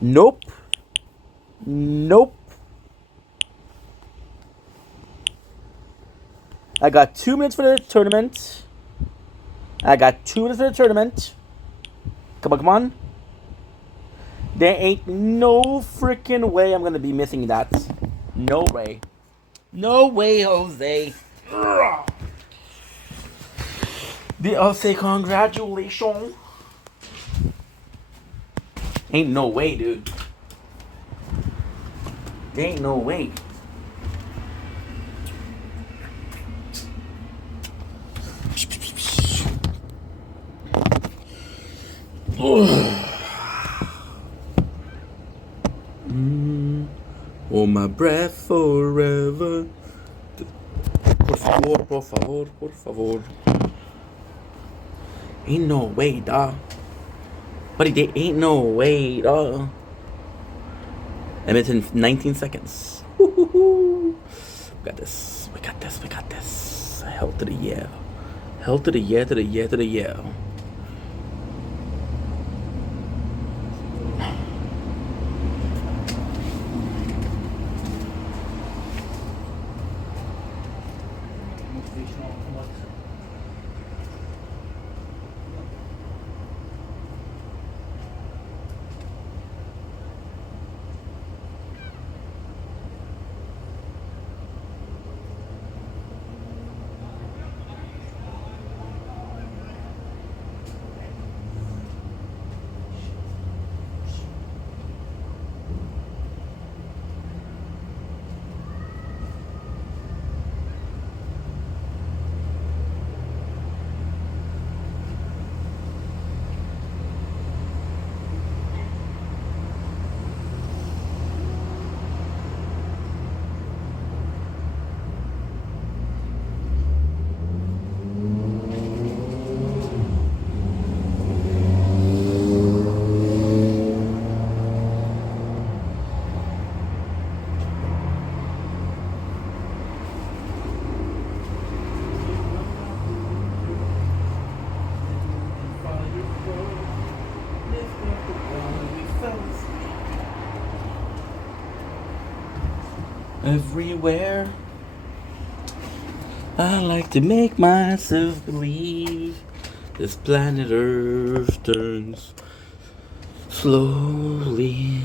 Nope. Nope. I got 2 minutes for the tournament. I got 2 minutes for the tournament. Come on, come on. There ain't no freaking way I'm gonna be missing that. No way. No way, Jose. I'll say congratulations. Ain't no way, dude. There ain't no way. Hold my breath forever. Por favor, por favor, por favor. Ain't no way, dawg. Buddy, there ain't no way, dawg. And it's in 19 seconds. Woo-hoo-hoo. We got this. We got this. We got this. Hell to the yeah. Hell to the yeah, to the yeah, to the yeah. Everywhere I like to make myself believe this planet Earth turns slowly.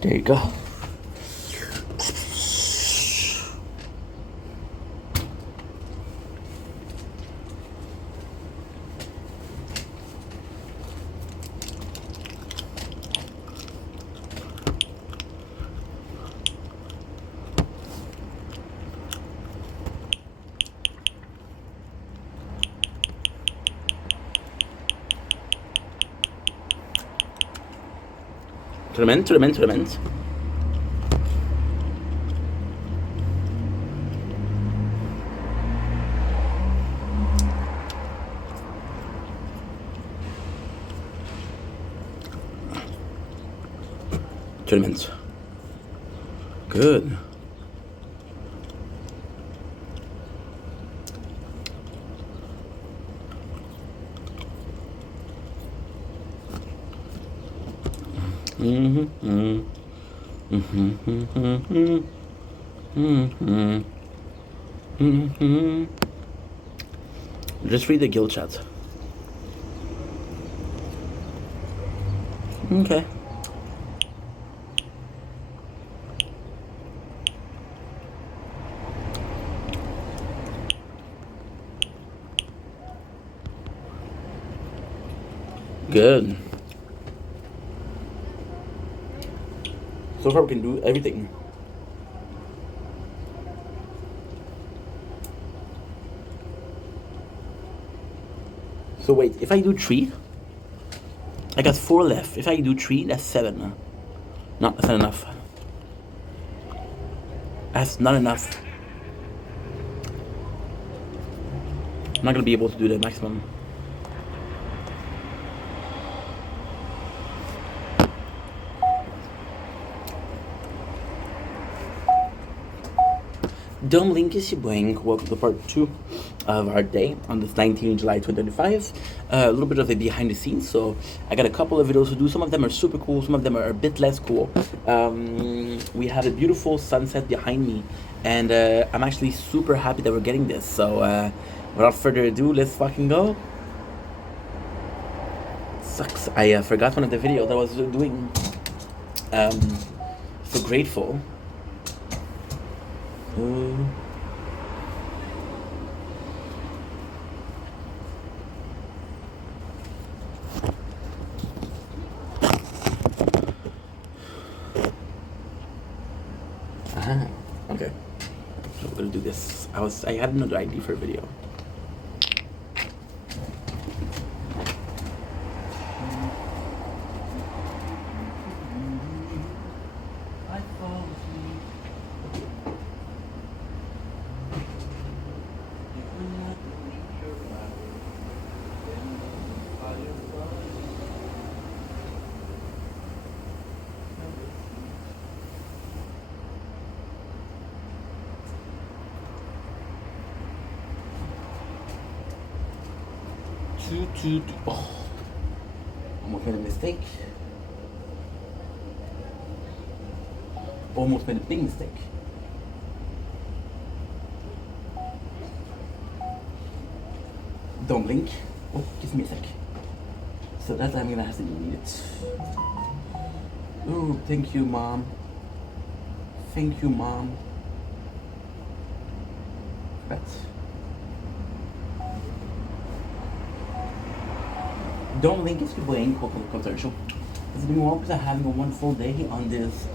There you go. Tournament, tournament, tournament. Tournament. Good. Just read the guild chat. Okay. Good. So far we can do everything. So wait, if I do 3, I got 4 left. If I do 3, that's 7. No, that's not enough. That's not enough. I'm not gonna be able to do the maximum. Dome Link is Boing. Welcome to part 2 of our day on this 19th July 2025. A little bit of a behind the scenes. So I got a couple of videos to do. Some of them are super cool, some of them are a bit less cool. We have a beautiful sunset behind me, and I'm actually super happy that we're getting this. So without further ado, let's fucking go. Sucks. I forgot one of the videos I was doing. So grateful. Okay. So we're gonna do this. I had another idea for a video. Oh, almost made a mistake. Almost made a big mistake. Don't blink. Oh, give me a sec. So that I'm gonna have to eat it. Oh, thank you, Mom. Thank you, Mom. Right. Don't link is playing commercial. It's been well because I'm having a wonderful day on this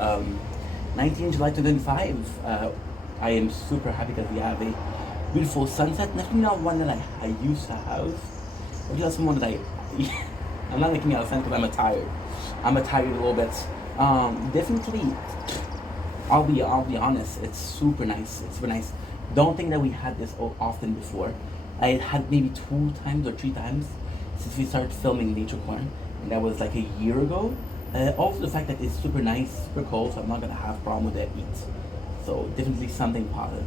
19th July 2025. I am super happy because we have a beautiful sunset. Definitely not one that I used to have. But just one that I'm not making out of sense because I'm tired. I'm tired a little bit. Definitely, I'll be honest. It's super nice. It's super nice. Don't think that we had this often before. I had maybe 2 times or 3 times since we started filming Nature Corn, and that was like a year ago. Also the fact that it's super nice, super cold, so I'm not gonna have a problem with the heat. So definitely something positive.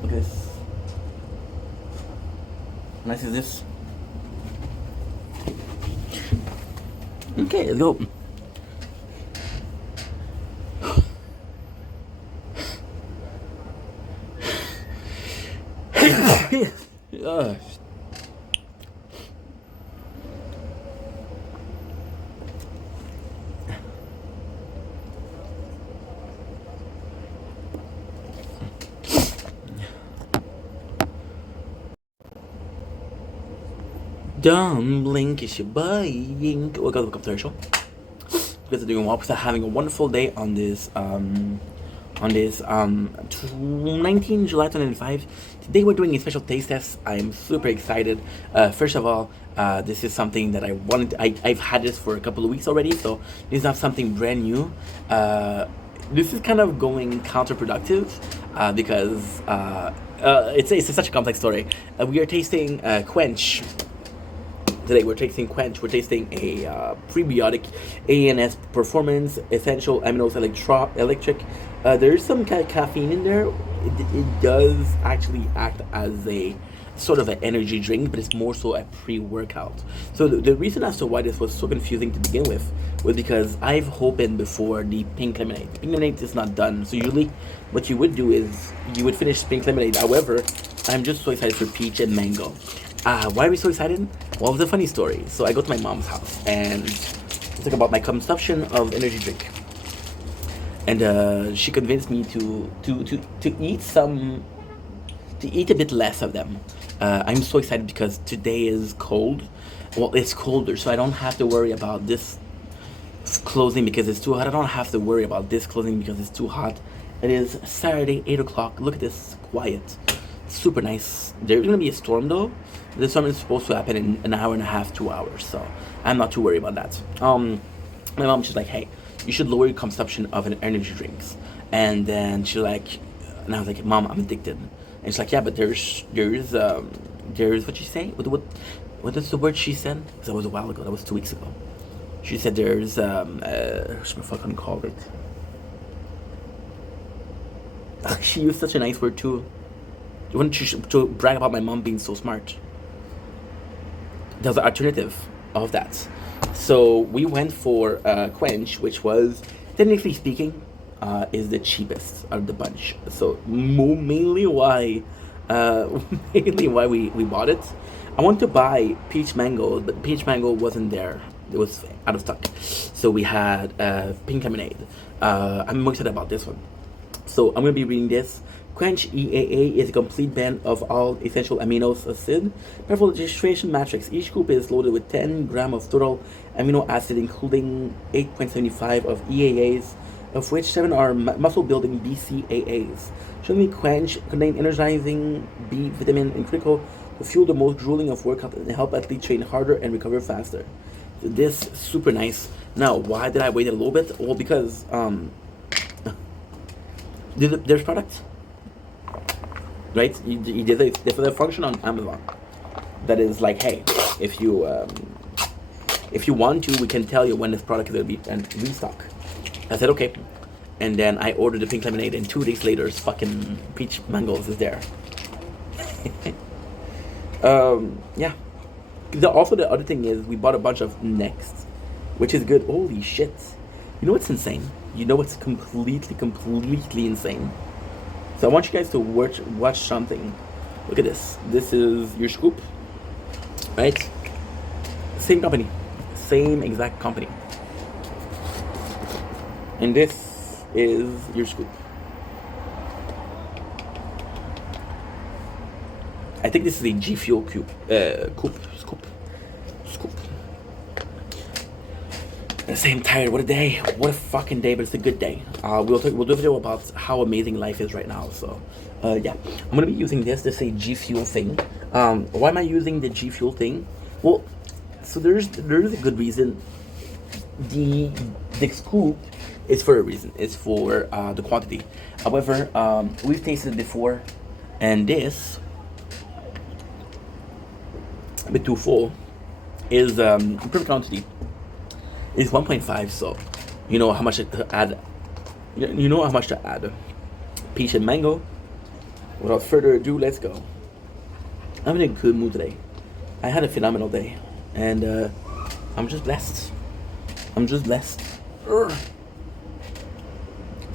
Look at this. How nice is this? Okay, let's go. Dumbling is your buying. Welcome to the show. You guys are doing well. Because having a wonderful day on this on this 19 July 2025. Today we're doing a special taste test. I'm super excited. First of all, this is something that I wanted. I've had this for a couple of weeks already, so this is not something brand new. This is kind of going counterproductive because it's such a complex story. We are tasting Quench. Today we're tasting Quench. We're tasting a prebiotic ANS Performance Essential Aminos Electric. There's some caffeine in there. It does actually act as a sort of an energy drink, but it's more so a pre-workout. So the reason as to why this was so confusing to begin with was because I've opened before the pink lemonade. Pink lemonade is not done. So usually what you would do is you would finish pink lemonade. However, I'm just so excited for peach and mango. Why are we so excited? Well, it's a funny story. So I go to my mom's house and talk about my consumption of energy drink, and she convinced me to eat a bit less of them. I'm so excited because today is cold. Well, it's colder, so I don't have to worry about this closing because it's too hot. I don't have to worry about this closing because it's too hot. It is Saturday, 8 o'clock. Look at this, quiet. Super nice. There's gonna be a storm though. The storm is supposed to happen in an hour and a half, 2 hours. So I'm not too worried about that. My mom, she's like, hey, you should lower your consumption of an energy drinks. And then she's like, and I was like, Mom, I'm addicted. And she's like, yeah, but there's what she say? What is the word she said? Because that was a while ago. That was 2 weeks ago. She said there's what's my fucking call it? She used such a nice word too. You want to brag about my mom being so smart. There's an alternative of that. So we went for Quench, which was, technically speaking, is the cheapest out of the bunch. So mainly why we bought it. I wanted to buy peach mango, but peach mango wasn't there. It was out of stock. So we had pink lemonade. I'm more excited about this one. So I'm going to be reading this. Quench EAA is a complete blend of all essential amino acid. Powerful registration matrix. Each scoop is loaded with 10 grams of total amino acid, including 8.75 of EAAs, of which 7 are muscle-building BCAAs. Surely Quench contain energizing B vitamin and critical to fuel the most grueling of workout and help athletes train harder and recover faster. So this super nice. Now, why did I wait a little bit? Well, because there's products. Right? There's a function on Amazon that is like, hey, if you want to, we can tell you when this product is going to be and restock. I said okay, and then I ordered the pink lemonade, and 2 days later, fucking peach mangoes is there. Yeah. Also, the other thing is we bought a bunch of Next, which is good. Holy shit! You know what's insane? You know what's completely insane? So I want you guys to watch something. Look at this. This is your scoop, right? Same company, same exact company. And this is your scoop. I think this is a G Fuel scoop. The same tired. What a day! What a fucking day! But it's a good day. We'll do a video about how amazing life is right now. So, yeah, I'm gonna be using this. This is a G Fuel thing. Why am I using the G Fuel thing? Well, so there's a good reason. The scoop is for a reason. It's for the quantity. However, we've tasted it before, and this, a bit too full, is perfect quantity. It's 1.5, so you know how much to add. You know how much to add. Peach and mango. Without further ado, let's go. I'm in a good mood today. I had a phenomenal day, and I'm just blessed. So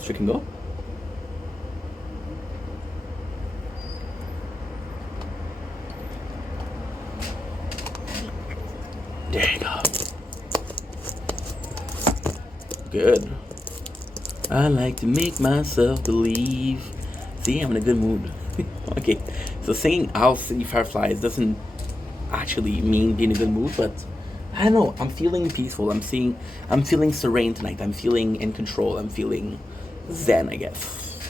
we can go. There you go. Good. I like to make myself believe. See, I'm in a good mood. Okay, so saying I'll see fireflies doesn't actually mean being in a good mood, but I don't know. I'm feeling peaceful. I'm feeling serene tonight. I'm feeling in control. I'm feeling zen, I guess.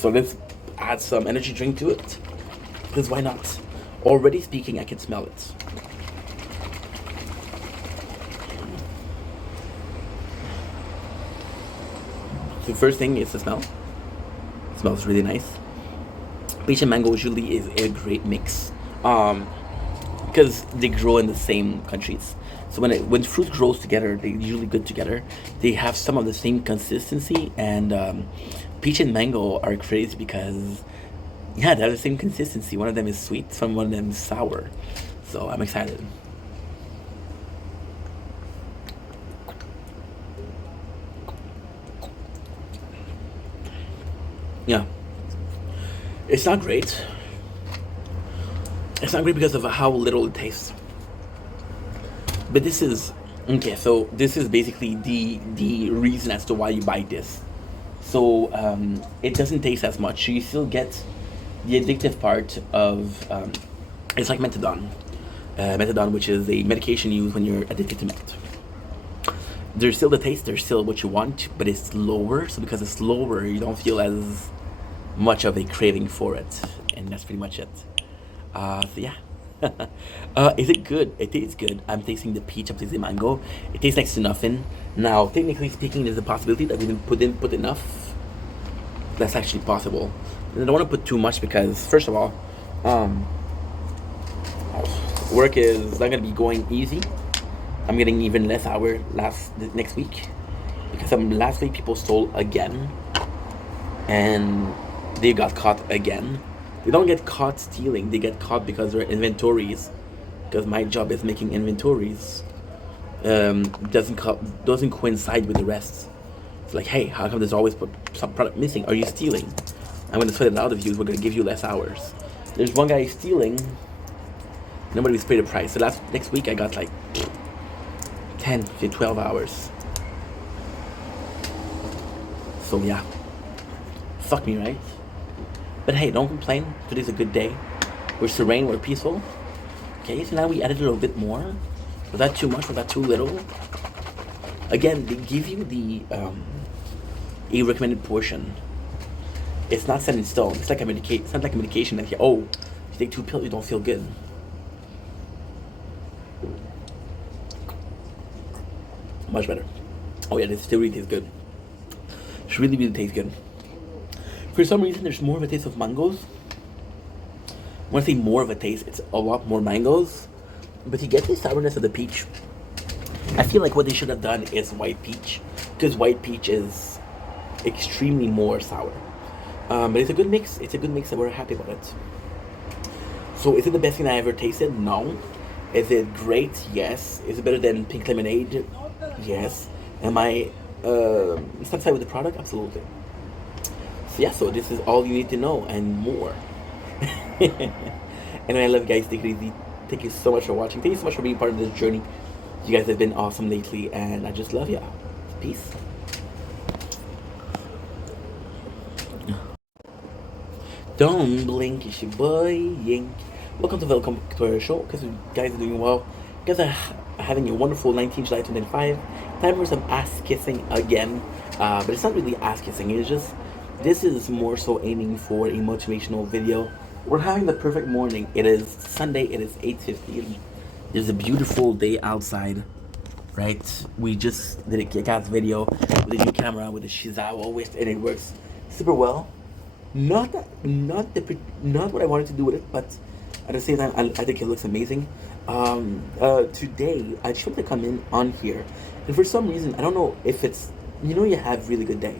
So let's add some energy drink to it. Because why not? Already speaking, I can smell it. So first thing is the smell. It smells really nice. Peach and mango usually is a great mix. Because they grow in the same countries. So when fruit grows together, they're usually good together. They have some of the same consistency, and peach and mango are crazy because yeah, they have the same consistency. One of them is sweet, one of them is sour. So I'm excited. Yeah, it's not great. It's not great because of how little it tastes. But this is okay. So this is basically the reason as to why you buy this. So it doesn't taste as much. So you still get the addictive part of it's like methadone, which is a medication used when you're addicted to meth. There's still the taste. There's still what you want, but it's lower. So because it's lower, you don't feel as much of a craving for it, and that's pretty much it. So yeah. Is it good? It tastes good. I'm tasting the peach. I'm tasting the mango. It tastes next to nothing. Now, technically speaking, there's a possibility that we didn't put enough. That's actually possible. And I don't want to put too much because, first of all, um, work is not gonna be going easy. I'm getting even less hour next week because last week people stole again, and they got caught again. They don't get caught stealing. They get caught because their inventories. Because my job is making inventories. Doesn't coincide with the rest. It's like, hey, how come there's always some product missing? Are you stealing? I'm gonna sweat it out of you. We're gonna give you less hours. There's one guy stealing. Nobody was paid a price. So next week I got like 10 to 12 hours. So yeah, fuck me, right? But hey, don't complain. Today's a good day. We're serene, we're peaceful. Okay, so now we added a little bit more. Was that too much? Was that too little? Again, they give you the a recommended portion. It's not set in stone. It's like it's not like a medication that if you take 2 pills, you don't feel good. Much better. Oh yeah, this still really tastes good. It really, really tastes good. For some reason, there's more of a taste of mangoes. When I say more of a taste, it's a lot more mangoes. But you get the sourness of the peach. I feel like what they should have done is white peach. Because white peach is extremely more sour. But it's a good mix. It's a good mix and we're happy about it. So is it the best thing I ever tasted? No. Is it great? Yes. Is it better than pink lemonade? Yes. Am I satisfied with the product? Absolutely. So yeah, so this is all you need to know and more. And I love you guys. Take it easy. Thank you so much for watching. Thank you so much for being part of this journey. You guys have been awesome lately, and I just love you. Peace. Don't blink, it's your boy Yink. Welcome to our show. Because you guys are doing well. You guys are having a wonderful 19th July 2025. Time for some ass kissing again. But it's not really ass kissing. It's just this is more so aiming for a motivational video. We're having the perfect morning. It is Sunday. It is 8:50. There's a beautiful day outside, right? We just did a kick-ass video with a new camera with a Shizawa with, and it works super well. Not what I wanted to do with it, but at the same time, I think it looks amazing. Today I just wanted to come in on here, and for some reason I don't know if it's you have really good day,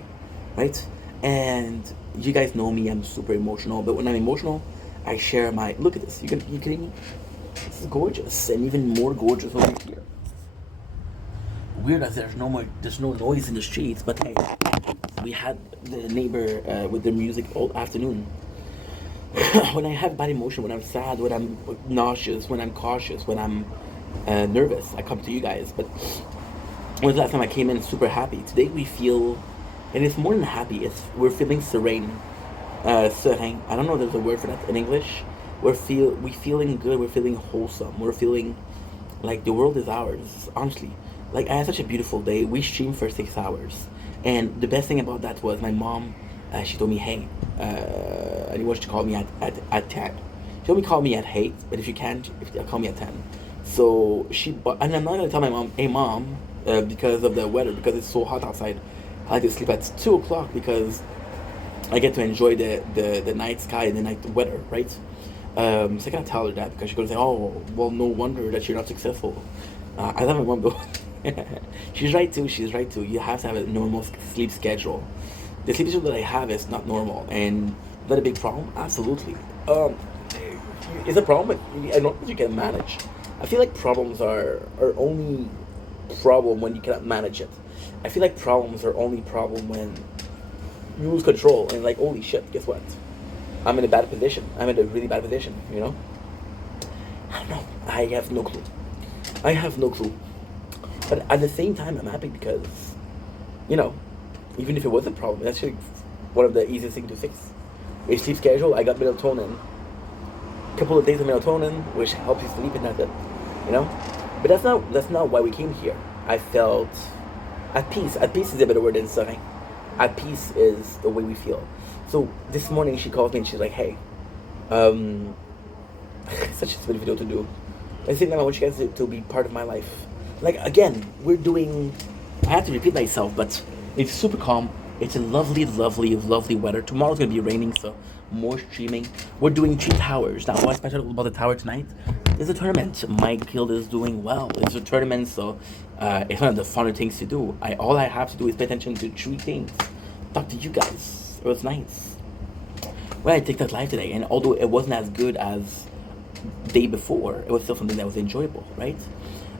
right? And you guys know me, I'm super emotional, but when I'm emotional, I share my look at this. You kidding me? This is gorgeous, and even more gorgeous over here. Weird as there's no noise in the streets, but hey, we had the neighbor with the music all afternoon. When I have bad emotion, when I'm sad, when I'm nauseous, when I'm cautious, when I'm nervous, I come to you guys. But when was the last time I came in super happy? Today we feel, and it's more than happy. We're feeling serene, serein. I don't know if there's a word for that in English. We're feeling good. We're feeling wholesome. We're feeling like the world is ours. Honestly, like I had such a beautiful day. We streamed for 6 hours, and the best thing about that was my mom She told me, hey, and he wants to call me at 10. She told me call me at 8, but if you can't, call me at 10. So and I'm not gonna tell my mom, hey mom, because of the weather, because it's so hot outside. I like to sleep at 2 o'clock because I get to enjoy the night sky and the night weather, right? So I gotta tell her that because she's gonna say, oh, well, no wonder that you're not successful. I love my mom though. She's right too. She's right too. You have to have a normal sleep schedule. The sleep schedule that I have is not normal, and is that a big problem? Absolutely. It's a problem, but I don't think you can manage. I feel like problems are only problem when you cannot manage it. I feel like problems are only problem when you lose control and like, holy shit, guess what? I'm in a bad position. I'm in a really bad position, you know? I don't know. I have no clue. I have no clue. But at the same time, I'm happy because, you know, even if it was a problem, that's actually one of the easiest things to fix. A sleep schedule, I got melatonin. A couple of days of melatonin, which helps you sleep and that's it, you know? But that's not why we came here. I felt at peace. At peace is a better word than serein. At peace is the way we feel. So this morning she calls me and she's like, hey, such a stupid video to do. At the same time, I want you guys to be part of my life. Like, again, I have to repeat myself, but it's super calm. It's a lovely, lovely, lovely weather. Tomorrow's going to be raining, so more streaming. We're doing 3 towers. Now, what's special about the tower tonight? There's a tournament. My guild is doing well. It's a tournament, so it's one of the funner things to do. All I have to do is pay attention to 3 things. Talk to you guys. It was nice. Well, I TikTok live today, and although it wasn't as good as day before, it was still something that was enjoyable, right?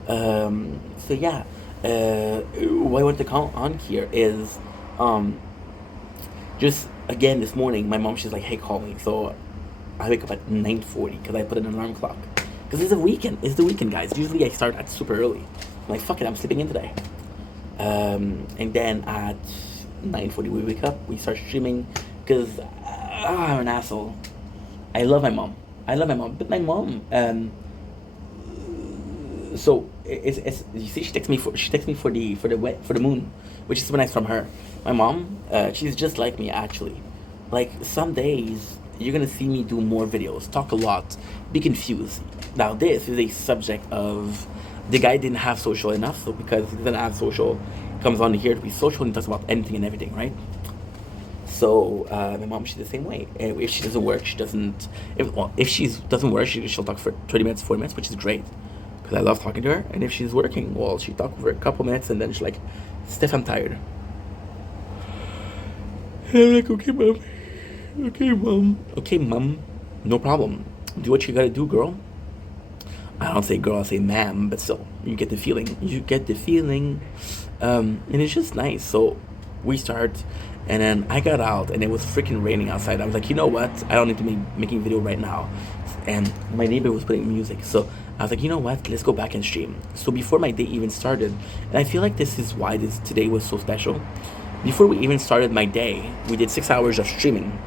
So yeah, what I want to call on here is just again this morning, my mom, she's like, hey, call me. So I wake up at 9:40 because I put an alarm clock. Because it's a weekend. It's the weekend, guys. Usually I start at super early. I'm like, fuck it, I'm sleeping in today. And then at 9:40 we wake up, we start streaming because I'm an asshole. I love my mom, but my mom, so it's you see, she texts me for the moon, which is super nice from her. My mom, she's just like me actually. Like some days you're gonna see me do more videos, talk a lot, be confused. Now this is a subject of the guy didn't have social enough, so because he doesn't have social, comes on here to be social and talks about anything and everything, right? So my mom, she's the same way. If she doesn't work, she doesn't. If she doesn't work, she'll talk for 30 minutes, 40 minutes, which is great, because I love talking to her. And if she's working, well, she talk for a couple minutes, and then she's like, "Steph, I'm tired." And I'm like, "Okay, mom. Okay, mom. No problem. Do what you gotta do, girl." I don't say girl, I say ma'am, but still, you get the feeling. And it's just nice. So we start. And then I got out, and it was freaking raining outside. I was like, you know what? I don't need to be making video right now. And my neighbor was putting music, so I was like, you know what? Let's go back and stream. So before my day even started, and I feel like this is why today was so special. Before we even started my day, we did 6 hours of streaming.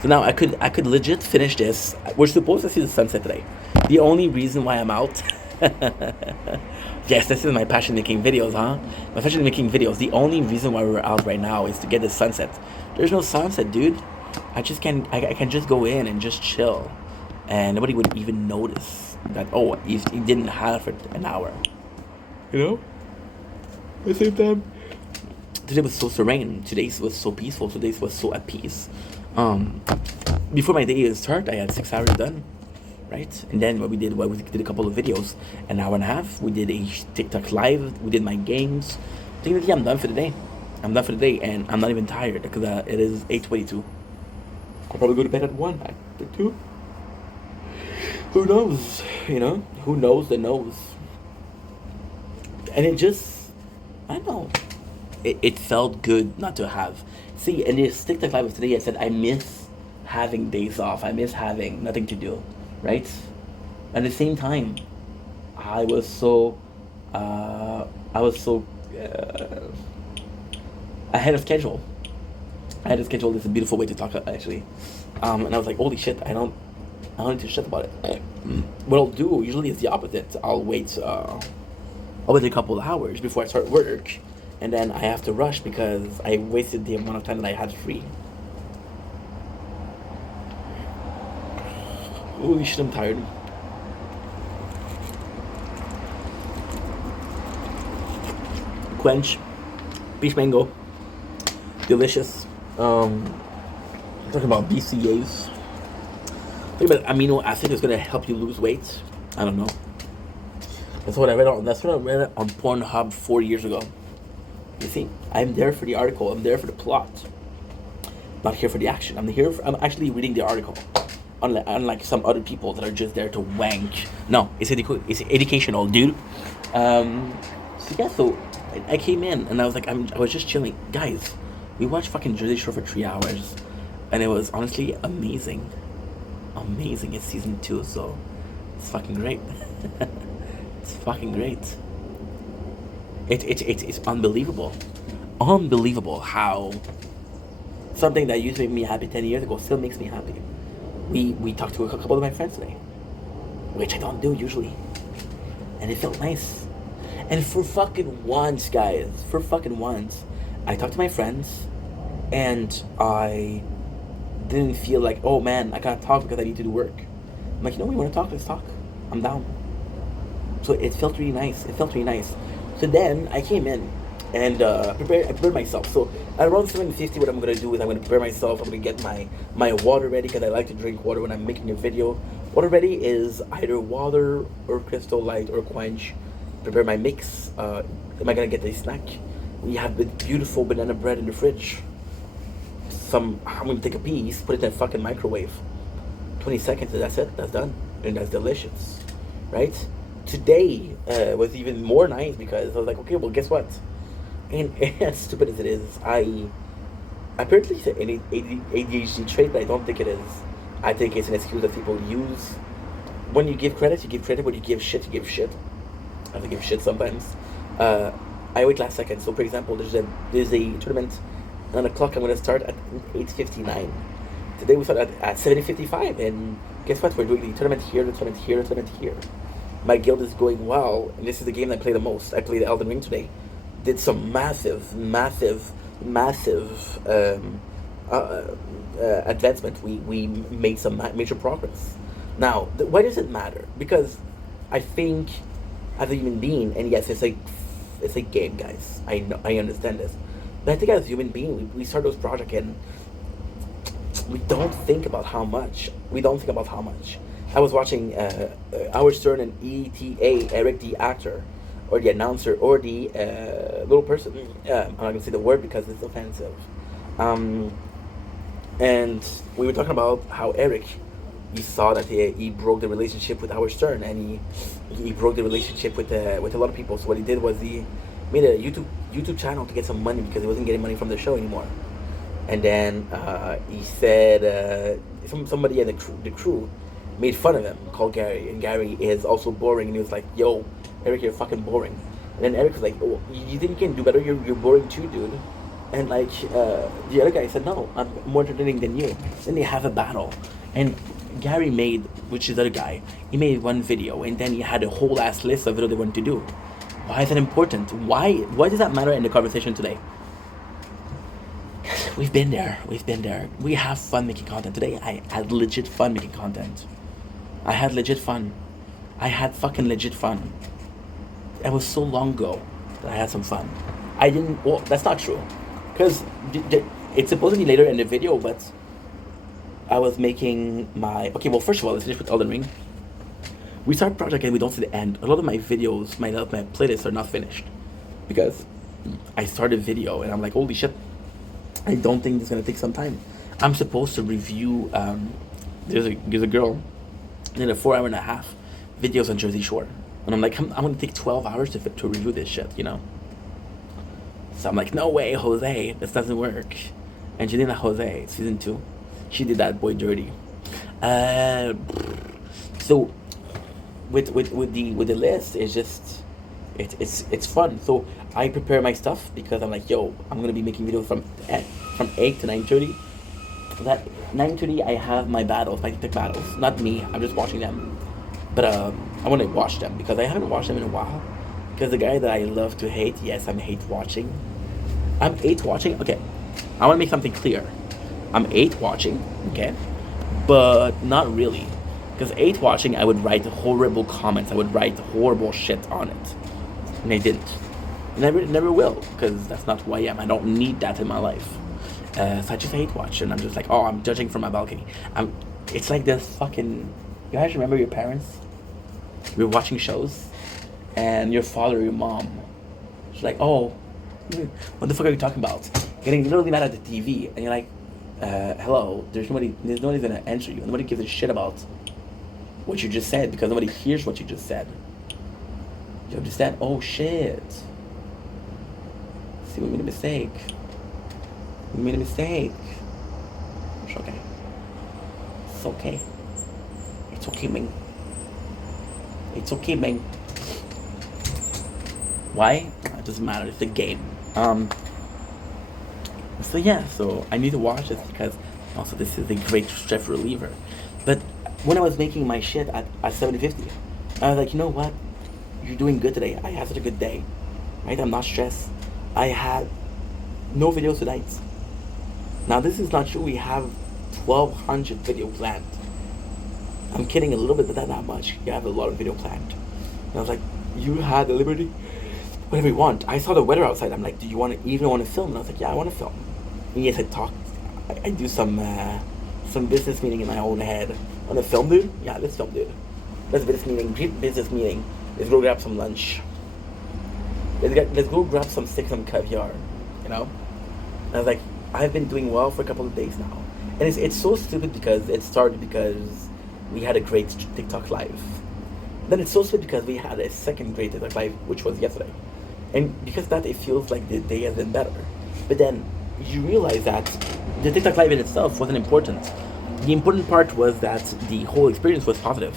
So now I could legit finish this. We're supposed to see the sunset today. The only reason why I'm out. Yes, this is my passion making videos, huh? My passion making videos. The only reason why we're out right now is to get the sunset. There's no sunset, dude. I can just go in and just chill, and nobody would even notice that. Oh, he didn't have it an hour. You know. At the same time, today was so serene. Today was so peaceful. Today was so at peace. Before my day even started, I had 6 hours done. Right? And then we did a couple of videos, an hour and a half. We did a TikTok live. We did my games. Technically, I'm done for the day. And I'm not even tired because it is 8:22. I'll probably go to bed at 1, at 2. Who knows? You know? Who knows that knows? And it just, I don't know. It felt good not to have. See, in this TikTok live of today, I said I miss having days off. I miss having nothing to do. Right? At the same time, I was so ahead of schedule. Ahead of schedule is a beautiful way to talk, actually. And I was like, holy shit, I don't need to shit about it. What I'll do usually is the opposite. I'll wait a couple of hours before I start work, and then I have to rush because I wasted the amount of time that I had free. Holy shit, I'm tired. Quench, peach mango, delicious. Talking about BCAAs. Talking about amino acid is gonna help you lose weight. I don't know. That's what I read on. That's what I read on Pornhub 4 years ago. You see, I'm there for the article. I'm there for the plot. Not here for the action. I'm actually reading the article. Unlike some other people that are just there to wank. No, it's educational, dude. So yeah, so I came in and I was like, I was just chilling, guys. We watched fucking Jersey Shore for 3 hours, and it was honestly amazing. Amazing. It's season 2, so it's fucking great. It's fucking great. It's unbelievable. Unbelievable how something that used to make me happy 10 years ago still makes me happy. We talked to a couple of my friends today, which I don't do usually, and it felt nice. And for fucking once, guys, I talked to my friends, and I didn't feel like, oh man, I gotta talk because I need to do work. I'm like, you know, we want to talk, let's talk. I'm down. So it felt really nice. So then I came in and I prepared myself. So at around 7:50, what I'm gonna do is I'm gonna prepare myself. I'm gonna get my water ready because I like to drink water when I'm making a video. Water ready is either water or Crystal Light or Quench. Prepare my mix. Am I gonna get a snack? We have the beautiful banana bread in the fridge. I'm gonna take a piece, put it in a fucking microwave. 20 seconds, and that's it. That's done, and that's delicious, right? Today was even more nice because I was like, okay, well, guess what? And as stupid as it is, I apparently it's an ADHD trait, but I don't think it is. I think it's an excuse that people use. When you give credit, you give credit. When you give shit, you give shit. I have to give shit sometimes. I wait last second. So, for example, there's a tournament on the clock. I'm going to start at 8:59. Today we started at 7:55, and guess what? We're doing the tournament here, the tournament here, the tournament here. My guild is going well, and this is the game I play the most. I played Elden Ring today. Did some massive advancement. We made some major progress. Now, why does it matter? Because I think as a human being, and yes, it's a game, guys. I understand this, but I think as a human being, we start those projects and we don't think about how much. I was watching Howard Stern and ETA, Eric the actor, or the announcer, or the little person. I'm not gonna say the word because it's offensive. And we were talking about how Eric, you saw that he broke the relationship with Howard Stern, and he broke the relationship with a lot of people. So what he did was he made a YouTube channel to get some money because he wasn't getting money from the show anymore. And then he said somebody in the crew made fun of him, called Gary, and Gary is also boring, and he was like, "Yo, Eric, you're fucking boring." And then Eric was like, "Oh, you think you can do better? You're boring too, dude." And like the other guy said, "No, I'm more entertaining than you." Then they have a battle, and Gary made, which is the other guy, he made one video, and then he had a whole ass list of videos they wanted to do. Why is that important? Why does that matter in the conversation today? We've been there. We have fun making content. Today I had legit fun making content. I had fucking legit fun. It was so long ago that I had some fun. Well, that's not true. Because it's supposed to be later in the video, but I was making my... Okay, well, first of all, let's finish with Elden Ring. We start project and we don't see the end. A lot of my videos, my playlists are not finished. Because I started video and I'm like, holy shit, I don't think it's going to take some time. I'm supposed to review... There's a girl did a 4.5 videos on Jersey Shore. And I'm like, I'm going to take 12 hours to review this shit, you know? So I'm like, no way, Jose, this doesn't work. Angelina Jose, season 2, she did that boy dirty. So with the list, it's just it's fun. So I prepare my stuff because I'm like, yo, I'm gonna be making videos from 8 to 9:30. That 9:30, I have my battles, my TikTok battles. Not me, I'm just watching them. But I want to watch them because I haven't watched them in a while. Because the guy that I love to hate, yes, I'm hate watching. I'm eight watching. Okay, I want to make something clear. I'm eight watching. Okay, but not really, because eight watching, I would write horrible comments. I would write horrible shit on it, and I didn't. Never will, because that's not who I am. I don't need that in my life. So I just hate watch, and I'm just like, oh, I'm judging from my balcony. It's like this fucking. You guys remember your parents? You were watching shows, and your father or your mom, she's like, oh, what the fuck are you talking about? Getting literally mad at the TV, and you're like, hello, there's nobody gonna answer you. Nobody gives a shit about what you just said because nobody hears what you just said. You understand? Oh shit. See, we made a mistake. We made a mistake. It's okay. It's okay. It's okay, man. It's okay, man. Why? It doesn't matter. It's a game. So yeah, so I need to watch this because also this is a great stress reliever. But when I was making my shit at 7:50, I was like, you know what? You're doing good today. I had such a good day. Right? I'm not stressed. I had no videos tonight. Now this is not true. We have 1,200 video planned. I'm kidding a little bit, but not much. You have a lot of video planned. And I was like, you had the liberty, whatever you want. I saw the weather outside. I'm like, do you even want to film? And I was like, yeah, I want to film. And yes, I do some business meeting in my own head. Want to film, dude? Yeah, let's film, dude. Let's business meeting. Let's go grab some lunch. Let's go grab some steak, some caviar. You know? And I was like, I've been doing well for a couple of days now. And it's so stupid because it started because we had a great TikTok live. Then it's so stupid because we had a second great TikTok live, which was yesterday. And because of that, it feels like the day has been better. But then you realize that the TikTok live in itself wasn't important. The important part was that the whole experience was positive.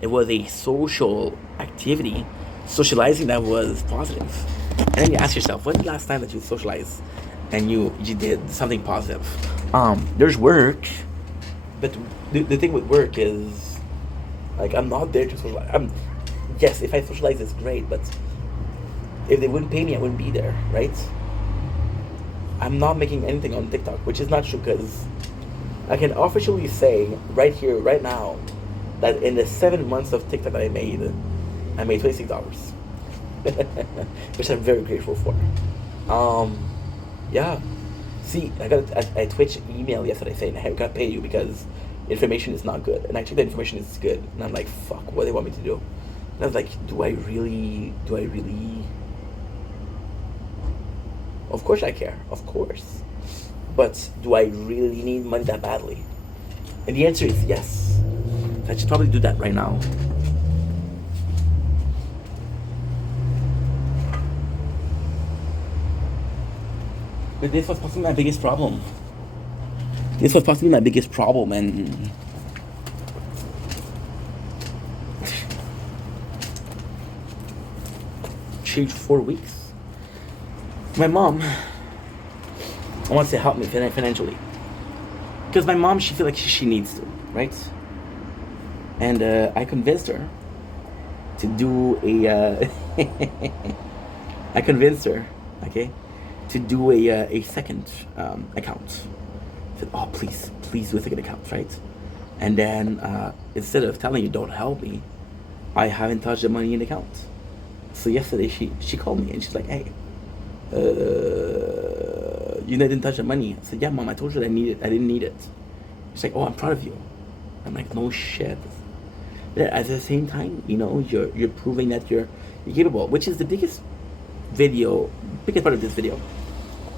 It was a social activity, socializing that was positive. And then you ask yourself, when's the last time that you socialized and you did something positive? There's work, but the thing with work is, like, I'm not there to socialize. Yes, if I socialize, it's great, but if they wouldn't pay me, I wouldn't be there, right? I'm not making anything on TikTok, which is not true, because I can officially say right here, right now, that in the 7 months of TikTok that I made $26, which I'm very grateful for. Yeah. See, I got a Twitch email yesterday saying, hey, we gotta pay you because information is not good. And I checked the information is good. And I'm like, fuck, what do they want me to do? And I was like, do I really? Of course I care, of course. But do I really need money that badly? And the answer is yes. I should probably do that right now. But this was possibly my biggest problem. And changed 4 weeks. My mom wants to help me financially. Because my mom, she feels like she needs to, right? And I convinced her to do a... I convinced her, okay, to do a second account. I said, oh, please do a second account, right? And then instead of telling you, don't help me, I haven't touched the money in the account. So yesterday she called me and she's like, hey, you didn't touch the money. I said, yeah, Mom, I told you that I didn't need it. She's like, oh, I'm proud of you. I'm like, no shit. But at the same time, you know, you're proving that you're capable, which is the biggest part of this video.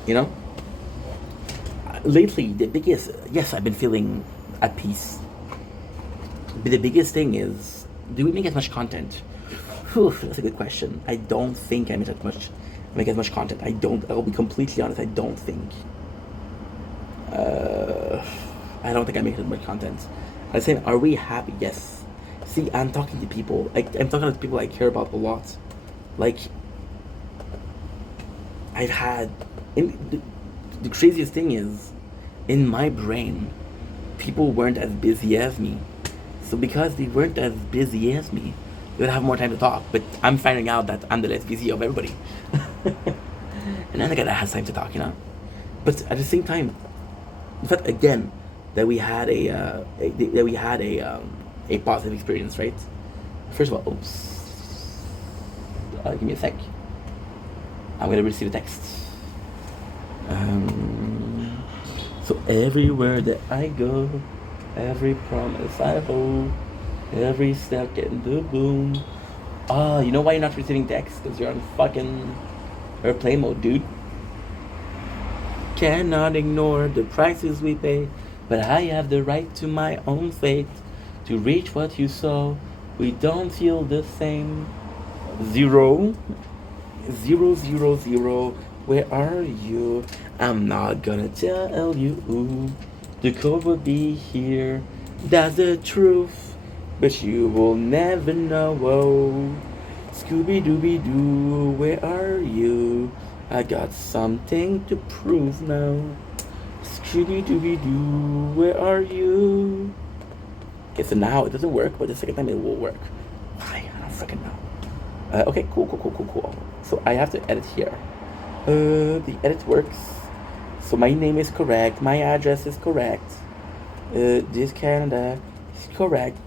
You know? Lately, yes, I've been feeling at peace. But the biggest thing is, do we make as much content? Whew, that's a good question. I don't think I make as much content. I'll be completely honest, I don't think I make as much content. I'm saying, are we happy? Yes. See, I'm talking to people. I'm talking to people I care about a lot. Like, I've had... The craziest thing is, in my brain, people weren't as busy as me. So because they weren't as busy as me, they would have more time to talk. But I'm finding out that I'm the less busy of everybody. And then the guy that has time to talk, you know. But at the same time, the fact again that we had a positive experience, right? First of all, oops. Give me a sec. I'm gonna receive a text. So everywhere that I go, every promise I hold, every step getting the boom. You know why you're not receiving texts? Because you're on fucking airplane mode, dude. Cannot ignore the prices we pay, but I have the right to my own fate. To reach what you saw, we don't feel the same. 0, 0, 0, 0. Where are you? I'm not gonna tell you. The code will be here. That's the truth. But you will never know. Whoa. Scooby Dooby Doo, where are you? I got something to prove now. Scooby Dooby Doo, where are you? Okay, so now it doesn't work, but the second time it will work. Why? I don't freaking know. Okay, cool. So I have to edit here. The edit works. So my name is correct. My address is correct. This Canada is correct.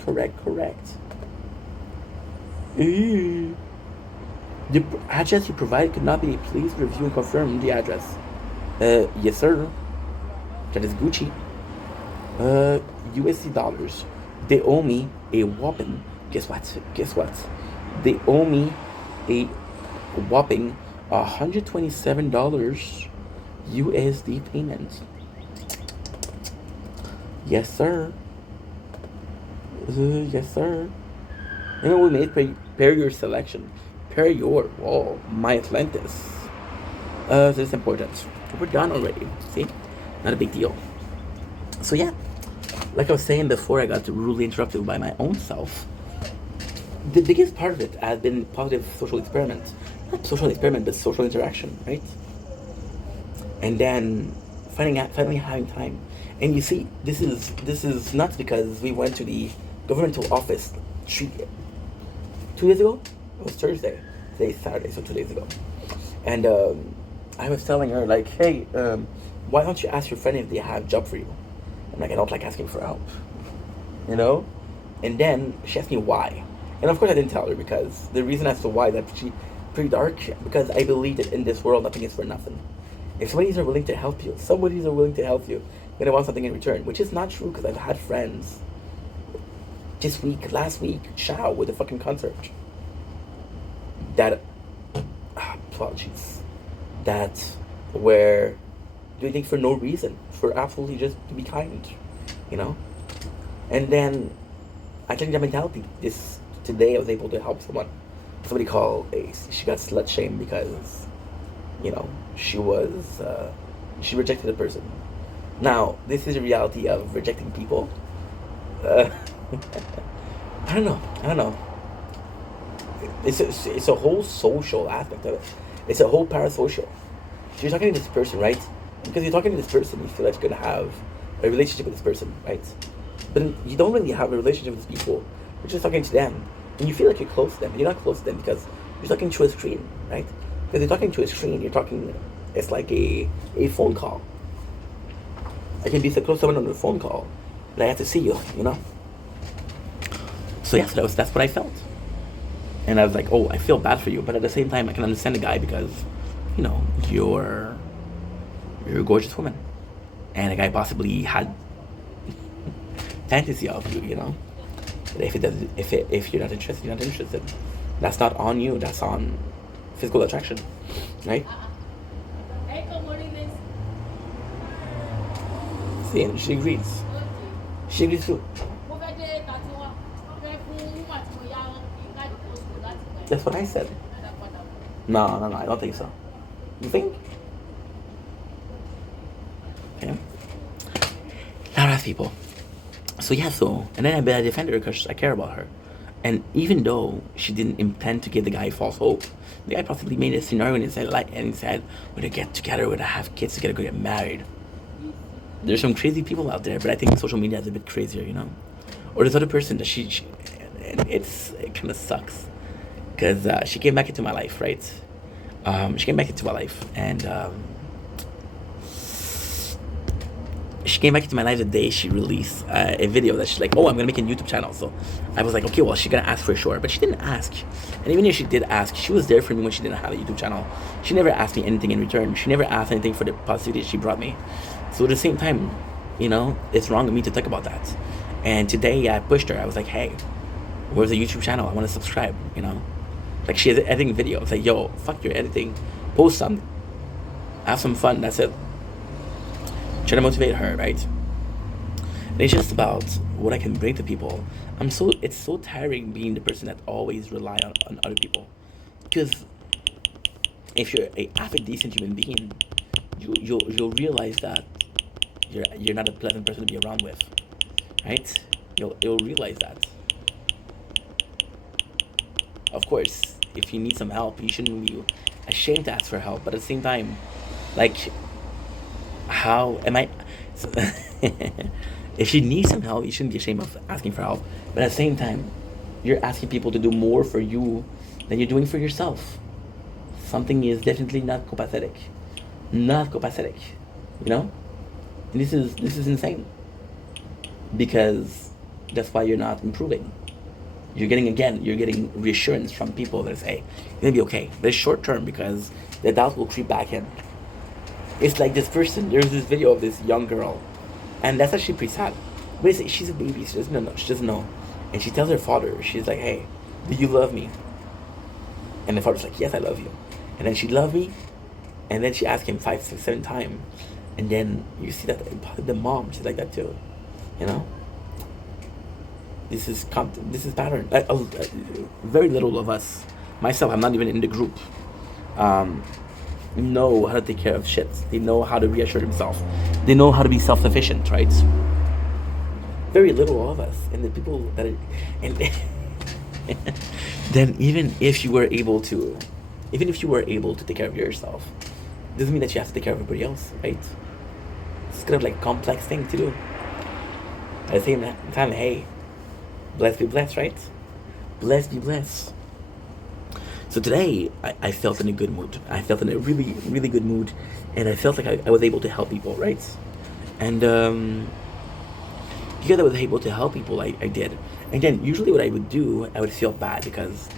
The address you provide could not be. Please review and confirm the address. Yes, sir. That is Gucci. USD dollars. They owe me a whopping. Guess what? They owe me a whopping $127 USD payment. Yes, sir. Yes, sir. You know, we made pair your selection. Pair your wall. My Atlantis. This is important. We're done already. See? Not a big deal. So yeah, like I was saying before, I got rudely interrupted by my own self. The biggest part of it has been positive social experiment. Not social experiment, but social interaction, right? And then finally having time. And you see, this is nuts because we went to the governmental office 2 days ago. It was Thursday. Today's Saturday, so 2 days ago. And I was telling her like, hey, why don't you ask your friend if they have a job for you? I'm like, I don't like asking for help, you know. And then she asked me why, and of course I didn't tell her because the reason as to why that she pretty dark, because I believe that in this world nothing is for nothing. If somebody's willing to help you, then they want something in return, which is not true because I've had friends last week, chow with the fucking concert that apologies that were doing things for no reason, for absolutely just to be kind, you know. And then I changed that mentality. Today I was able to help somebody she got slut shamed because, you know, she rejected a person. Now this is a reality of rejecting people. I don't know. It's a whole social aspect of it. It's a whole parasocial. So you're talking to this person, right? Because you're talking to this person, you feel like you're gonna have a relationship with this person, right? But you don't really have a relationship with these people. You're just talking to them, and you feel like you're close to them. You're not close to them because you're talking to a screen, right? Because you're talking to a screen, it's like a phone call. I can be so close to someone on a phone call, but I have to see you, you know? So yeah, so that's what I felt. And I was like, oh, I feel bad for you, but at the same time, I can understand the guy because, you know, you're a gorgeous woman, and a guy possibly had fantasy of you, you know. But if you're not interested, you're not interested. That's not on you. That's on physical attraction, right? See, and she agrees. She agrees too. That's what I said. No, I don't think so. You think? Okay. A lot of people. So yeah, and then I defended her because I care about her. And even though she didn't intend to give the guy false hope, the guy possibly made a scenario and said, we're gonna get together, we're gonna have kids together, we're gonna get married. There's some crazy people out there, but I think social media is a bit crazier, you know? Or this other person that it kind of sucks. Because she came back into my life, right? She came back into my life, and she came back into my life the day she released a video that she's like, oh, I'm gonna make a YouTube channel. So I was like, okay, well, she's gonna ask for sure, but she didn't ask. And even if she did ask, she was there for me when she didn't have a YouTube channel. She never asked me anything in return. She never asked anything for the positivity she brought me. So at the same time, it's wrong of me to talk about that. And today I pushed her. I was like, hey, where's the YouTube channel? I want to subscribe. Like, she has an editing video. I was like, yo, fuck your editing, post something, have some fun. That's it. Try to motivate her, right? And it's just about what I can bring to people. It's so tiring being the person that always rely on other people. Because if you're a half a decent human being, you'll realize that you're not a pleasant person to be around with, right? You'll realize that. Of course, if you need some help, you shouldn't be ashamed to ask for help. But at the same time, like, how am I? If you need some help, you shouldn't be ashamed of asking for help. But at the same time, you're asking people to do more for you than you're doing for yourself. Something is definitely not copacetic. Not copacetic. And this is insane. Because that's why you're not improving. You're getting reassurance from people that say, you're gonna be okay. But it's short term, because the doubt will creep back in. It's like this person, there's this video of this young girl, and that's actually pretty sad. But she's a baby, she doesn't know. She doesn't know. And she tells her father, she's like, hey, do you love me? And the father's like, yes, I love you. And then she loved me, and then she asked him 5, 6, 7 times. And then you see that the mom, she's like that too. This is pattern. Very little of us, myself, I'm not even in the group, know how to take care of shit. They know how to reassure themselves. They know how to be self-sufficient, right? Very little of us. And the people that then even if you were able to take care of yourself, doesn't mean that you have to take care of everybody else, right? It's kind of like a complex thing to do. At the same time, hey, blessed be blessed, right? Blessed be blessed. So today, I felt in a good mood. I felt in a really, really good mood. And I felt like I was able to help people, right? And because I was able to help people, I did. And then usually what I would do, I would feel bad, because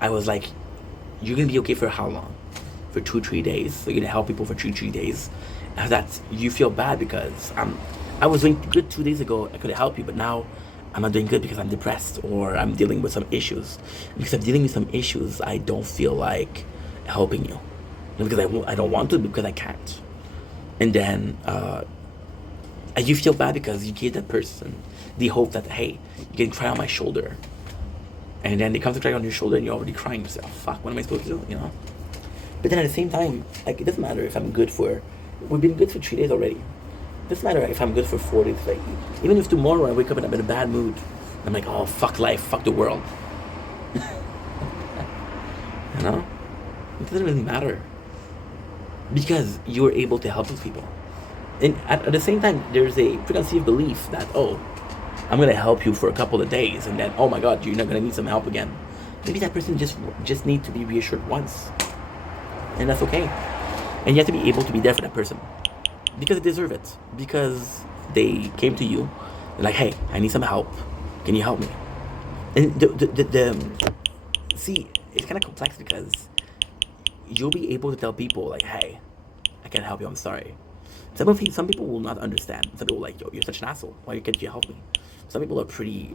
I was like, you're going to be okay for how long? For 2-3 days. So you're going to help people for 2-3 days. And that you feel bad because I was doing good 2 days ago. I could help you, but now I'm not doing good because I'm depressed, or I'm dealing with some issues. Because I'm dealing with some issues, I don't feel like helping you. Not because I don't want to, because I can't. And then you feel bad because you gave that person the hope that, hey, you can cry on my shoulder. And then they come to cry on your shoulder and you're already crying yourself. Fuck, what am I supposed to do, But then at the same time, like, it doesn't matter if we've been good for 3 days already. It doesn't matter if I'm good for 4 days. Like, even if tomorrow I wake up and I'm in a bad mood, I'm like, oh, fuck life, fuck the world. It doesn't really matter. Because you're able to help those people. And at the same time, there's a preconceived belief that, oh, I'm going to help you for a couple of days, and then, oh my God, you're not going to need some help again. Maybe that person just needs to be reassured once. And that's okay. And you have to be able to be there for that person. Because they deserve it. Because they came to you. They're like, hey, I need some help. Can you help me? And see, it's kind of complex, because you'll be able to tell people, like, hey, I can't help you, I'm sorry. Some people will not understand. Some people are like, yo, you're such an asshole. Why can't you help me? Some people are pretty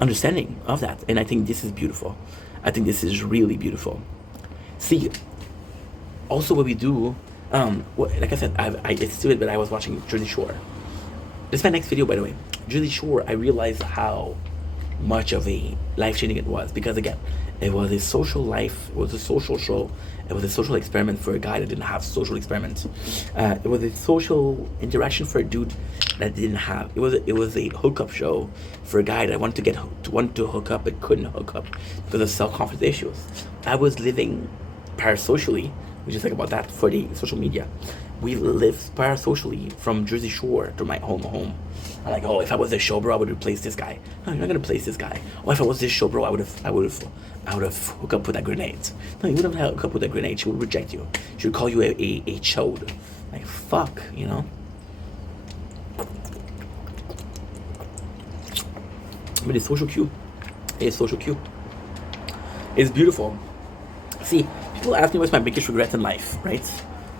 understanding of that. And I think this is beautiful. I think this is really beautiful. See, also what we do, like I said, it's stupid, but I was watching Jersey Shore. This is my next video, by the way. Jersey Shore, I realized how much of a life-changing it was, because again, it was a social life, it was a social show, it was a social experiment for a guy that didn't have social experiments. It was a social interaction for a dude that didn't have. It was a hookup show for a guy that wanted to hook up but couldn't hook up because of self-confidence issues. I was living parasocially, which is like about that, for the social media. we live parasocially from Jersey Shore to my home. I'm like, oh, if I was this show, bro, I would replace this guy. No, you're not gonna replace this guy. Oh, if I was this show, bro, I would have hooked up with that grenade. No, you wouldn't have hooked up with that grenade. She would reject you. She would call you a chode. Like, fuck, you know? But it's social cue. It's social cue. It's beautiful. See, people ask me what's my biggest regret in life, right?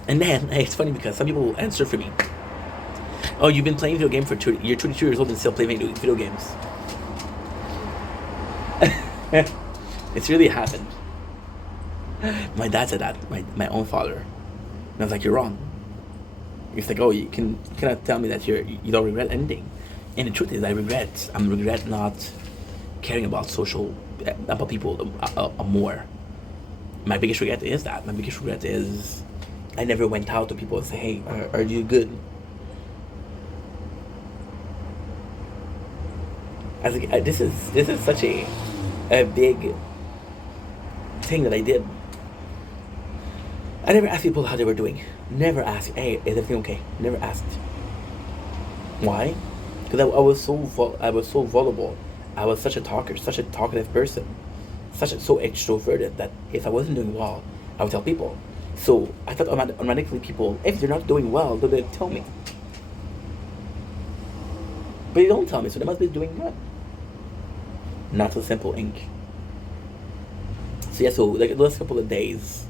And then, it's funny because some people will answer for me. Oh, you've been playing video game for you're 22 years old and still playing video games. It's really happened. My dad said that, my own father. And I was like, you're wrong. He's like, oh, you cannot tell me that you don't regret anything. And the truth is, I regret not caring about about people more. My biggest regret is that. My biggest regret is I never went out to people and say, hey, are you good? I was like, this is such a big thing that I did. I never asked people how they were doing. Never asked, hey, is everything okay? Never asked. Why? Because I was so vulnerable. I was such a talker, such a talkative person, so extroverted that if I wasn't doing well, I would tell people. So I thought automatically people, if they're not doing well, they'll tell me. But they don't tell me, so they must be doing good. Not so simple, ink. So yeah, so like the last couple of days,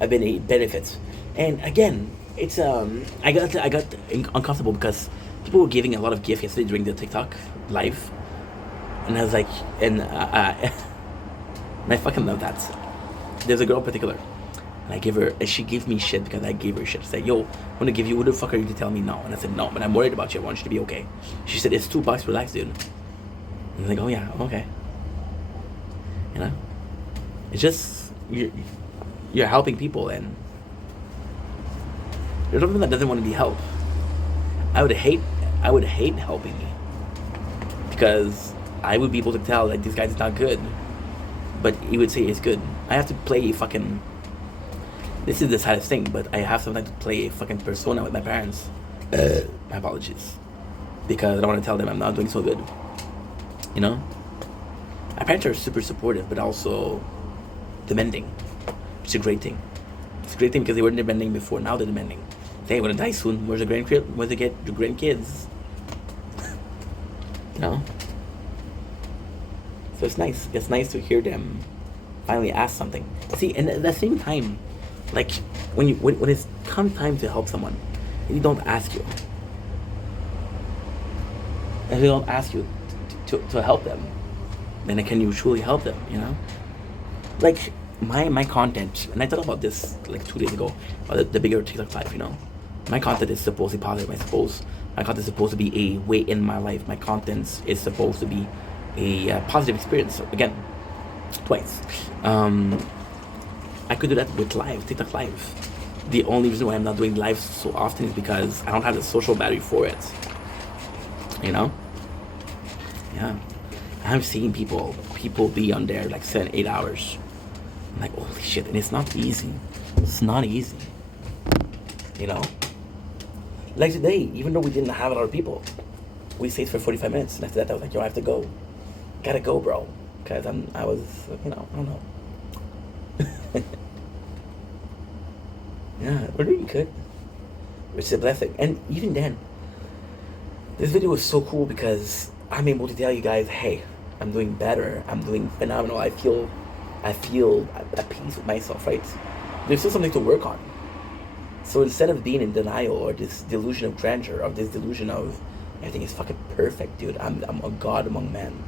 I've been a benefit, and again, it's I got uncomfortable because people were giving a lot of gifts yesterday during the TikTok live, and I was like, and I fucking love that. There's a girl in particular, and she gave me shit because I gave her shit. She said, yo, I'm gonna give you, who the fuck are you to tell me no? And I said, no, but I'm worried about you, I want you to be okay. She said, it's $2, relax, dude. And I was like, oh yeah, okay. You know? It's just, you're helping people, and there's something that doesn't want to be helped. I would hate helping me, because I would be able to tell like this guy's not good, but he would say it's good. I have to play a fucking, this is the saddest thing, but I have sometimes to play a fucking persona with my parents. My apologies, because I don't want to tell them I'm not doing so good. You know, my parents are super supportive, but also demanding. It's a great thing. It's a great thing because they weren't demanding before. Now they're demanding. Hey, we're gonna die soon. Where's the grandkids? You know. So it's nice. It's nice to hear them finally ask something. See, and at the same time, like when it's come time to help someone, they don't ask you. And they don't ask you to help them, then can you truly help them? You know, like my content, and I talked about this like 2 days ago about the bigger TikTok life. You know, my content is supposed to be positive. I suppose my content is supposed to be a way in my life. My content is supposed to be a positive experience. Again, twice. I could do that with TikTok live. The only reason why I'm not doing live so often is because I don't have the social battery for it. You know? Yeah. I'm seeing people be on there like 7-8 hours. I'm like, holy shit, and it's not easy. It's not easy. You know? Like today, even though we didn't have a lot of people, we stayed for 45 minutes, and after that I was like, yo, I have to go. Gotta go, bro. Because I was, you know, I don't know. Yeah, we're doing good. Which is a blessing. And even then, this video was so cool because I'm able to tell you guys, hey, I'm doing better. I'm doing phenomenal. I feel at peace with myself, right? There's still something to work on. So instead of being in denial or this delusion of grandeur, or this delusion of everything is fucking perfect, dude, I'm a god among men.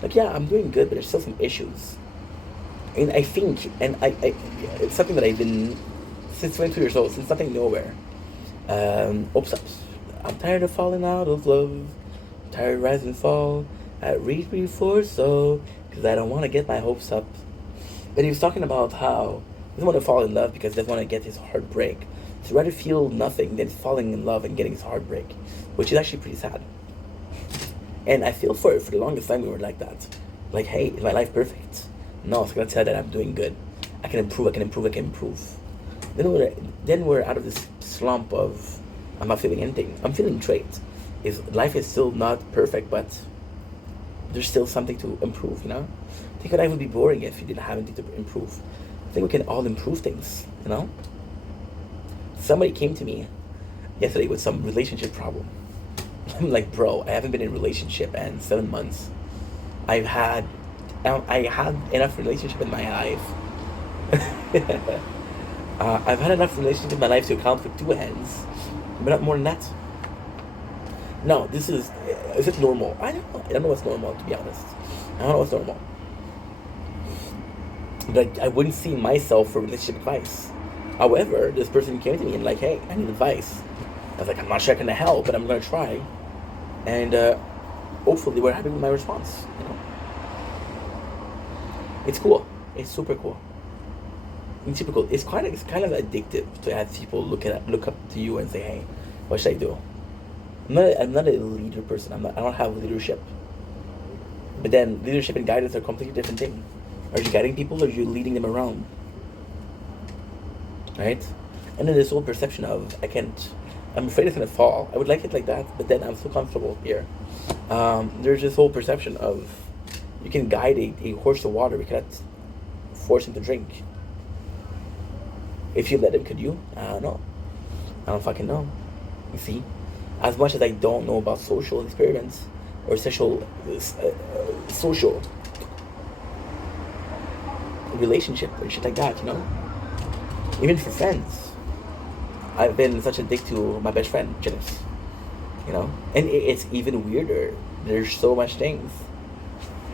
Like, yeah, I'm doing good, but there's still some issues. And I think, and I it's something that I've been, since 22 years old, since nothing nowhere. Ups. I'm tired of falling out of love. Tired of rise and fall. I reach before so, because I don't want to get my hopes up. And he was talking about how he doesn't want to fall in love because he doesn't want to get his heart break. So he'd rather feel nothing than falling in love and getting his heart break, which is actually pretty sad. And I feel for the longest time we were like that. Like, hey, is my life perfect? No, it's gonna tell that I'm doing good. I can improve. Then we're out of this slump of I'm not feeling anything. I'm feeling great. Is life is still not perfect, but there's still something to improve. I think life would be boring if you didn't have anything to improve. I think we can all improve things. Somebody came to me yesterday with some relationship problem. I'm like, bro, I haven't been in a relationship in 7 months. I've had, I had enough relationship in my life. I've had enough relationship in my life to account for two hands, but not more than that. No, is it normal? I don't know. I don't know what's normal, to be honest. I don't know what's normal. But I wouldn't see myself for relationship advice. However, this person came to me and like, hey, I need advice. I was like, I'm not sure I can help, but I'm gonna try. And hopefully we're happy with my response. It's cool. It's super cool. It's super cool. It's kind of addictive to have people look up to you and say, hey, what should I do? I'm not a leader person. I don't have leadership. But then leadership and guidance are completely different things. Are you guiding people or are you leading them around? Right? And then this whole perception of I'm afraid it's gonna fall. I would like it like that, but then I'm so comfortable here. There's this whole perception of you can guide a horse to water, but you cannot force him to drink. If you let him, could you? I don't know. I don't fucking know. You see? As much as I don't know about social experiments or social relationship or shit like that, even for friends, I've been such a dick to my best friend Janice, and it's even weirder. There's so much things.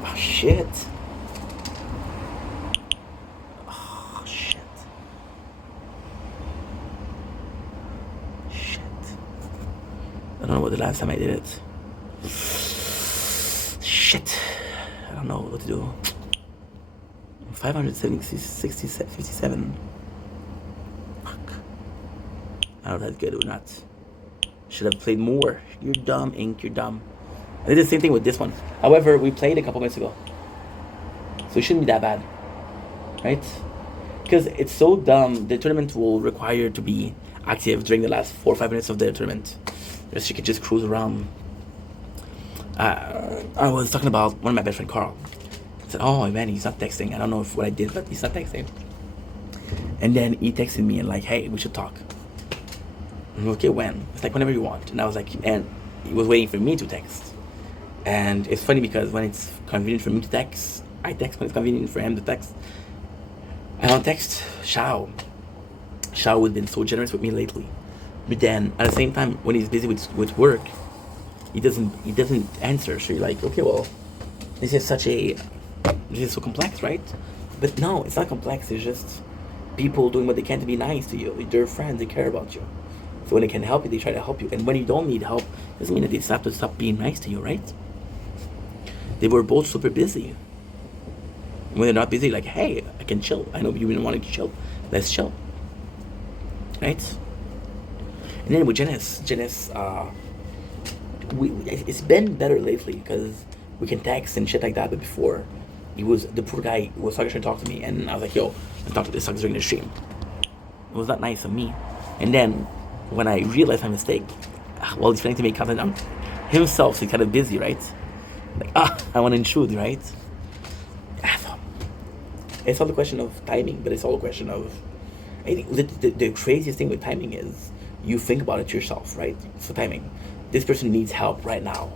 Oh shit. I don't know what the last time I did it. Shit. I don't know what to do. 557. Fuck. I don't know if that's good or not. Should have played more. You're dumb, Ink. You're dumb. I did the same thing with this one. However, we played a couple minutes ago. So it shouldn't be that bad. Right? Because it's so dumb. The tournament will require you to be active during the last 4 or 5 minutes of the tournament. You could just cruise around. I was talking about one of my best friend, Carl. I said, oh man, he's not texting. I don't know what I did, but he's not texting. And then he texted me and like, hey, we should talk. I'm okay, when? It's like, whenever you want. And I was like, and he was waiting for me to text. And it's funny because when it's convenient for me to text, I text. When it's convenient for him to text, I don't text. Shao has been so generous with me lately. But then at the same time, when he's busy with work, he doesn't answer. So you're like, okay, well, this is so complex, right? But no, it's not complex. It's just people doing what they can to be nice to you. They're friends. They care about you. So when they can help you, they try to help you. And when you don't need help, doesn't mean that they have to stop being nice to you, right? They were both super busy. When they're not busy, like, hey, I can chill. I know you didn't want to chill. Let's chill, right? And then with Janice, it's been better lately because we can text and shit like that. But before, the poor guy was trying to talk to me, and I was like, yo, I talked to this sucks during the stream. It was not nice of me. And then when I realized my mistake, while he's trying to make content on himself, so he's kind of busy, right? Like, I want to intrude, right? It's all a question of timing, but it's all a question of, I think the craziest thing with timing is you think about it yourself, right? So timing. This person needs help right now.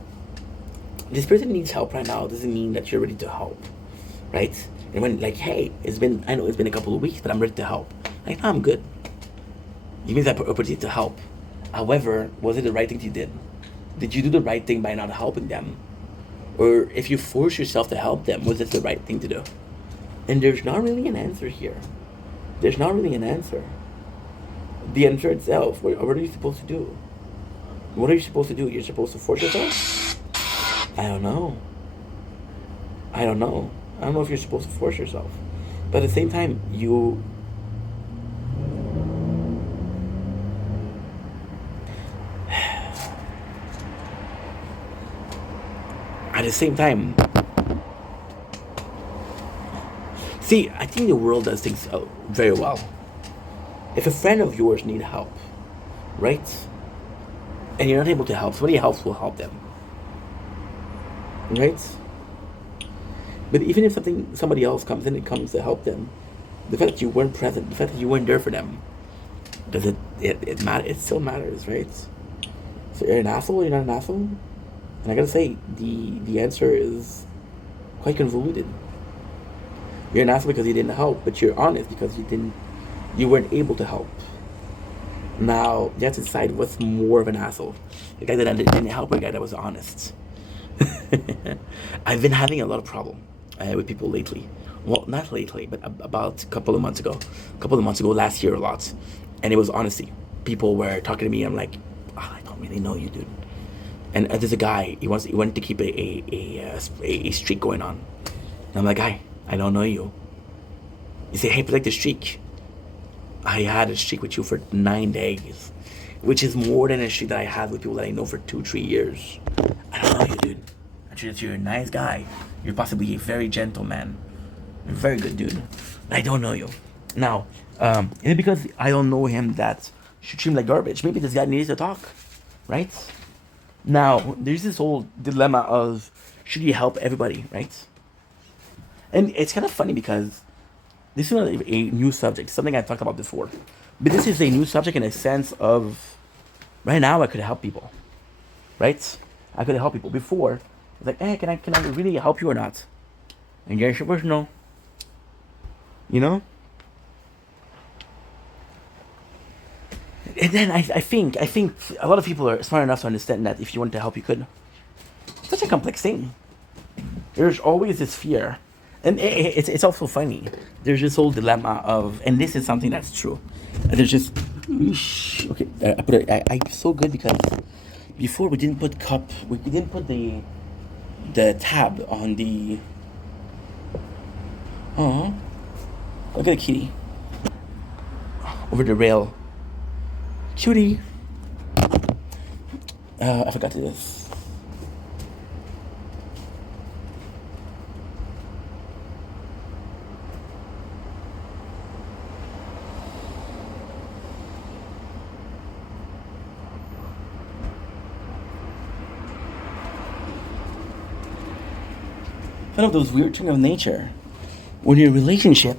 This person needs help right now doesn't mean that you're ready to help, right? And when like, hey, I know it's been a couple of weeks, but I'm ready to help. Like, no, I'm good. You mean that opportunity to help. However, was it the right thing you did? Did you do the right thing by not helping them? Or if you force yourself to help them, was it the right thing to do? And there's not really an answer here. There's not really an answer. The answer itself, what are you supposed to do? What are you supposed to do? You're supposed to force yourself? I don't know. I don't know if you're supposed to force yourself. But at the same time, at the same time, see, I think the world does things very well. If a friend of yours needs help, right? And you're not able to help, somebody else will help them, right? But even if somebody else comes in and comes to help them, the fact that you weren't present, the fact that you weren't there for them, does it matter? It still matters, right? So you're an asshole, you're not an asshole? And I gotta say, the answer is quite convoluted. You're an asshole because you didn't help, but you're honest because you weren't able to help. Now you have to decide what's more of an asshole: the guy that didn't help, or the guy that was honest. I've been having a lot of problem with people lately. Well, not lately, but about a couple of months ago. Last year a lot, and it was honesty. People were talking to me. I'm like, I don't really know you, dude. And there's a guy. He wanted to keep a streak going on. And I'm like, guy, I don't know you. You say, hey, protect the streak. I had a streak with you for 9 days, which is more than a streak that I had with people that I know for 2-3 years. I don't know you, dude. You're a nice guy. You're possibly a very gentle man. You're a very good dude. I don't know you. Now, is it because I don't know him that should treat him like garbage? Maybe this guy needs to talk, right? Now, there's this whole dilemma of should you help everybody, right? And it's kind of funny because this is not a new subject, something I talked about before. But this is a new subject in a sense of, right now I could help people, right? I could help people. Before, it's like, hey, can I really help you or not? And the answer was no. You know? And then I think a lot of people are smart enough to understand that if you want to help, you could. It's such a complex thing. There's always this fear. And it's also funny. There's this whole dilemma of, and this is something that's true. There's just, okay, I'm so good because before we didn't put we didn't put the tab on the, oh, look at the kitty. Over the rail. Cutie. I forgot to do this. Kind of those weird things of nature. When you're in a relationship,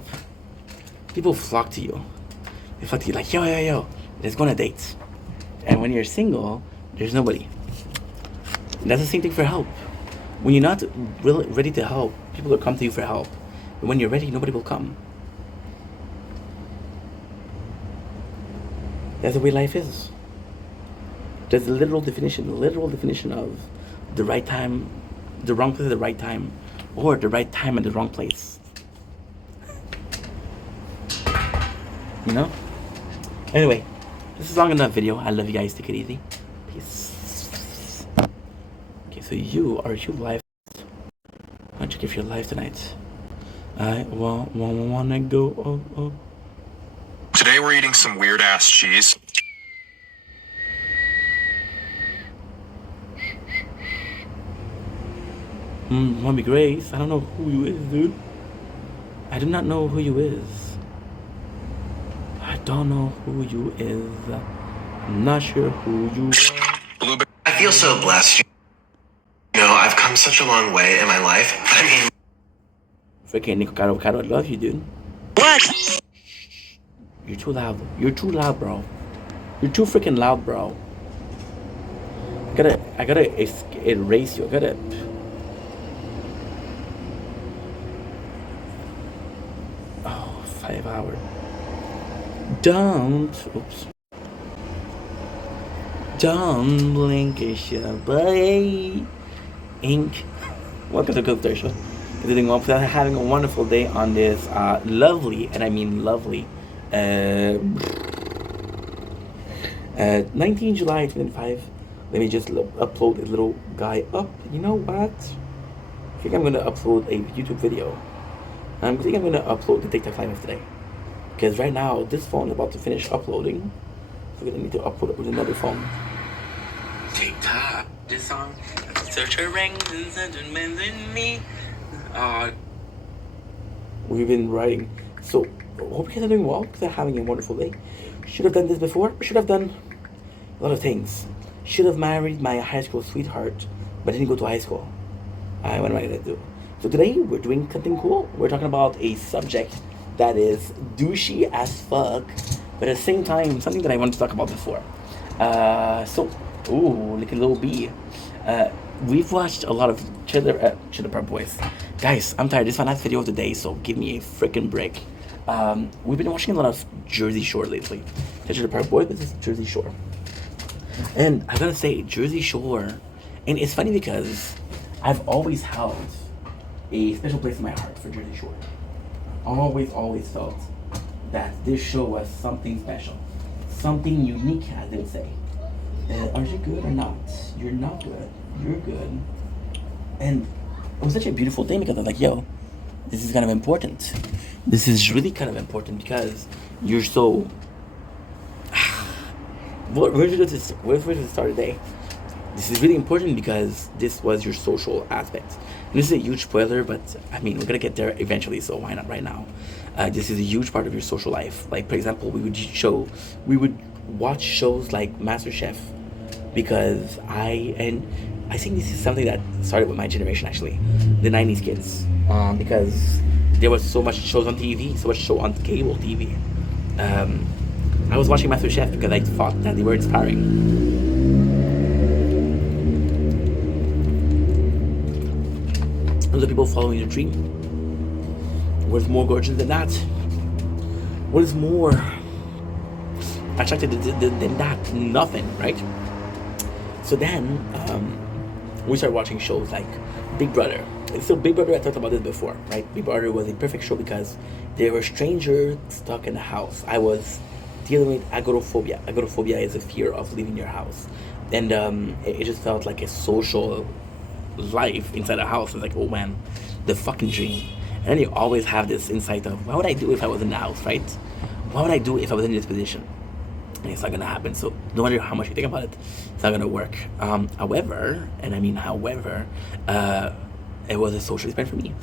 people flock to you. They flock to you like, yo, let's go on a date. And when you're single, there's nobody. And that's the same thing for help. When you're not really ready to help, people will come to you for help. And when you're ready, nobody will come. That's the way life is. There's a literal definition of the right time, the wrong place at the right time, or the right time at the wrong place. You know? Anyway, this is long enough video. I love you guys. Take it easy. Peace. Okay, so you live. Why don't you give your life tonight? I wanna go. Oh. Today we're eating some weird ass cheese. Mommy Grace, I don't know who you is, dude. I do not know who you is. I don't know who you is. I'm not sure who you are. Blueberry. I feel so blessed. You know, I've come such a long way in my life. I mean... Freaking Nico Caro, I love you, dude. What? You're too loud. You're too loud, bro. You're too freaking loud, bro. I gotta erase you. I gotta... Oh, 5 hours. Don't blink, it's your buddy. Ink. Welcome to Cook Show. Doing well, having a wonderful day on this lovely, and I mean lovely, 19 July 2025. Let me just upload a little guy up. You know what? I think I'm going to upload a YouTube video. I think I'm going to upload the TikTok live of today. Because right now, this phone is about to finish uploading. So we're going to need to upload it with another phone. TikTok, this song. Search a ring, sentiments in me. We've been writing. So, hope you guys are doing well. Because I'm having a wonderful day. Should have done this before. Should have done lot of things. Should have married my high school sweetheart, but didn't go to high school. What am I gonna do? So today we're doing something cool. We're talking about a subject that is douchey as fuck, but at the same time something that I wanted to talk about before. Look at Lil B. We've watched a lot of Chiller Park Boys. Guys, I'm tired. This is my last video of the day, so give me a freaking break. We've been watching a lot of Jersey Shore lately. Chiller Park Boys, but this is Jersey Shore. And I gotta say, Jersey Shore, and it's funny because I've always held a special place in my heart for Jersey Shore. Always felt that this show was something special, something unique, as they would say. Are you good or not? You're not good. You're good. And it was such a beautiful thing because I was like, yo, this is kind of important. This is really kind of important because you're so... Where should we start today? This is really important because this was your social aspect. And this is a huge spoiler, but I mean, we're gonna get there eventually, so why not right now? This is a huge part of your social life. Like, for example, we would watch shows like MasterChef because I think this is something that started with my generation, actually, the 90s kids, because there was so much shows on TV, so much show on cable TV. I was watching MasterChef because I thought that they were inspiring. Those are people following their dream. What is more gorgeous than that? What is more attractive than that? Nothing, right? So then, we started watching shows like Big Brother. So Big Brother, I talked about this before, right? Big Brother was a perfect show because they were strangers stuck in a house. I was dealing with agoraphobia. Agoraphobia is a fear of leaving your house. And it just felt like a social life inside a house. It's like, oh man, the fucking dream. And then you always have this insight of, what would I do if I was in the house, right? What would I do if I was in this position? And it's not gonna happen. So no matter how much you think about it, it's not gonna work. However, it was a social experience for me.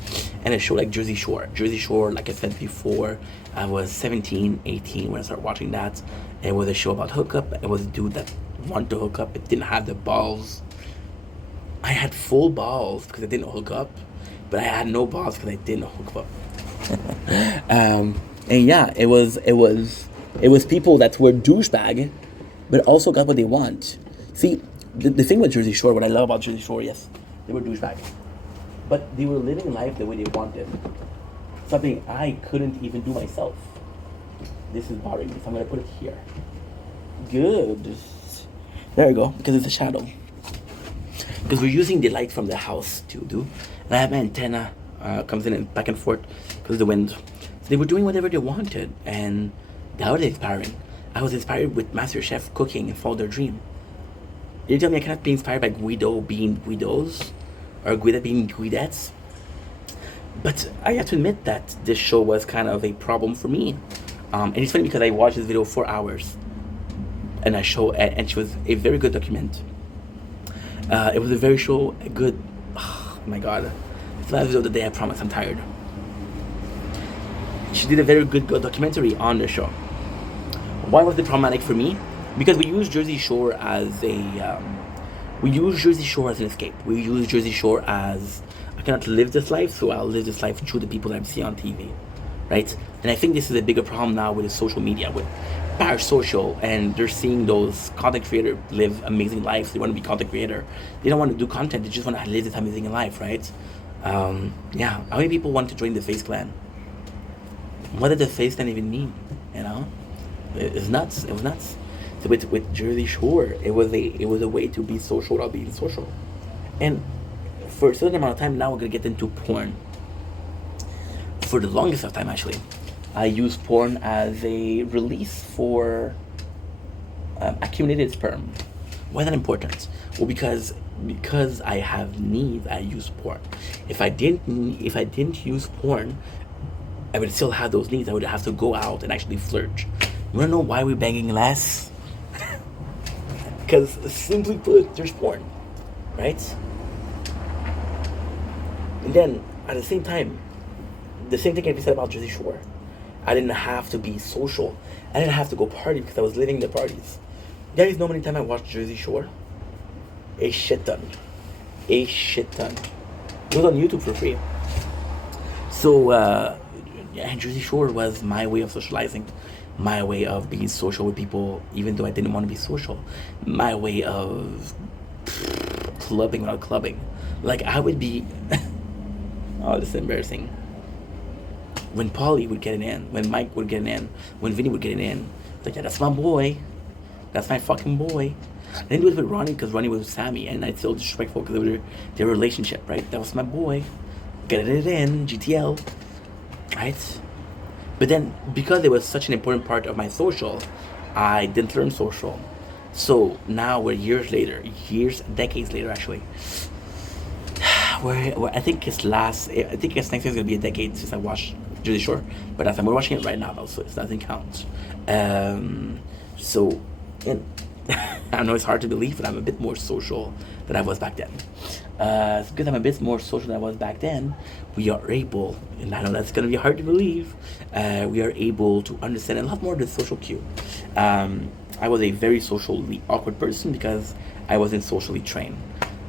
And a show like Jersey Shore. Jersey Shore, like I said before, I was 17, 18 when I started watching that. It was a show about hookup. It was a dude that wanted to hook up, but didn't have the balls. I had full balls because I didn't hook up, but I had no balls because I didn't hook up. And yeah, it was people that were douchebag, but also got what they want. See, the thing with Jersey Shore, what I love about Jersey Shore, yes, they were douchebag, but they were living life the way they wanted. Something I couldn't even do myself. This is bothering me, so I'm gonna put it here. Good. There we go, because it's a shadow. Because we're using the light from the house to do. And I have my antenna comes in and back and forth because of the wind. So they were doing whatever they wanted, and that was inspiring. I was inspired with MasterChef cooking and follow their dream. You tell me I cannot be inspired by Guido being Guidos or Guida being Guidettes? But I have to admit that this show was kind of a problem for me. And it's funny because I watched this video 4 hours, and it was a very good document. It was a good, oh my god, it's the last video of the day, I promise, I'm tired. She did a very good documentary on the show. Why was it problematic for me? Because we use Jersey Shore as an escape. We use Jersey Shore as, I cannot live this life, so I'll live this life through the people that I see on TV, right? And I think this is a bigger problem now with the social media, with parasocial, and they're seeing those content creators live amazing lives. They want to be content creator. They don't want to do content. They just want to live this amazing life, right? Yeah. How many people want to join the Face Clan? What did the Face Clan even mean? You know, it's nuts. It was nuts. So with Jersey Shore, it was a way to be social without being social. And for a certain amount of time, now we're gonna get into porn. For the longest of time, actually, I used porn as a release for accumulated sperm. Why is that important? Well, because I have needs, I use porn. If I didn't use porn, I would still have those needs. I would have to go out and actually flirt. You wanna know why we're banging less? Because simply put, there's porn, right? And then at the same time, the same thing can be said about Jersey Shore. I didn't have to be social. I didn't have to go party because I was living the parties. You guys know how many times I watched Jersey Shore? A shit ton. A shit ton. It was on YouTube for free. So, yeah, Jersey Shore was my way of socializing, my way of being social with people, even though I didn't want to be social, my way of clubbing without clubbing. Like, I would be, oh, this is embarrassing. When Polly would get it in, when Mike would get it in, when Vinny would get it in, like, yeah, that's my boy. That's my fucking boy. I didn't do it with Ronnie because Ronnie was with Sammy, and I feel disrespectful because they were their relationship, right? That was my boy. Get it in, GTL, right? But then, because it was such an important part of my social, I didn't learn social. So now we're decades later, actually. Where I think it's next year's gonna be a decade since I watched Jersey Shore. But as we're watching it right now, though, so it doesn't count. So, and I know it's hard to believe, but I'm a bit more social than I was back then. Because I'm a bit more social than I was back then, we are able, and I know that's going to be hard to believe, we are able to understand a lot more of the social cue. I was a very socially awkward person because I wasn't socially trained.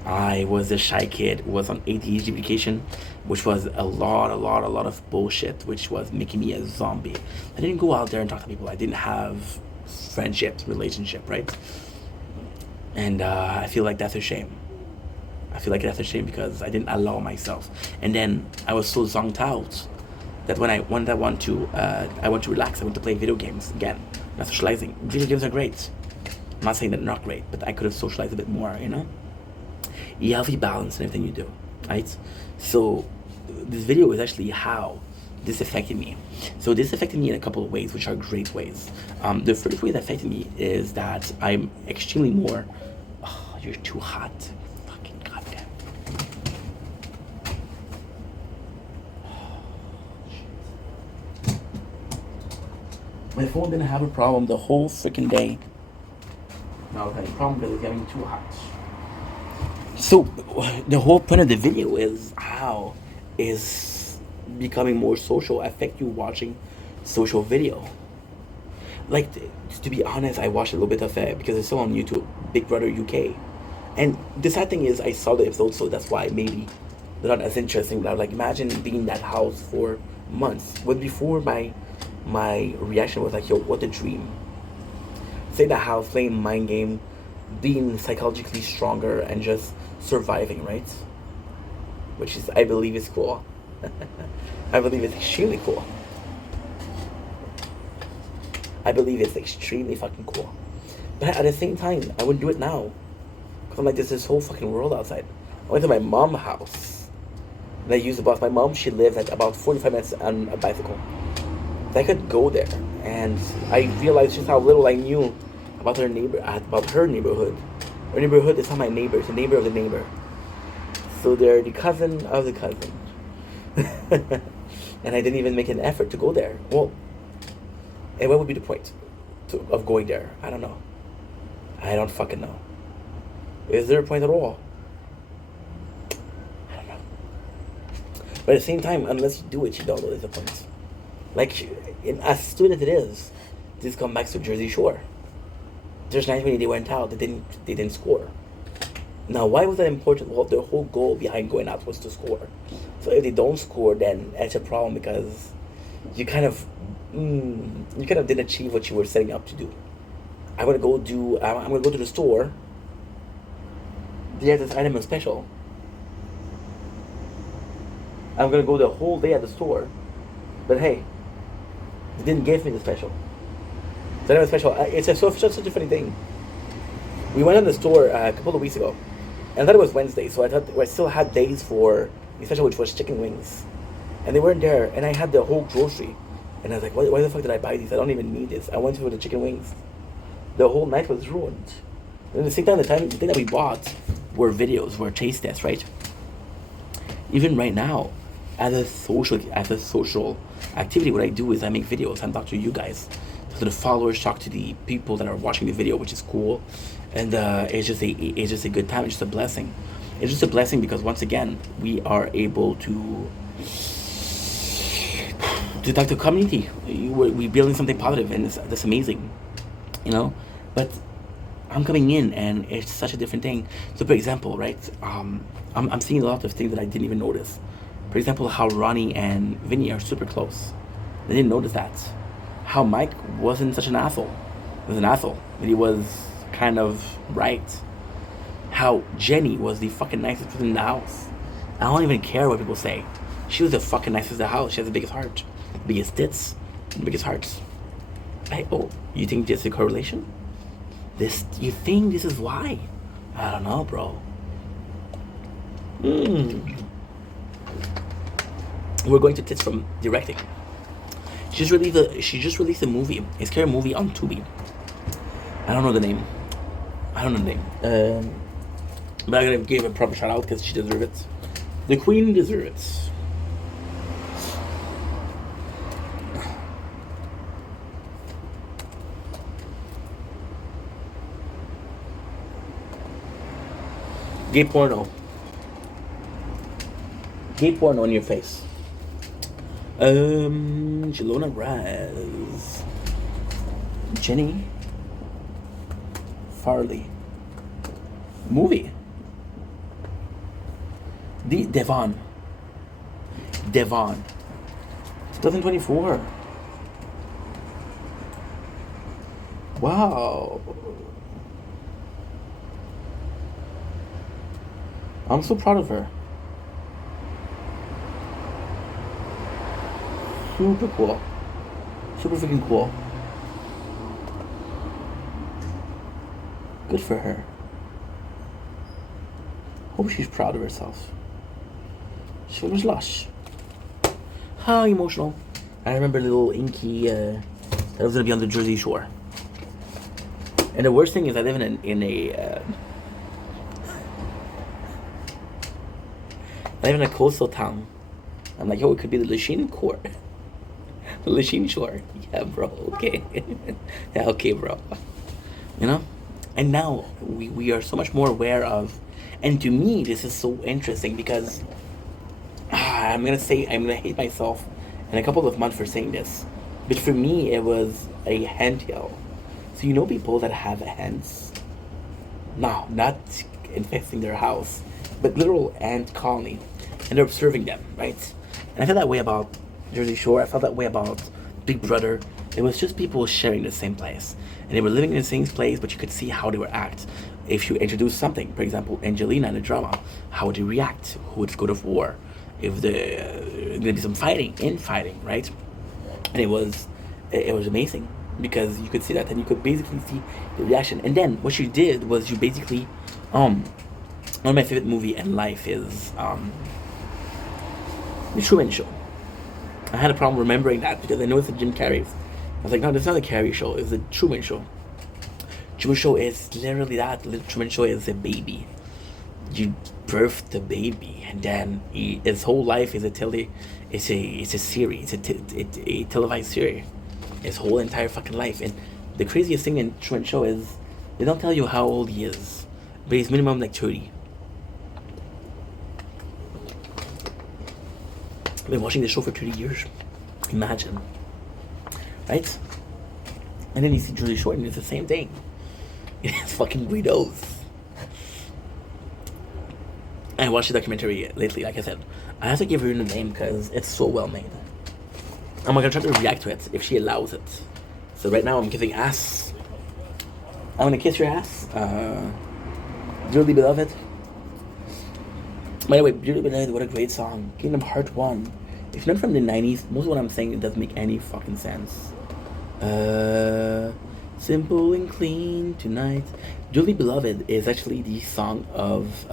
I was a shy kid who was on ADHD medication, which was a lot of bullshit, which was making me a zombie. I didn't go out there and talk to people. I didn't have friendships, relationship, right? And I feel like that's a shame. I feel like that's a shame because I didn't allow myself. And then I was so zonked out that when I want to relax, I want to play video games again, not socializing. Video games are great. I'm not saying that they're not great, but I could have socialized a bit more, you know? You have to balance in everything you do, right? So this video is actually how this affected me. So this affected me in a couple of ways, which are great ways. The first way that affected me is that I'm extremely more. Oh, you're too hot. Fucking goddamn. My phone didn't have a problem the whole freaking day. Now it had a problem because it's getting too hot. So the whole point of the video is how is becoming more social affect you watching social video. Like, to be honest, I watched a little bit of it because it's still on YouTube, Big Brother UK. And the sad thing is I saw the episode, so that's why maybe they're not as interesting. But like, imagine being in that house for months. But before my reaction was like, yo, what a dream. Stay in that house, playing mind game, being psychologically stronger and just surviving, right? Which is, I believe, is cool. I believe it's extremely cool. I believe it's extremely fucking cool. But at the same time, I wouldn't do it now. Because I'm like, there's this whole fucking world outside. I went to my mom's house. And I used the bus. My mom, she lived like about 45 minutes on a bicycle. So I could go there. And I realized just how little I knew about her neighborhood. Her neighborhood is not my neighbor, it's the neighbor of the neighbor. So they're the cousin of the cousin. And I didn't even make an effort to go there. Well, and what would be the point of going there? I don't know. I don't fucking know. Is there a point at all? I don't know. But at the same time, unless you do it, you don't know there's a point. Like, as stupid as it is, this comes back to Jersey Shore. There's nights when they went out, they didn't score. Now, why was that important? Well, the whole goal behind going out was to score. So if they don't score, then it's a problem because you kind of didn't achieve what you were setting up to do. I'm gonna go to the store. They have this item special. I'm gonna go the whole day at the store, but hey, they didn't give me the special. So item special. It's such a funny thing. We went to the store a couple of weeks ago, and I thought it was Wednesday, so I thought I still had days for the special, which was chicken wings, and they weren't there. And I had the whole grocery, and I was like, why the fuck did I buy these? I don't even need this. I went for the chicken wings. The whole night was ruined. And at the same time, the thing that we bought were videos, were taste tests, right? Even right now, as a social activity, what I do is I make videos and talk to you guys, talk to the followers, talk to the people that are watching the video, which is cool, and it's just a good time. It's just a blessing. It's just a blessing because once again we are able to talk to the community. We're building something positive, and that's amazing, you know. But I'm coming in and it's such a different thing. So, for example, right, I'm seeing a lot of things that I didn't even notice. For example, how Ronnie and Vinny are super close. I didn't notice that. How Mike wasn't such an asshole. He was an asshole, but he was kind of right. How Jenny was the fucking nicest person in the house. I don't even care what people say. She was the fucking nicest in the house. She has the biggest heart, biggest tits, and biggest hearts. Hey, oh, you think there's a correlation? You think this is why? I don't know, bro. We're going to tits from directing. She just released a movie, a scary movie on Tubi. I don't know the name. But I'm gonna give a proper shout out because she deserves it. The Queen deserves it. Gay porno. Gay porno on your face. Shalona Raz. Jenny Farley. Movie. Devon. 2024. Wow. I'm so proud of her. Super cool. Super freaking cool. Good for her. Hope she's proud of herself. She was lush. How emotional. I remember little Inky that was gonna be on the Jersey Shore. And the worst thing is I live in a coastal town. I'm like, yo, it could be the Lachine Court. The Lachine Shore. Yeah, bro, okay. Yeah, okay, bro. You know? And now we are so much more aware of, and to me, this is so interesting because I'm gonna hate myself in a couple of months for saying this. But for me, it was a handtail. So you know people that have hens? No, not infesting their house, but literal ant colony. And they're observing them, right? And I felt that way about Jersey Shore. I felt that way about Big Brother. It was just people sharing the same place. And they were living in the same place, but you could see how they would act. If you introduce something, for example, Angelina in the drama, how would they react? Who would go to war? If there'd be some infighting, right? And it was amazing because you could see that and you could basically see the reaction. And then what you did was you basically, one of my favorite movie in life is The Truman Show. I had a problem remembering that because I know it's a Jim Carrey. I was like, no, it's not a Carrey show. It's a Truman Show. Truman Show is literally that. The Truman Show is a baby. You birth the baby, and then his whole life is it's a series. It's a televised series. His whole entire fucking life. And the craziest thing in Truman Show is they don't tell you how old he is, but he's minimum like 30. I've been watching the show for 30 years. Imagine. Right? And then you see Jersey Shore and it's the same thing. It's fucking widows. I watched the documentary lately, like I said. I have to give her a name because it's so well made. I'm gonna try to react to it if she allows it. So right now I'm kissing ass. I'm gonna kiss your ass. Dearly Beloved. By the way, Dearly Beloved, what a great song. Kingdom Hearts 1. If you're not from the 90s, most of what I'm saying, it doesn't make any fucking sense. Simple and clean tonight. Dearly Beloved is actually the song of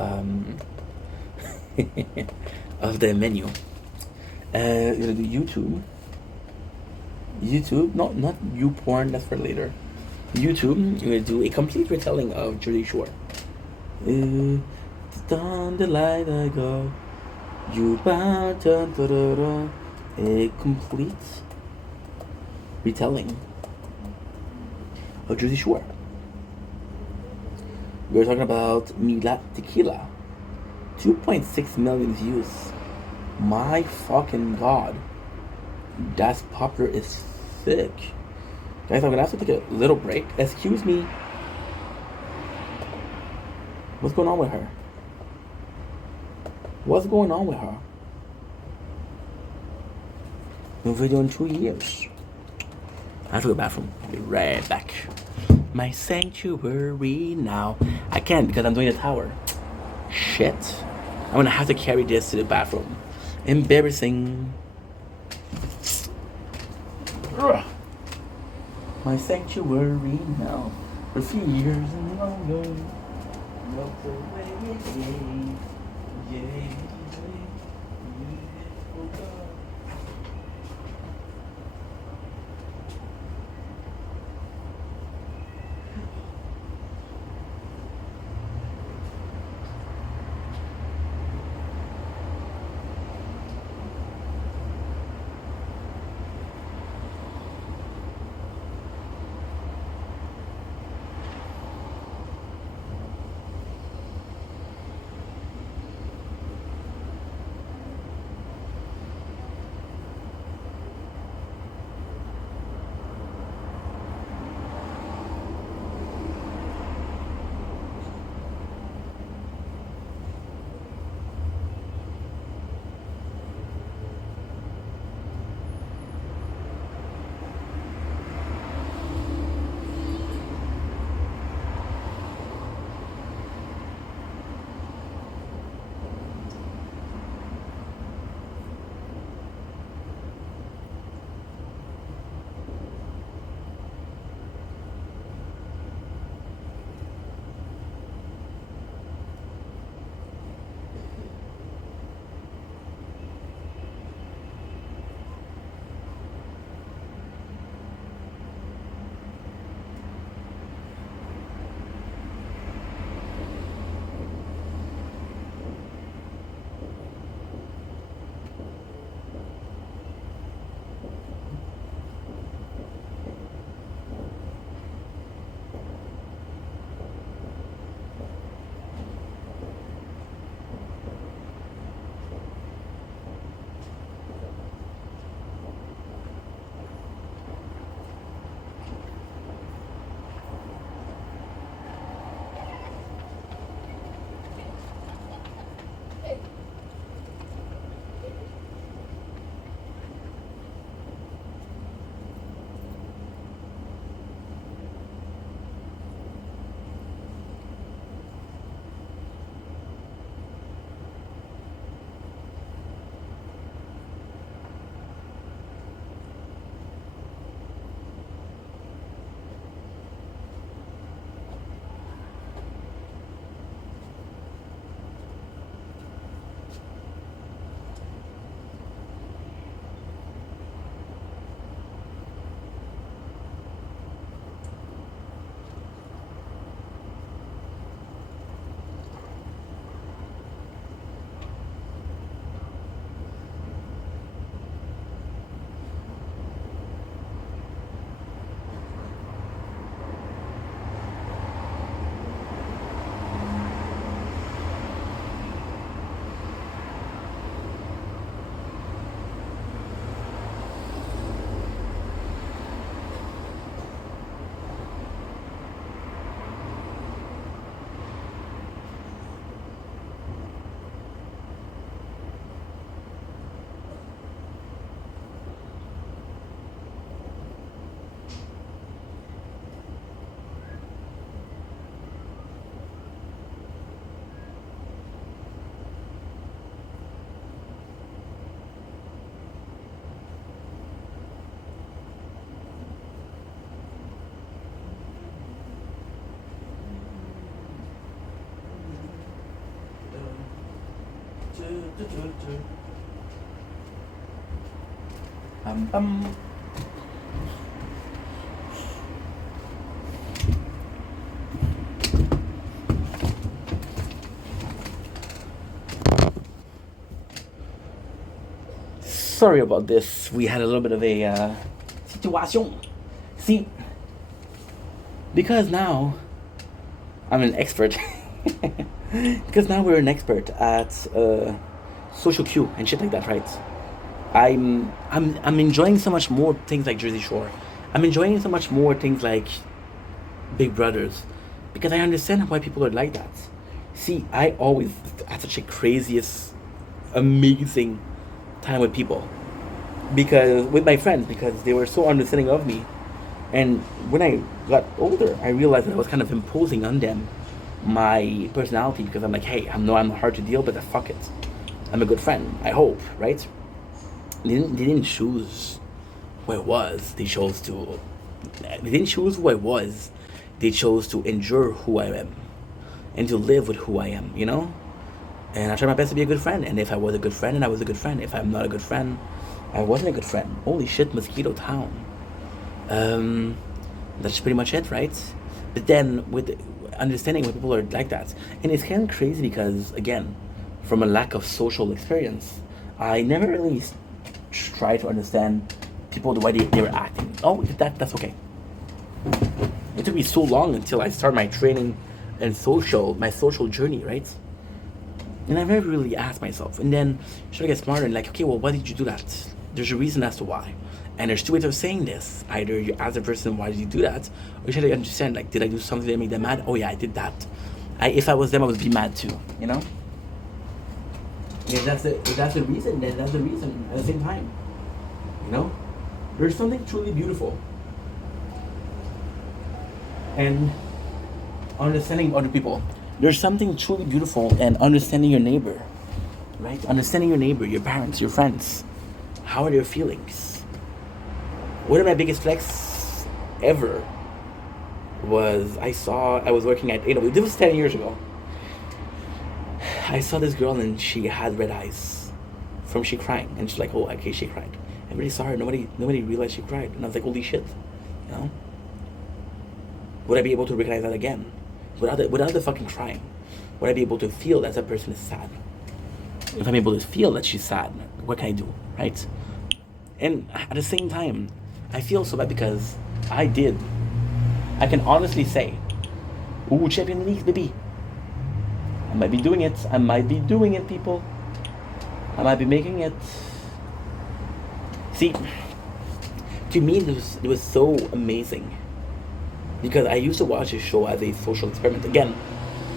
of the menu. You're gonna do YouTube, not YouPorn, that's for later. YouTube, you're gonna do a complete retelling of Jersey Shore. Down the light I go, you bow down, a complete retelling of Jersey Shore. We're talking about Mila Tequila. 2.6 million views. My fucking god. That's popular as thick. Guys, I'm gonna have to take a little break. Excuse me. What's going on with her? What's going on with her? No video in 2 years. I have to go to the bathroom. I'll be right back. My sanctuary now. I can't because I'm doing a tower. Shit. I'm gonna have to carry this to the bathroom. Embarrassing. Ugh. My sanctuary now. For years and longer. Melt away. Yeah. Bum, bum. Sorry about this. We had a little bit of a situation. See, because now I'm an expert. Because now we're an expert at social cue and shit like that, right? I'm enjoying so much more things like Jersey Shore. I'm enjoying so much more things like Big Brothers because I understand why people are like that. See, I always had such a craziest, amazing time with people, because with my friends, because they were so understanding of me. And when I got older, I realized that I was kind of imposing on them my personality, because I'm like, hey, I'm hard to deal, but fuck it, I'm a good friend. I hope, right? They didn't choose who I was. They chose to. They didn't choose who I was. They chose to endure who I am, and to live with who I am. And I try my best to be a good friend. And if I was a good friend, then I was a good friend. If I'm not a good friend, I wasn't a good friend. Holy shit, mosquito town. Um, that's pretty much it, right? But then with understanding when people are like that, and it's kind of crazy because again, from a lack of social experience, I never really try to understand people the way they were acting. Oh, that's okay. It took me so long until I started my training and my social journey, right? And I never really asked myself. And then should I get smarter and like, okay, well, why did you do that? There's a reason as to why. And there's two ways of saying this. Either you ask the person, why did you do that? Or you should understand, like, did I do something that made them mad? Oh yeah, I did that. If I was them, I would be mad too, If that's the reason, then that's the reason at the same time. You know? There's something truly beautiful. And understanding other people. There's something truly beautiful and understanding your neighbor. Right? Understanding your neighbor, your parents, your friends. How are their feelings? One of my biggest flex ever was I was working at AW. This was 10 years ago. I saw this girl and she had red eyes from she crying. And she's like, oh, okay, she cried. Everybody saw her. Nobody realized she cried. And I was like, holy shit. Would I be able to recognize that again? Without the fucking crying? Would I be able to feel that person is sad? If I'm able to feel that she's sad, what can I do, right? And at the same time, I feel so bad because I can honestly say, ooh, Champion League, baby. I might be doing it, people. I might be making it. See, to me, it was so amazing. Because I used to watch this show as a social experiment again.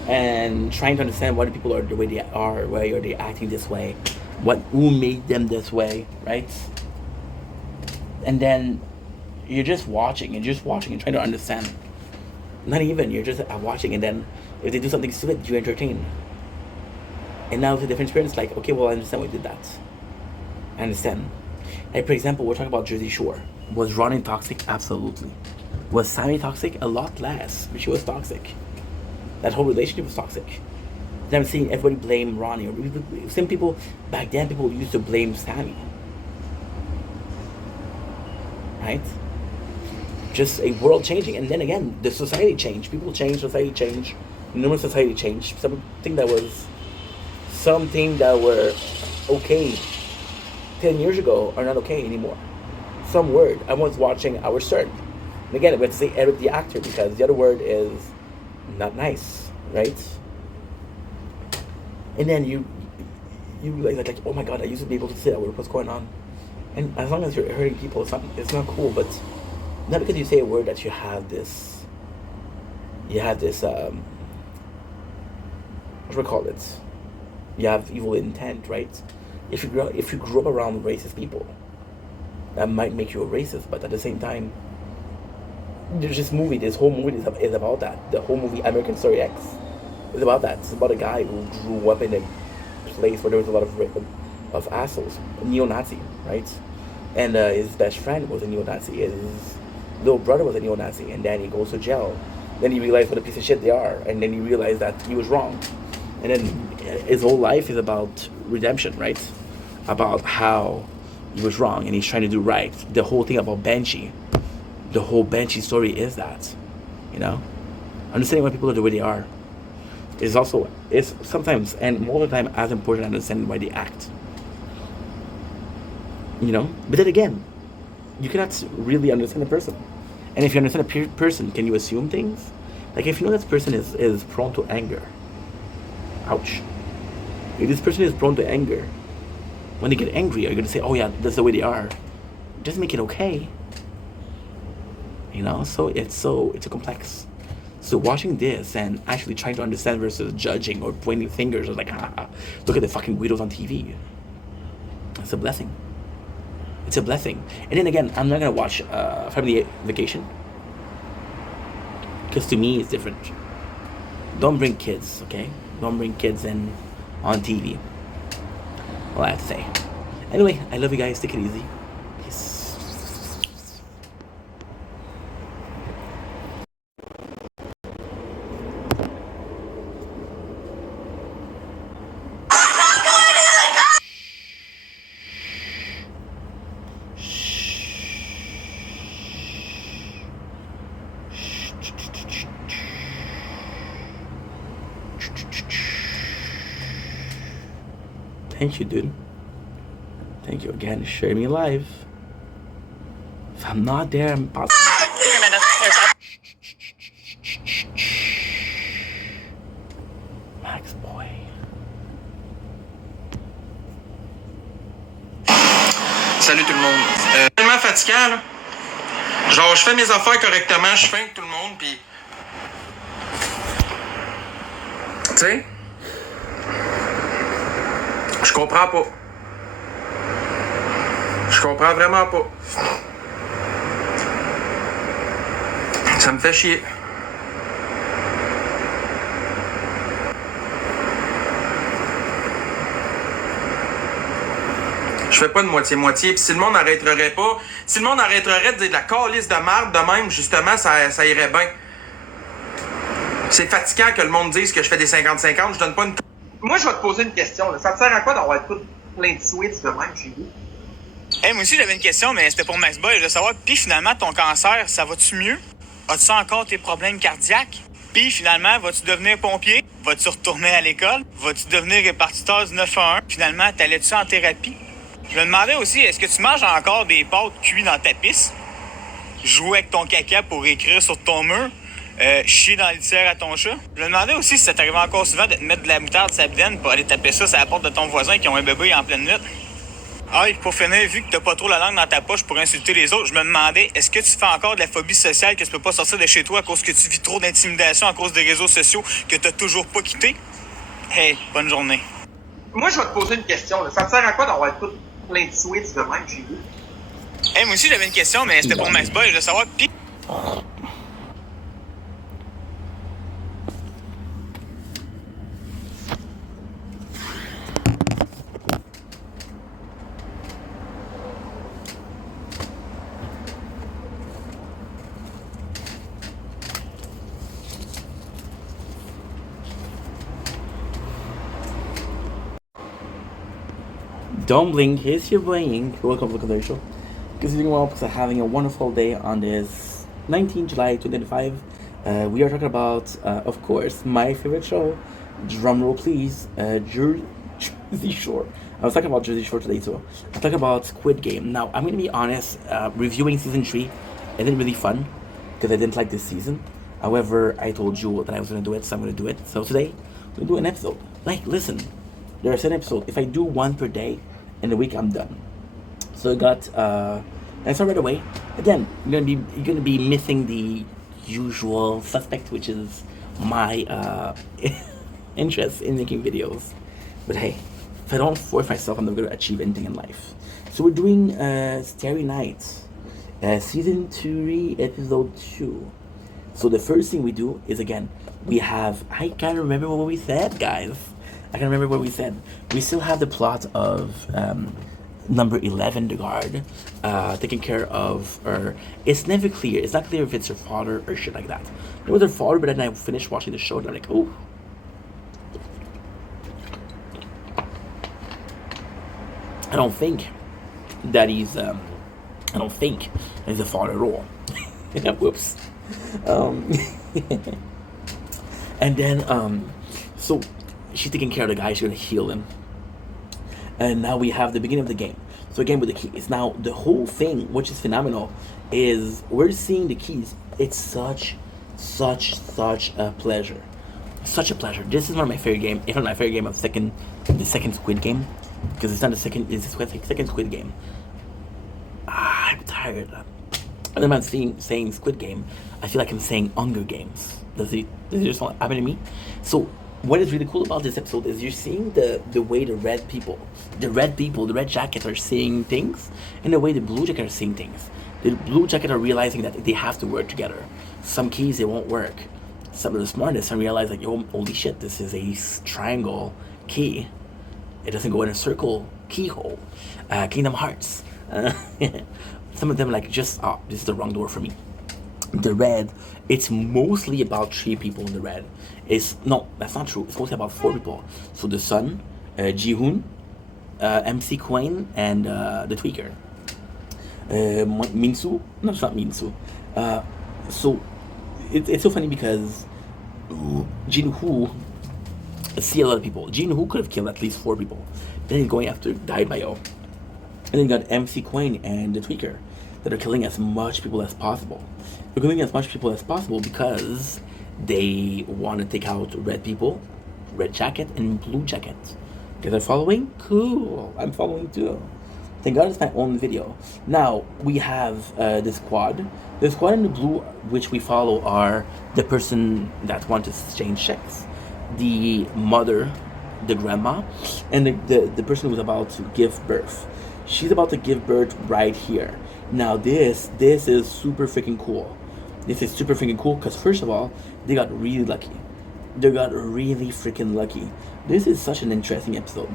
And trying to understand why the people are the way they are, why are they acting this way, who made them this way, right? And then you're just watching and trying to understand. Not even, you're just watching, and then if they do something stupid, you entertain. And now it's a different experience, like, okay, well, I understand why you did that. I understand. Like, for example, we're talking about Jersey Shore. Was Ronnie toxic? Absolutely. Was Sammy toxic? A lot less, but she was toxic. That whole relationship was toxic. Then I'm seeing everybody blame Ronnie. Or some people, back then, people used to blame Sammy. Right? Just a world changing. And then again, the society changed. People change, society changed. Numerous society changed. Something that were okay 10 years ago are not okay anymore. Some word. I was watching Our Stern. And again, we have to say Eric the actor because the other word is not nice, right? And then you realize like, oh my god, I used to be able to say that word. What's going on? And as long as you're hurting people, it's not cool. But not because you say a word that you have this what do we call it? You have evil intent, right? If you grew up around racist people, that might make you a racist. But at the same time, there's this whole movie is about that. The whole movie American Story X is about that. It's about a guy who grew up in a place where there was a lot of assholes, neo-Nazi, right? And his best friend was a neo-Nazi. His little brother was a neo-Nazi, and then he goes to jail. Then he realized what a piece of shit they are, and then he realized that he was wrong. And then his whole life is about redemption, right? About how he was wrong and he's trying to do right. The whole thing about Banshee, the whole Banshee story is that, understanding why people are the way they are is sometimes and more of the time as important as understanding why they act. But then again, you cannot really understand a person. And if you understand a person, can you assume things? Like if you know this person is prone to anger, ouch. If this person is prone to anger, when they get angry, are you going to say, oh yeah, that's the way they are? It doesn't make it okay. So it's a complex. So watching this and actually trying to understand versus judging or pointing fingers or like, haha, look at the fucking weirdos on TV. It's a blessing. It's a blessing. And then again, I'm not gonna watch Family Vacation because to me it's different. Don't bring kids, okay? Don't bring kids in on TV. All I have to say. Anyway, I love you guys. Take it easy. Peace. Thank you, dude. Thank you again. Share me live. If I'm not there, I'm possible. Max boy. Salut tout le monde. Tellement fatigant, là. Genre, je fais mes affaires correctement, je fais avec tout le monde, pis... Tu sais? Je comprends pas. Je comprends vraiment pas. Ça me fait chier. Je fais pas de moitié-moitié. Puis si le monde arrêterait pas, si le monde arrêterait de dire de la calice de marde de même, justement, ça irait bien. C'est fatigant que le monde dise que je fais des 50-50. Je donne pas une... Moi, je vais te poser une question. Là. Ça te sert à quoi d'avoir tout plein de switches de même chez vous? Hey, moi aussi, j'avais une question, mais c'était pour Max Boy. Je veux savoir, puis finalement, ton cancer, ça va-tu mieux? As-tu encore tes problèmes cardiaques? Puis finalement, vas-tu devenir pompier? Vas-tu retourner à l'école? Vas-tu devenir répartiteur du 911? Finalement, t'allais-tu en thérapie? Je me demandais aussi, est-ce que tu manges encore des pâtes cuites dans ta pisse? Jouer avec ton caca pour écrire sur ton mur? Chier dans la litière à ton chat? Je me demandais aussi si ça t'arrivait encore souvent de te mettre de la moutarde sur la bedaine pour aller taper ça sur la porte de ton voisin qui ont un bébé en pleine nuit. Ah, et pour finir, vu que t'as pas trop la langue dans ta poche pour insulter les autres, je me demandais, est-ce que tu fais encore de la phobie sociale que tu peux pas sortir de chez toi à cause que tu vis trop d'intimidation à cause des réseaux sociaux que t'as toujours pas quitté? Hey, bonne journée. Moi, je vais te poser une question. Là. Ça te sert à quoi d'avoir tout plein de switches de même chez vous? Hey, moi aussi, j'avais une question, mais c'était pour Max Boy. Je veux savoir, pis... Don't blink. Here's your bling. Welcome to the Conversation Show. Because you're doing well, because I'm having a wonderful day on this 19 July 2025. We are talking about, of course, my favorite show. Drum roll, please. Jersey Shore. I was talking about Jersey Shore today too. I'm talking about Squid Game. Now, I'm going to be honest. Reviewing season 3 isn't really fun because I didn't like this season. However, I told you that I was going to do it, so I'm going to do it. So today, we're going to do an episode. Like, listen, there's an episode. If I do one per day, in a week I'm done. So I got I start right away. Again, you're gonna be missing the usual suspect, which is my interest in making videos. But hey, if I don't force myself, I'm not gonna achieve anything in life. So we're doing Starry Night, season 3, episode 2. So the first thing we do is, again, we have, I can't remember what we said, guys. I can remember what we said. We still have the plot of number 11, the guard, taking care of her. It's never clear. It's not clear if it's her father or shit like that. It was her father, but then I finished watching the show and I'm like, oh. I don't think that he's the father at all. Whoops. And then, so she's taking care of the guy. She's gonna heal him. And now we have the beginning of the game. So again with the keys. Now the whole thing, which is phenomenal, is we're seeing the keys. It's such a pleasure. Such a pleasure. This is one of my favorite games. If not my favorite game of the second Squid Game. Because it's not the second, it's the second Squid Game. I'm tired. And then I'm saying Squid Game, I feel like I'm saying Hunger Games. Does it just not happen to me? So what is really cool about this episode is you're seeing the way the red jackets are seeing things, and the way the blue jackets are seeing things. The blue jackets are realizing that they have to work together. Some keys they won't work. Some of the smartest and realize like, yo, holy shit, this is a triangle key. It doesn't go in a circle keyhole. Kingdom Hearts. Some of them like just, oh, this is the wrong door for me. The red, it's mostly about 3 people in the red. No, that's not true. It's mostly about 4 people. So the Sun, Ji-hoon, MC Queen, and the Tweaker. Minsu? No, it's not Minsu. So it's so funny because Jin-Hoo see a lot of people. Jin-Hoo could have killed at least 4 people. Then he's going after Daibayo. And then you got MC Queen and the Tweaker that are killing as much people as possible. They're killing as much people as possible because they want to take out red people, red jacket and blue jacket. You guys are following? Cool. I'm following too. Thank God it's my own video. Now we have the squad. The squad in the blue, which we follow, are the person that wants to exchange checks, the mother, the grandma, and the person who's about to give birth. She's about to give birth right here. Now this is super freaking cool. This is super freaking cool because first of all, they got really lucky. They got really freaking lucky. This is such an interesting episode.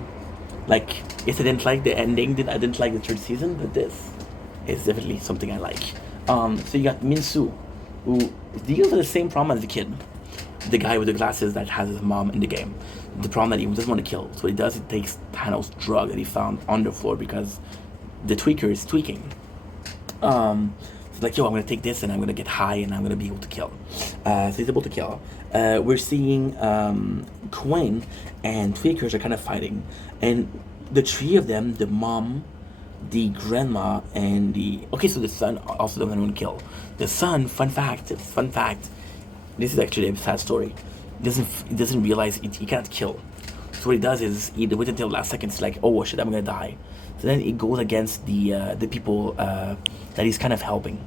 Like, yes, I didn't like the ending. I didn't like the 3rd season, but this is definitely something I like. So you got Minsu, who deals with the same problem as the kid. The guy with the glasses that has his mom in the game. The problem that he doesn't want to kill. So what he does, he takes Thanos' drug that he found on the floor because the tweaker is tweaking. So like, yo, I'm going to take this and I'm going to get high and I'm going to be able to kill. So he's able to kill. We're seeing Quinn and Tweakers are kind of fighting. And the 3 of them, the mom, the grandma, and the... Okay, so the son also doesn't want to kill. The son, fun fact, this is actually a sad story. He doesn't realize he can't kill. So what he does is he waits until the last second. It's like, oh shit, I'm gonna die. So then he goes against the people that he's kind of helping.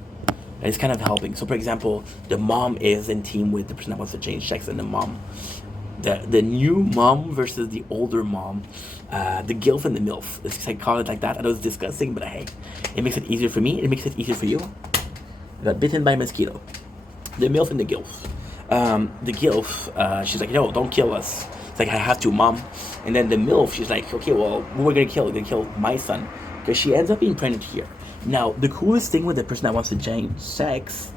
So for example, the mom is in team with the person that wants to change checks, and the mom, the new mom versus the older mom, the gilf and the milf. Let's just call it like that. I know it's disgusting, but hey, it makes it easier for me. It makes it easier for you. I got bitten by a mosquito. The milf and the gilf. The gilf, she's like, no, don't kill us. It's like, I have to, mom. And then the milf, she's like, okay, well, who we're gonna kill? We're gonna kill my son, because she ends up being pregnant here. Now, the coolest thing with the person that wants to change sex,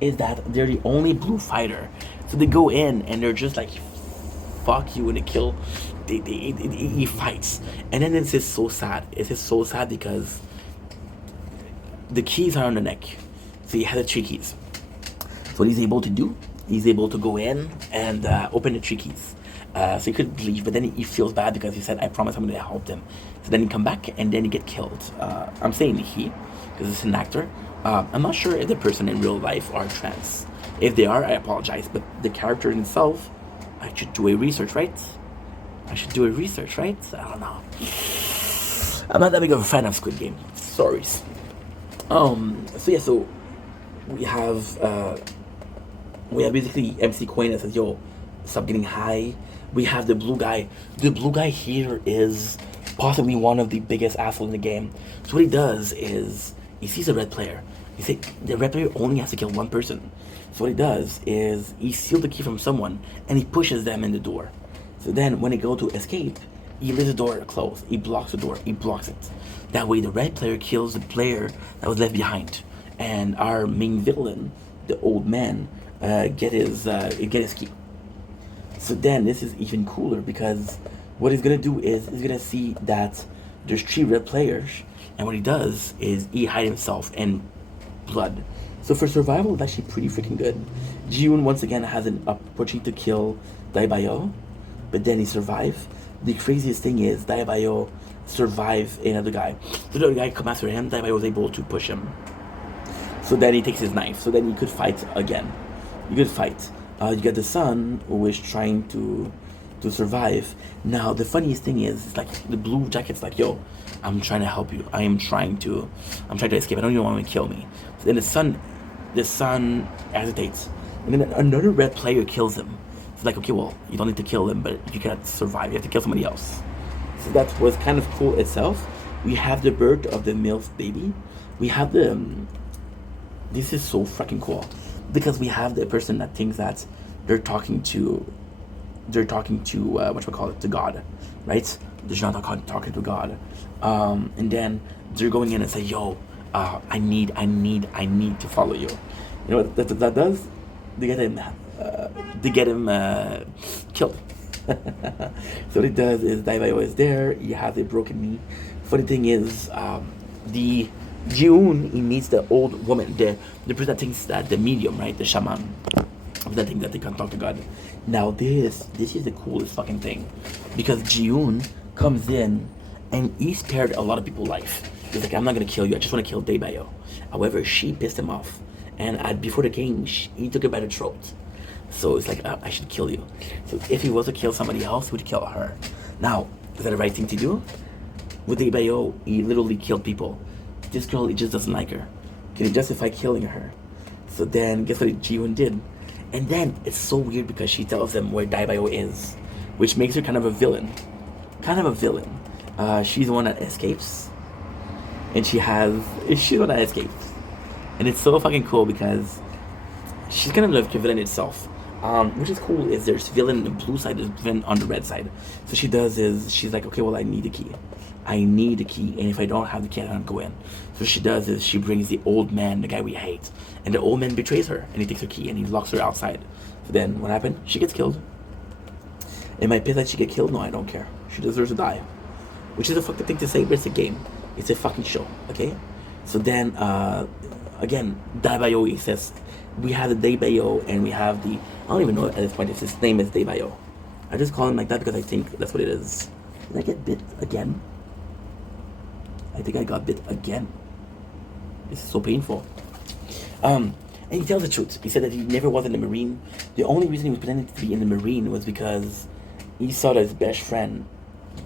is that they're the only blue fighter. So they go in and they're just like, fuck you, and they kill. He fights, and then it's just so sad. It's just so sad because the keys are on the neck. So he has the 3 keys. So what he's able to do, he's able to go in and open the 3 keys. So he could leave, but then he feels bad because he said, I promise I'm going to help them. So then he come back and then he get killed. I'm saying he, because it's an actor. I'm not sure if the person in real life are trans. If they are, I apologize. But the character itself, I should do a research, right? I don't know. I'm not that big of a fan of Squid Game. Sorry. So we have basically MC Queen that says, yo, stop getting high. We have the blue guy. The blue guy here is possibly one of the biggest assholes in the game. So what he does is he sees a red player. He said the red player only has to kill 1 person. So what he does is he steals the key from someone and he pushes them in the door. So then when they go to escape, he leaves the door closed. He blocks the door. He blocks it. That way the red player kills the player that was left behind. And our main villain, the old man, get his key. So then this is even cooler because what he's gonna do is he's gonna see that there's 3 red players, and what he does is he hides himself in blood. So for survival, it's actually pretty freaking good. Ji-hoon once again has an opportunity to kill Daibayo, but then he survives. The craziest thing is Daibayo survived another guy. So the other guy come after him, Daibayo was able to push him. So then he takes his knife. So then he could fight again. You got the son who is trying to survive. Now the funniest thing is, it's like the blue jacket's like, yo, I'm trying to help you. I'm trying to escape. I don't even want him to kill me. So then the son hesitates. And then another red player kills him. It's like, okay, well, you don't need to kill him, but you cannot survive. You have to kill somebody else. So that was kind of cool itself. We have the birth of the MILF baby. We have the... this is so fucking cool. Because we have the person that thinks that they're talking to... whatchamacallit, to God. Right? They're not talking to God. And then they're going in and say, yo, I need to follow you. You know what that does? They get him killed. So what it does is Daibayo is there. He has a broken knee. Funny thing is, the Ji-hoon, he meets the old woman, the person that thinks that the medium, right, the shaman, that thinks that they can talk to God. Now this is the coolest fucking thing, because Ji-hoon comes in and he spared a lot of people's life. He's like, I'm not gonna kill you. I just want to kill Daibayo. However, she pissed him off, and before the game, he took her by the throat. So it's like, I should kill you. So if he was to kill somebody else, he would kill her. Now, is that the right thing to do? With Daibayo, he literally killed people. This girl, he just doesn't like her. Can he justify killing her? So then, guess what Ji-hoon did? And then, it's so weird because she tells him where Daibayo is, which makes her kind of a villain. She's the one that escapes. And she's the one that escapes. And it's so fucking cool because she's kind of like a villain itself. Which is cool is there's villain on the blue side, there's villain on the red side. So she does is, she's like, okay, well, I need a key. And if I don't have the key, I can't go in. So what she does is she brings the old man, the guy we hate. And the old man betrays her, and he takes her key, and he locks her outside. So then, what happened? She gets killed. Am I pissed that she get killed? No, I don't care. She deserves to die. Which is a fucked up thing to say, but it's a game. It's a fucking show, okay? So then, again, Daibayo, he says, we have the Daibayo, and we have the... I don't even know at this point if his name is Daibayo. I just call him like that because I think that's what it is. Did I get bit again? I think I got bit again. This is so painful. And he tells the truth. He said that he never was in the Marine. The only reason he was pretending to be in the Marine was because he saw that his best friend,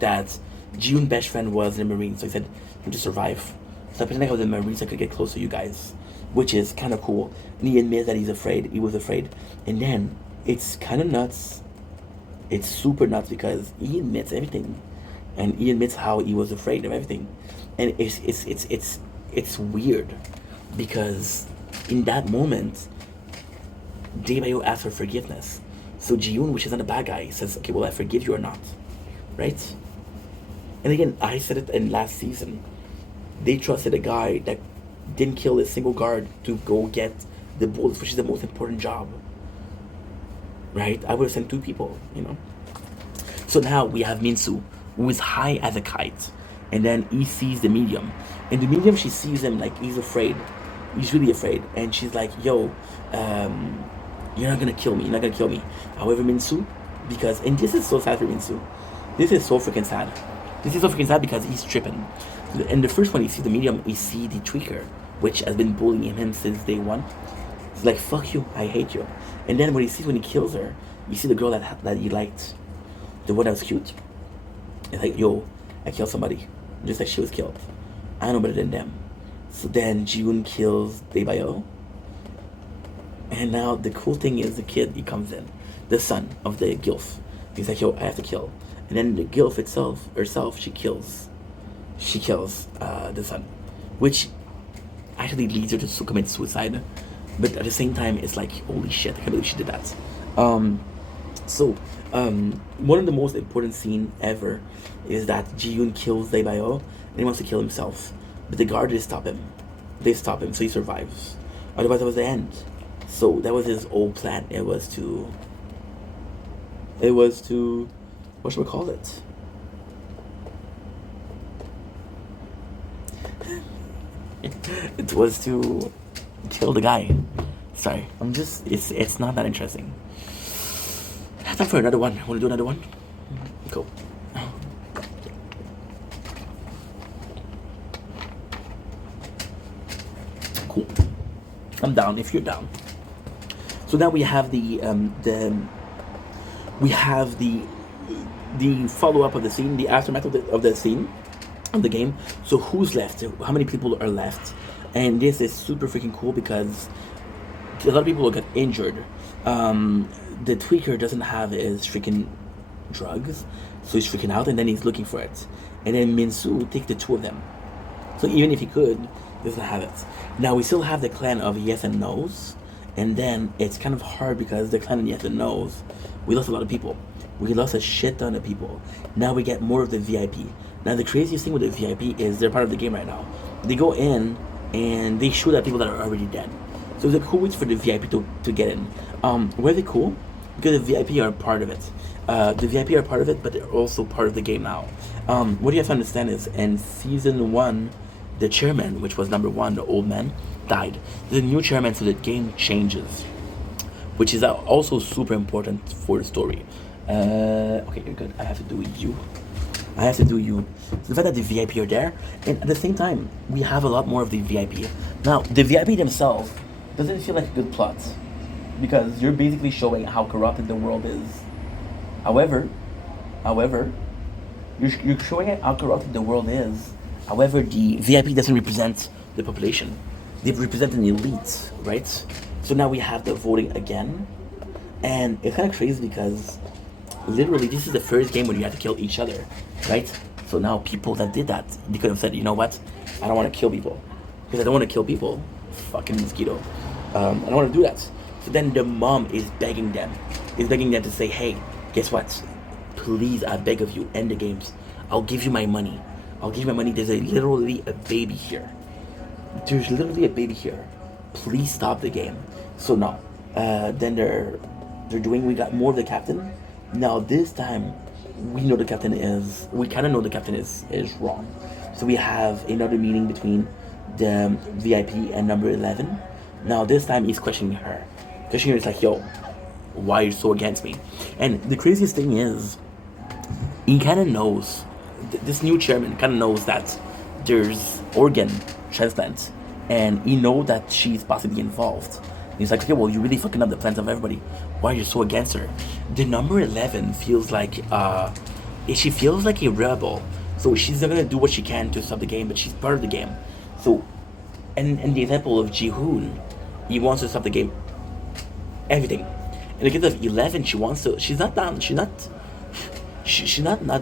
that Ji-hoon's best friend was in the Marine. So he said, I'm to survive. So I pretended I was in the Marine so I could get close to you guys. Which is kind of cool. And he admits that he's afraid. He was afraid. And then, it's kind of nuts. It's super nuts because he admits everything. And he admits how he was afraid of everything. And it's weird. Because in that moment, Daibayo asks for forgiveness. So Ji-hoon, which is not a bad guy, says, okay, well, I forgive you or not. Right? And again, I said it in last season. They trusted a guy that didn't kill a single guard to go get the bullets, which is the most important job. Right? I would have sent 2 people, you know? So now we have Min-soo, who is high as a kite. And then he sees the medium. And the medium, she sees him like he's afraid. He's really afraid. And she's like, yo, you're not gonna kill me. You're not gonna kill me. However, Min-soo, because... And this is so sad for Min-soo. This is so freaking sad. This is so freaking sad because he's tripping. And the first one, you see the medium, you see the tweaker, which has been bullying him since day one. He's like, fuck you, I hate you. And then when he kills her, you see the girl that he liked, the one that was cute. It's like, yo, I killed somebody, just like she was killed. I know better than them. So then Ji-hoon kills Daibayo. And now the cool thing is the kid, he comes in, the son of the gilf. He's like, yo, I have to kill. And then the gilf herself, she kills the son, which actually leads her to commit suicide. But at the same time, it's like, holy shit, I can't believe she did that. So one of the most important scenes ever is that Ji-hoon kills Daibayo and he wants to kill himself. But the guard, they stop him. So he survives. Otherwise, that was the end. So that was his old plan. It was to, what should we call it? It was to kill the guy. Sorry, it's not that interesting. Time for another one. Want to do another one? Cool. Cool. I'm down if you're down. So now we have the follow up of the scene, the aftermath of the scene of the game. So who's left? How many people are left? And this is super freaking cool because a lot of people got injured. The tweaker doesn't have his freaking drugs, so he's freaking out, and then he's looking for it. And then Minsu takes the two of them. So even if he could, he doesn't have it. Now we still have the clan of Yes and No's, and then it's kind of hard because the clan of Yes and No's, we lost a lot of people. We lost a shit ton of people. Now we get more of the VIP. Now the craziest thing with the VIP is they're part of the game right now. They go in and they shoot at people that are already dead. So it's a cool way for the VIP to get in. Why are they cool? Because the VIP are part of it. The VIP are part of it, but they're also part of the game now. What you have to understand is in season 1, the chairman, which was number 1, the old man, died. The new chairman, so the game changes, which is also super important for the story. Okay, you're good. I have to do you. So the fact that the VIP are there, and at the same time, we have a lot more of the VIP. Now, the VIP themselves doesn't feel like a good plot, because you're basically showing how corrupted the world is. However, you're showing how corrupted the world is. However, the VIP doesn't represent the population. They represent an elite, right? So now we have the voting again. And it's kind of crazy because literally this is the first game where you have to kill each other, right? So now people that did that, they could have said, you know what? I don't want to kill people. Because I don't want to kill people. Fucking mosquito. I don't want to do that. So then the mom is begging them. To say, hey, guess what? Please, I beg of you, end the games. I'll give you my money. There's literally a baby here. Please stop the game. So now, then we got more of the captain. Now this time, we kind of know the captain is wrong. So we have another meeting between the VIP and number 11. Now this time he's questioning her. Is like, yo, why are you so against me? And the craziest thing is, he kind of knows, this new chairman kind of knows that there's organ transplants, and he knows that she's possibly involved. And he's like, okay, well, you're really fucking up the plans of everybody. Why are you so against her? The number 11 feels like, she feels like a rebel. So she's not gonna do what she can to stop the game, but she's part of the game. So, and the example of Ji-hoon, he wants to stop the game. Everything. In the case of 11, she's not down. She's not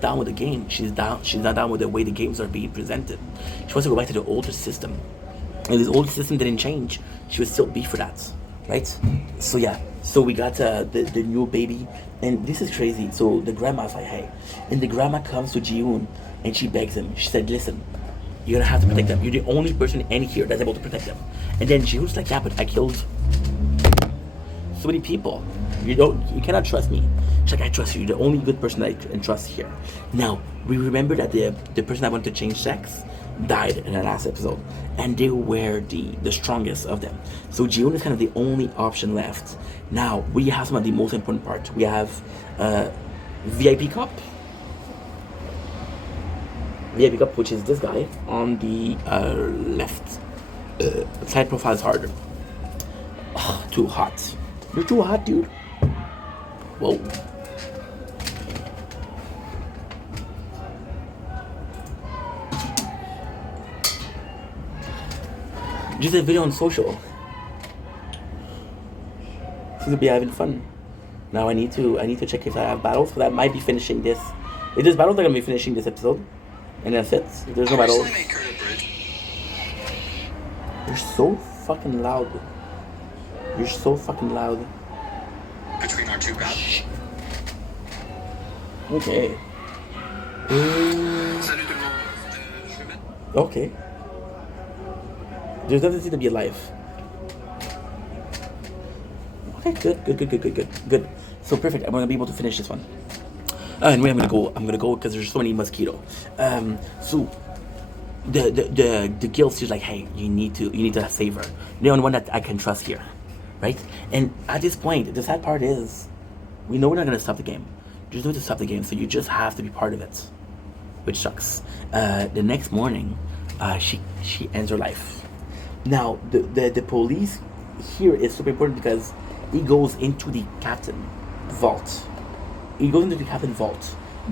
down with the game. She's not down with the way the games are being presented. She wants to go back to the older system. And this old system didn't change. She would still be for that. Right? So yeah. So we got the new baby. And this is crazy. So the grandma's like, hey. And the grandma comes to Ji-hoon and she begs him. She said, listen, you're gonna have to protect them. You're the only person in here that's able to protect them. And then Ji-hoon's like, yeah, but I killed so many people. You cannot trust me. She's like, I trust you. You're the only good person that I can trust here. Now, we remember that the person that wanted to change sex died in the last episode. And they were the strongest of them. So Ji-hoon is kind of the only option left. Now, we have some of the most important parts. We have VIP Cup. VIP Cup, which is this guy on the left. Side profile is harder. Oh, too hot. You're too hot, dude. Whoa. Just a video on social. Seems to be having fun. Now I need to check if I have battles, because I might be finishing this. If there's battles, I'm gonna be finishing this episode. And that's it. If there's no battles. You're so fucking loud. Between our two battles. Okay. Salut tout le monde. Je vais mettre. Okay. There doesn't seem to be a life. Okay, good. So perfect. I'm gonna be able to finish this one. Anyway, I'm gonna go because there's so many mosquito. So the guild is like, hey, you need to save her. The only one that I can trust here, right? And at this point, the sad part is, we know we're not gonna stop the game. There's no way to stop the game, so you just have to be part of it, which sucks. The next morning, she ends her life. Now the police here is super important because he goes into the captain vault. The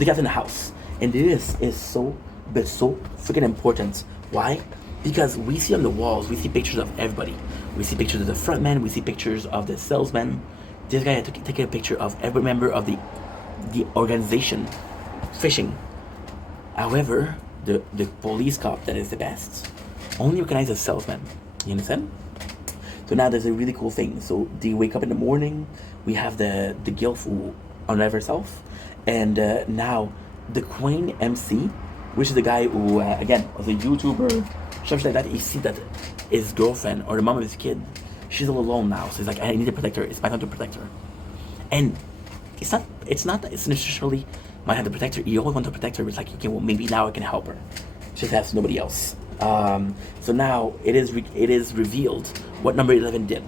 captain house, and this is so freaking important. Why? Because we see on the walls, we see pictures of everybody. We see pictures of the front man, we see pictures of the salesman, this guy had to take a picture of every member of the organization fishing. However, the police cop that is the best only recognizes salesman. You understand? So now there's a really cool thing. So they wake up in the morning. We have the gilf who unalive herself, and now the Queen MC, which is the guy who again was a YouTuber, stuff like that. You see that his girlfriend or the mom of his kid, she's all alone now. So he's like, I need to protect her. It's my time to protect her. And it's not necessarily my time to protect her. You always want to protect her. It's like, okay, well, maybe now I can help her. She just has nobody else. So now it is revealed what number 11 did.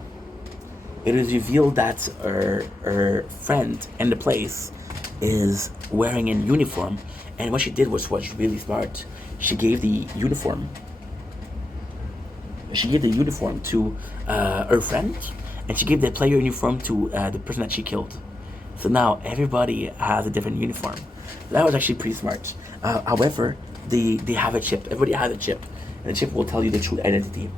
It is revealed that her friend in the place is wearing a uniform, and what she did was really smart. She gave the uniform to her friend, and she gave the player uniform to the person that she killed. So now everybody has a different uniform. That was actually pretty smart. However, they have a chip. Everybody has a chip, and the chip will tell you the true identity.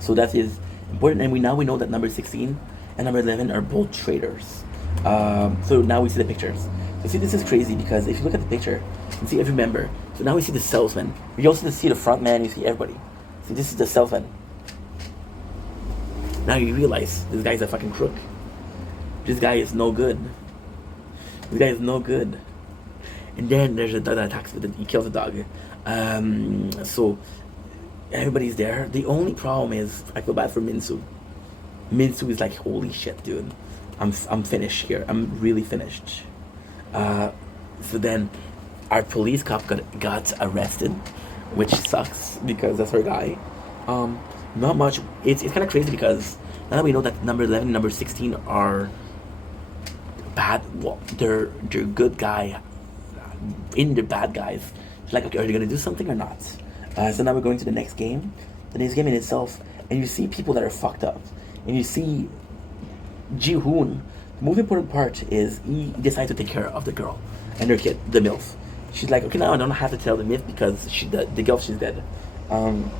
So that is important, and we know that number 16 and number 11 are both traitors. So now we see the pictures. So see, this is crazy because if you look at the picture, you see every member. So now we see the salesman. We also see the front man. You see everybody. See, this is the salesman. Now you realize this guy's a fucking crook. This guy is no good. This guy is no good. And then there's a dog that attacks with it. He kills the dog. So everybody's there. The only problem is I feel bad for Minsu. Minsu is like, holy shit, dude. I'm finished here. I'm really finished. So then our police cop got arrested, which sucks because that's her guy. Not much. It's kind of crazy because now that we know that number 11 and number 16 are bad, well, they're good guy in the bad guys. It's like, okay, are you gonna do something or not? So now we're going to the next game. The next game in itself, and you see people that are fucked up, and you see Ji-hoon. The most important part is he decides to take care of the girl and her kid, the MILF. She's like, okay, now I don't have to tell the MILF because the girl, she's dead. And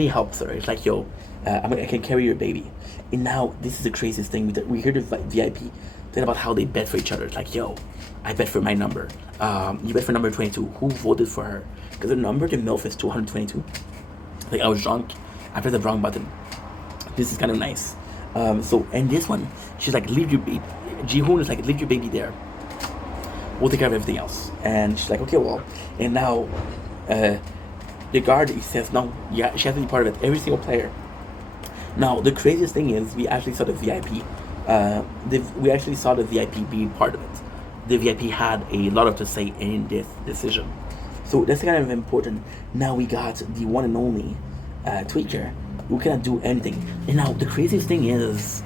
he helps her. It's like, yo, I can carry your baby. And now this is the craziest thing. We heard the VIP talking about how they bet for each other. It's like, yo, I bet for my number. You bet for number 22. Who voted for her? Because the number, the MILF is 222. Like, I was drunk. I pressed the wrong button. This is kind of nice. So, and this one, she's like, leave your baby. Ji-hoon is like, leave your baby there. We'll take care of everything else. And she's like, okay, well. And now, the guard, he says, no, yeah, she has to be part of it. Every single player. Now, the craziest thing is, we actually saw the VIP. We actually saw the VIP being part of it. The VIP had a lot of to say in this decision. So that's kind of important. Now we got the one and only Tweaker, who cannot do anything. And now the craziest thing is,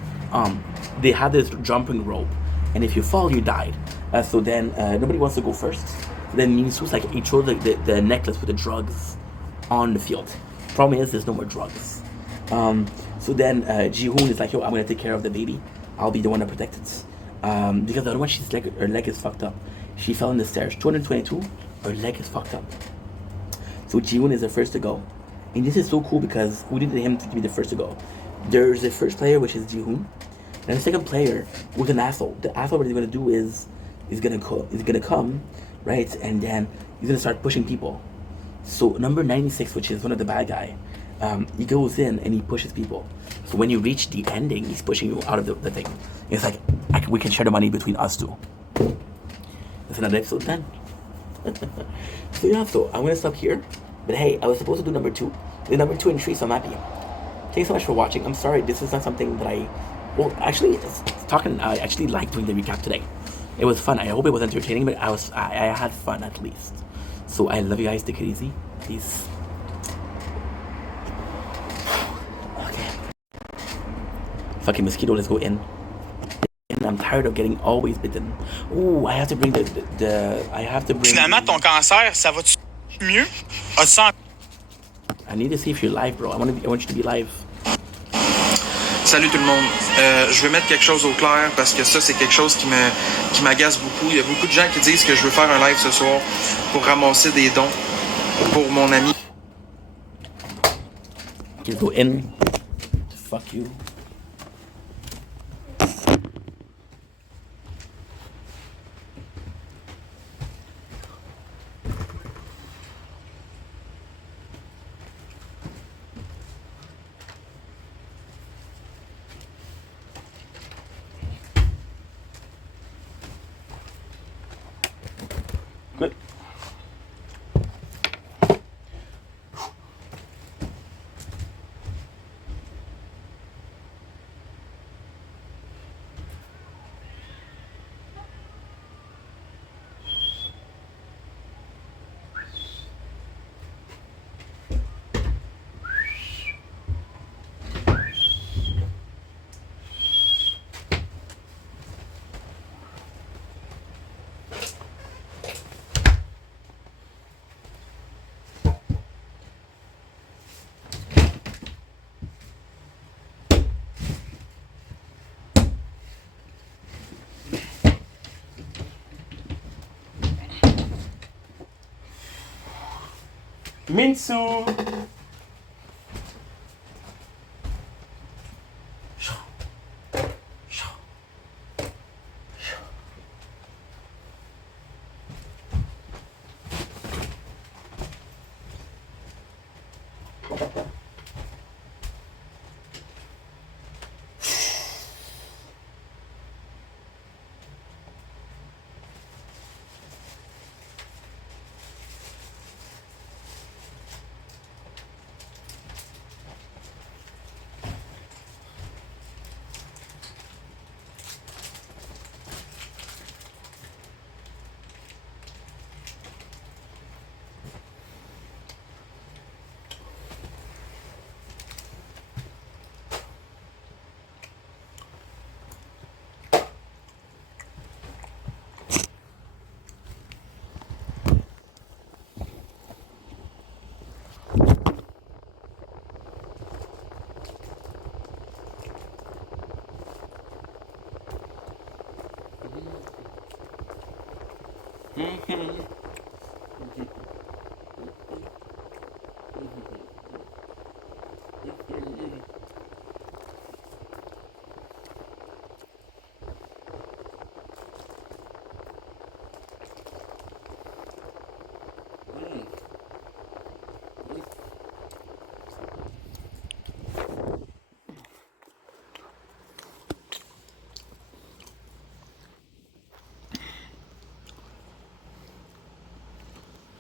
they had this jumping rope, and if you fall, you died. So then nobody wants to go first. So then Minsu's like, he throws the necklace with the drugs on the field. Problem is, there's no more drugs. So then Ji-hoon is like, yo, I'm gonna take care of the baby. I'll be the one to protect it. Because the other one, her leg is fucked up. She fell in the stairs. 222, her leg is fucked up. So Ji-hoon is the first to go. And this is so cool because we needed him to be the first to go. There's the first player, which is Ji-hoon. And the second player was an asshole. The asshole, what he's gonna do is gonna come, right? And then he's gonna start pushing people. So number 96, which is one of the bad guy, he goes in and he pushes people. So when you reach the ending, he's pushing you out of the thing. It's like, we can share the money between us two. That's another episode then. So yeah, so I'm gonna stop here. But hey, I was supposed to do number 2. The number 2 and 3, so I'm happy. Thanks so much for watching. I'm sorry, this is not something that I actually liked doing the recap today. It was fun. I hope it was entertaining, but I had fun at least. So I love you guys. Take it easy. Peace. Okay. Fucking mosquito, let's go in. And I'm tired of getting always bitten. Ooh, I have to bring Finalement, ton cancer, ça va-tu mieux? As-tu I need to see if you're live, bro. I want you to be live. Salut tout le monde. Je veux mettre quelque chose au clair parce que ça, c'est quelque chose qui m'agace beaucoup. Il y a beaucoup de gens qui disent que je veux faire un live ce soir pour ramasser des dons pour mon ami. Just go in. Fuck you. Minsu.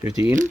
$15.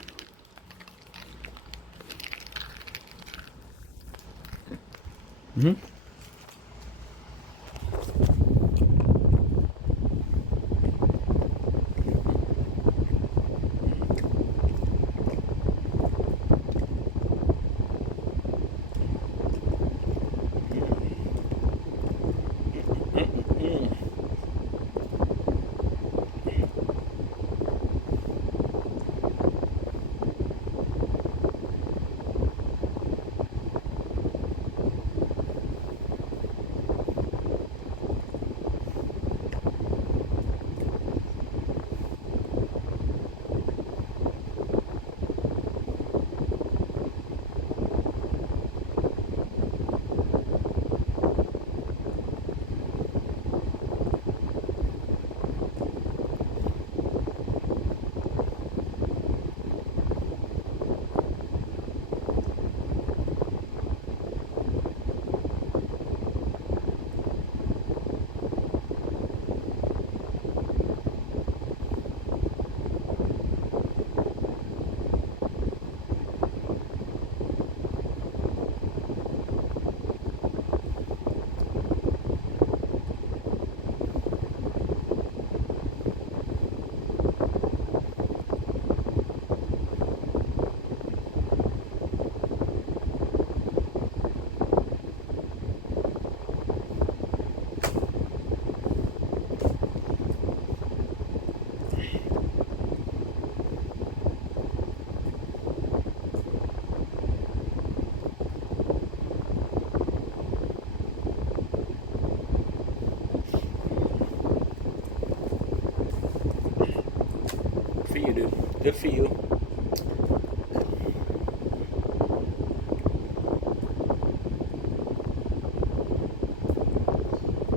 For you, dude. Good for you.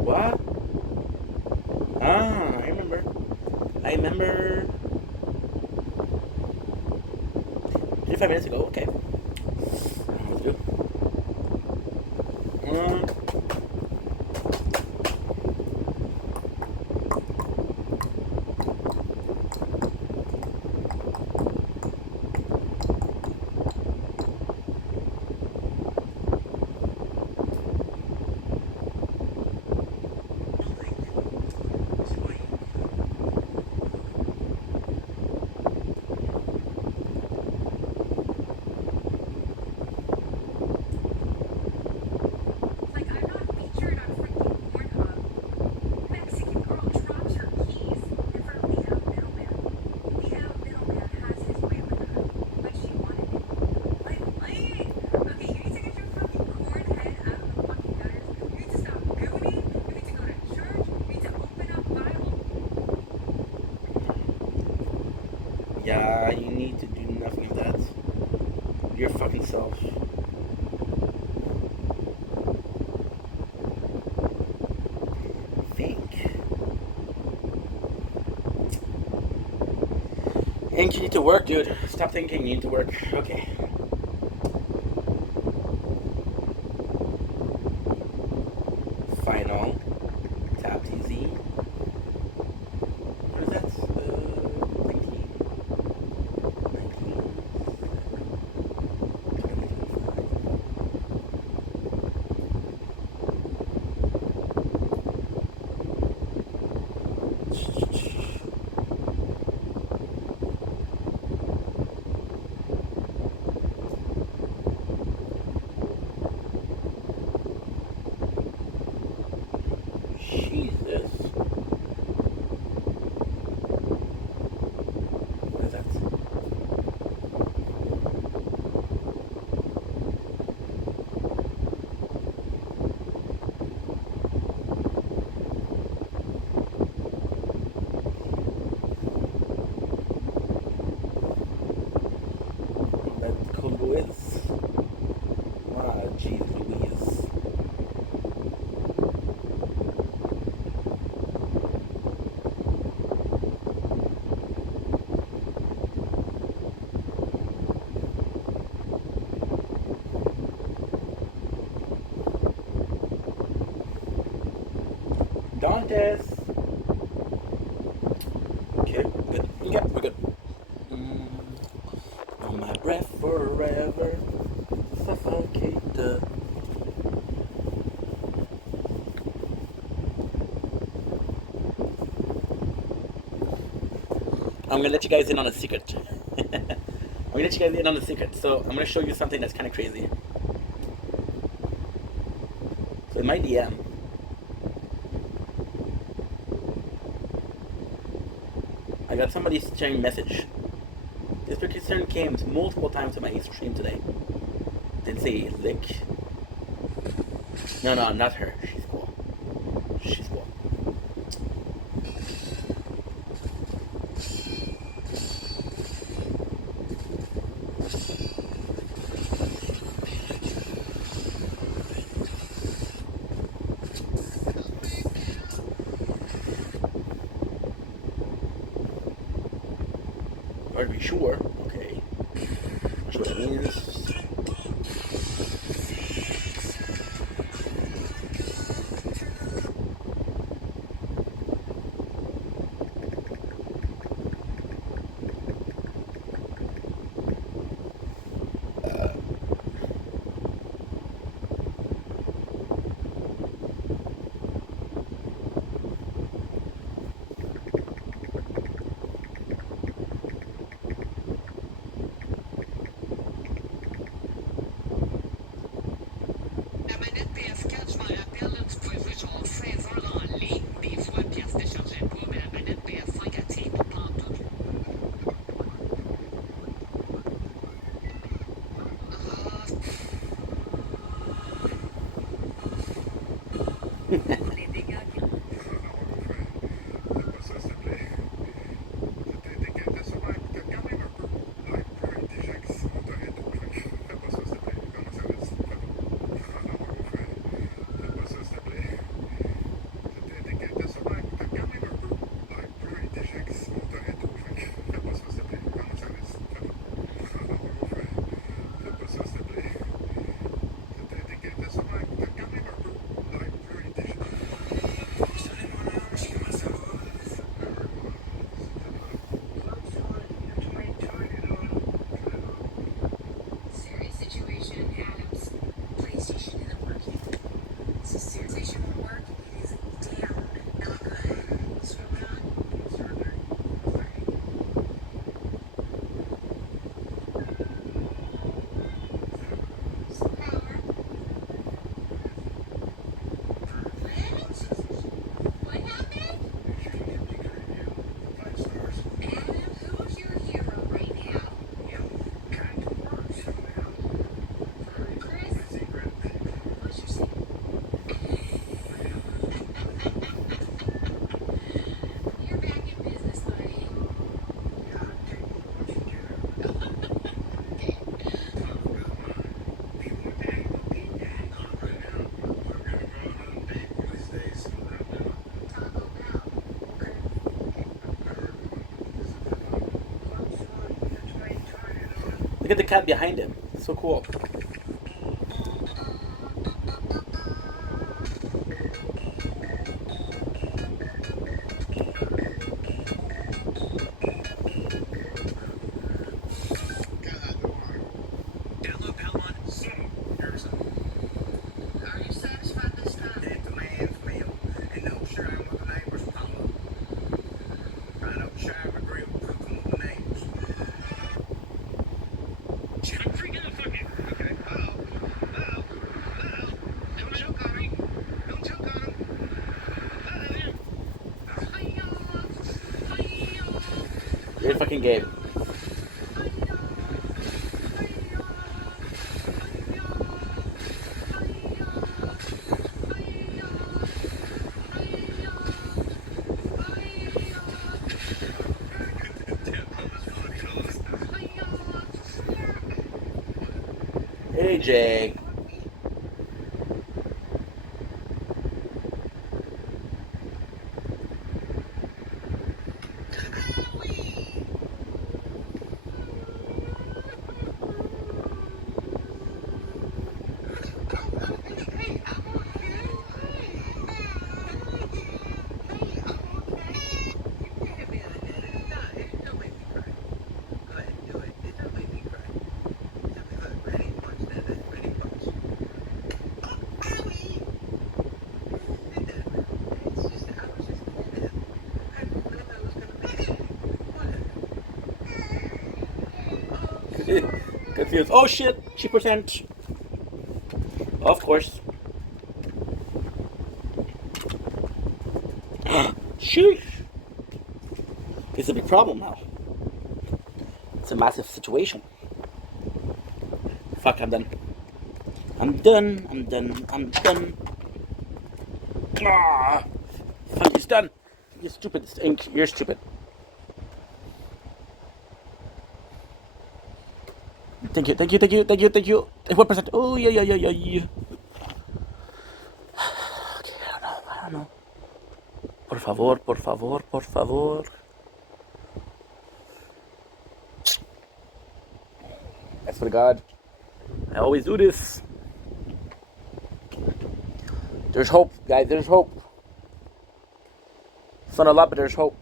What? Ah, I remember. I remember. 5 minutes ago. Okay. Let's do. Like I'm not featured on freaking Pornhub. Mexican girl drops her keys in front of the middleman. The middleman has his way with her, but she wanted it. Like, okay, you need to get your fucking corn head out of the fucking gutters. You need to stop gooning. You need to go to church. You need to open up Bible. Yeah, you need to do nothing of that. myself. Think. Think you need to work, dude. Stop thinking you need to work. Okay. Final. Tap TZ. What is that? 19. 2025. Jesus. What is that? That code is. Ah, jeez Louise. Dantes. Okay, good. Yeah, we're good. On my breath forever. Suffocate the. I'm gonna let you guys in on a secret. I'm gonna let you guys in on a secret. So I'm gonna show you something that's kind of crazy. So in my DM, I got somebody sharing message. This person came multiple times to my stream today. Didn't say lick. No, not her. She's cool. She's cool. Are we sure? Okay. Not sure what that means. La manette PS4, je m'en rappelle, là, tu pouvais jouer genre 16 heures en ligne. Des fois, puis elle se déchargeait pas, mais la manette PS5, elle tient pas pantoute. Les dégâts qui Look at the cat behind him. It's so cool. Download Palmon. So, here's a Are you satisfied this time? man's meal. And no sharing with the neighbors' problem. I don't share my grill cooking with the neighbors. Shit, I'm freaking the fuck out. Okay. Don't choke on me. Don't choke on him. You're a fucking game. Hey, Jay. Confused. Oh shit! She percent. Of course. Sheesh. It's a big problem now. It's a massive situation. Fuck, I'm done. I'm done. I'm done. I'm done. Ah, fuck, it's done. You're stupid. Ink. You're stupid. Thank you, thank you, thank you, thank you, thank you. What percent? Oh, yeah. Okay, I don't know. Por favor, por favor, por favor. I swear to God, I always do this. There's hope, guys, there's hope. It's not a lot, but there's hope.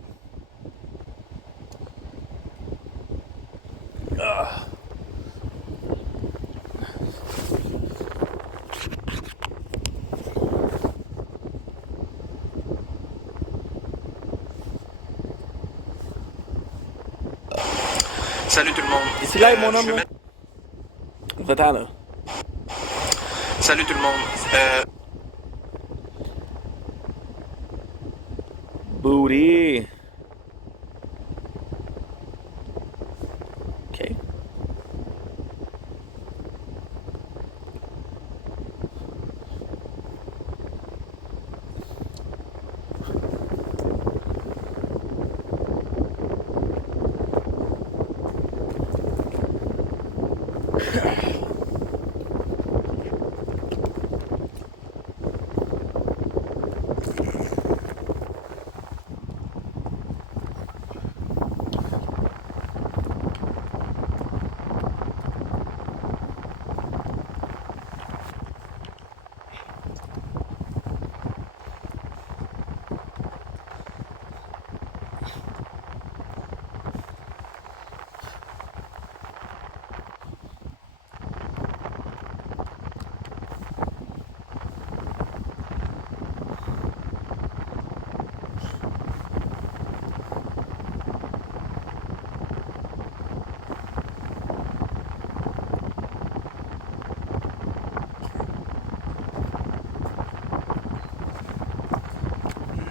Ugh. Salut tout le monde. Es-tu live, mon Je homme? vais Là? mettre- Va-t'en, là. Salut tout le monde. Booty. Okay.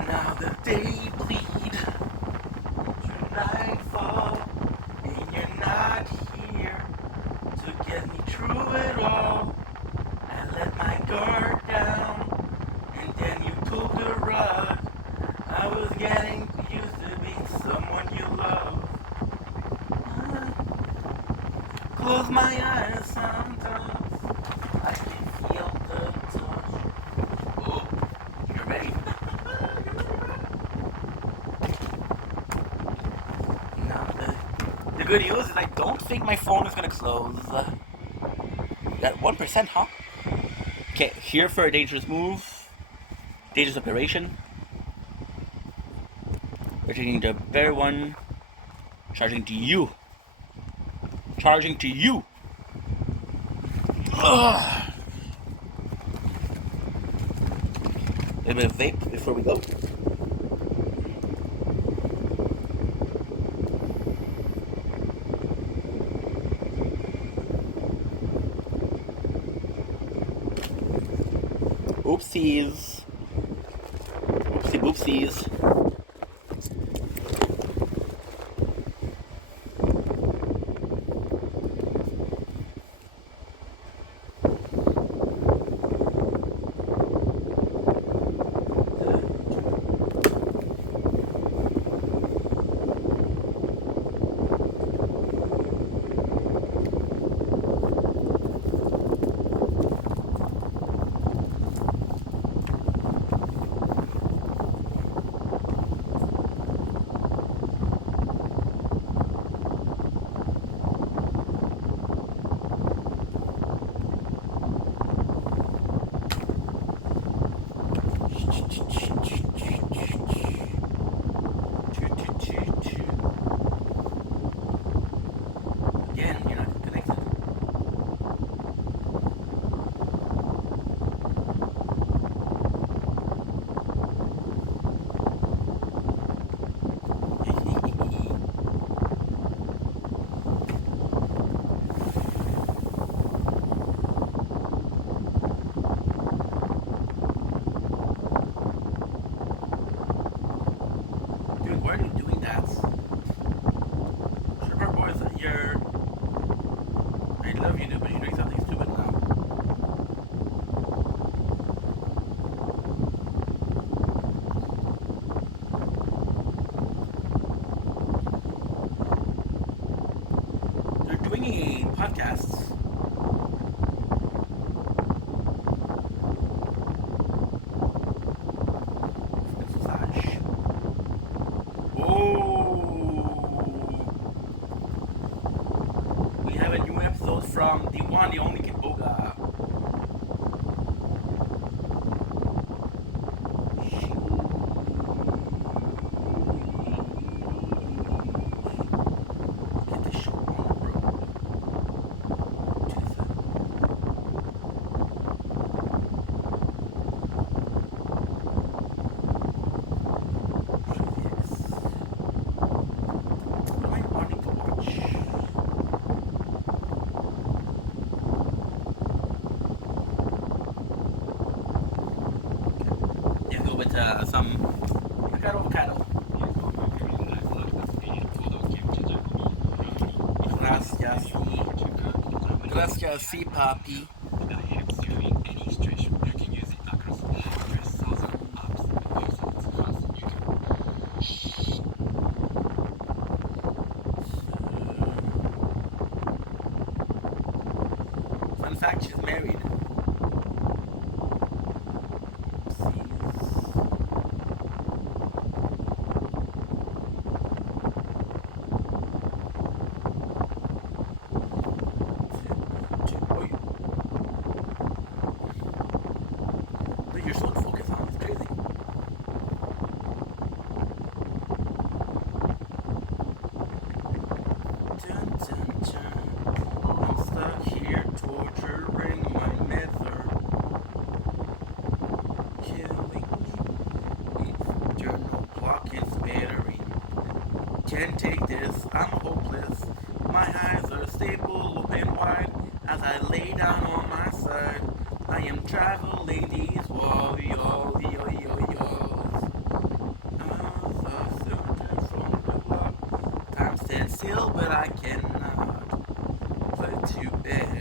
Now the day bleed to nightfall, and you're not here to get me through it all. I let my guard down, and then you pulled the rug. I was getting used to being someone you love. Close my eyes sometimes, I can feel the touch. Oh, you're ready. good news is I don't think my phone is gonna close. Got 1%, huh? Okay, here for a dangerous move. Dangerous operation. We're taking the better one. Charging to you. Charging to you. Ugh. A little bit of vape before we go. Oopsies. Oopsie boopsies. Again, you're not connected. Dude, why are you doing that? Sugar boys, you're. I love you, dude, but you're doing something stupid now. They're doing a podcast. Massage. Oh, we have a new episode from the one, the only Kid Boga. Get this show on the road. What am I wanting to watch? Yeah, go with some avocado. Gracias, sí. Gracias, sí, papi. Fun fact, she's married. Dude, you're so focused on it. It's crazy. Dun, dun, dun. I'm stuck here torturing my mother. Killing me. Journal clock is sputtering. Can't take this, I'm hopeless. My eyes are stable, open wide as I lay down on my side. I am traveling these walls, yo, yo, yo, yo. I'm so certain from the block. Time stands still, but I cannot put to bed.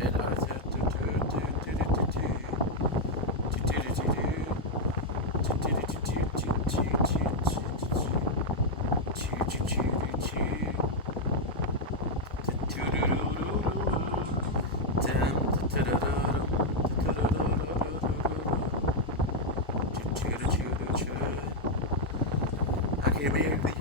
I can't be anything.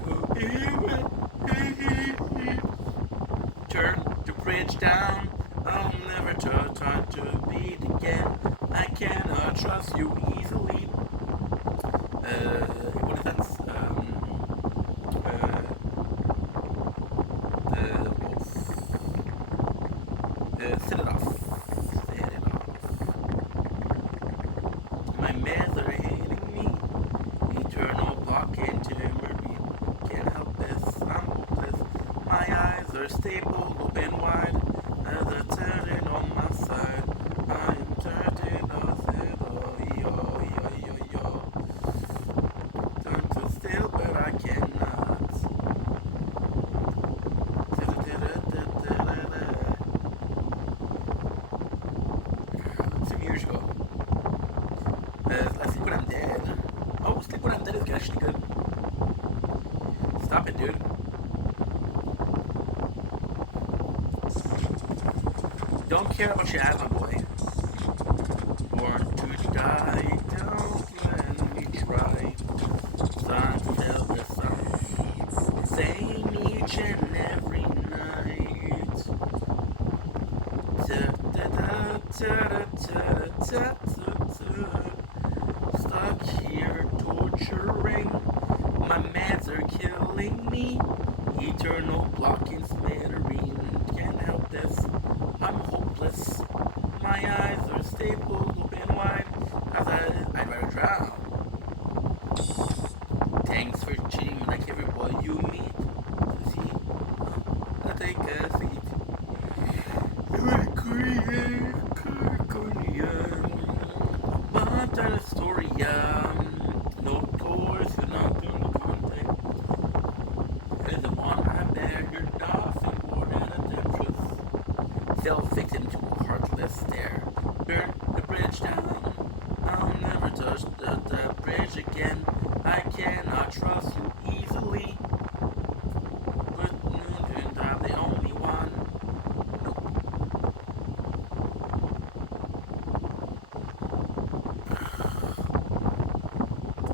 trust you easily. What is that? Set it off. Set it off. My meds are hitting me. Eternal block into marine. Can't help this. I'm hopeless. My eyes are stable, open wide. As a turning on my side. I am turning on yo, yo, yo, yo. Turn to still, but I cannot. 2 years ago. Sleep When I'm Dead. Oh, Sleep When I'm Dead is actually good. Stop it, dude. Don't care about your ass, my boy. Born to die, don't let me try. Sun till the sun. Same each and every night. Stuck here torturing. My meds are killing me. Eternal blocking smattering. Can't help this. I'm hopeless. My eyes are stable, open wide. I'd rather drown. Thanks for cheating like every boy you meet. See, I'll take a seat. But the story, no course, you're not doing the contact. And the one I beggared off and more than a temptress. Fell victim to a heartless stare. Burnt the bridge down. I'll never touch the bridge again. I cannot trust you easily. But and I'm the only one.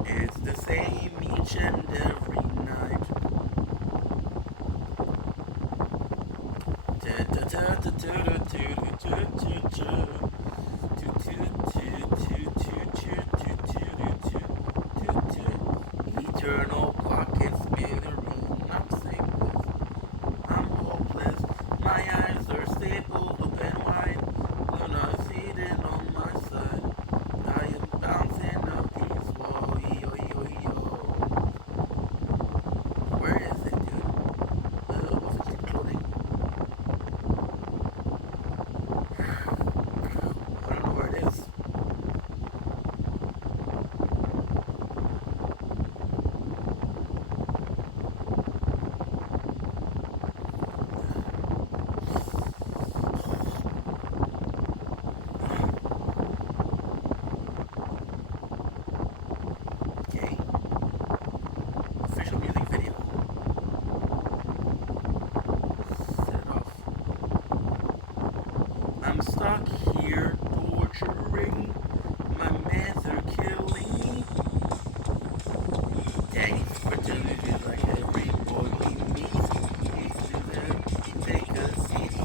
It's the same each and every night. Eternal pockets in the room. I'm single. I'm hopeless. My eyes are stable, open wide. Luna seated on my side. I am bouncing up these walls. Yo, yo, yo. Where is it, dude? What's it clothing? I don't know where it is. Okay. Official music video. Set it off. I'm stuck here torturing. My meds are killing me. Dang, it's fertility like every boy we meet. Take a seat.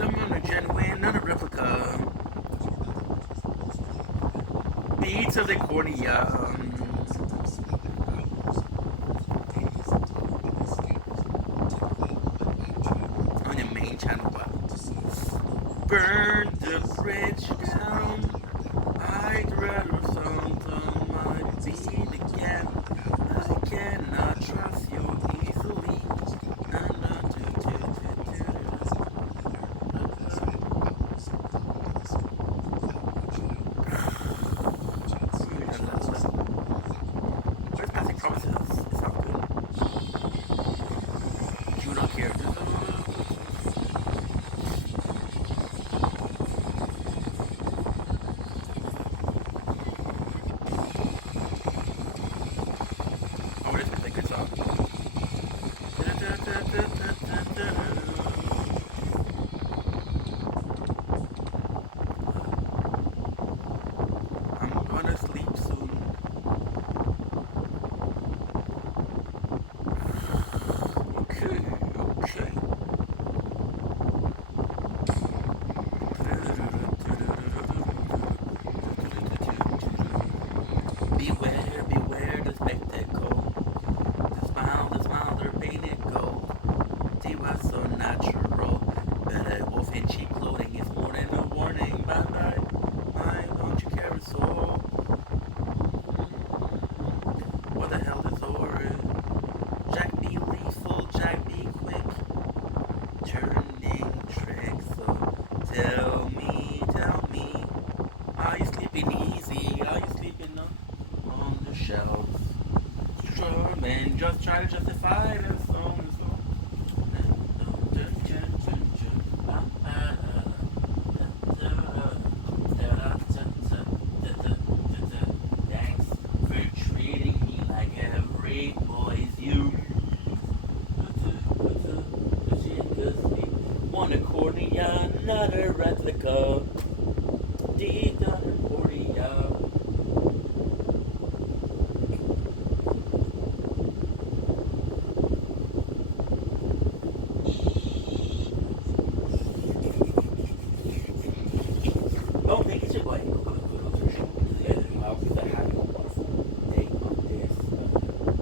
I'm on a genuine, not a replica. Beats of the cornea. On your main channel, but burn the bridge down. I'd rather sound on my feet again. I cannot trust you easily. Where's Passive Promises? It's not good. Judo characters. me another replica. Deep down in Korea. Well, thank you, boy. You guys are out there having a wonderful day on this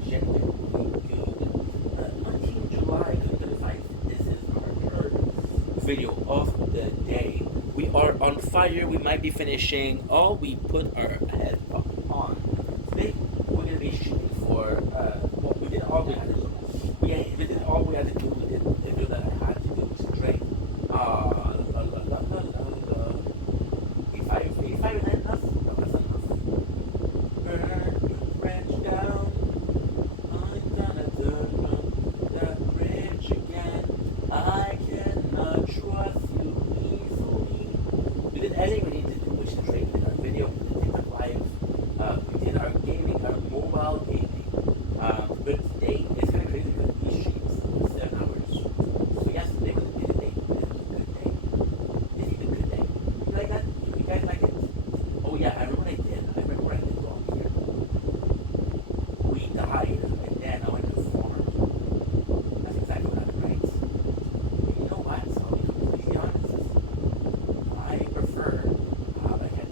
genuinely good 19 July 2025. This is our third video of the day. We are on fire. We might be finishing all we put our head on. Today, we're going to be shooting for, well, we did all we had to do. We did all we had to do. We did the video that I had to do, which is great. 85 and enough? No, that's not enough. Burn the branch down. I'm gonna turn that bridge again. I cannot trust you easily. We did everything we needed to do, which is great. We did our video, we did TikTok live, we did our gaming, our mobile gaming. But today is kind of crazy because we streamed 7 hours. So yes, today was a good day. It was a good day. It's a good day. You like that? You guys like it? Oh yeah, I remember what I did. I remember what I did wrong here. We died, and then I went to farm. That's exactly what happened, right? You know what? I'll be completely honest. I prefer Habakkuk.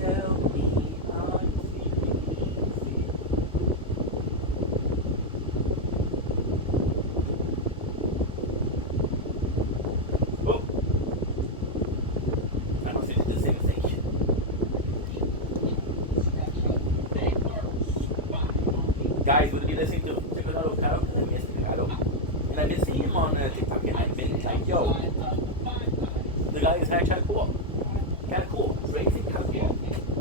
Tell me I'm feeling easy. Oh! I don't think they did the same thing. Guys, would be listening to Picado Caro? Yes, Picado. And I've been seeing him on TikTok, and I've been like, yo, the guy is kind of cool. Kind of cool. Crazy, kind of cool.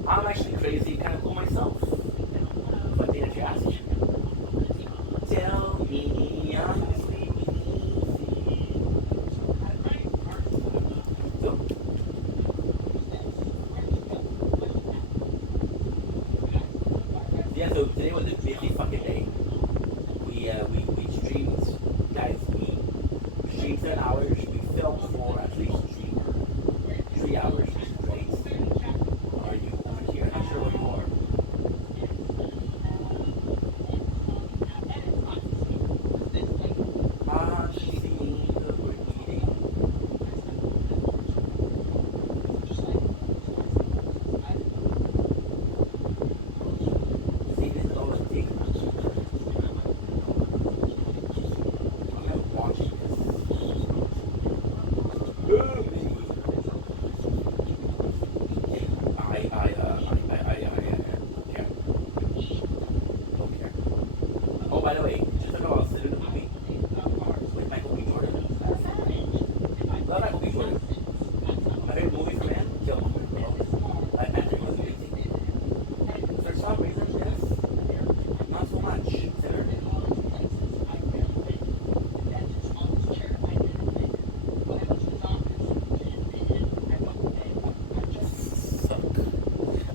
I'm actually crazy, kind of cool myself. But then if you ask, tell me I'm sleeping easy. So, yeah, so today was a busy fucking day. We streamed, guys, we streamed 7 hours, we filmed for at least 3 hours, which is great. Are you over here? I'm not sure where you are. I'm seeing the reading. See, this is all it takes. I'm watching this. Oh, by the way, just talk about Cinema Movie with Michael B. Jordan. Love Michael B. Jordan. My favorite movie from him, Killmonger, bro. Black Panther was amazing. For some reason, yes, not so much. Sinner. Suck.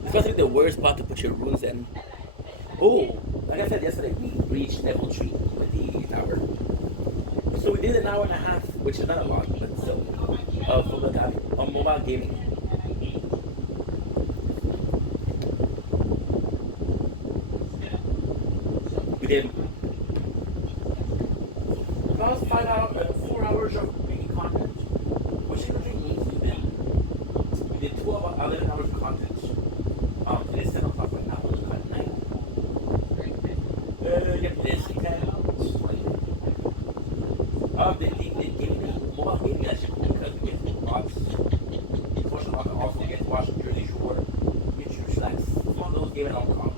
It's like the worst spot to put your runes in. Oh, like I said yesterday, we reached level 3 with the tower. So we did an hour and a half, which is not a lot, but still, of mobile gaming. We did about 4 hours of making content, which actually means we did 11 hours of content. It is 7 o'clock right now, it's about 9. Yep, it is 10. The mobile gaming is actually cool because we get to watch. Unfortunately, I also get to watch Jersey Shore, get your snacks. It's one of those games I don't call.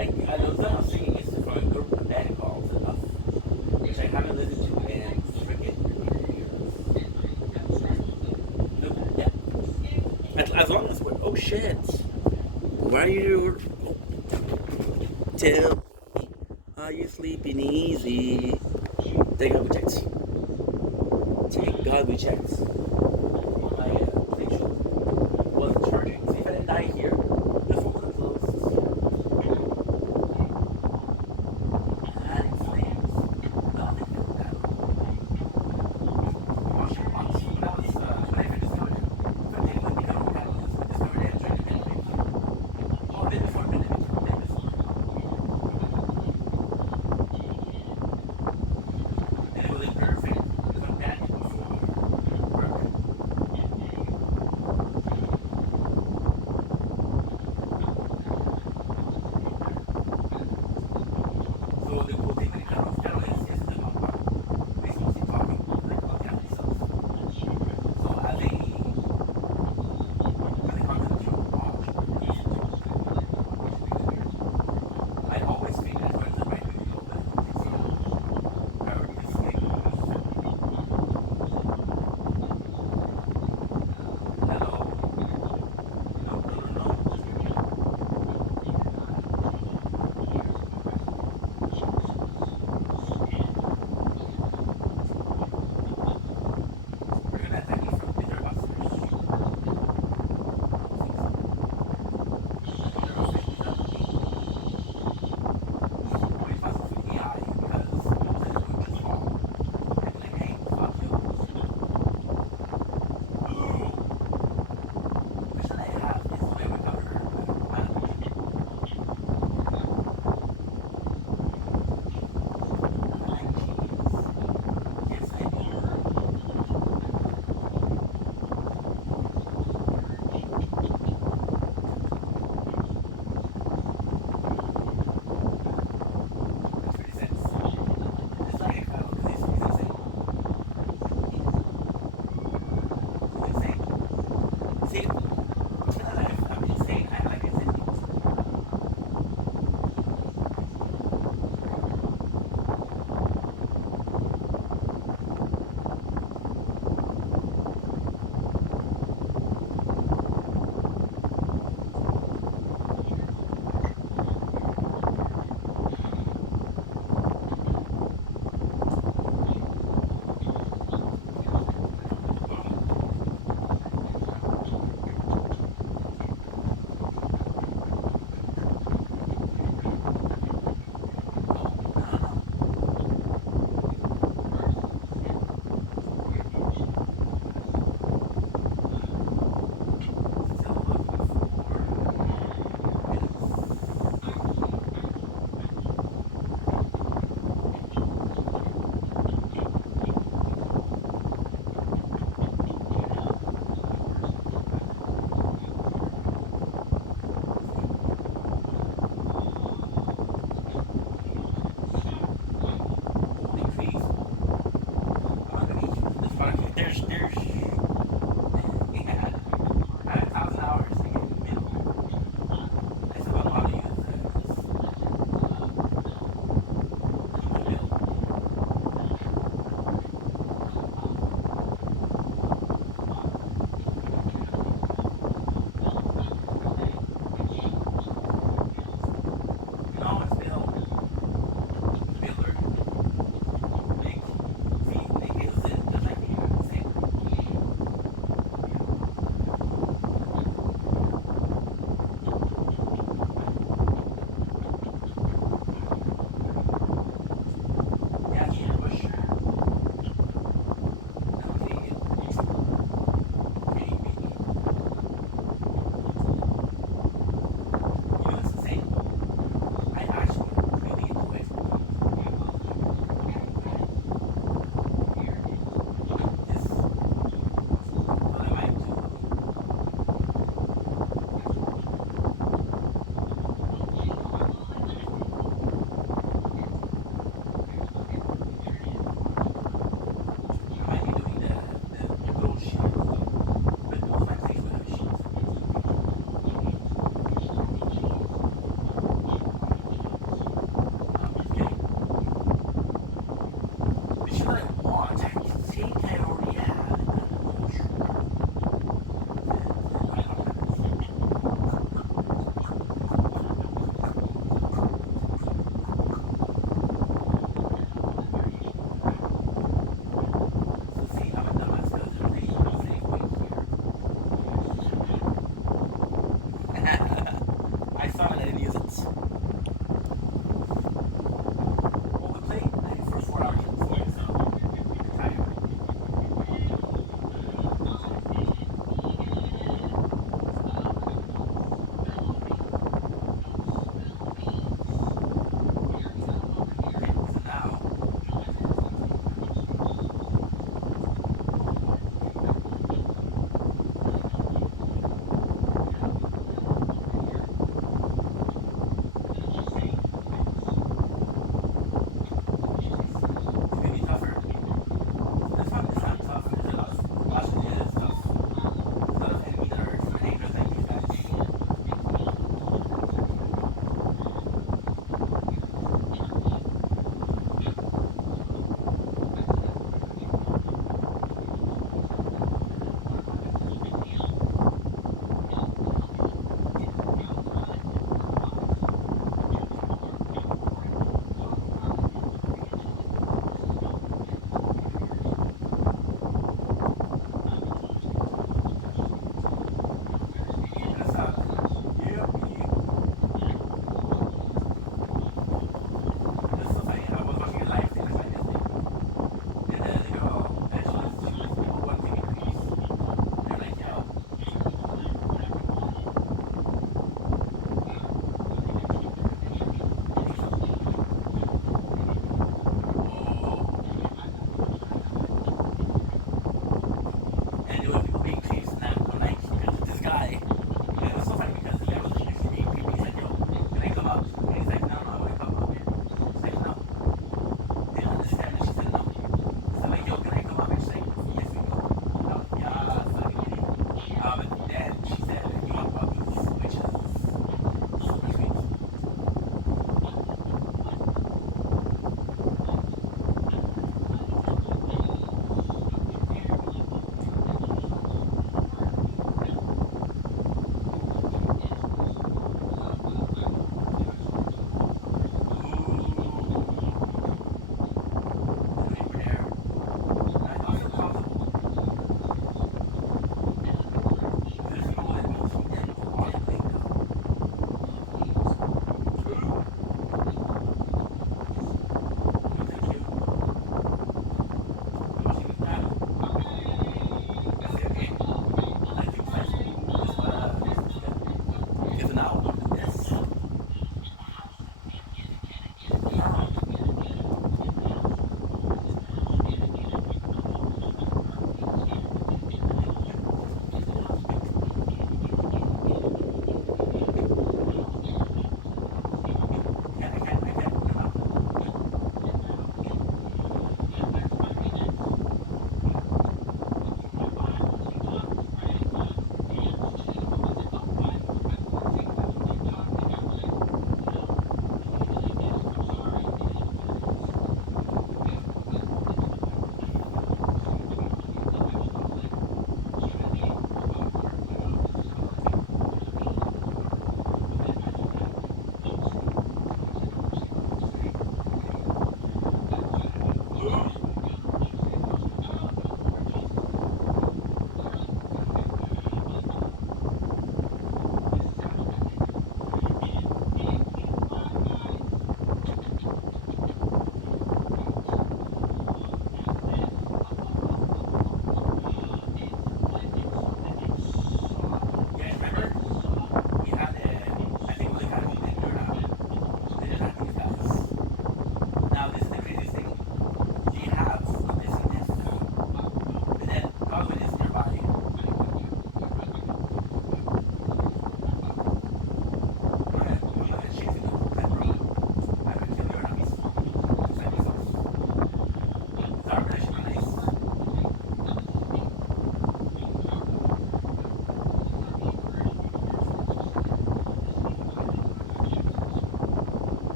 I know that I'm singing is from a group of band called Enough, which I haven't listened to in freaking yeah. As long as we're oh shit. Why are you tell me, are you sleeping easy? Thank God we checked. Thank God we checked. My picture wasn't charging. See if I didn't die here, this one would have closed. And flames. Nothing could down. Wash your box. That was when I discovered it. But they would become a catalyst. We discovered it during the pandemic. Oh, then before the pandemic. Then before. And it was imperfect. It was a bad before.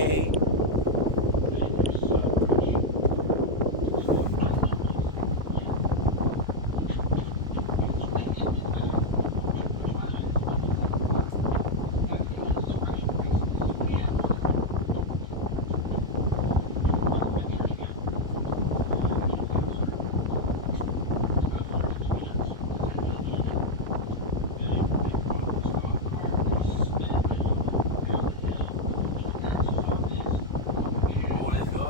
Okay. Oh, let's go.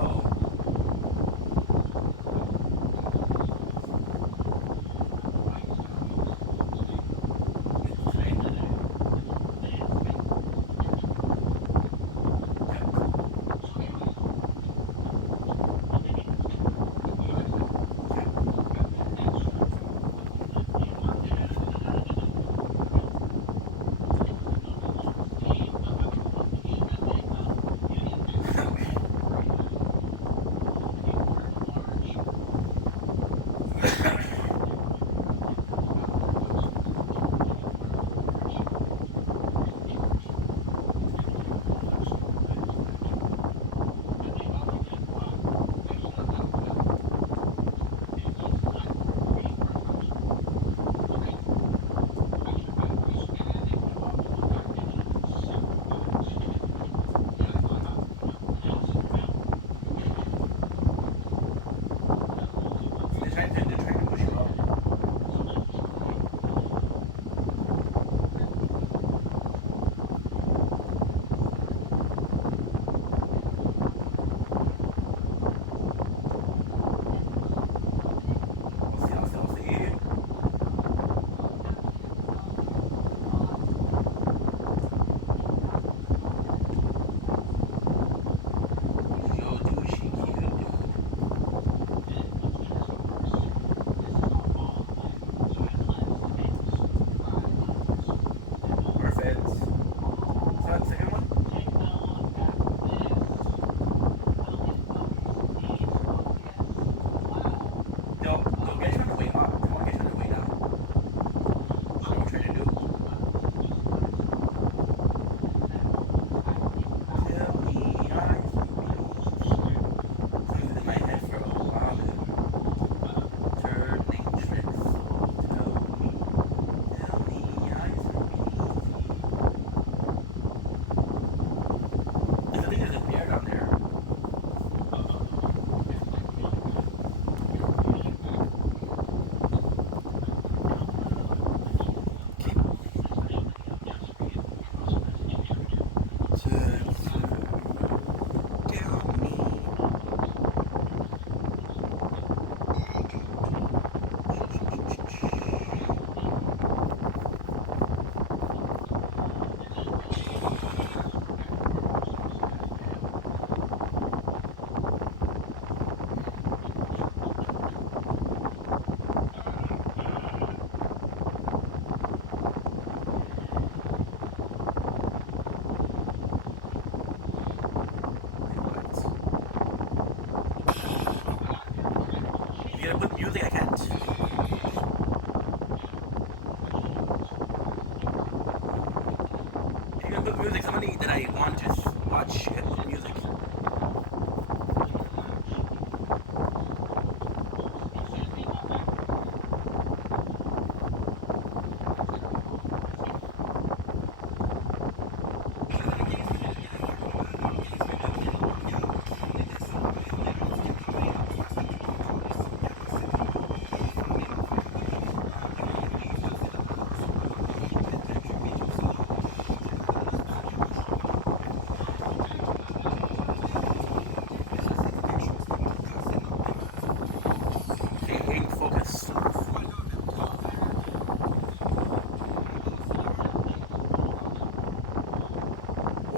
They're trying to push you up. I'll see. Yo, dude, she cute, dude. Perfect. So that's the second one? They'll get you on the way up. They won't get you on the way down. That's what I'm trying to do. Tell me I Songs in my head for a while, dude. Turning tricks. Tell me I I think there's a bear down there. You gotta put music, I can't. If you're gonna put music, somebody that I want to watch, you gotta put music.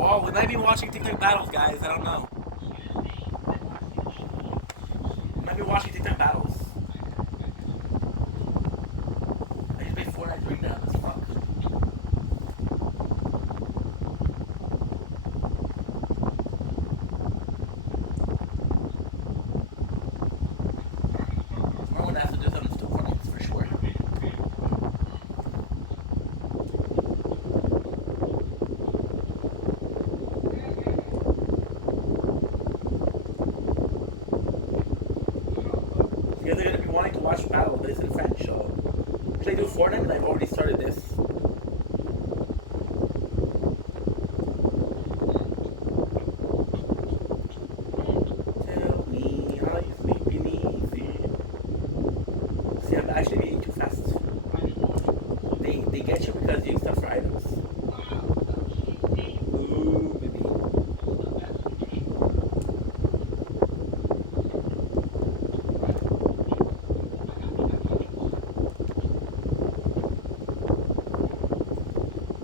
Oh, we might be watching TikTok battles, guys. I don't know. We might be watching TikTok battles. I just made Fortnite breakdowns. Fuck. Tomorrow I'm gonna have to do something to Fortnite for sure. Fortnite, I've already started this. Tell me how you sleep beneath it. See, I'm actually being too fast. They get you because you use stuff for items. Ooh, baby.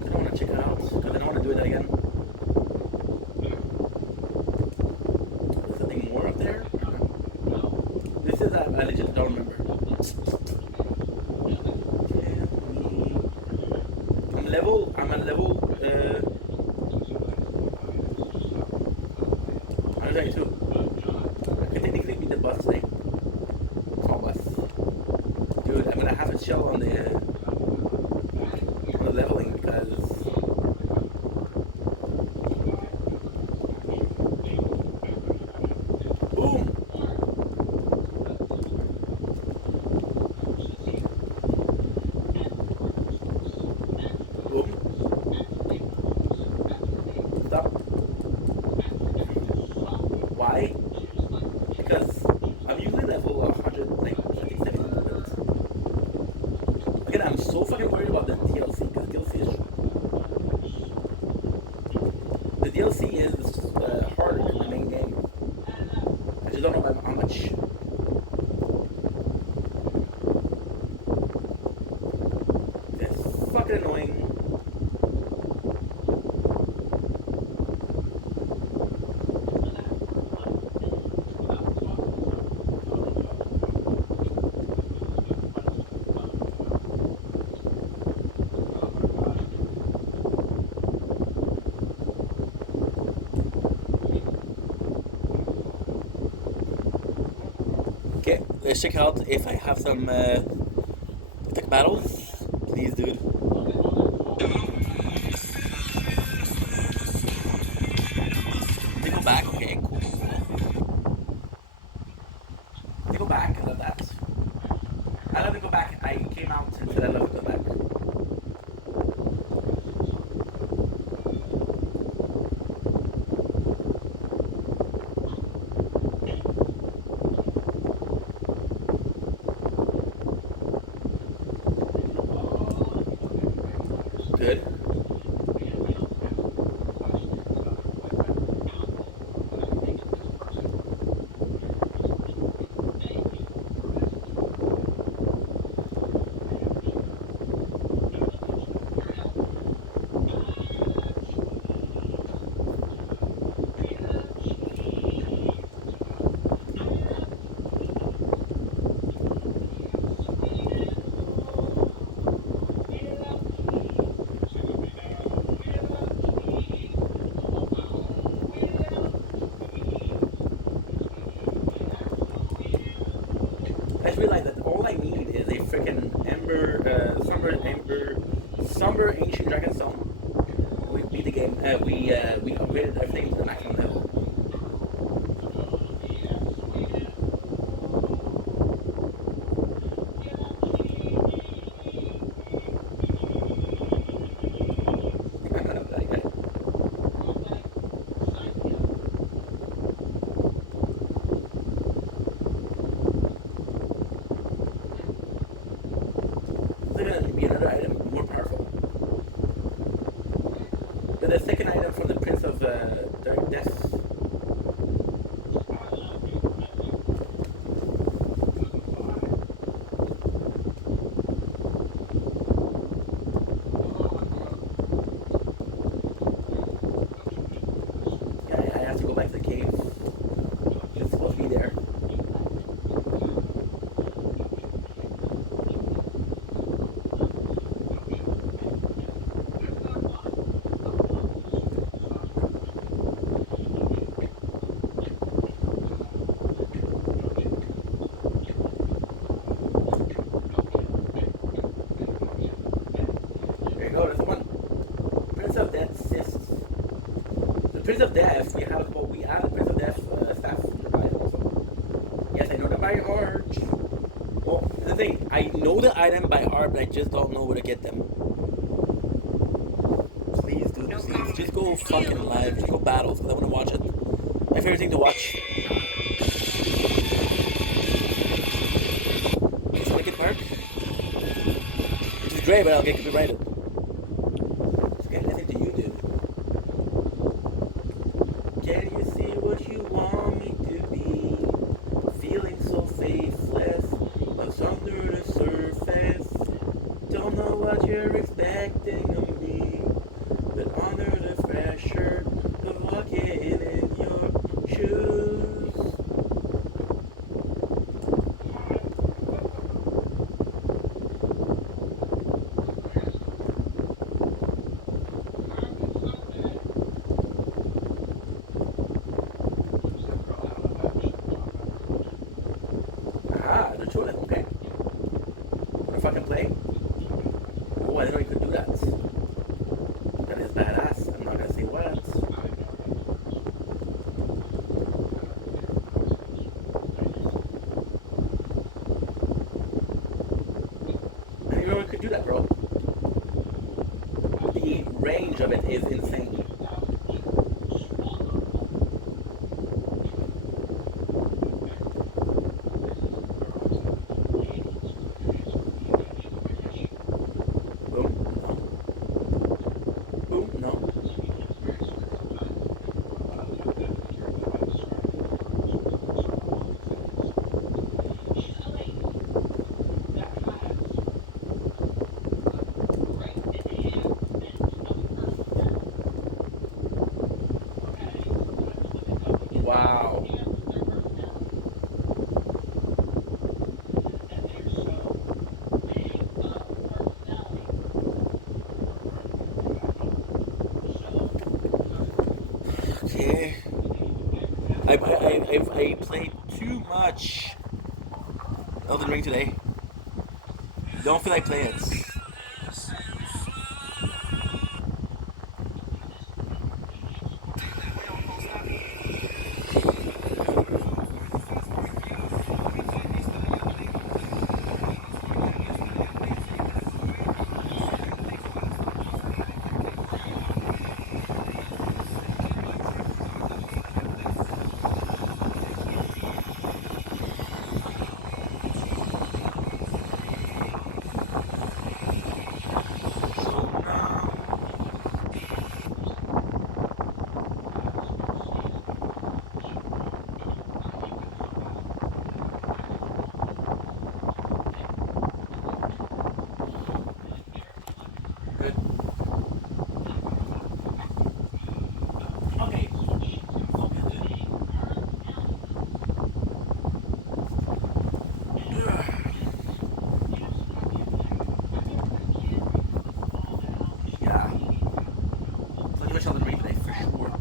I don't want to check it out because I don't want to do it again. Is something more up there? This is I legit don't remember. I'm a level 132. I could technically beat the bus today. Small bus. Dude, I'm gonna have a chill on the leveling because boom! Boom. Stop. Why? Because I'm usually level 100, like 57 minutes. Again, I'm so fucking worried about the DLC because the DLC is harder than the main game. I just don't know how much. It's fucking annoying. Okay, let's check out if I have some tech battles. Please, dude. They go back. Okay, cool. They go back. I love that. I love to go back. I came out and said I love to go back. Good. I just realized that all I need is a freaking Somber Ancient Dragonstone. We beat the game. We upgraded everything to the maximum level. There's gonna be another item more powerful. The second item from the Prince of Dark Death. Yeah, I have to go back to the cave. It's supposed to be there. There you go, that's the one. Prince of Death Cysts. The Prince of Death, we have the Prince of Death staff nearby also. Yes, I know them by heart. Oh, the thing. I know the item by heart, but I just don't know where to get them. Please, dude, please. Just go fucking live. Just go battles, because I want to watch it. My favorite thing to watch. Linkin Park? Which is great, but I'll get copyrighted. So get anything to you, dude. Can you see what you want me to be? Feeling so faithless, what's under the surface? Don't know what you're expecting of me, but under the pressure of walking in your shoes. Ah, they're trolling, okay. Wanna fucking play? Oh, I didn't know you could do that. That is badass. I'm not gonna say what. I didn't know you could do that, bro. The range of it is insane. Boom. Boom. No. Wow. Okay. I played too much Elden Ring today. Don't feel like playing it. Good. Okay. Yeah. Plenty much Elden Ring today for sure.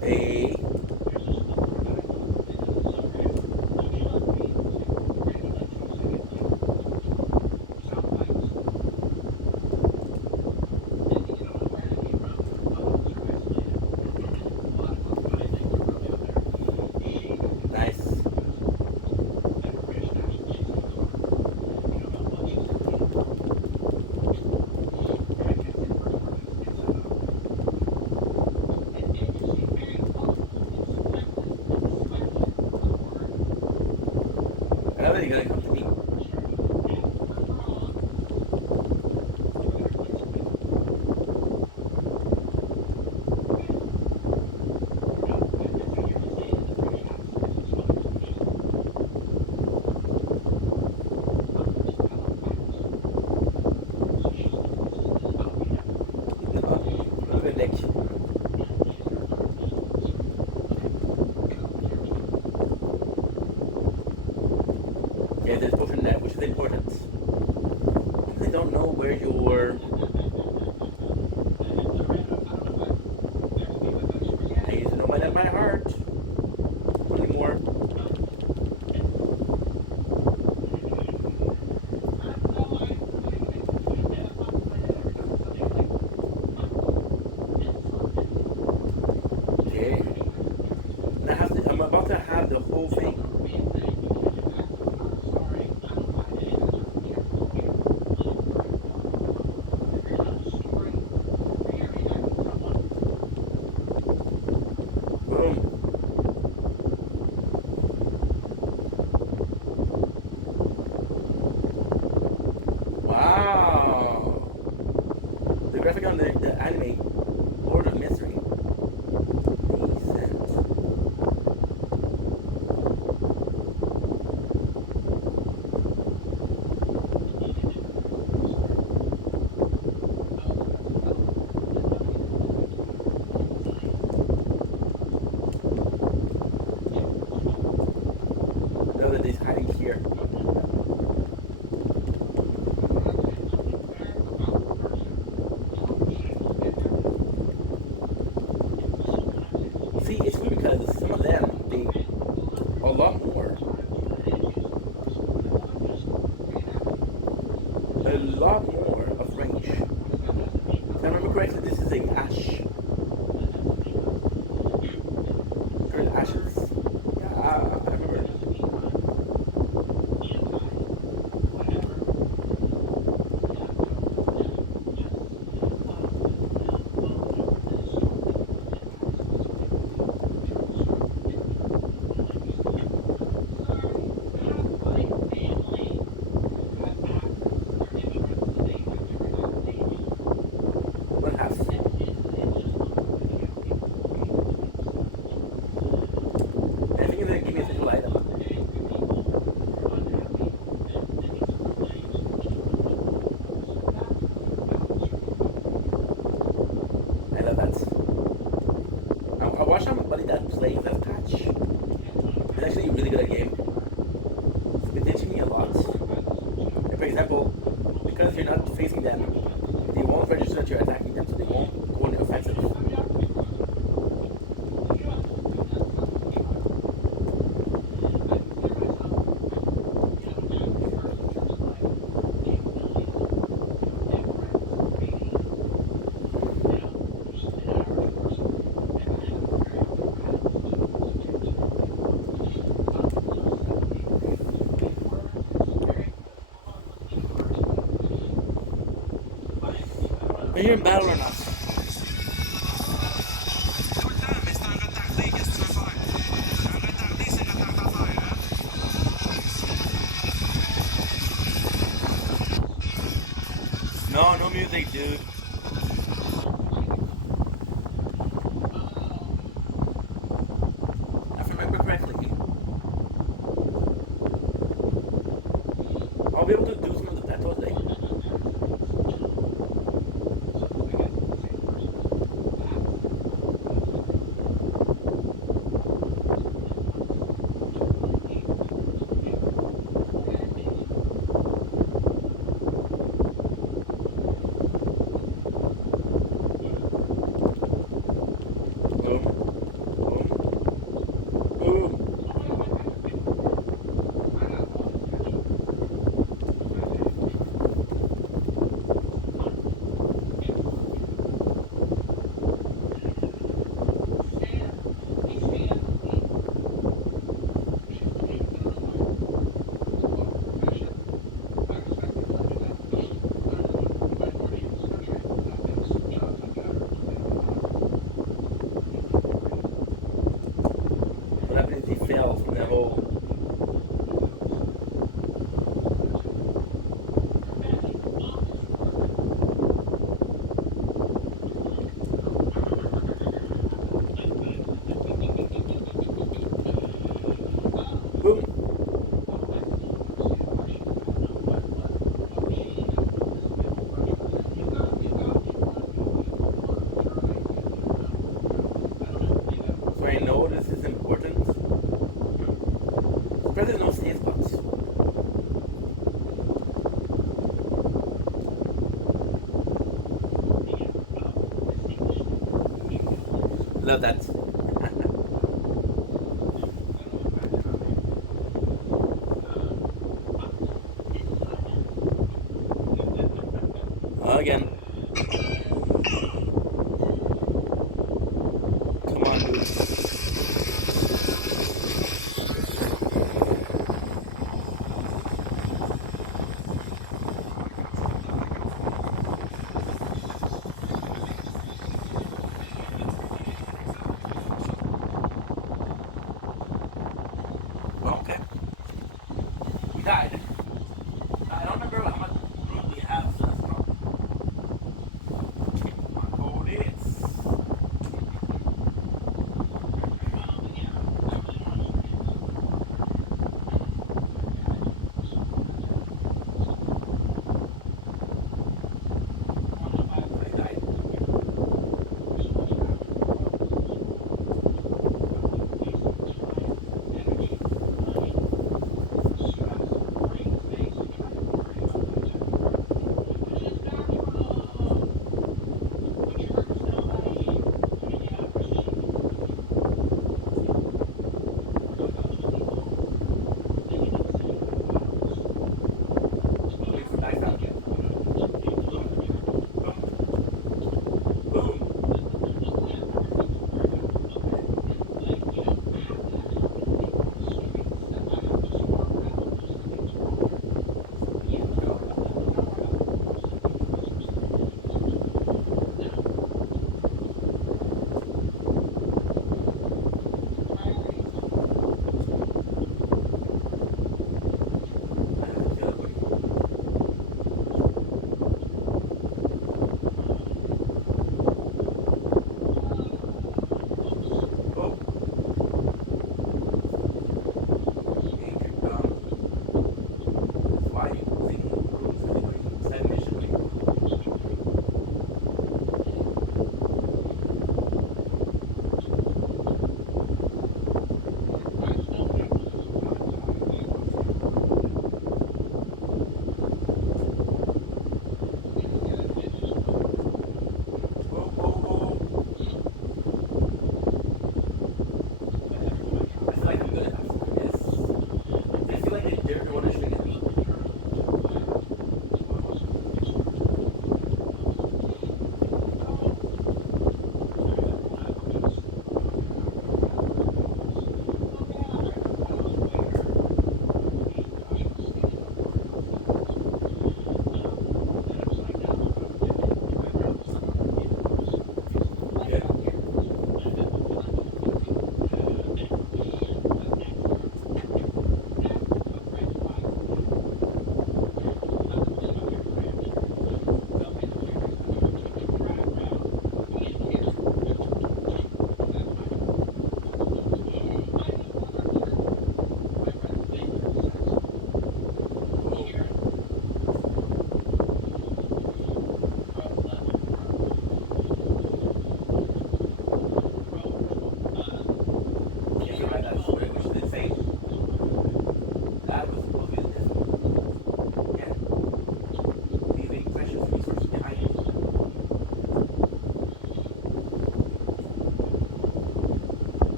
Hey. Nice. I know that you're gonna come to me. Good Nick. Yeah, there's both in that, which is is important. They don't know where you're. I used to know that by heart. Anymore. Okay. And I'm about to have the whole thing. Boom. Wow. The graphic on the anime, Lord of Mystery. Decent. Know that he's hiding here. See, it's weird because some of them, they a lot more. A lot more of range. If I remember correctly, this is a ash. Or ashes. Yeah, I remember. One half. I think they give me a special item. I love that. I watched somebody that plays that patch. He's actually really good at the game. It's been teaching me a lot. Like, for example, because you're not facing them, they won't register that you're attacking them, so they won't go on the offensive. Are you in battle or not? Tout le temps, mais c'est un retardé, qu'est-ce que tu veux faire? Un retardé, c'est retardé à faire, hein? No, no music, dude. If I remember correctly, I'll be able to do some of the plateaus today. Boom. Boom. Boom. What happens if he fails from that hole? Boom. So I know this is important. Because there's no safe spots. Love that. Again. Come on, dude. Okay. We died. I don't remember how much room we have, so that's wrong. Come on, hold it.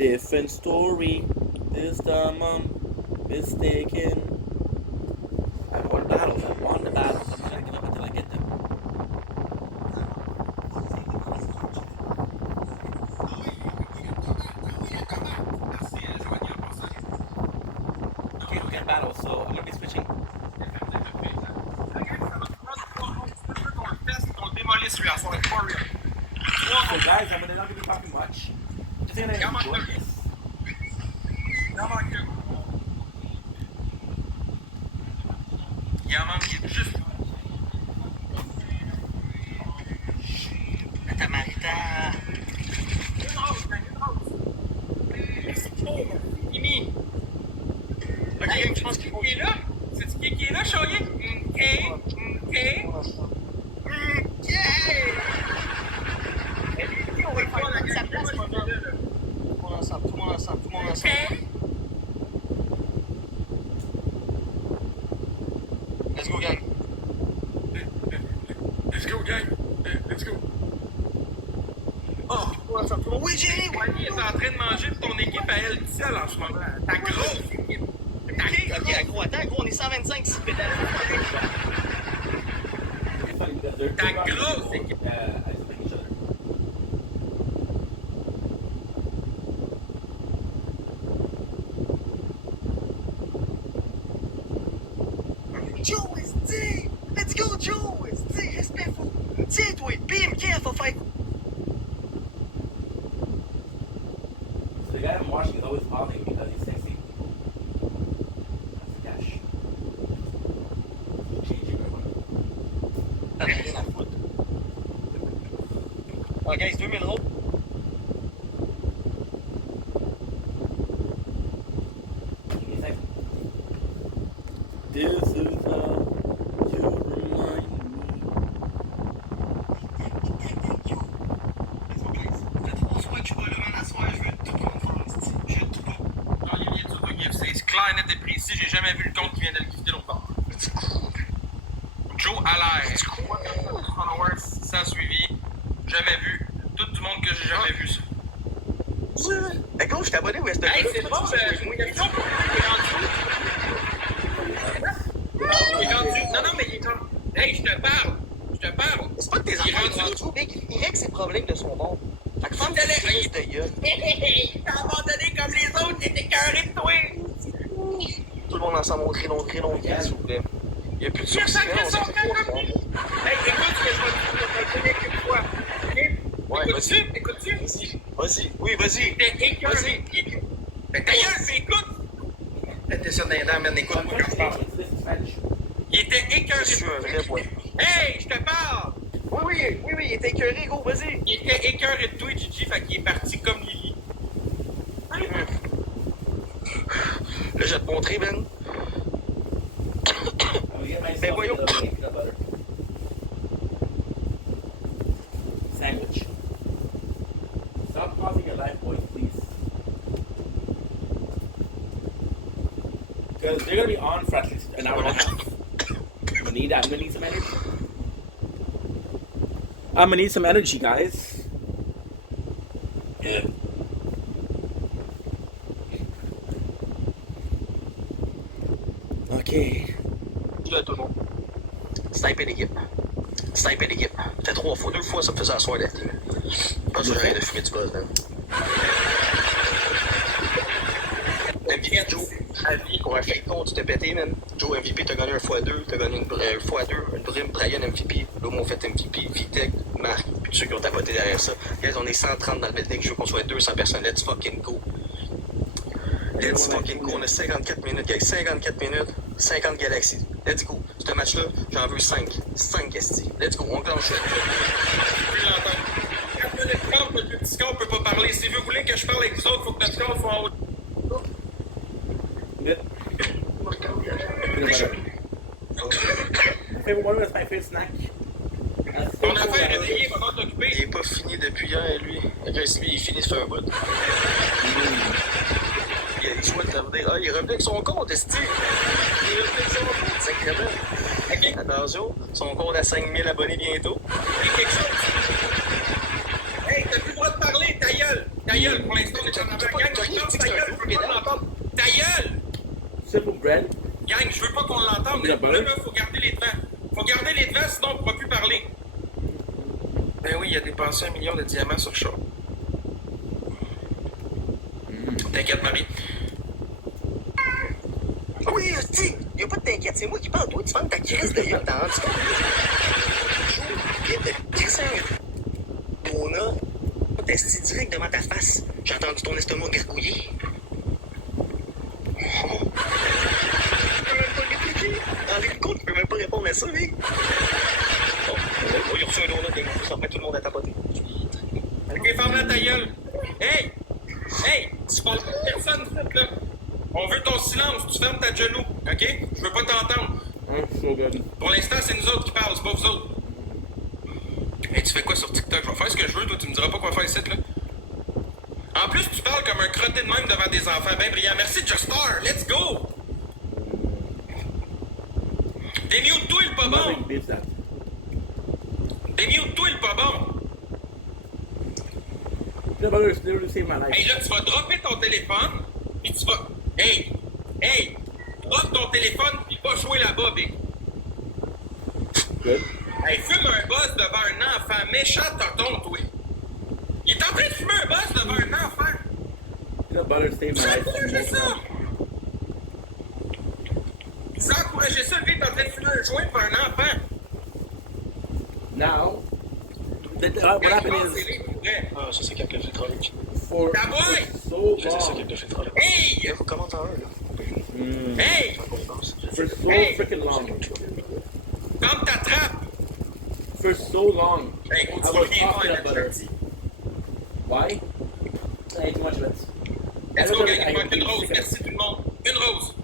Different story. This time I'm mistaken. I've won battles. I've won the battles. I'm not gonna give up until I get them. Okay, we got battles, so I'm gonna be switching. So guys, I'm not gonna be talking much. Just gonna enjoy this. Il en manque juste. Tamarita. Mimi! Ok, je pense qu'il est là. C'est-tu qui est là, Choyer? Ok. On va faire sa place. Tout le monde ensemble. Let's go, gang. Let's go. Oh! Oui, Jerry, Wally est en train de manger de ton équipe à elle seule en ce moment. Ta grosse équipe. Ok, gros, attends, gros, on est 125 si pédales. Ta grosse équipe. Joe, esti! Let's go, Joe! Esti, respect fou! Tiens, toi, bim, Kev, faut faire... So the guy I'm watching is always popping because he's sexy. That's cash. Change your grandma. T'en as rien à foutre. Oh, guys, 2000 euros. Give me a second. This is how you remind me. Non, il vient de s'auto-gift. C'est clair, net et précis. J'ai jamais vu le compte qui vient de le gifter l'autre bord. Joe Allaire. 3 followers, 600 suivis. Jamais vu. Tout du monde que j'ai jamais vu ça. Hey, gros, je t'ai abonné au West. Hey, c'est bon, question pour il est rendu. Non, mais il est rendu. Hey, je te parle. C'est pas que tes Il est enfants rendu. sont trop big, il règle ses problèmes de son bord. Fait que ferme ta crise de gueule. Il t'a abandonné comme les autres, il était écœuré de toi. Tout le monde ensemble, on crie long, s'il vous plaît. Il y a plus de Il a sourcils, sacré on son s'est camp comme lui. Hey, écoute ce que je vais te dire une fois. Ouais, Écoutes-tu? Écoutes-tu? Vas-y, oui, vas-y. T'es écœuré. Mais ta gueule, mais écoute. T'es sur des dents, man, écoute moi quand je parle. Il était Je écœuré suis un de vrai toi. bois. Hey, je te parle. Oui, il était écœuré, gros, vas-y. Il était écœuré de toi, Gigi, fait qu'il est parti comme Lily. Là, je vais te montrer, Ben. Ben voyons. Sandwich. Stop pausing your life, boys, please. Because they're gonna be on for at least an hour and a half. I'm gonna need some energy. I'm gonna need some energy, guys. Yeah. Ok. Dis-le à tout le monde. Sniper l'équipe. Ça fait 2 fois, ça me faisait asseoir d'être. Pas sûr de fumer du buzz, man. MVP Joe, pour un fake compte, tu t'es pété, man. Joe MVP, t'as gagné un x2, t'as gagné une x2, une prime, Brian MVP, Lomo fait MVP, Vitek, Marc, puis ceux qui ont tapoté derrière ça. Guys, on est 130 dans le building, je veux qu'on soit 200 personnes, let's fucking go. Let's fucking go, on a 54 minutes, guys, 54 minutes, 50 galaxies. Let's go. Ce match-là, j'en veux 5. 5 esti. Let's go, on clenche. Je peux l'entendre. 4 minutes 30, notre petit score peut pas parler. Si vous voulez que je parle avec vous autres, faut que notre score soit en haut. Good. Favorite one was my favorite snack. Ton affaire est réveillée, va pas Il t'occuper. est pas fini depuis hier, lui. Regarde, lui, il finit de faire un bout. Il souhaite revenir. Ah, il est revenu avec son compte, esti. Il est revenu avec son compte, sacrément. Ok, Attention, son compte à 5000 abonnés bientôt. dis quelque chose. Hey, t'as plus le droit de parler, ta gueule. Ta gueule, pour l'instant, on est en avant. Gang, je ferme ta gueule, je veux pas l'entendre. Ta gueule! Simple bread. Gang, je veux pas qu'on l'entende. Là, faut garder les devants. Faut garder les devants, sinon on pourra plus parler. Ben oui, il a dépensé 1 million de diamants sur Shaw. T'inquiète, Marie. Oui, hostie, y'a pas de t'inquiète, c'est moi qui parle, toi, tu fermes ta crise de gueule, t'as rendu compte? Viens de crisser un Mona, t'es direct devant ta face. J'ai entendu ton estomac gargouiller. Oh. Je peux même pas répliquer. En ligne de compte, je peux même pas répondre à ça, mec. Bon, il a reçu un donut, mais ça remet tout le monde à tapoter. Ok, ferme ta gueule. Hey! Hey! Tu parles pas de personne, là. On veut ton silence, tu fermes ta genou, ok? Je veux pas t'entendre. So good. Pour l'instant, c'est nous autres qui parlent, c'est pas vous autres. Hey, tu fais quoi sur TikTok? Je vais faire ce que je veux, toi, tu me diras pas quoi faire ici, là. En plus, tu parles comme un crotté de même devant des enfants bien brillants. Merci, Justar, let's go! Démute-toi, il est pas bon! Nothing beats that. Démute-toi, il est pas bon! Peanut butter is literally saved my life. Hey, là, tu vas dropper ton téléphone, puis tu vas... Hey! Hey! Drop ton téléphone, puis va jouer là-bas, big. Good. Hey, fume un buzz devant un enfant. Méchant tonton, toi. Il est en train de fumer un buzz devant un enfant. Peanut butter saved my Vous life. encouragez ça! Vous encouragez ça, lui, est en train de fumer un joint devant un enfant. Now, what happened is, Ah, ça, c'est quelqu'un qui fait travailler. for Ta boy! so Je sais, c'est long, quelqu'un qui fait travailler. Hey! Comment t'en as, là? Hey! for so Hey! freaking long, Comme ta trappe! for so long, Hey, I continue was bien off faire peanut le butter. jeudi. Why? I ate too much of it. Let's go, gang, il manque une rose. Merci tout le monde. Une rose.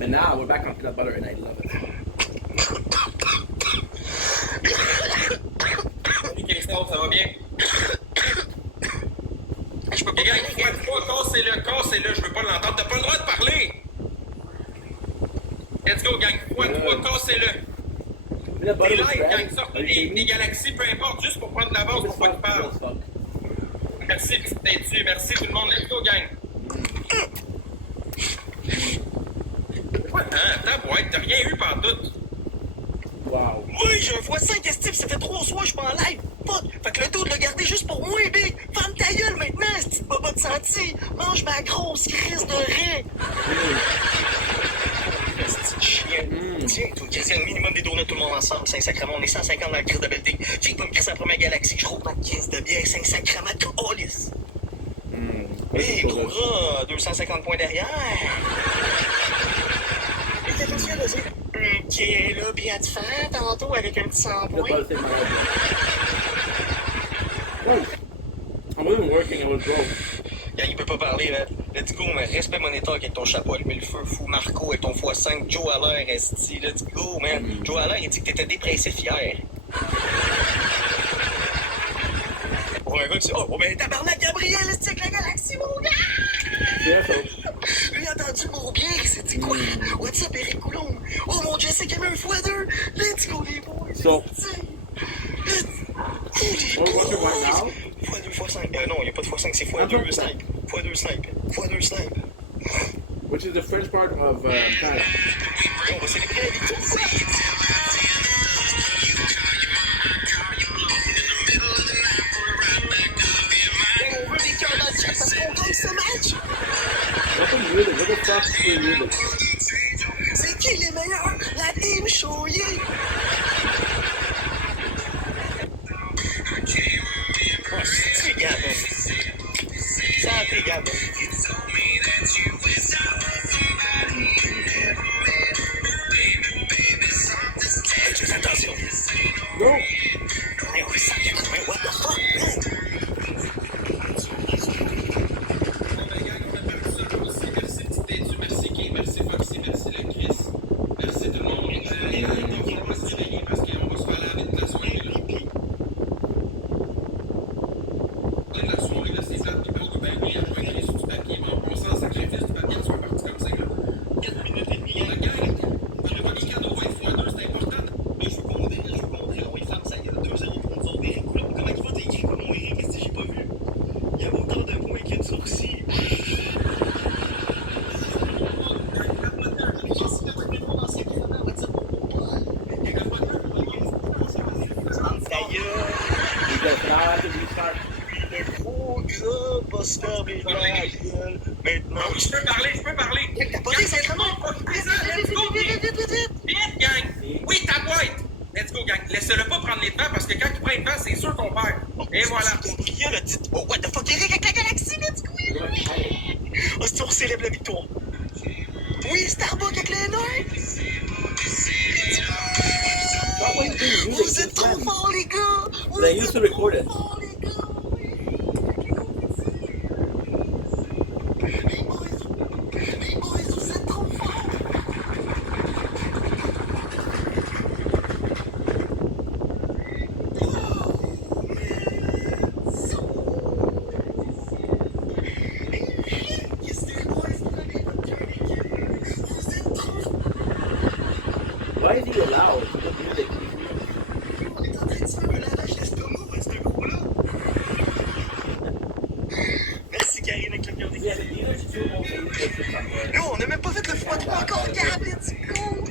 And now we're back on peanut butter and I love it. Salut, Christophe, ça va bien? Je peux pas. Les gars, cassez-le, je veux pas l'entendre. T'as pas le droit de parler! Let's go, gang, cassez-le! Peanut T'es butter with live, gang, bread? sortez Are you kidding des me? galaxies, peu importe, juste pour prendre de l'avance pour pas qu'il parle. Merci, petite têtue, merci tout le monde, let's go, gang! Quoi, hein? Ta boîte, t'as rien eu pantoute! Wow. Oui, j'ai un x5 estime, ça fait 3 soirs que je suis pas en live. Fuck! Fait que le dos de le garder juste pour moi, big! Ferme ta gueule maintenant, petite boba de senti! Mange ma grosse crise de raie! Petit chien. Tiens, toi, Christian, minimum des donuts tout le monde ensemble, Saint-Sacrement, on est 150 dans la crise de building. Tiens, pas me crisser la première galaxie, je trouve ma caisse de bière, Saint-Sacrement, calice! Hey, gros gras, 250 points derrière! Et qu'est-ce que tu viens de dire? Qui est là, puis à te faire tantôt avec un petit 100 Peanut points. butter saved my life. What? I wasn't working, I was broke. Gang, il peut pas parler, man. Let's go, man. Respect monétaire avec ton chapeau allumé le feu. Fou Marco avec ton x5. Joe Allaire, esti. Let's go, man. Joe Allaire, il dit que t'étais dépressif hier. Pour un gars qui dit, oh, ben tabarnak, Gabriel, esti, avec la galaxie, mon gars! Yeah, so, Lui, il a entendu mon bien, il s'est dit quoi? What's up, Eric Coulomb? Oh, mon Dieu, c'est qu'il y a un x2. Let's go, les boys. So- Les what's your one now? x2, x5. Non, il n'y a pas de x5, c'est x2 snipe. x2 snipe. x2 snipe. which is the French part of Canada. On va célébrer la victoire. On veut des cœurs dans le chat parce qu'on gagne ce match. What the music? What the fuck is the music? C'est qui les meilleurs? La team Choyer. Oh, c'est Gabin. Santé, Gabin. Hey, fais attention. No. Hey, on est 180, what the fuck, man? Merci, petite têtue, merci, King, merci, Foxy, merci, le Chris. Merci tout le monde. On va se réveiller parce qu'on va se faire laver toute la soirée, là. La soirée, là, c'est plate, puis Claude bien mis à joindre sur du papier, mais on pense en sacrifice du papier, soit parti comme ça, là. 4 minutes et demie, la gang, le premier cadeau va être x2, c'est important. Mais je veux qu'on modère, on y ferme ça. va se fermer la gueule. Maintenant. Oh, je peux parler. T'as pas des sacrements? Let's go, vite, gang. Oui, ta boîte. Let's go, gang. Laisse-le pas prendre les devants parce que quand il prend les devants, c'est sûr qu'on perd. Et voilà. Gabriel a dit, oh, what the fuck, Eric avec la galaxie, let's go! Oh, c'est on célèbre la victoire. Oui, Starbucks avec les nerfs! Vous êtes trop forts, les gars! Vous They used to record it. êtes trop forts, les gars! Les boys, vous êtes trop forts! Why is he allowed to do music? On est en train de se faire un lavage d'estomac à ce gros-là. Merci Karine avec le cœur des Yeah, the dealers too won't say this somewhere. Nous, on n'a même pas fait le x3 encore. Gab, let's go!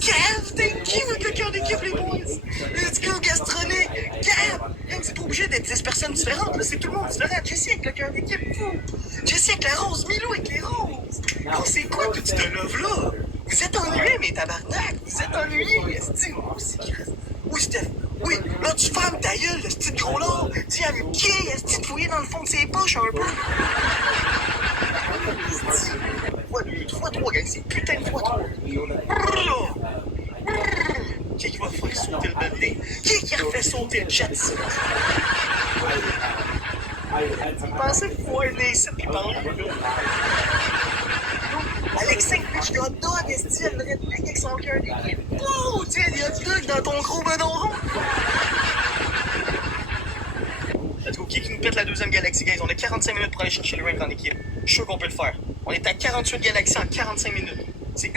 Gab, thank you avec le cœur d'équipe, les boys! Let's go, gastronomique! Gab! Même, c'est pas obligé d'être 10 personnes différentes, là, c'est tout le monde différent. Jessie avec le cœur d'équipe, fou! Jessie avec la rose, Milou avec les roses! Oh, c'est quoi tout ce love-là? Vous êtes ennuyés, mes tabarnak! Vous êtes ennuyés, esti! Moi aussi, Chris. Oui, Steph! Oui, là, tu fermes ta gueule, le petit gros lard! Dis à Mickey, esti, de fouiller dans le fond de ses poches un peu! Fois 2, fois 3, gang, c'est putain de fois 3! Qui va faire sauter le building? Qui refait sauter le jet set? Vous pensez pouvoir aider ici pis parler? Alexis, je hot dog, est-ce que elle devrait te avec son cœur d'équipe? Oh, tiens, il y a du dog dans ton gros bedon rond! Let's go, qui nous pète la deuxième galaxie, guys? On a 45 minutes pour aller chercher le rank en équipe. Je suis sûr qu'on peut le faire. On est à 48 galaxies en 45 minutes. C'est une...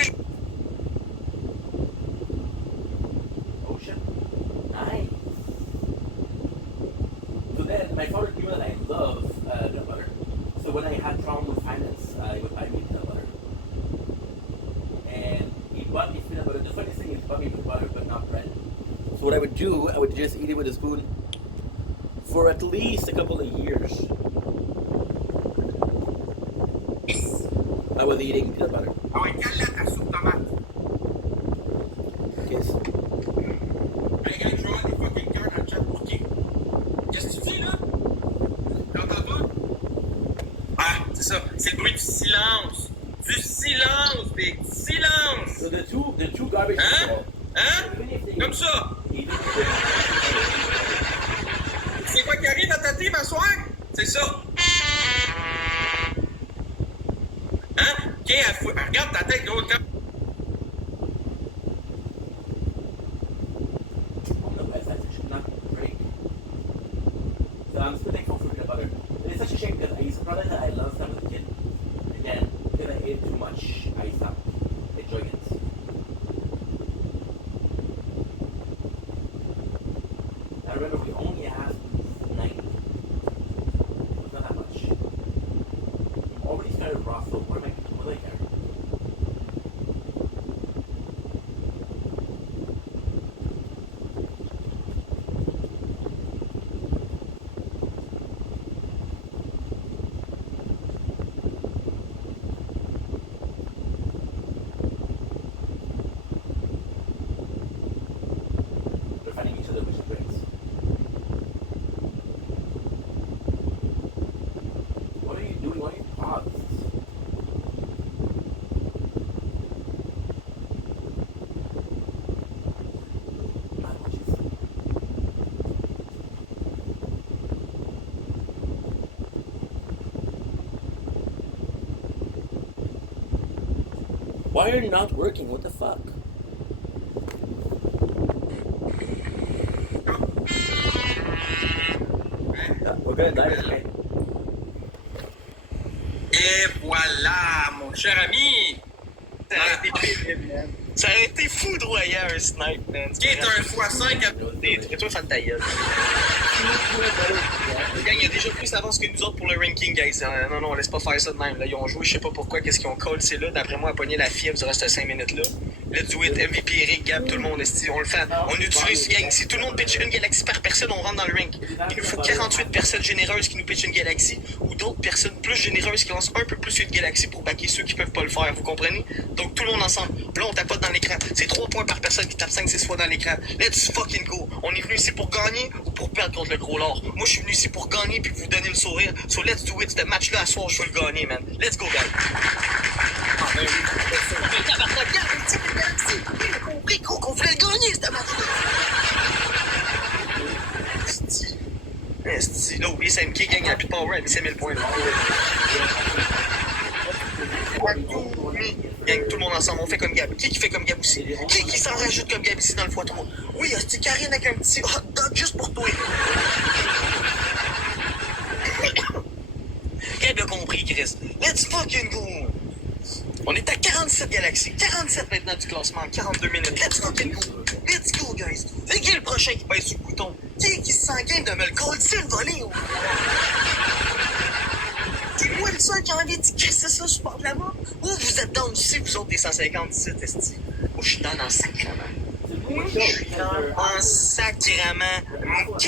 Oh shit. Nice. So then, my father knew that I love peanut butter. So when I had trouble with finance, he would buy me peanut butter. And he bought me peanut butter. The funniest thing is he bought me peanut butter, but not bread. So what I would do, I would just eat it with a spoon for at least a couple of years. I was eating peanut butter. Ah ouais, cale-la ta soupe tomate. Yes. Hey, gang, je vais avoir des fucking cœurs dans le chat pour qui? Qu'est-ce que tu dis, là? T'entends pas? Ah, c'est ça. C'est le bruit du silence. Du silence, Big. Silence. So the two garbage Hein? people. Hein? Comme ça. C'est quoi qui arrive à ta team à soir? C'est ça. Hein? Ok, regarde ta tête, gros. On the west side, so it should not break. So I'm still thankful for peanut butter. And it's such a shame because I used to product that I loved that as a kid. And then because I ate too much, I stopped enjoying it. I remember we only asked 9. It's not that much. I'm already started raw, so what do I care? They're finding each other, which is great. What are you doing? Why are you paused? Not much. Why are you not working? What the fuck? We're gonna die tonight. Et voilà, mon cher ami. Ça a été pénible, man. Ça aurait été foudroyant un snipe, man. Qui est un x5 à... Et toi, fan de ta gueule. Le gang, il y a déjà plus d'avance que nous autres pour le ranking, guys. Non, non, on laisse pas faire ça de même. Là, ils ont joué, je sais pas pourquoi, qu'est-ce qu'ils ont call, c'est là. D'après moi, à pogner la fièvre durant ces 5 minutes-là. Let's do it, MVP, Eric, Gab, tout le monde, on le fait. On utilise, gang. Si tout le monde pitch une galaxie par personne, on rentre dans le rank. Il nous faut 48 personnes généreuses qui nous pitchent une galaxie ou d'autres personnes plus généreuses qui lancent un peu plus une galaxie pour backer ceux qui peuvent pas le faire. Vous comprenez? Donc, tout le monde ensemble. Là, on tapote dans l'écran. C'est 3 points par personne qui tape 5-6 fois dans l'écran. Let's fucking go. On est venu ici pour gagner ou pour perdre contre le gros lord. Moi, je suis venu ici pour gagner puis vous donner le sourire. So, let's do it. Ce match-là, à soir, je veux le gagner, man. Let's go, guys. Ah, ben oui. Tabarnak, gars, un petit peu de galaxie. Il a compris qu'on voulait le gagner, ce match-là. Esti, là, oubliez, SMK gagne à plus de power, mais c'est 1000 points, là. Gang, tout le monde ensemble, on fait comme Gab. Qui fait comme Gab aussi? Qui s'en rajoute comme Gab ici dans le x3? Oui, c'est Karine avec un petit hot dog juste pour toi. Gab a compris, Chris. Let's fucking go! On est à 47 galaxies. 47 maintenant du classement. 42 minutes. Let's fucking go! Let's go, guys! C'est qui le prochain qui pèse sur le bouton? Qui se sent game de me le coller le volet? C'est moi le seul qui a envie de crisser ça sur le bord de la map? Ou vous êtes dans aussi, vous autres, des 157, esti? Ou je suis dans un sacrement? Moi, je suis dans un sacrement. OK?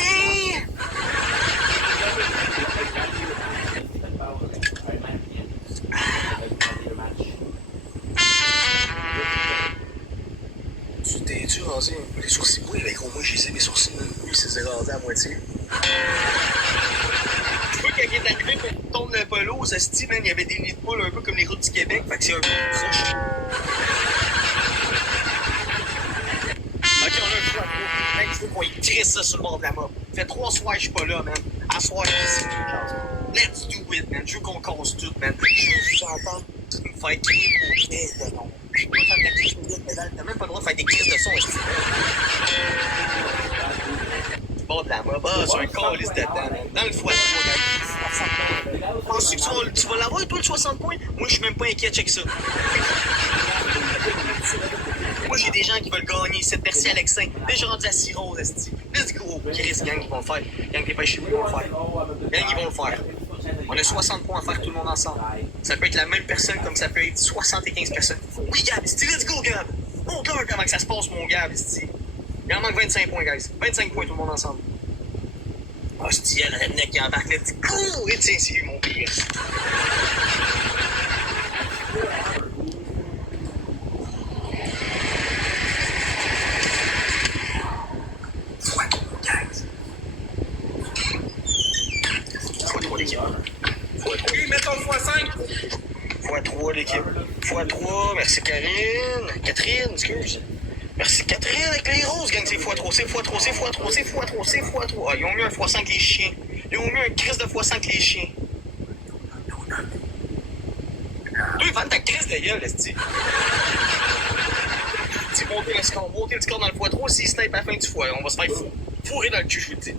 Tu t'es-tu rasé les sourcils? Oui, mais gros, moi, j'ai essayé mes sourcils. Lui, il s'est rasé à moitié. Tu vois, quand il est arrivé pour tourner le polo, ce style, man, il y avait des nids de poules un peu comme les routes du Québec. Fait que c'est un peu proche. Ok, on a un choix. Mec, je veux qu'on y crisse ça sur le bord de la map. Fait 3 soirs, je suis pas là, man. À soir, c'est tout le Let's do it, man. Je veux qu'on casse tout, man. Je veux vous entendre me faire crier pour crises de nom. Je peux pas faire de la crise de pédale. T'as même pas le droit de faire des crises de son, est-ce que bord de la map. Ah, c'est un calice de temps, man. Dans le foie, penses-tu que tu vas l'avoir, toi, le 60 points? Moi, je suis même pas inquiet, check ça. Moi, j'ai des gens qui veulent gagner. Cette Percy Alexin. Déjà rendu à 6 roses, esti. Let's go. Chris, gang, ils vont le faire. Gang, les pêches, ils vont le faire. Gang, ils vont le faire. On a 60 points à faire tout le monde ensemble. Ça peut être la même personne comme ça peut être 75 personnes. Oui, Gab, esti, let's go, Gab. Montre-leur comment que ça se passe, mon Gab, esti. Il en manque 25 points, guys. 25 points, tout le monde ensemble. Oh, esti, il y a le redneck qui embarque, let's go. Et tiens, c'est lui, mon pire. Oui, mettons x5. x3 l'équipe. x3, merci Karine. Catherine, excuse. Merci Catherine avec les roses, gang, c'est x3, c'est x3, c'est x3, c'est x3, c'est x3. Ah, ils ont mis un x5 les chiens. Ils ont mis un crise de x5 les chiens. Lui, vends ta crise de gueule, esti. Si monter le score dans le x3, s'il snipe à la fin du foie, on va se faire fourrer dans le cul, je vous le dis.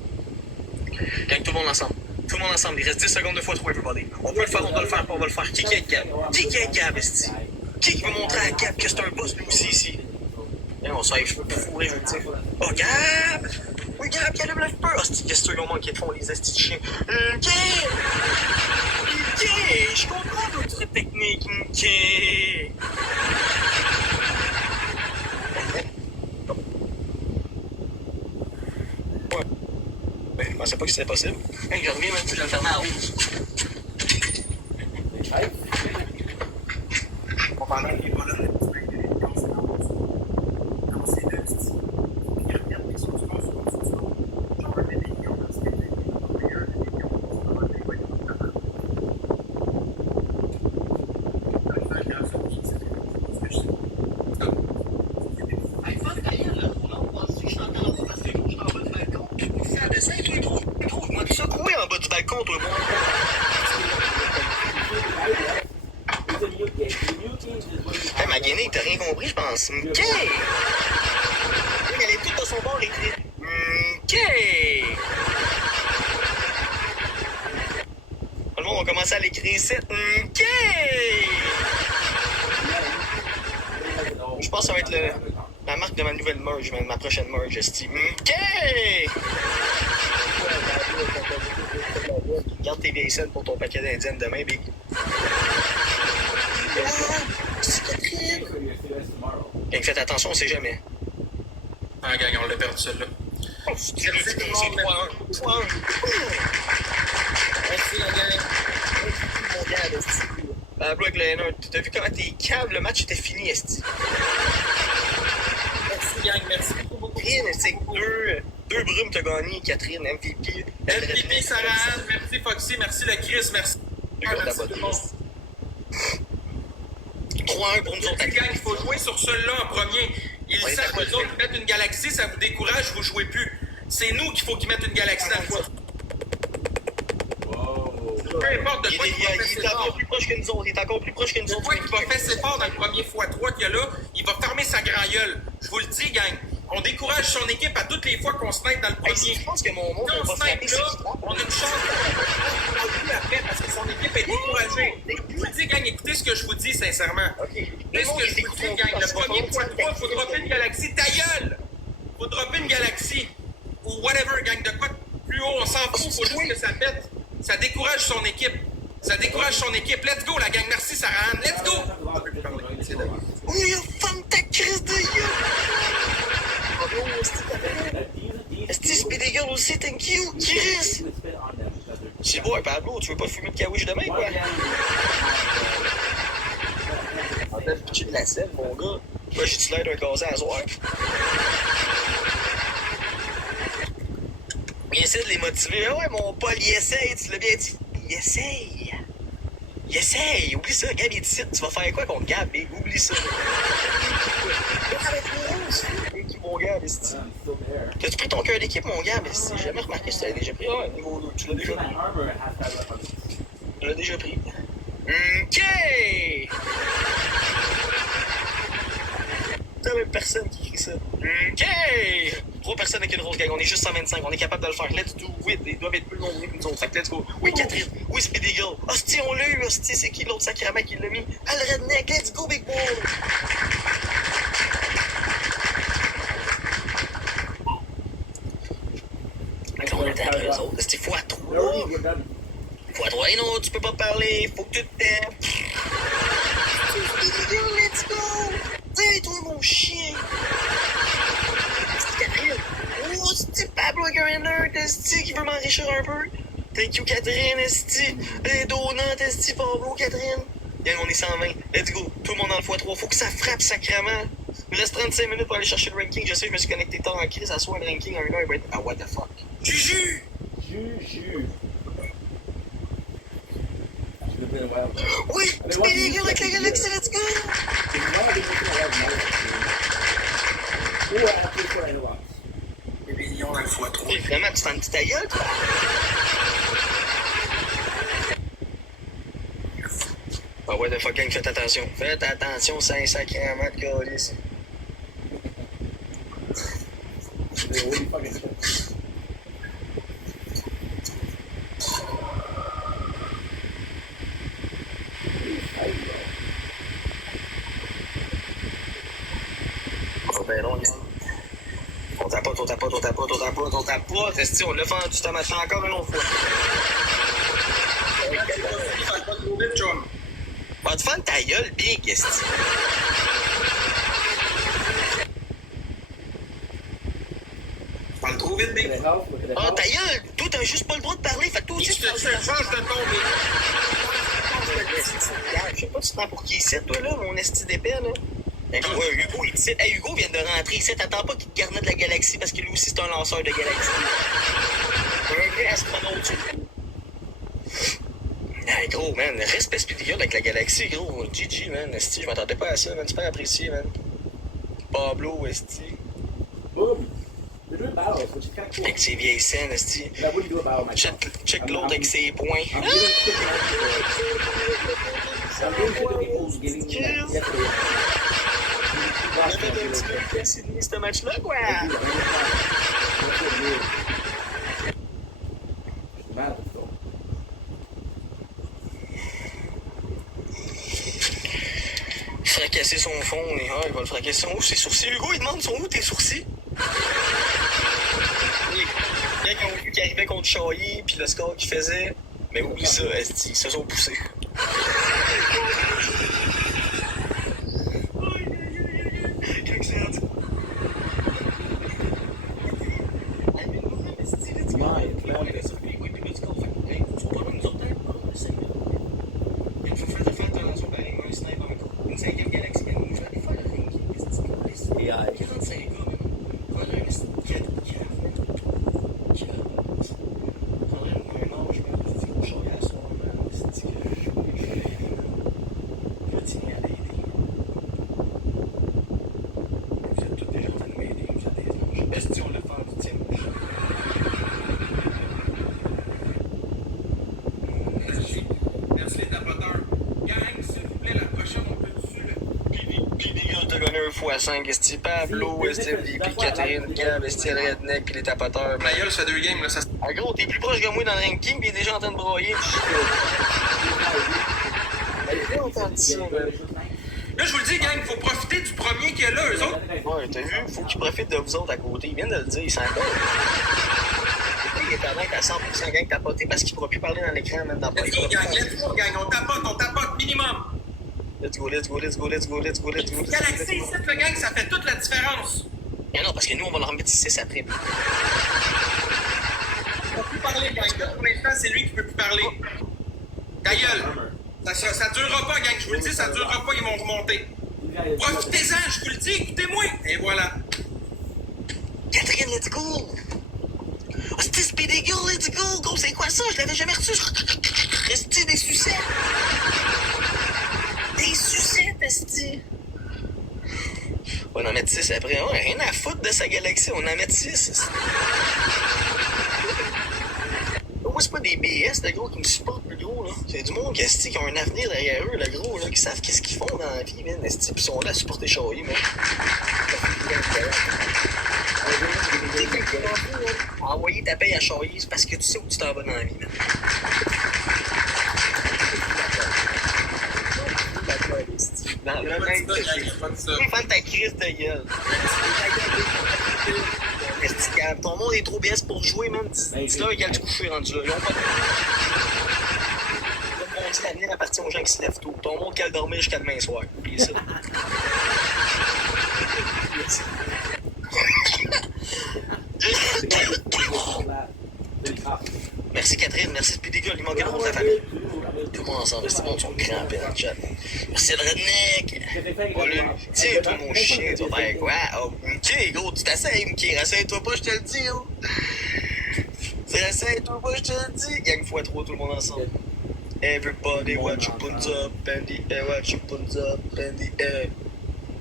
Gang, tout le monde ensemble. Tout le monde ensemble, il reste 10 secondes de x3, everybody. On peut le faire, on doit le faire, on va le faire. Qui est Gab? Qui est Gab, esti? Qui veut montrer à Gab que c'est un boss, lui aussi, ici? Et on se fait fourrer, je veux dire. Oh, Gab! Oui, Gab, Gab, le peur! Hostie, qu'est-ce qu'ils ont manqué de fond, les estis de chiens? Ok! Je comprends votre technique, ok! Ben, je pensais pas que c'était possible. Hey, je reviens, même, je vais le fermer à rouge. On va aller pas là. Trouve-moi tout ça coué en bas du balcon, toi, bon. Hey, ma guinée, t'as rien compris, je pense. OK! Elle est toute de son bord écrite. OK! Tout le monde va commencer à l'écrire ici. OK! Je pense pense que ça va être la marque de ma nouvelle merge, ma prochaine merge, esti. OK! Garde tes vieilles scènes pour ton paquet d'indiennes demain, Big. C'est Catherine! Bien, faites attention, on sait jamais. Ah, gang, on l'a perdu celle-là. Oh, c'est 3-1. Merci, la gang. Mon gars, esti. Pablo avec le N1, t'as vu comment t'es calme? Le match était fini, esti. Merci, gang, merci beaucoup. Catherine, c'est deux brumes t'as gagné, Catherine, MVP. MVP, Sarah Anne, merci Foxy, merci le Chris, merci. Merci tout le monde. 3-1 pour nous autres. Les gang, il faut jouer sur celui-là en premier. Ils On est savent que d'accord. les autres mettent une galaxie, ça vous décourage, vous jouez plus. C'est nous qu'il faut qu'ils mettent une galaxie dans le fois. Peu importe de Il quoi est il va faire ses encore efforts. plus proche que nous autres. Il est encore plus proche que nous De autres. quoi qu'il va faire ses efforts dans le premier x3 qu'il y a là, il va fermer sa grand gueule. Je vous le dis, gang. On décourage son équipe à toutes les fois qu'on se met dans le Hey, premier. je pense que mon monde Si va on pas se met frapper. là, on a une chance de après parce que son équipe est découragée. Je vous le dis, gang, écoutez ce que je vous dis sincèrement. OK. Qu'est-ce que je vous dis, gang? Le premier x3, il faut dropper une galaxie. Ta gueule! Faut dropper une galaxie. Ou whatever, gang, de quoi de plus haut, on s'en fout, faut juste que ça pète. Ça décourage son équipe. Ça décourage son équipe. Let's go, la gang. Merci, Sarah Anne. Let's go! Oui, ferme ta crise de gueule! Est-ce que Speedy Girl aussi, thank you, Chris? C'est bon, Pablo, tu veux pas fumer de kawish demain, quoi? On a pitché de la scène, mon gars. Moi, j'ai-tu l'air d'un casé à soir? Il essaie de les motiver. Ah ouais, mon Paul, il essaye, tu l'as bien dit. Il essaye. Il essaye. Oublie ça, Gab, il est ici. Tu vas faire quoi contre Gab, Big? Oublie ça. Mon gars, esti. T'as-tu pris ton cœur d'équipe, mon gars? Esti, j'ai jamais remarqué si tu l'avais déjà pris. Ah, niveau 2, tu l'as déjà pris. Tu l'as déjà pris. OK! T'as même personne qui écrit ça. OK! 3 personnes avec une rose gang. On est juste 125. On est capable de le faire. Let's do it. Ils doivent être plus nombreux que nous autres. Fait que let's go. Oui, Catherine. Oui, Speedy Girl. Hostie, on l'a eu. Hostie, c'est qui l'autre sacrament qui l'a mis? Ah, le redneck. Let's go, big boy. On était après eux autres. C'était x3. x3, non, tu peux pas parler. Faut que tu te tapes. Let's go. Hey, toi, mon chien. C'est Catherine. Oh, c'est Pablo avec un nerd, esti, qui veut m'enrichir un peu. Thank you, Catherine, esti. Les donuts, esti, Pablo, Catherine. Gang, on est 120. Let's go. Tout le monde dans le x3. Faut que ça frappe sacrément. Il me reste 35 minutes pour aller chercher le ranking. Je sais, je me suis connecté tard en crise. À soi, le ranking, un heure, il va être. Ah, what the fuck. Juju! Oui, c'est les gars avec la galaxie, let's go. Les millions dans le x3. Et vraiment, tu t'en dis ta gueule, toi? Ah, what the fuck, gang, faites attention. Faites attention, c'est un sacrément de calice. Oh, ben non, gang. On tapote. Esti, on l'a vendu ce matin encore une autre fois. Va te faire ta gueule, Big, esti. Parle trop vite, Big. Ah, ta gueule! Toi, t'as juste pas le droit de parler, fait que toi aussi, Je te change de ton, Big. Je sais pas, tu te prends pour qui ici, toi, là, mon esti d'épée, là. Hugo, il est ici. Hey, Hugo vient de rentrer ici. T'attends pas qu'il te garnette de la galaxie parce que lui aussi, c'est un lanceur de galaxie. Un vrai astronaute. Hey, gros, man, respect Speedy Girl avec la galaxie, gros. GG, man. Esti, je m'attendais pas à ça, man. Super apprécié, man. Pablo, Esti. Avec ses vieilles scènes, Esti. Check l'autre avec ses points. On avait un petit peu pressé de ce match-là, quoi. fracasser son fond, et il va le fracasser ses sourcils. Hugo, il demande sont où tes sourcils? Les gars qui ont vu qu'il arrivait contre Chailly, puis le score qu'il faisait, mais oublie ça, esti, ils se sont poussés. X5, esti Pablo, esti MVP, Catherine, Gab, esti Redneck, pis les tapoteurs. Ma gueule, ça fait 2 games, là, ça. En gros, t'es plus proche que moi dans le ranking, pis il est déjà en train de broyer. Là, je vous le dis, gang, faut profiter du premier qu'il y a là, eux autres. Ouais, t'as vu? Faut qu'ils profitent de vous autres à côté. Ils viennent de le dire, ils s'en vont. Il est à 100% gang tapoté parce qu'il pourra plus parler dans l'écran, même dans le Let's go, gang, let's go, gang. On tapote, minimum. Let's go. Galaxy, ici, le gang, ça fait toute la différence. Mais non, parce que nous, on va leur mettre 6 après. On peut plus parler, gang. Pour l'instant, c'est lui qui peut plus parler. Ta gueule. Ça durera pas, gang. Je vous le dis, ça durera pas. Ils vont remonter. Profitez-en, je vous le dis. Écoutez-moi. Et voilà. Catherine, let's go. Hostie, Speedy Girl, let's go. Gros, c'est quoi ça? Je l'avais jamais reçu. Hostie, des sucettes. Des sucettes, hostie. On en met 6 après. Ouais, rien à foutre de sa galaxie. On en met 6. Moi, c'est pas des BS, le gros, qui me supportent, le gros, là. C'est du monde qui ont un avenir derrière eux, le gros, là, qui savent qu'est-ce qu'ils font dans la vie, man. Esti, pis ils sont là à supporter Chailly, man. Envoyer ta paye à Chailly, c'est parce que tu sais où tu t'en vas dans la vie, man. Dans le même fan ta crise de gueule. Ton monde est trop BS pour jouer, man. Dis-leur égal du coucher rendu là. Ils ont pas de... On dit l'avenir appartient aux gens qui se lèvent tôt. Ton monde qui a dormir jusqu'à demain soir. Oubliez ça. Merci Catherine, merci Speedy Girl, il manquait de monde de la famille. Tout le monde ensemble, c'est bon, ils sont crampés dans le chat. Merci le redneck. Voilà. Tiens, toi, mon chien, tu vas faire quoi? Oh, ok, gros, tu t'asseyes, Mki. Rasseye-toi pas, je te le dis, oh. Rasseye-toi pas, je te le dis. Gang x3, tout le monde ensemble. Everybody watch your puns up, and the air, watch your puns up, and the air.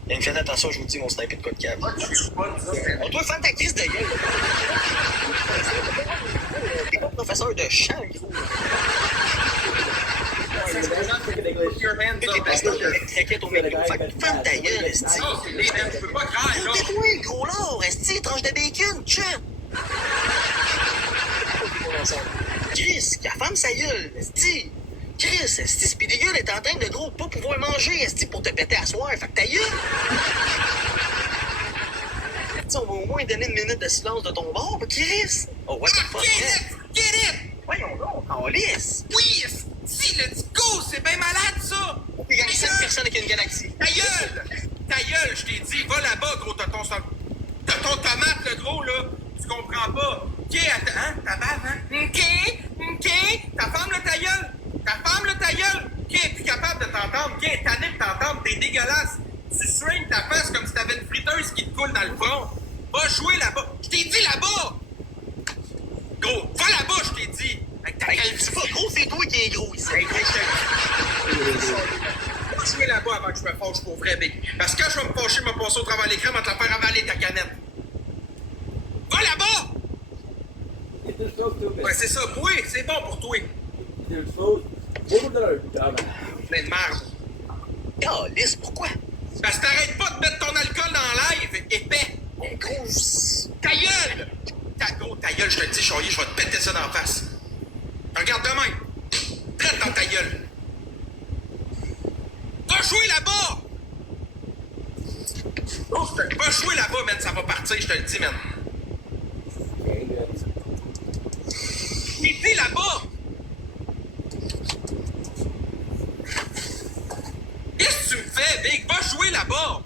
Gang, faites attention, je vous dis, mon sniper de code câble. On doit faire ta crise de gueule. T'es pas professeur de chant, gros. T'es placé dans le traquette au micro. Fait que ferme ta gueule, esti. Je peux pas craindre, là. Tais-toi, gros lard, esti, tranche de bacon, chat. Chris, qu'elle ferme sa gueule, esti. Chris, esti, Speedy Girl est en train de gros pas pouvoir manger, esti, pour te péter à soir. Fait que ta gueule. On va au moins donner une minute de silence de ton bord, Chris. Oh, what the fuck, Get it! voyons donc, on lisse. Oui, si, let's go! C'est bien malade, ça! Il y a 5 personnes avec une galaxie. Ta gueule, je t'ai dit, va là-bas, gros, t'as ton tomate, le gros, là. Tu comprends pas. OK, attends, hein? Ta bave, hein? OK. Ta femme, le ta gueule. OK, plus capable de t'entendre. OK, tanné de t'entendre, t'es dégueulasse. Tu swings ta face comme si t'avais une friteuse qui te coule dans le front. Va jouer là-bas. Je t'ai dit là-bas! Gros, va là-bas, je t'ai dit. Avec ta gueule. C'est pas gros, c'est toi qui es gros ici. Va jouer là-bas avant que je me fâche pour vrai, Big. Parce que quand je vais me fâcher, me passer au travers de l'écran, va te la faire avaler ta canette. Va là-bas! Ouais, c'est ça. Oui, c'est bon pour toi. Mais de merde. Oh, lisse, pourquoi? Parce que t'arrêtes pas de mettre ton alcool dans live, épais. Mais gros, Ta gueule! Ta gueule, je te le dis, Chailly, je vais te péter ça dans la face. Regarde de même. Traite dans ta gueule. Va jouer là-bas! Oh, va jouer là-bas, man, ça va partir, je te le dis, man. T'es là-bas! Qu'est-ce que tu me fais, Big? Va jouer là-bas!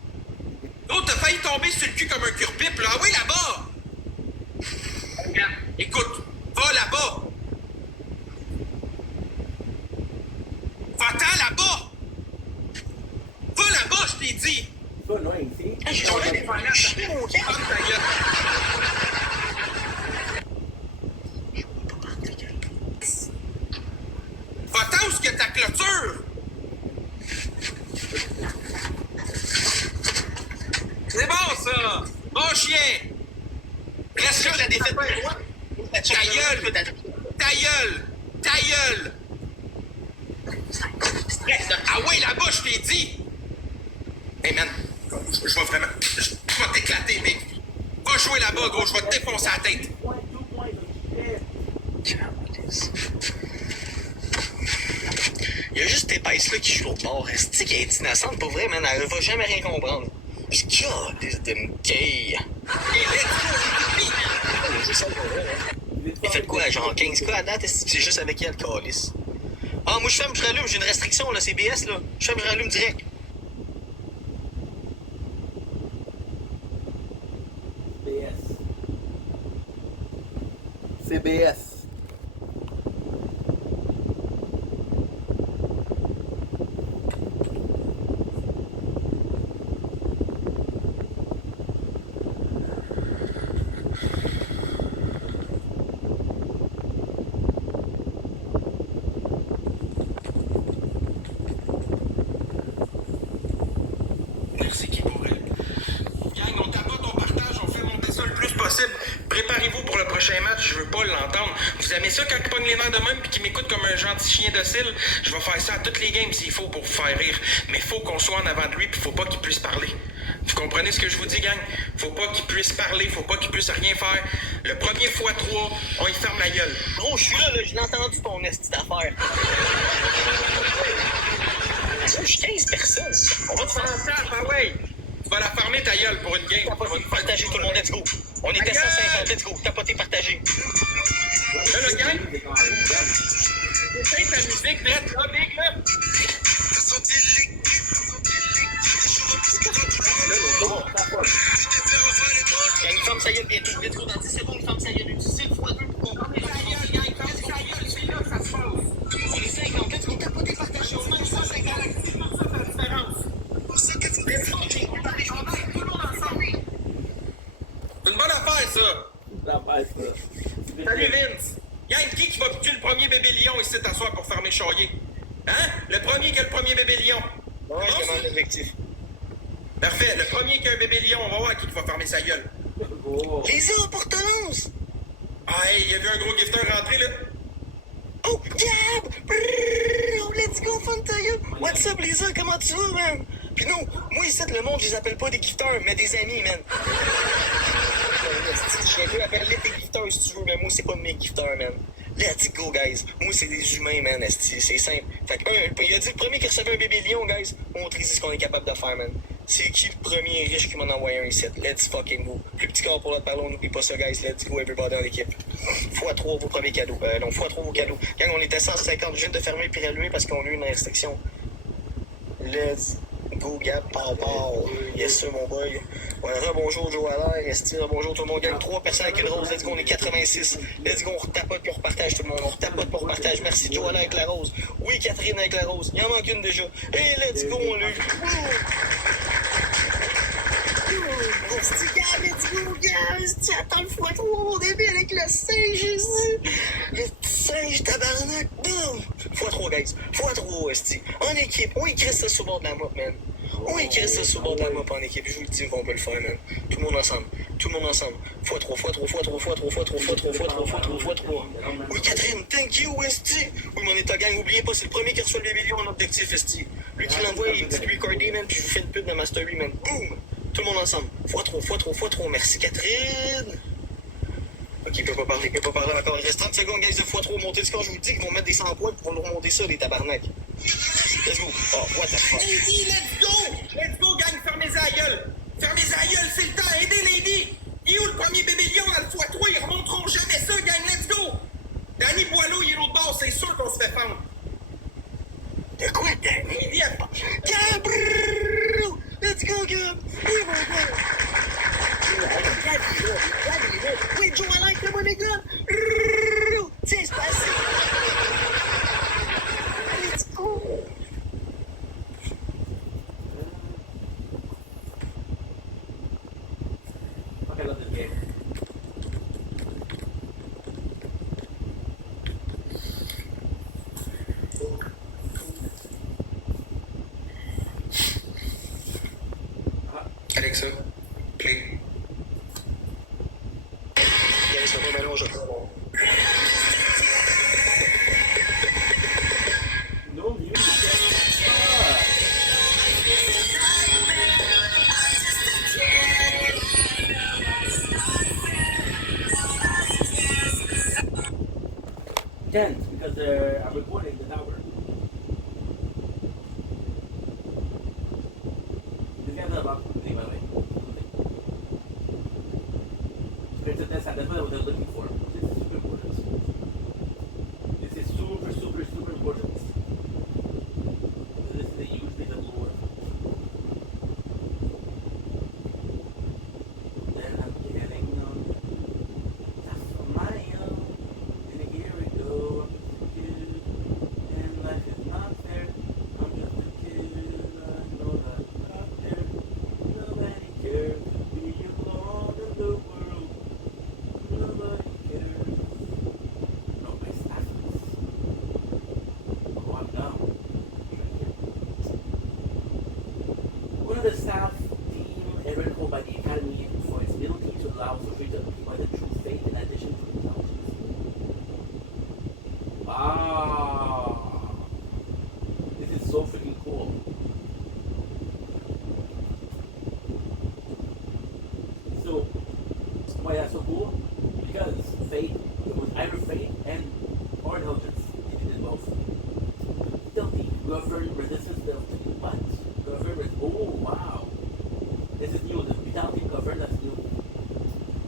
Oh, t'as failli tomber sur le cul comme un cure-pipe, là. Ah oui, là-bas! Écoute, va là-bas! Va-t'en là-bas! Va là-bas, je t'ai dit! So annoying, see? J'ai tombé des finances, ferme ta gueule. Va-t'en où est-ce qu'il y a ta clôture? C'est bon, ça! Bon chien! Reste là, la défaite. Ta gueule! Ta gueule! Ta gueule! Reste là. Ah ouais, là-bas, je t'ai dit! Hey, man, je vais vraiment... Je vais t'éclater, mec. Va jouer là-bas, gros, je vais te défoncer la tête. Il y a juste épaisse là qui joue au bord. Est-ce qu'elle est innocente? Pour vrai, man, elle va jamais rien comprendre. Je God, de gay. Il fait quoi, genre 15 cas à date? Est-ce que c'est juste avec elle, calice? Ah, moi, je ferme, je rallume, j'ai une restriction, là, CBS, là. Je ferme, je rallume direct. CBS. Merci qui pour elle. Gang, on tape pas ton partage, on fait monter ça le plus possible. Préparez-vous pour le prochain match, je veux pas l'entendre. Vous aimez ça quand il pogne les nerfs de même puis qu'il m'écoute comme un gentil chien docile? Je vais faire ça à toutes les games s'il faut pour vous faire rire. Mais faut qu'on soit en avant de lui puis faut pas qu'il puisse parler. Vous comprenez ce que je vous dis, gang? Faut pas qu'il puisse parler, faut pas qu'il puisse rien faire. Le premier x3, on y ferme la gueule. Gros, je suis là, je l'ai entendu ton esti d'affaire. Je suis 15 personnes. On va te faire un Ah, ah ouais! Tu vas la farmer ta gueule pour une game. partager tout le monde, let's go. On est à 150, let's go. Tapoter, partager. Là, le gang, éteins ta musique, net, là, big, là. Il ferme sa gueule bientôt. Let's go, dans 10 secondes, il ferme sa gueule. Utilisez le x2 pour comprendre les Ta gueule, gang, ferme ta gueule, c'est là que ça se passe. On est 50, let's go. Tapoter, partager. On est 150. C'est pour ça que la différence. Tout le monde ensemble. C'est une bonne affaire, ça. La base, ça. Salut, Vince. Gang, qui va tuer le premier bébé lion ici t'asseoir pour faire mes charriers? Hein? Le premier qui a le premier bébé lion. Ouais, je demande l'objectif. Parfait. Le premier qui a un bébé lion, on va voir qui va fermer sa gueule. Oh. Les A, porte-lance. Ah, hey, il y a vu un gros gifter rentrer, là. Oh, Gab! Brrr, oh, let's go, Fantayo! What's up, les A? Comment tu vas, man? Pis non, moi, ici, le monde, je les appelle pas des gifters, mais des amis, man. Je peux appeler tes gifters si tu veux, mais moi, c'est pas mes gifters, man. Let's go, guys. Moi, c'est des humains, man, esti. C'est simple. Fait que, il a dit le premier qui recevait un bébé lion, guys. Montrez ce qu'on est capable de faire, man. C'est qui le premier riche qui m'en a envoyé un ici? Let's fucking go. Plus petit corps pour l'autre parler, on n'oublie pas ça, guys. Let's go, everybody en équipe. x3 vos premiers cadeaux. Non, x3 vos cadeaux. Gang, on était 150, je viens de fermer puis rallumer parce qu'on a eu une restriction. Let's go, Gab, pow, pow. Yes, sir, mon boy. Ouais, bonjour, Joe Allaire. Esti, bonjour tout le monde. Gang, 3 personnes avec une rose. Let's go, on est 86. Let's go, on retapote puis on repartage tout le monde. On retapote puis on repartage. Merci, Joe Allaire avec la rose. Oui, Catherine avec la rose. Il en manque une déjà. Et let's go, on l'a eu. Esti, Gab, let's go, Gab. Esti, attends le x3 au début avec le singe ici. Le petit singe, tabarnak. Boum. x3, guys. x3, Esti. En équipe, on écrit ça sur le bord de la map, man. On écrit ça sur le bord de la map en équipe. Je vous le dis qu'on peut le faire, man. Tout le monde ensemble. Tout le monde ensemble. x3, x3, x3, x3, x3, x3, x3, x3, x3. Oui, Catherine, thank you, Esti. Oui, mon état gang, oubliez pas, c'est le premier qui reçoit le bébé lion en objectif, Esti. Lui qui l'envoie, il dit recorder, man, puis je vous fais une pub dans ma story, man. Boum. Tout le monde ensemble. x3, x3, x3. Merci, Catherine. Ok, il peut pas parler encore. Il reste 30 secondes, guys, de x3. Montez le score, je vous dis qu'ils vont mettre des 100 points pour nous remonter ça, les tabarnak. Let's go. Oh, what the fuck. Easy, let's go! Let's go, gang, fermez la gueule! Fermez gueule, c'est le temps, aidez Lady! Il est où le premier bébé lion dans le x3? Ils remonteront jamais ça, gang, let's go! Danny Boileau, il est l'autre bord, c'est sûr qu'on se fait fendre. De quoi, Danny? Il dit à... Gab! Let's go, Gab! Oui, mon gars! Gab, il est là. Gab, il est là. Oui, Joe, I like the money gun! Tiens, c'est passé! Let's go! Fuck, I love this game. Alexa, play. Yes, ça va mélanger. No music. Ah. Tense because I'm recording the tower. This guy's not about to leave, by the way. That's what they're looking for. This is super important. This is super, super, super important. This is a huge bit of lore. Then I'm getting that's Mario. And here we go. I'm just a kid. And life is not fair. I'm just a kid. I know that out there. Nobody cares to be alone in the world. Nobody cares. No, my status. Oh, I'm down. One of the staff team ever called by the Academy for its ability to allow Sophie to occupy the true faith in addition to intelligence. Wow. This is so freaking cool. So, why that's so cool? Because faith, it was either faith and or intelligence. It did both. Stealthy, govern, resistance, stealthy. What? Govern, oh wow. This is new. The vitality govern, that's new.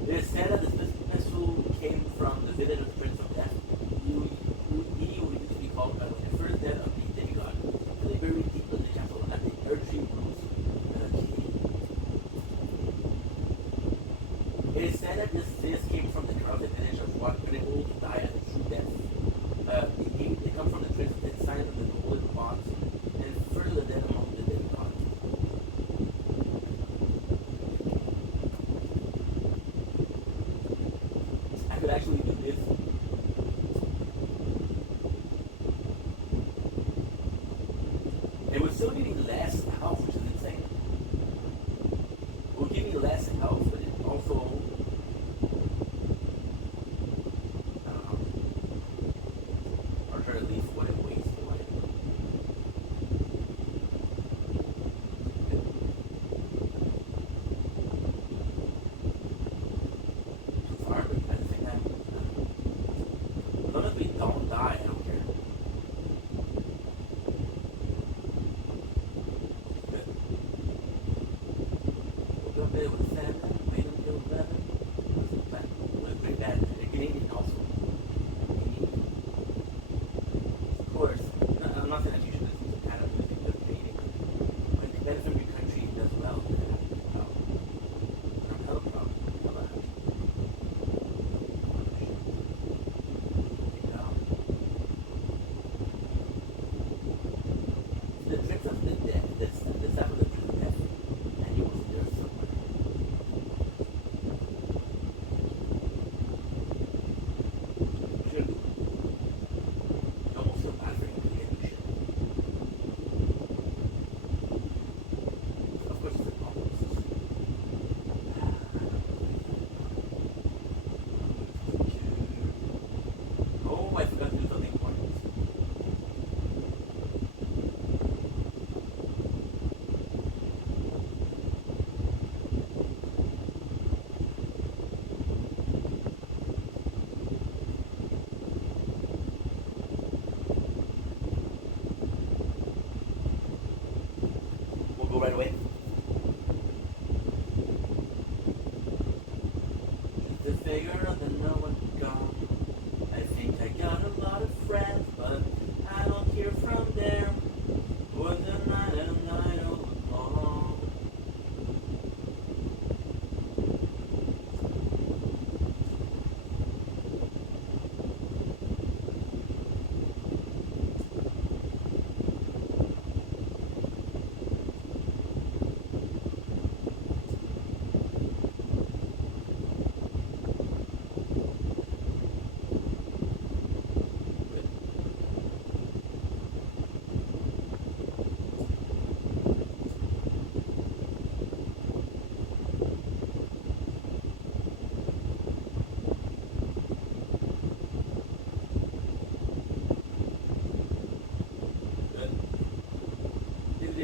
It is said that this vessel came from the village of the Prince of Death. He who used to be called by the first death of the demigod. So they buried deep in the castle at the Erdtree Roots. It is said that this came from the crowded village of one critical to die at a true death. They come from the Prince of Death sign of the golden bonds and further the dead among the demigods. I could actually do this. It would still give me less health, which is insane. It would give me less health, but it also, I don't know, or at least what it weighs for life. Too far, but at the same time, I don't know. bigger than no one gone. I think I got a lot of friends, but I don't hear from them. Was the night and night all along.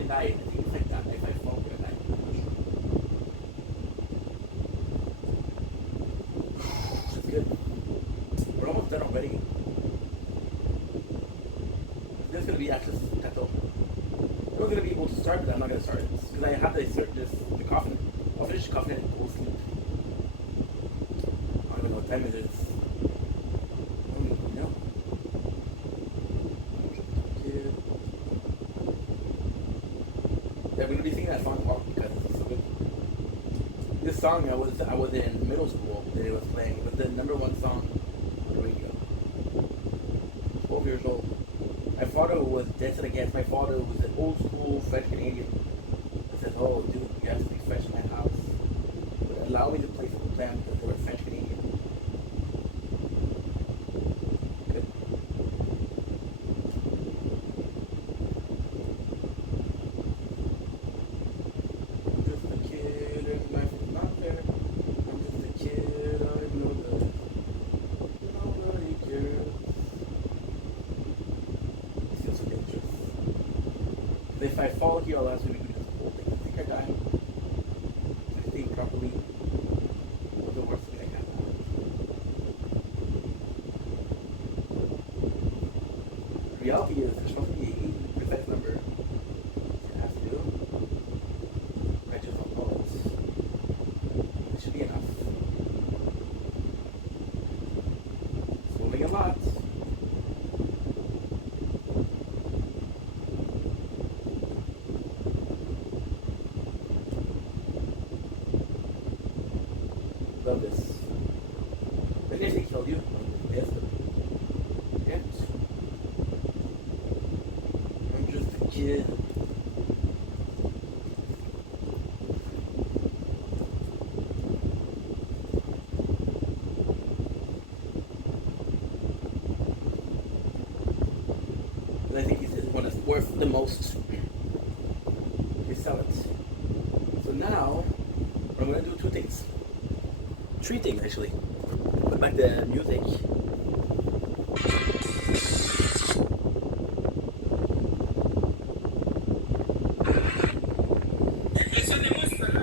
Night. I think it's like that. If I fall at night, that's good. We're almost done already. This is gonna be actually tattoo. I'm not gonna be able to start, but I'm not gonna start it because I have to insert the coffin. I'll finish the coffin and go sleep. I don't even know what time it is. I don't even know. Yeah, we're gonna be singing that song walk because it's so good. This song I was in middle school that it was playing. It was the #1 song on the radio. 12 years old. My father was dancing against. My father was an old school French Canadian. I said, "Oh, dude, you have to speak French in my house." But allow me to play for the band because they were French Canadian. Good. I'm just a kid and life is not fair. I'm just a kid, I know that nobody cares. It feels so dangerous. If I fall here, I'll ask you to do this whole thing. I think I died. I think properly. It was the worst thing I got. Reality is there's supposed to be a precise number. It has to do. I just don't know it. It should be enough. It's moving a lot. Love this. Maybe I should kill you. Yes. Yes. I'm just a kid. And I think he's the one that's worth the most. You sell it. So now, I'm going to do 2 things. 3 things actually. Put back the music. Impressionnez-moi ce là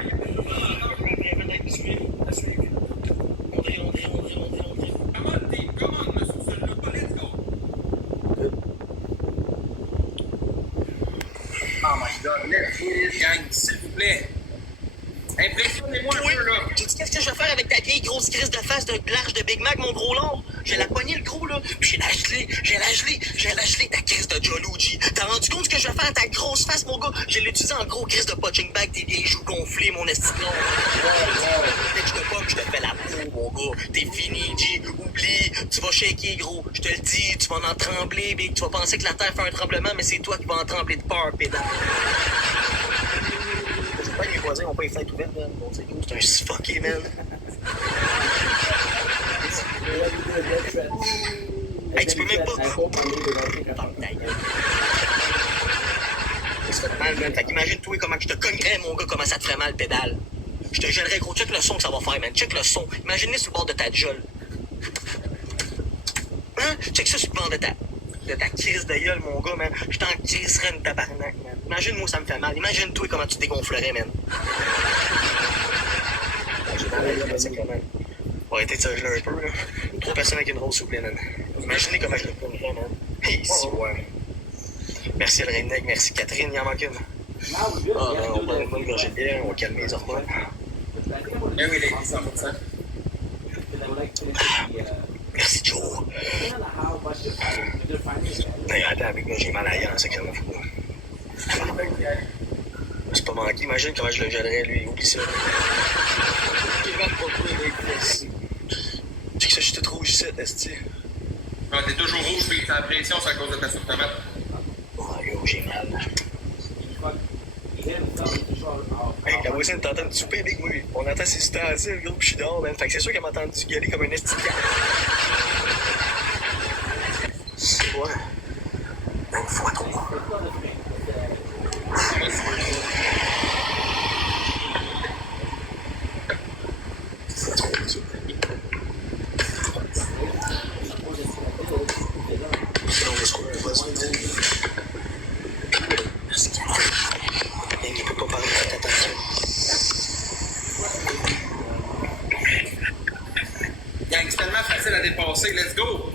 Come on, monsieur, celui-là, let's go. Good. Oh my god, let's do this, gang, s'il vous plaît. Impressionnez-moi un peu, là. Tu dis qu'est-ce que je vais faire avec ta vieille grosse crise de face de large de Big Mac, mon gros long? J'ai la poignée le gros, là. Puis j'ai la gelée, ta crise de Joluji. T'as rendu compte ce que je vais faire à ta grosse face, mon gars? J'ai l'utilisé en gros crise de punching bag, tes vieilles joues gonflées, mon estiplon. Dès que je te pomme, je te fais la peau, mon gars. T'es fini, G. Oublie, tu vas shaker, gros. Je te le dis, tu vas en trembler, big. Tu vas penser que la terre fait un tremblement, mais c'est toi qui vas en trembler de peur, pédale. Mes voisins n'ont pas les fenêtres ouvertes, man. Bon, c'est cool, c'est un fucké, man. Hey, tu peux même pas. Ça fait mal, man. Fait qu'imagine-toi comment je te cognerais, mon gars, comment ça te ferait mal, pédale. Je te gèlerais, gros. Check le son que ça va faire, man. Check le son. Imagine-les sur le bord de ta gueule. Hein? Check ça sur le bord de ta crise de gueule, mon gars, man. Je t'en crisserais une tabarnak, man. Imagine-moi, ça me fait mal. Imagine-toi comment tu te dégonflerais, man. J'ai mal à la gueule, c'est quand même. On va arrêter de se geler un peu, là. 3 personnes avec une rose, s'il vous plaît, man. Imaginez comment je le prendrais, man. Hey, si, ouais. Merci, le Redneck. Merci, Catherine. Il en manque une. On va une bonne gorgée de bière. On va calmer les hormones. Eh oui, les 100%. Merci, Joe. Hey, attends, avec moi, j'ai mal à l'air, c'est sacrément fou. C'est pas manqué, imagine comment je le gèlerais, lui, oublie ça. J'ai mal pas pris avec lui. C'est que ça, j'étais trop rouge ici, esti. Ah, t'es toujours rouge, puis t'as la pression, c'est à cause de ta soupe tomate. Oh, yo, j'ai mal. Hey, la voisine t'entend de souper avec moi. On entend ses ustensiles, gros, pis je suis dehors, man. Fait que c'est sûr qu'elle m'a entendu gueuler comme un esti de gars. Ouais. Une fois trop. Il peut pas parler, faites attention. Gang, c'est tellement facile à dépasser, let's go!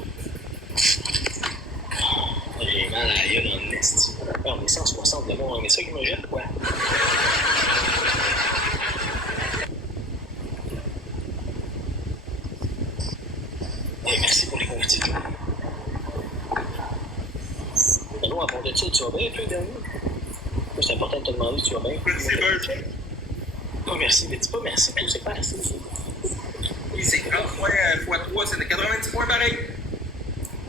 J'ai mal à la gueule en esti. On est 160 de bon, mais ça qui me jette, quoi. Hey, merci pour les confitis. Allô, à part de ça, tu vas bien, toi, dernier? C'est important de te demander si tu vas bien. Merci, Bird. Non, merci, mais dis pas merci, tout, c'est pas assez. Oui, c'est 30 points x 3, c'est de 90 points pareil.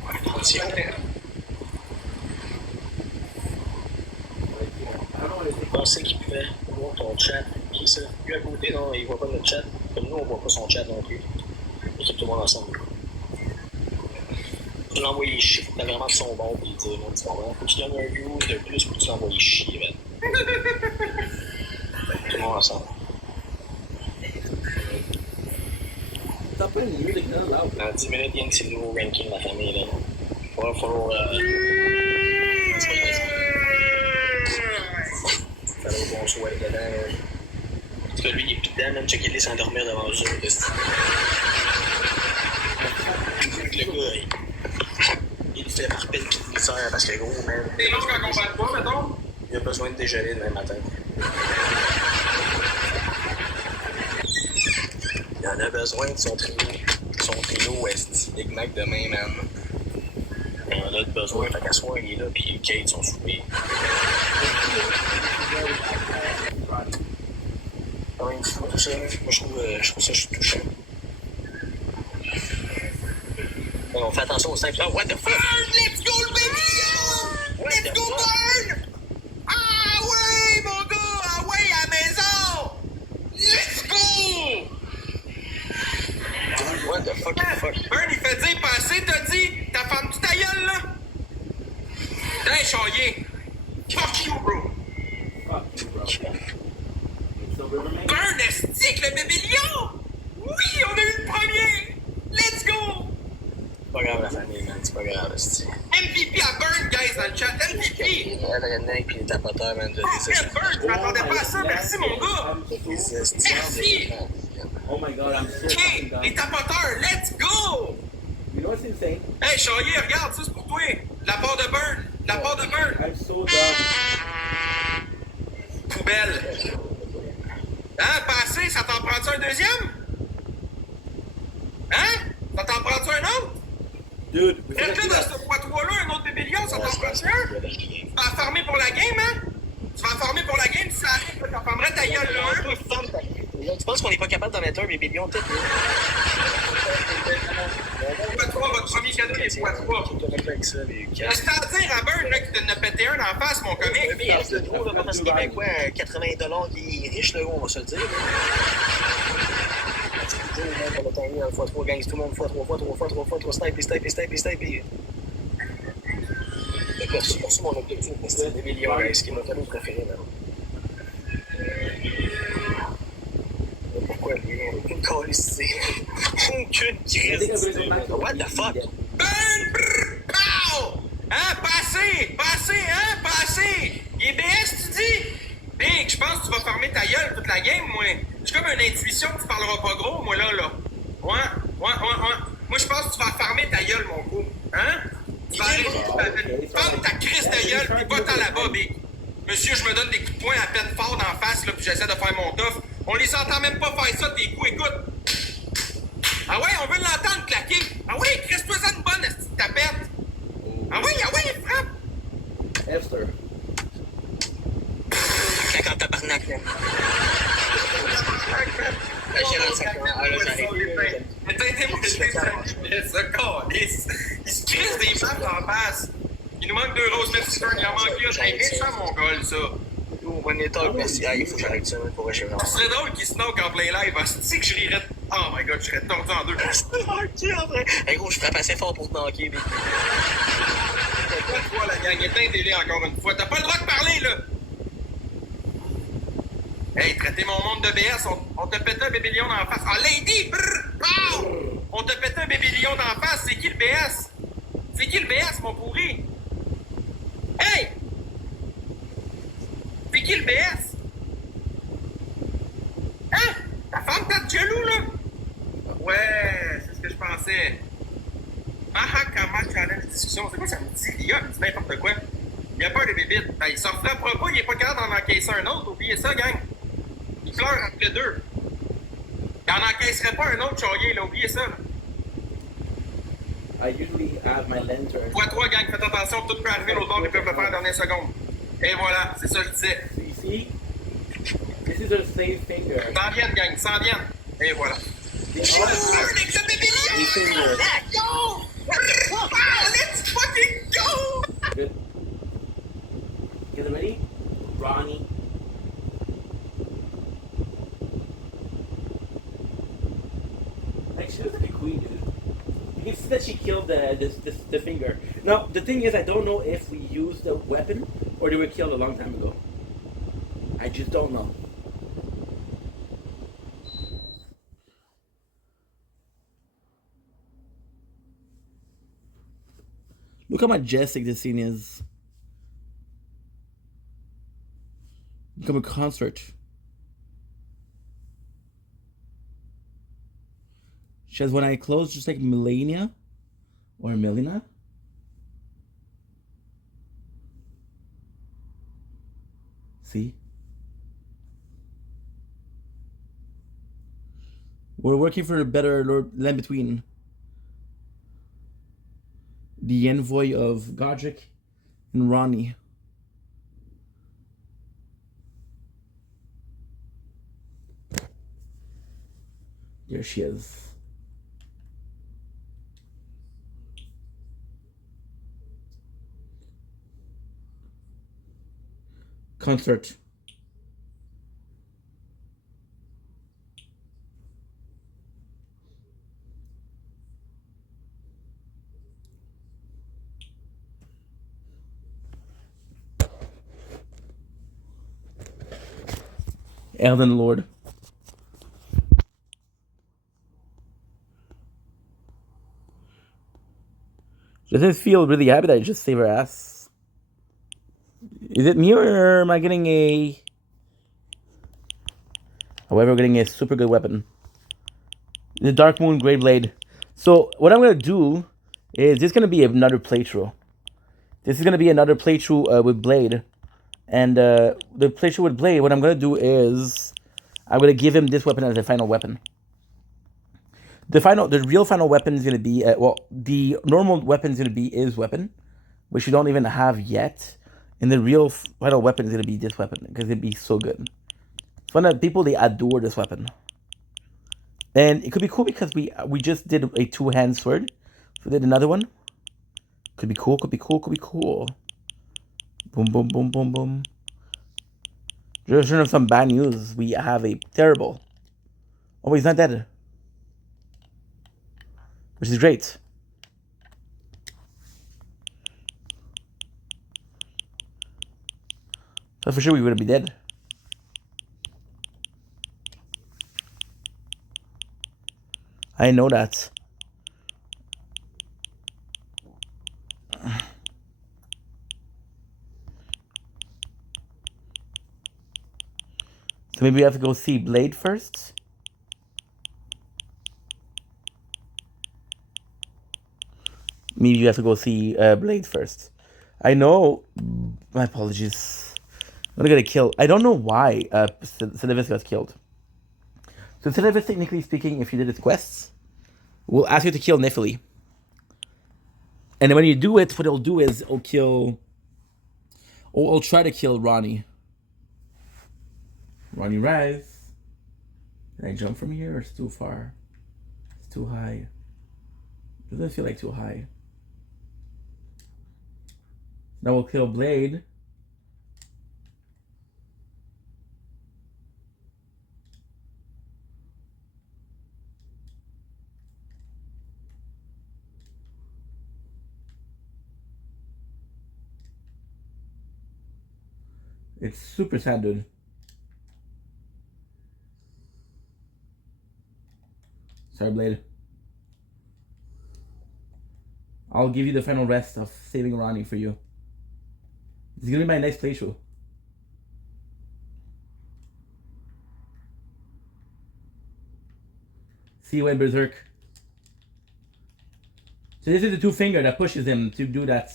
Ouais, 36. Je pensais qu'il pouvait voir ton chat. Qui ça? Lui à côté, non, il voit pas notre chat. Comme nous, on voit pas son chat non plus. Équipe tout le monde ensemble. Tu l'envoies chier, t'as vraiment de son bon, pis dire, non, tu comprends? Faut que tu donnes un view de plus pour que tu l'envoies chier, man. Tout le monde ensemble. Dans 10 minutes, il y a c'est le nouveau ranking de la famille, là. Il va falloir. Falloir qu'on soit dedans. Parce que lui, il est pis dedans, même checker les s'endormir devant eux autres. Le gars, il fait par peine pis de misère parce que gros, man. T'es long quand on bat pas, mettons? Il a besoin de déjeuner demain matin. Il en a besoin de son trio. Son trio esti Big Mac demain, man. Il en a besoin, fait qu'à soir, il est là, pis il quête son souper. Ouais, c'est pas tout ça. Moi, je trouve ça, je suis touché. On fait attention aux 5 what the fuck? Burn! Let's go, le baby! Let's go, Burn! Ah ouais, mon gars! Ah ouais, à la maison! Let's go! What the fuck, fuck? Burn, il fait dire passer, t'as dit? Ta femme du ta gueule, là? T'es charrier! Fuck you, bro! Burn, estique, le bébé lion! Oui, on a eu le premier! Let's go! C'est pas grave la famille, man, c'est pas grave, c'est. MVP à Burn, guys, dans le chat. MVP! Elle Redneck pis les tapoteurs, man, de Oh, man, Burn, je m'attendais pas à ça. Merci, mon gars! Merci! Oh my god, I'm so OK, fucking done. les tapoteurs, let's go! You know what's insane? Hey, Charrier, regarde, ça, c'est pour toi. La part de Burn. La part de Burn. I'm so done. Poubelle. Hein, passé, ça t'en prend-tu un deuxième? Hein? Ça t'en prend-tu un autre? Dude, Reste là dans ce poids-là, un autre bébé lion, ça t'en prend-tu un? Tu vas farmer pour la game, hein? Tu vas farmer pour la game, si ça arrive, t'en farmerais ta gueule, là, hein? Tu penses qu'on n'est pas capable d'en mettre un bébé lion, peut-être? Poids 3, votre premier cadeau, les poids 3. C'est à dire à Burn, là, qu'il t'en a pété un en face, mon comique. Mais il reste le gros, là, parce qu'il est quoi, 80$ qui est riche, là, on va se le dire. On va t'enlever dans le x3, gang, tout le monde, x3, snipe. D'accord, c'est pour ça mon objectif, c'est des millions, guys, ce qui m'a fait mon préféré, là. Pourquoi lui, aucune calissée? Aucune crise. What the fuck? Burn! Brrr! Pow! Hein? Passé! Hein? Passé! Il est BS, tu dis? Big, je pense que tu vas farmer ta gueule toute la game, moi. J'ai comme une intuition que tu parleras pas gros, moi, là. Ouais. Moi, je pense que tu vas farmer ta gueule, mon coup. Hein? Tu vas aller ferme ta crise de gueule, pis va-t'en là-bas, Big. Monsieur, je me donne des coups de poing à peine fort d'en face, là, pis j'essaie de faire mon tough. On les entend même pas faire ça, tes coups, écoute. Ah ouais, on veut l'entendre, ce calice. Il se crisse des maps en face. Il nous manque 2 roses Mephistophane. Il en manque une. Hey, méchant mongol, ça. Yo, Money Talk, merci. Ah, il faut que j'arrête ça, pour vrai, je Ce serait drôle qu'il se knock en plein live. C'est que je rirais. Oh my god, je serais tordu en deux. Ok, en vrai. Hey, gros, je frappe assez fort pour te knocker, mais. Pas toi, la gang. Éteins télé encore une fois. T'as pas le droit de parler, là. Hey, traitez mon monde de BS. On te pète un bébé lion dans la face. Ah, Lady! Brrr! Pow! On te pète un bébé lion dans la face. C'est qui le BS? C'est qui le BS, mon pourri? Hey! C'est qui le BS? Hein? Ta femme t'a de jaloux, là? Ouais, c'est ce que je pensais. Mahakama Challenge Discussion. C'est quoi ça me dit? Il y a n'importe quoi. Il a peur des bébites. Il s'en frappera pas, il est pas capable d'en encaisser un autre. Oubliez ça, gang. Il pleure entre les deux. Il en encaisserait pas un autre, Charrier, là. Oubliez ça, là. I usually have my lantern. Toi, gang, faites attention, tout peut arriver l'autre bord, ils peuvent le faire en dernière seconde. Et voilà, c'est ça que je disais. You see? This is a safe finger. S'en viennent, gang, s'en viennent. Et voilà. Let's go! Let's fucking go! Good. Get ready? Ronnie. Like, she looks like a queen, dude. You can see that she killed the finger. Now, the thing is, I don't know if we used the weapon or they were killed a long time ago. I just don't know. Look how majestic this scene is. Become a concert. She has one eye closed, just like Melania or Melina. See? We're working for a better land between the envoy of Godric and Ronnie. There she is. Concert. Elden Lord. Does it feel really happy that I just saved her ass? Is it me or am I getting a... However, we're getting a super good weapon. The Dark Moon Grey Blade. So, what I'm going to do is this is going to be another playthrough. This is going to be another playthrough with Blade. And the playthrough with Blade, what I'm going to do is... I'm going to give him this weapon as a final weapon. The real final weapon is going to be... the normal weapon is going to be his weapon. Which you don't even have yet. And the real final weapon is going to be this weapon. Because it'd be so good. Fun of people, they adore this weapon. And it could be cool because we just did a two-hand sword. So we did another one. Could be cool, could be cool, could be cool. Boom, boom, boom, boom, boom. Just of some bad news. We have a terrible... Oh, he's not dead. Which is great. But for sure we would be dead. I know that. So maybe we have to go see Blade first? Maybe you have to go see Blade first. I know... My apologies. I'm gonna get a kill. I don't know why Sedavis got killed. So Sedavis, technically speaking, if you did his quests, will ask you to kill Nephili. And then when you do it, what it'll do is it'll kill... Or it'll try to kill Ronnie. Ronnie Rise. Can I jump from here or it's too far? It's too high. Doesn't feel like too high. That will kill Blade. It's super sad, dude. Sorry, Blade. I'll give you the final rest of saving Ronnie for you. It's gonna be my next playthrough. See you in Berserk. So this is the two finger that pushes him to do that.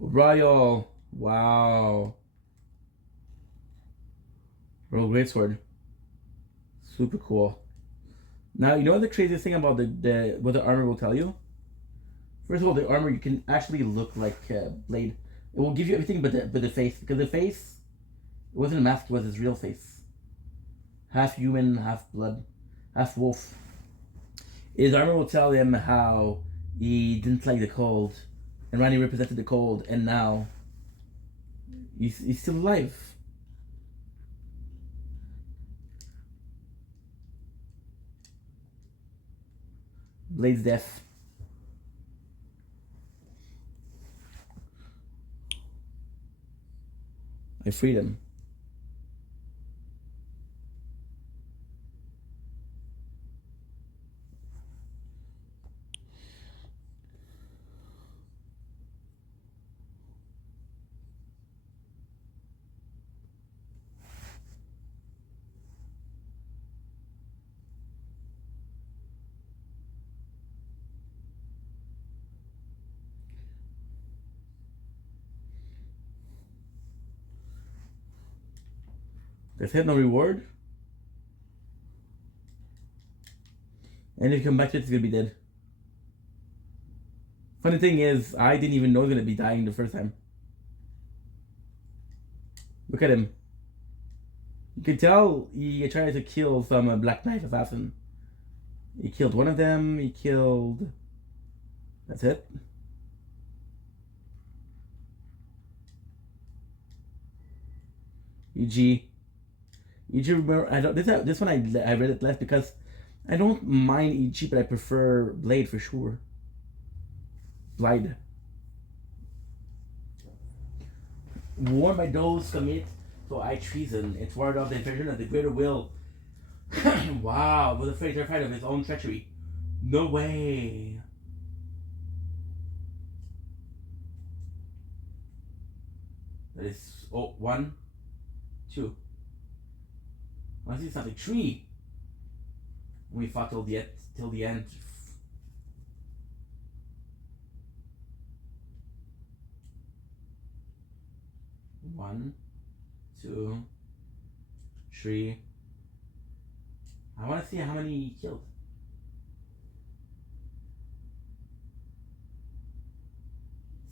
Royal. Wow. Royal Greatsword. Super cool. Now, you know what the craziest thing about what the armor will tell you? First of all, the armor, you can actually look like Blade. It will give you everything but the face. Because the face, it wasn't a mask, it was his real face. Half human, half blood, half wolf. His armor will tell him how he didn't like the cold. And Ronnie represented the cold, and now he's still alive. Blade's death. I freed him. There's hit no reward. And if you come back to it, it's gonna be dead. Funny thing is, I didn't even know he was gonna be dying the first time. Look at him. You can tell he tried to kill some Black Knight assassin. He killed one of them, he killed... That's it. EG. EG, remember, I don't, this one I read it less because I don't mind EG, but I prefer Blade for sure. Blade. Warned by those commit to high treason, it's warded off the invasion of the greater will. Wow, was afraid terrified of his own treachery. No way. That is, oh, 1, 2. I see something. 3. We fought till the end. 1, 2, 3. I want to see how many he killed.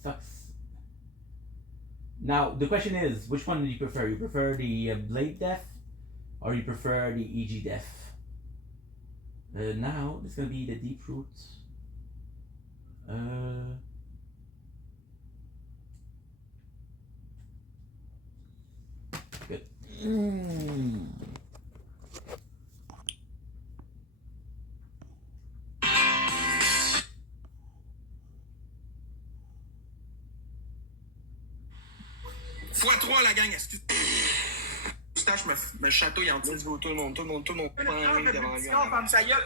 Sucks. Now the question is, which one do you prefer? You prefer the Blade death, or you prefer the EG death? Now, this is going to be the Deep Roots. Good. x3 la gang, est-ce que... me chatouille en dessous. Let's go, tout le monde. Prends un ring devant lui.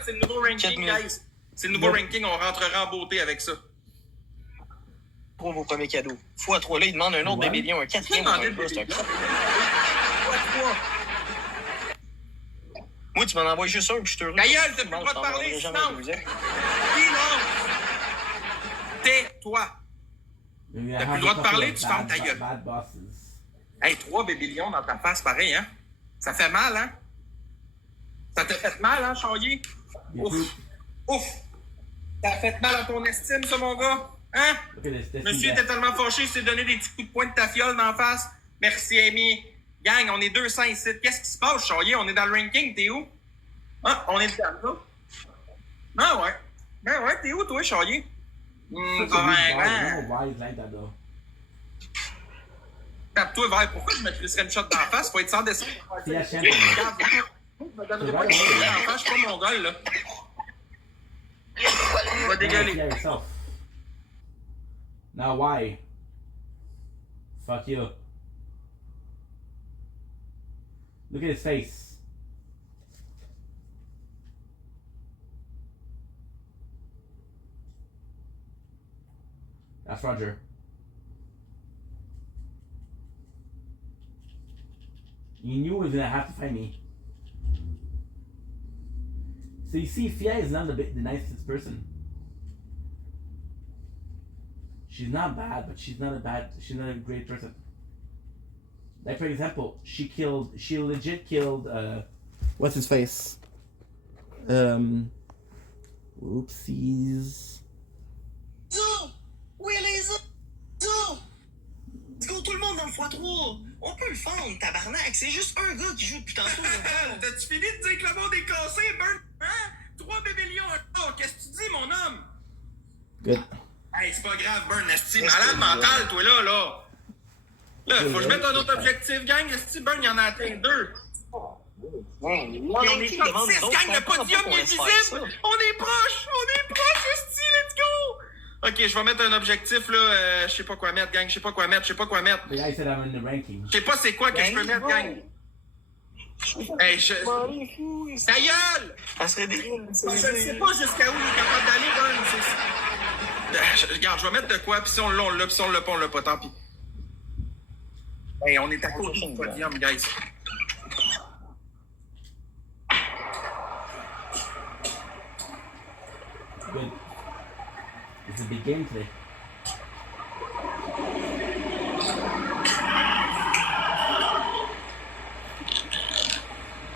C'est le nouveau ranking, guys. C'est le nouveau ranking, on rentrera en beauté avec ça. Pour vos premiers cadeaux. x3, là, il demande un autre bébé lion, un quatrième. Moi, tu m'en envoies juste un, puis je te... Ta gueule, t'as plus le droit de parler, sinon! Silence! Tais-toi! T'as plus le droit de parler, tu fermes ta gueule. Hey, 3 bébés lions dans ta face, pareil, hein? Ça fait mal, hein? Ça t'a fait mal, hein, Charlier? Ouf. Ouf. Ça a fait mal à ton estime, ça, mon gars? Hein? Monsieur était tellement fâché, il s'est donné des petits coups de poing de ta fiole d'en face. Merci, Amy. Gang, on est 200 ici. Qu'est-ce qui se passe, Charlier? On est dans le ranking, t'es où? Ah, on est dedans, là. Ah ouais. Ben ouais, t'es où, toi, Charlier? Tape-toi vert. Pourquoi je me crisserais une shot d'en face? Faut être sans dessin. C'est la chaîne. Je me donnerai pas une shot d'en face, je suis pas mongol, là. On va dégueuler. Yourself. Now why? Fuck you. Look at his face. That's Roger. You knew he was gonna have to fight me. So you see, Fia is not the nicest person. She's not bad, but she's not a great person. Like for example, she legit killed what's his face? Oopsies. Oui, les autres! Let's go, tout le monde dans le x3! On peut le fendre, tabarnak! C'est juste un gars qui joue depuis tantôt. T'as-tu fini de dire que le monde est cassé, Burn? Hein? 3 bébés lions, qu'est-ce que tu dis, mon homme? Good. Hey, c'est pas grave, Burn, esti, malade mental, toi, là. Là, faut que je mette un autre objectif, gang. Esti, Burn, il y en a atteint 2. On On est top 6, gang, le podium est visible! On est proche, esti, let's go! Ok, je vais mettre un objectif, là, je sais pas quoi mettre, gang, je sais pas quoi mettre. The guy said I'm in the ranking. Je sais pas c'est quoi que je peux mettre, gang. Hey, Ta gueule! Ça serait des... Je sais pas jusqu'à où il est capable d'aller, Burn. Regarde, je vais mettre de quoi, pis si on l'a, pis si on l'a pas, on l'a pas, tant pis. Hey, on est à côté du podium, guys. Good. It's a big game today.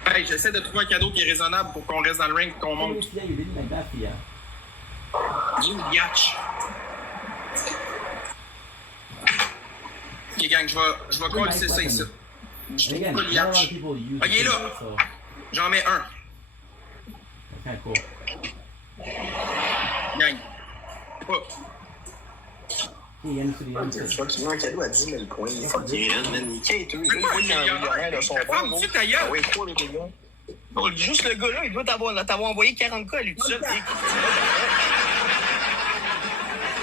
Hey, j'essaie de trouver un cadeau qui est raisonnable pour qu'on reste dans le ring, qu'on monte. Yeah, you didn't like that, Fia. Yatch. Ok, gang, je vais coller ça ici. Je trouve Again, pas not le a lot of Yatch. people use Ok, it, là. so J'en mets un. that's kind of cool. Gang. Oh. He understood the answer. Tu vois qu'il veut un cadeau à 10 000 coins. Il est fucking man. Il quête, il C'est quoi un veut qu'il y ait un millionnaire de son bord. Ferme-tu ta gueule? Ah oui, 3 millions. Bon, juste le gars-là, il doit t'avoir envoyé 40K à lui tout seul.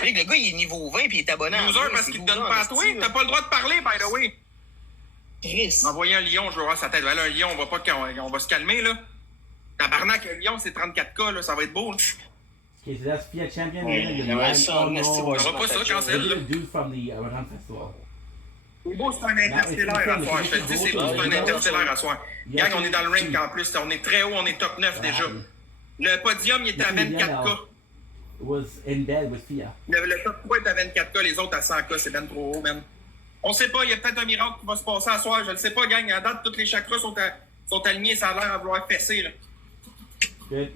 Le gars, il est niveau 20 puis il est abonné à Loser parce qu'il te donne pas à toi. T'as pas le droit de parler, by the way. Chris. Envoyer un lion, je veux voir sa tête. Là, un lion, on va se calmer, là. Tabarnak, un lion, c'est 34K, là. Ça va être beau, là. Okay, so that's Fia champion. Ouais, Then the j'aimerais man- ça, oh, mais c'est no. pas On va pas ça, cancel, The là. dude from the Run Festival. C'est beau, c'est un interstellaire à soir. Je te le dis, c'est beau, c'est un interstellaire à soir. Gang, on est dans le rank en plus. On est très haut, on est top 9 déjà. Le podium, il est à 24K. Was in bed with Fia. Le top 3 est à 24K, les autres à 100K. C'est ben trop haut, man. On sait pas, il y a peut-être un miracle qui va se passer à soir. Je le sais pas, gang. À date, tous les chakras sont alignés. Ça a l'air à vouloir fesser, là. Good.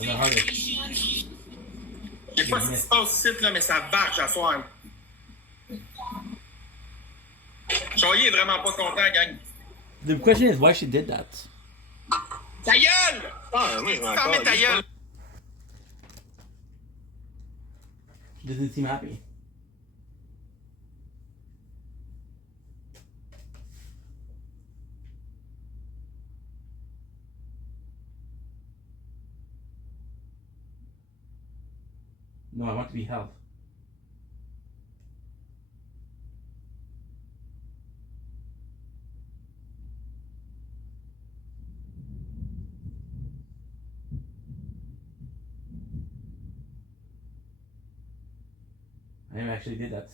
On a hard. Je sais pas ce qui se passe ici, là, mais ça barge à soir. Choyer est vraiment pas content, gang. The question is why she did that. Ta gueule! Ah, moi, je vais Fermez ta gueule! She doesn't seem happy. No, I want to be held. I actually did that.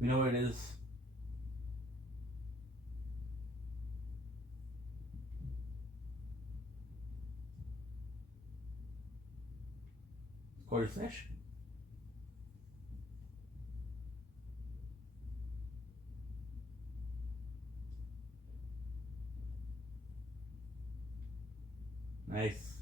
We know where it is. Quarter fish. Nice.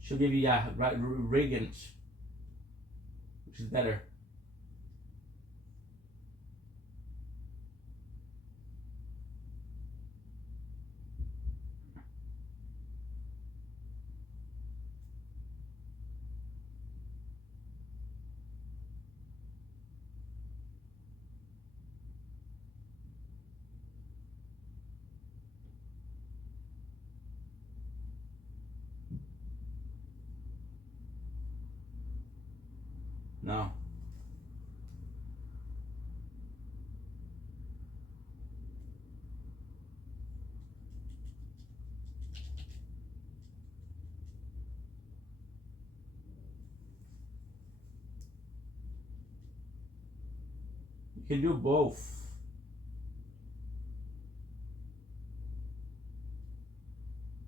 She'll give you radiant, which is better. No. You can do both.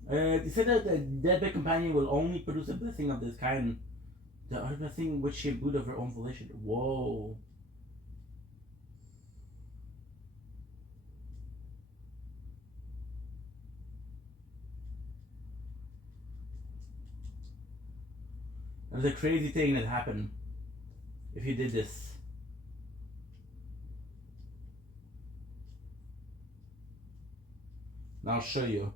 They said that the deadbed companion will only produce a blessing of this kind. The other blessing which she imbued of her own volition. Whoa. That was a crazy thing that happened if you did this. And I'll show you.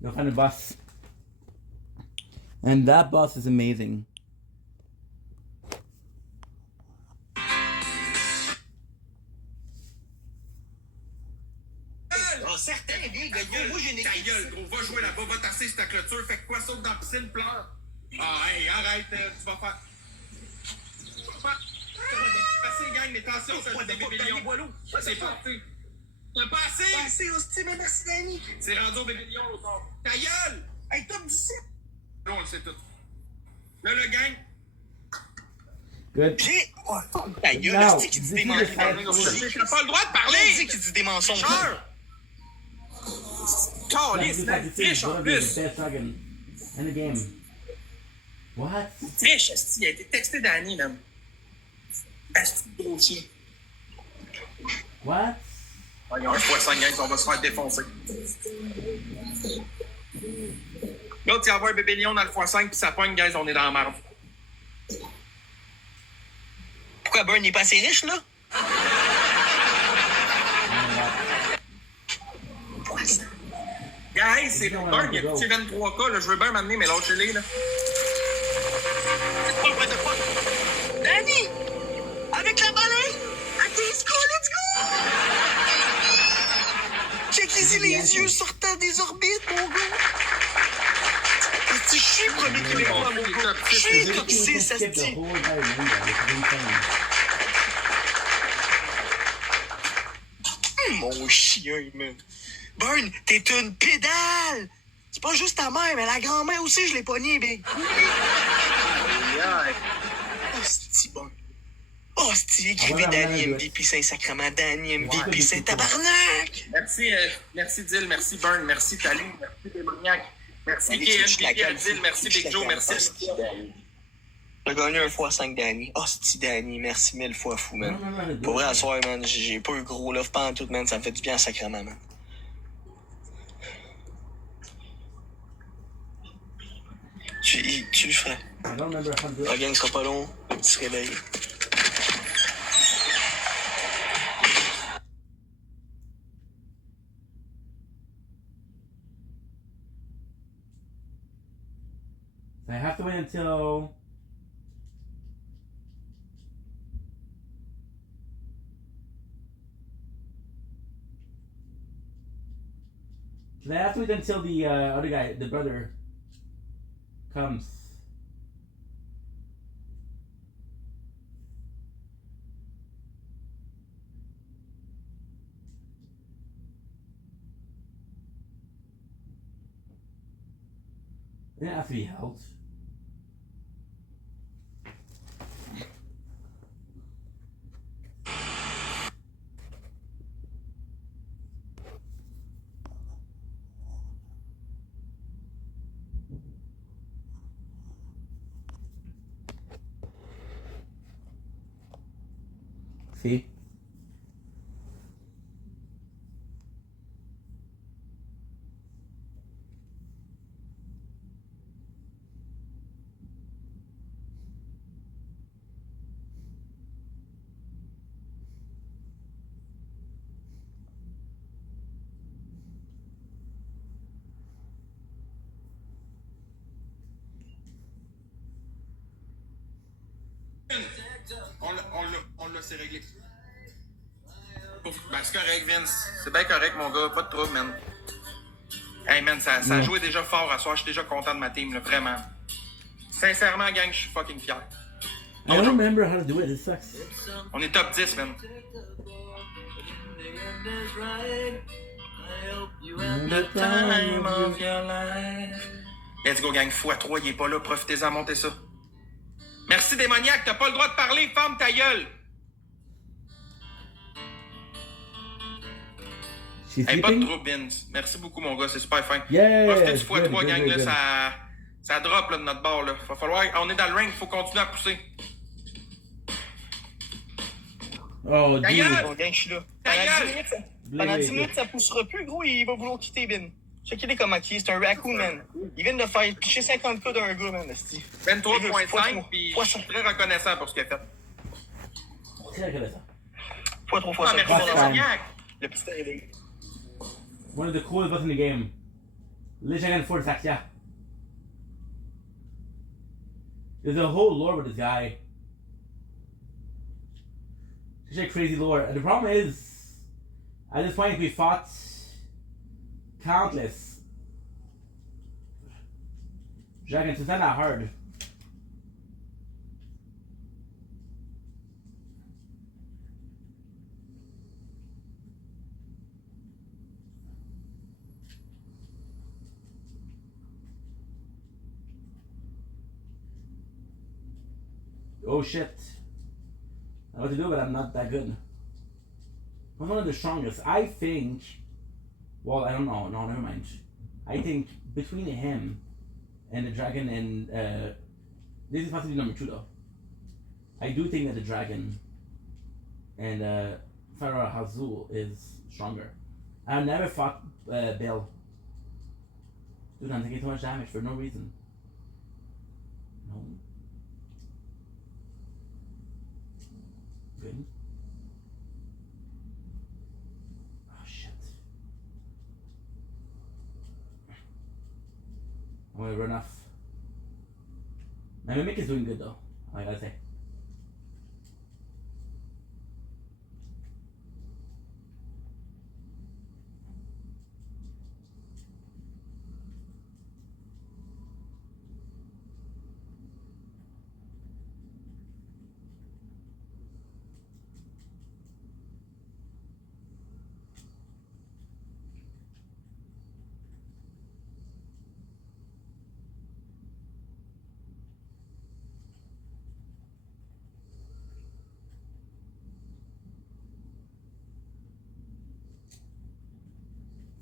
You'll find a bus. And that bus is amazing. Oh, certain, bien, gars. Moi, j'ai une Ta équipe. gueule, gros, va jouer là-bas, va tasser sur ta clôture, fais quoi, saute dans la piscine, pleure. Ah, hey, arrête, tu vas faire. Tu vas faire. Assez, gang, mais attention, ça c'est bébé lion. C'est parti. T'as pas assez? Pas assez, hostie, mais merci, Danny. C'est rendu au bébé lion, l'autre. Ta gueule! Hey, top 17. Là, on le sait tout. Là, le gang. Good. J'ai. Oh, ta gueule, Now, hostie, qui dit this des is mensonges. the fight. T'as pas le droit de Hostie, parler! qui dit des mensonges. Cheur! Calice, This man, is triche one en of the plus. best dragon in the game. What? Triche, hostie, il a été texté Danny, man. Hostie, gros chien. What? Ah, il y a un x5, gang, on va se faire défoncer. L'autre, il envoie un bébé lion dans le x5 puis ça pogne, guys, on est dans la merde. Pourquoi Burn n'est pas assez riche, là? Guys, c'est Burn, il a coûté 23K, là, je veux bien m'amener, mais l'autre, je l'ai, là. Oh, what the fuck? Danny! Avec la baleine! Let's go, let's go! Check-y les yeux sortant des orbites, mon gars! Je suis le premier Québécois, mon gars! Je suis top 6, ça se Skip the dit! whole entire window, which is insane. Mon chien, man! Burn, t'es une pédale! C'est pas juste ta mère, mais la grand-mère aussi, je l'ai pognée, big! Hostie, Burn! Hostie, écrivez Danny MVP Saint-Sacrement, Danny MVP Saint-Tabarnak! Merci, merci Dill, merci Burn, merci Talou, merci Démoniac, merci Danny, KMVP Adil, merci Big Joe, merci. T'as gagné un x5, Danny. Hostie, Danny, merci 1000 fois fou, man. Pour vrai, à soir, man, j'ai pas eu gros love pas en tout, man, ça me fait du bien sacrément, man. Tu le ferais. I don't remember how to do La it. gang sera pas long, le petit réveil. I have to wait until. I have to wait until the other guy, the brother, comes. It didn't have to be held. See? On l'a, c'est réglé. Ben, c'est correct, Vince. C'est bien correct, mon gars. Pas de trouble, man. Hey, man, ça a joué déjà fort à soir. Je suis déjà content de ma team, là, vraiment. Sincèrement, gang, je suis fucking fier. I don't remember how to do it. It sucks. On est top 10, man. The time of your life. Let's go, gang. x3, il est pas là. Profitez-en, montez ça. Merci, démoniaque. T'as pas le droit de parler. Ferme ta gueule. She's Hey, pas de sleeping? trouble, Vince. Merci beaucoup, mon gars. C'est super fin. Yeah, Profitez du good, x3, gang. good, Là, good. ça drop là, de notre bord. Là. Va falloir... On est dans le ring. Faut continuer à pousser. Oh, Ta dude. gueule! Bon, gang, je suis là. Ta gueule! Pendant 10 minutes, ça poussera plus, gros, il va vouloir quitter, Ben. Checkez-les comment il est, c'est un raccoon, man. Il vient de faire picher 50K d'un gars, man, esti. 23.5, puis je suis très reconnaissant pour ce qu'il a fait. C'est intéressant. Fois 3 fois Ah, 5. merci, Awesome. démoniaque! Le petit réveil. One of the coolest buttons in the game. Legend for Sakia. There's a whole lore with this guy. Such a crazy lore. And the problem is, at this point, we fought countless dragons. It's not that hard. Oh shit. I know what to do, but I'm not that good. I'm one of the strongest. I think. Well, I don't know. No, never mind. I think between him and the dragon and. This is possibly number 2 though. I do think that the dragon and Farah Hazul is stronger. I've never fought Bill. Dude, I'm taking too much damage for no reason. No. Good. Oh shit. I'm gonna run off. My Mimic is doing good though, I gotta say.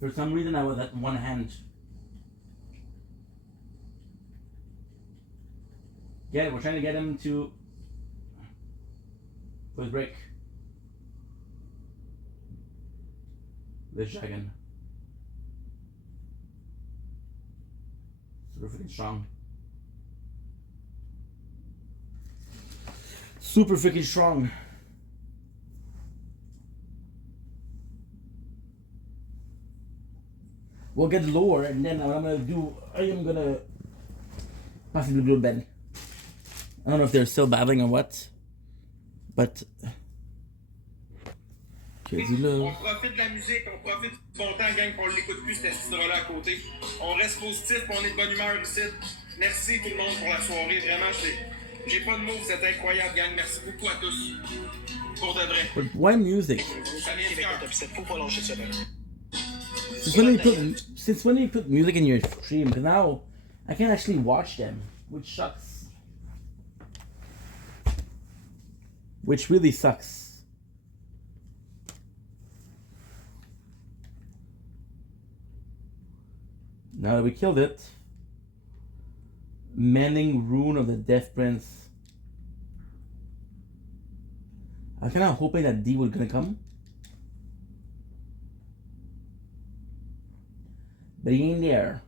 For some reason, I was at one hand. Yeah, we're trying to get him to for his break. This dragon. Super freaking strong. Super freaking strong. We'll get the lore, and then what I'm gonna do, I am gonna Possibly Blue Ben. I don't know if they're still battling or what. But. Que dis là? On profite de la musique, on profite du bon temps, gang, qu'on l'écoute plus, cette histoire-là à côté. On reste positif, on est de bonne humeur ici. Merci tout le monde pour la soirée, vraiment, j'ai pas de mots, vous êtes incroyables, gang. Merci beaucoup à tous. Pour de vrai. But why music? Ça vient du cœur. Faut pas lâcher ça, man. Since when do you put music in your stream? Because now I can't actually watch them, which sucks. Which really sucks. Now that we killed it, Manning Rune of the Death Prince. I was kind of hoping that D was gonna come, but he ain't there.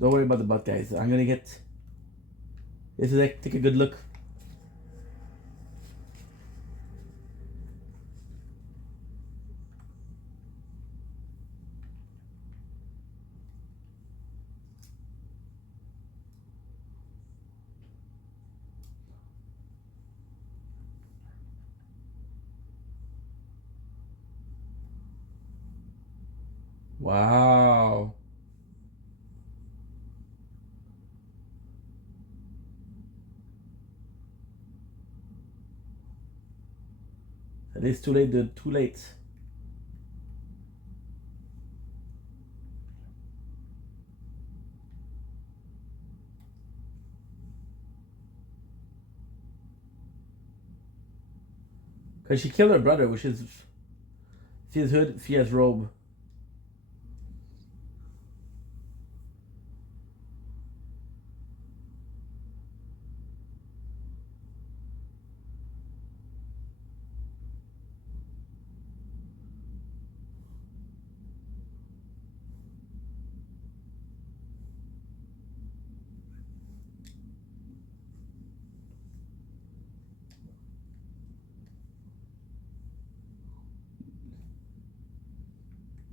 Don't worry about the butt, guys. I'm gonna get. This is like, take a good look. Wow. It is too late, dude. Too late. Because she killed her brother, which is Fia's hood, Fia's robe.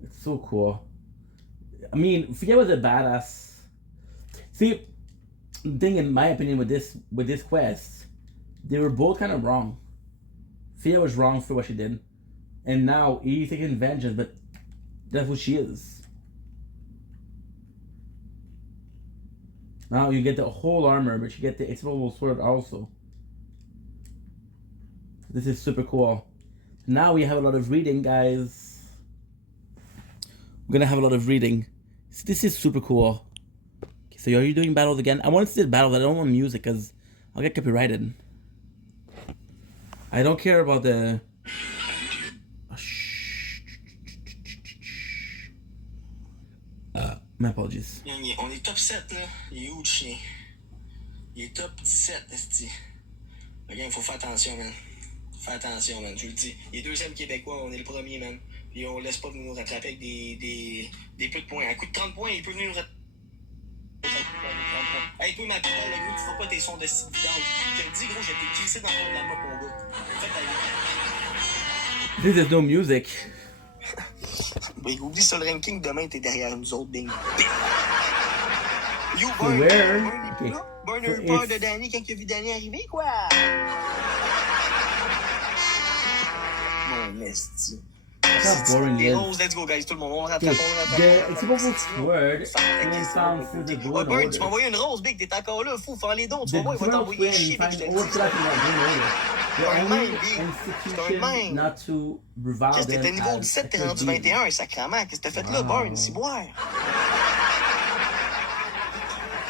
It's so cool. I mean, Fia was a badass. See, the thing in my opinion with this quest, they were both kind of wrong. Fia was wrong for what she did, and now he's taking vengeance, but that's what she is. Now you get the whole armor, but you get the explodable sword also. This is super cool. Now we have a lot of reading, guys. We're gonna have a lot of reading. So this is super cool. Okay, so are you doing battles again? I want to see the battles. I don't want music because I'll get copyrighted. I don't care about the. Oh, shh. My apologies. On est top 7, là. Il est où le chien? Il est top 17, esti. Le gars, il faut faire attention, man. Fais attention, man, je vous le dis. Il est deuxième québécois, on est le premier, man. Puis on laisse pas nous rattraper avec des peu de points. À coup de 30 points, il peut venir nous rattraper. Hey, toi, ma putain, le gros, tu feras pas tes sons de style vidange. Je te le dis, gros, je t'ai crissé dans le lama, mon gars. Fais ta vie. There's no music. Ben, oublie ça, le ranking, demain, t'es derrière nous autres, bing. You, So where? Okay. Burn So a peur it's- de Danny quand il a vu Danny arriver, quoi? Mon esti. That's boring, Les yeah. roses, let's go, guys, tout le monde, on Okay, rattrape, on rattrape. the explodable sword is found through the Oh, gold Burn, tu order. m'as envoyé une rose, Big, t'es encore là, fou, fais les dons, tu The vas voir, il va 12 t'envoyer friends chier, Big, find je te all le dis. trapped in that gold order. The C'est un only même, Big. C'est un institution même. not to revile Qu'est-ce que them t'étais niveau as 17, t'es rendu secret 21, sacrément. Qu'est-ce que t'as fait là, Wow. Burn, c'est boire.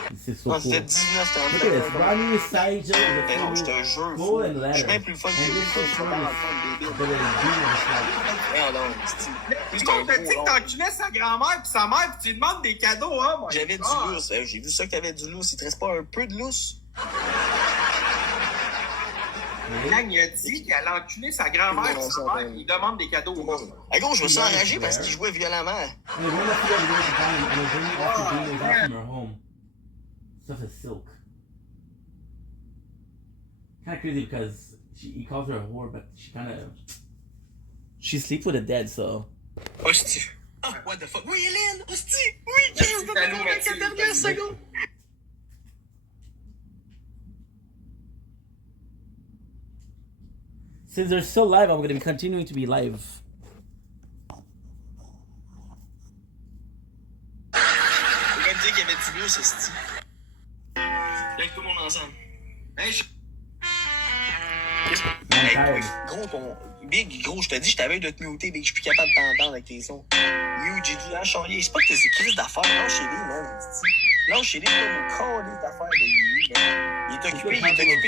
This is so Non, cool. c'était 19, t'es rendu Look at this. 21. Ronnie Sidel, the Ben non, je te full jure, gold fou. and Je leather. suis bien plus le fun And que this le is fun, from dans le fun, but bébé. it's demon Merde, non, c'est Le c'est gars, un t'as dit gros que long. t'enculais sa grand-mère pis sa mère pis tu lui demandes des cadeaux, hein, moi. J'avais du lousse, j'ai vu ça que t'avais du lousse. Il te reste pas un peu de lousse? Gang, il a dit qu'il allait enculer sa grand-mère pis sa mère, il demande des cadeaux au gars. Ah, gros, je me suis enragé parce qu'il jouait violemment. And one of the other days time and we're bringing off the demons out from her home. Stuff is silk. Kind of crazy because he calls her a whore, but she sleeps with the dead, so. Hostie. Ah, what the fuck? Oui, Hélène! Hostie! Oui, Merci, 15 de Talou, la merci, dernière Talou. seconde! Since they're still live, I'm going to be continuing to be live. Faut quand même dire qu'il y avait Timus, hostie. Lève tout le monde ensemble. Hey, I'm Hey, tired. gros, Big, gros, je te dis, je t'avais de te muter, Big, je suis plus capable de t'entendre avec tes sons. Mute, j'ai dit, charrier. C'est pas que t'as ces crises d'affaires, non, chez lui, man. Non, chez lui, c'est pas mon corps d'affaires de lui, man. Il est occupé,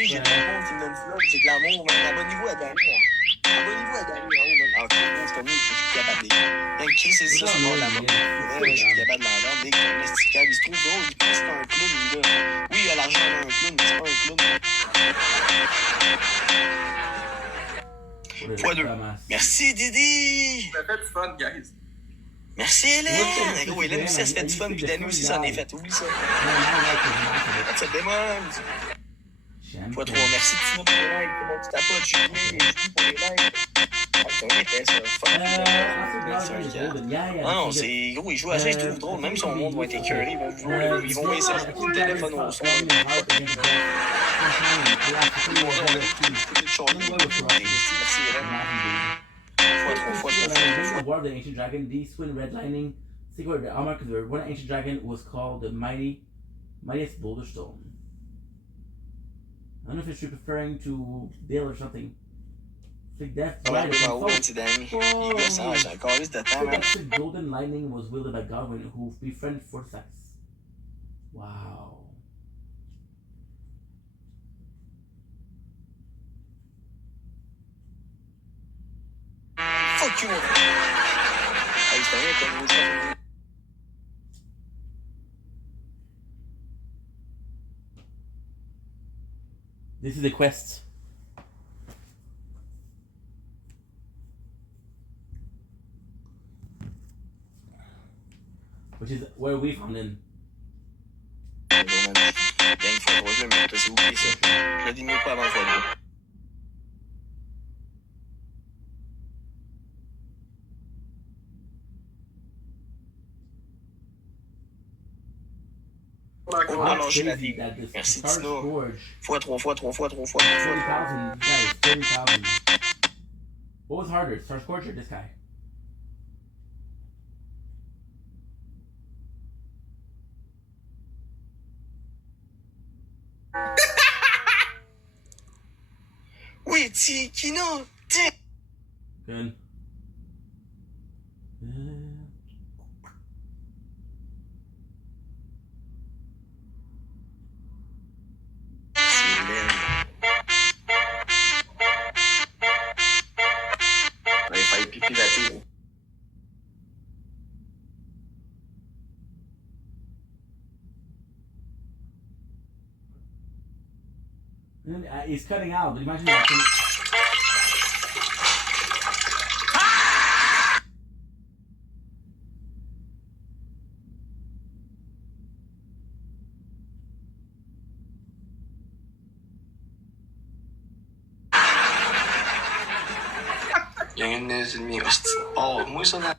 j'ai de l'amour qui me donne fleur, c'est de l'amour, man. Abonnez-vous à Danny, là. Abonnez-vous à Danny, en haut, man. Ah, ok, gros, je te mute, je suis plus capable de lire. Même Chris, c'est ça, c'est bon, là-bas. Ouais, je suis plus capable de l'entendre, Big, c'est un esticable, il se trouve drôle, il pense que c'est un clown, lui, là. Oui, il a l'argent d'un clown, mais c'est pas un clown. Fois deux. Merci, Didi! Ça fait du fun, guys. Merci, Hélène! Gros, Hélène aussi, elle se fait du fun, puis Danny aussi, ça en est fait. Oublie ça. Ça te démon. Fois 3, merci Tina pour les likes. Tout le monde qui tapote, Julie pour les likes. Ah, c'est un épais, ça. Fuck. Ah non, c'est gros, ils jouent à ça, ils se trouvent drôle. Même si son monde va être écœuré, ils vont essayer de couper le téléphone au son. Ils vont couper le charlie. Merci, Hélène. Fois 3. War of the Ancient Dragon, these twin redlining secret armor, because the one ancient dragon was called the mightiest boulder stone. I don't know if it's referring to Bill or something. It's like death. Right, c'est Danny. Il gosse, j'ai encore liste de temps, man. The golden lightning was wielded by Godwin, who befriended Forsax. Wow. Fuck you! Hey, c'est un comme vous. This is the quest. Which is where we found him. Gang fois 3, je le mets, c'est oublié ça. Je le dis mieux pas avant le fois 2. Oh, alors je l'ai dit. Merci Tino. Fois 3, fois 3, fois 3, fois 3, fois 3. 30,000, guys, 30,000. What was harder, Star Scorch or this guy? Oui, Kino, tiens. Good. C'est Hélène. On va faire pipi laté. And he's cutting out, but imagine that. Il y a une ennemie hostile. Oh, moi ça là.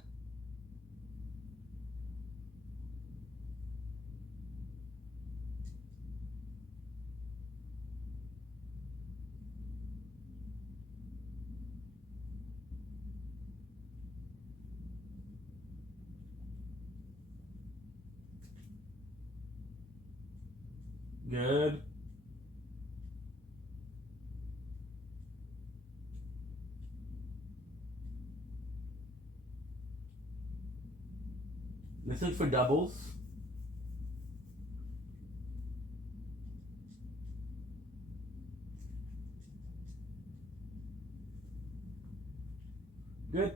Good. Let's look for doubles. Good.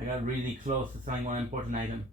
I got really close to selling one important item.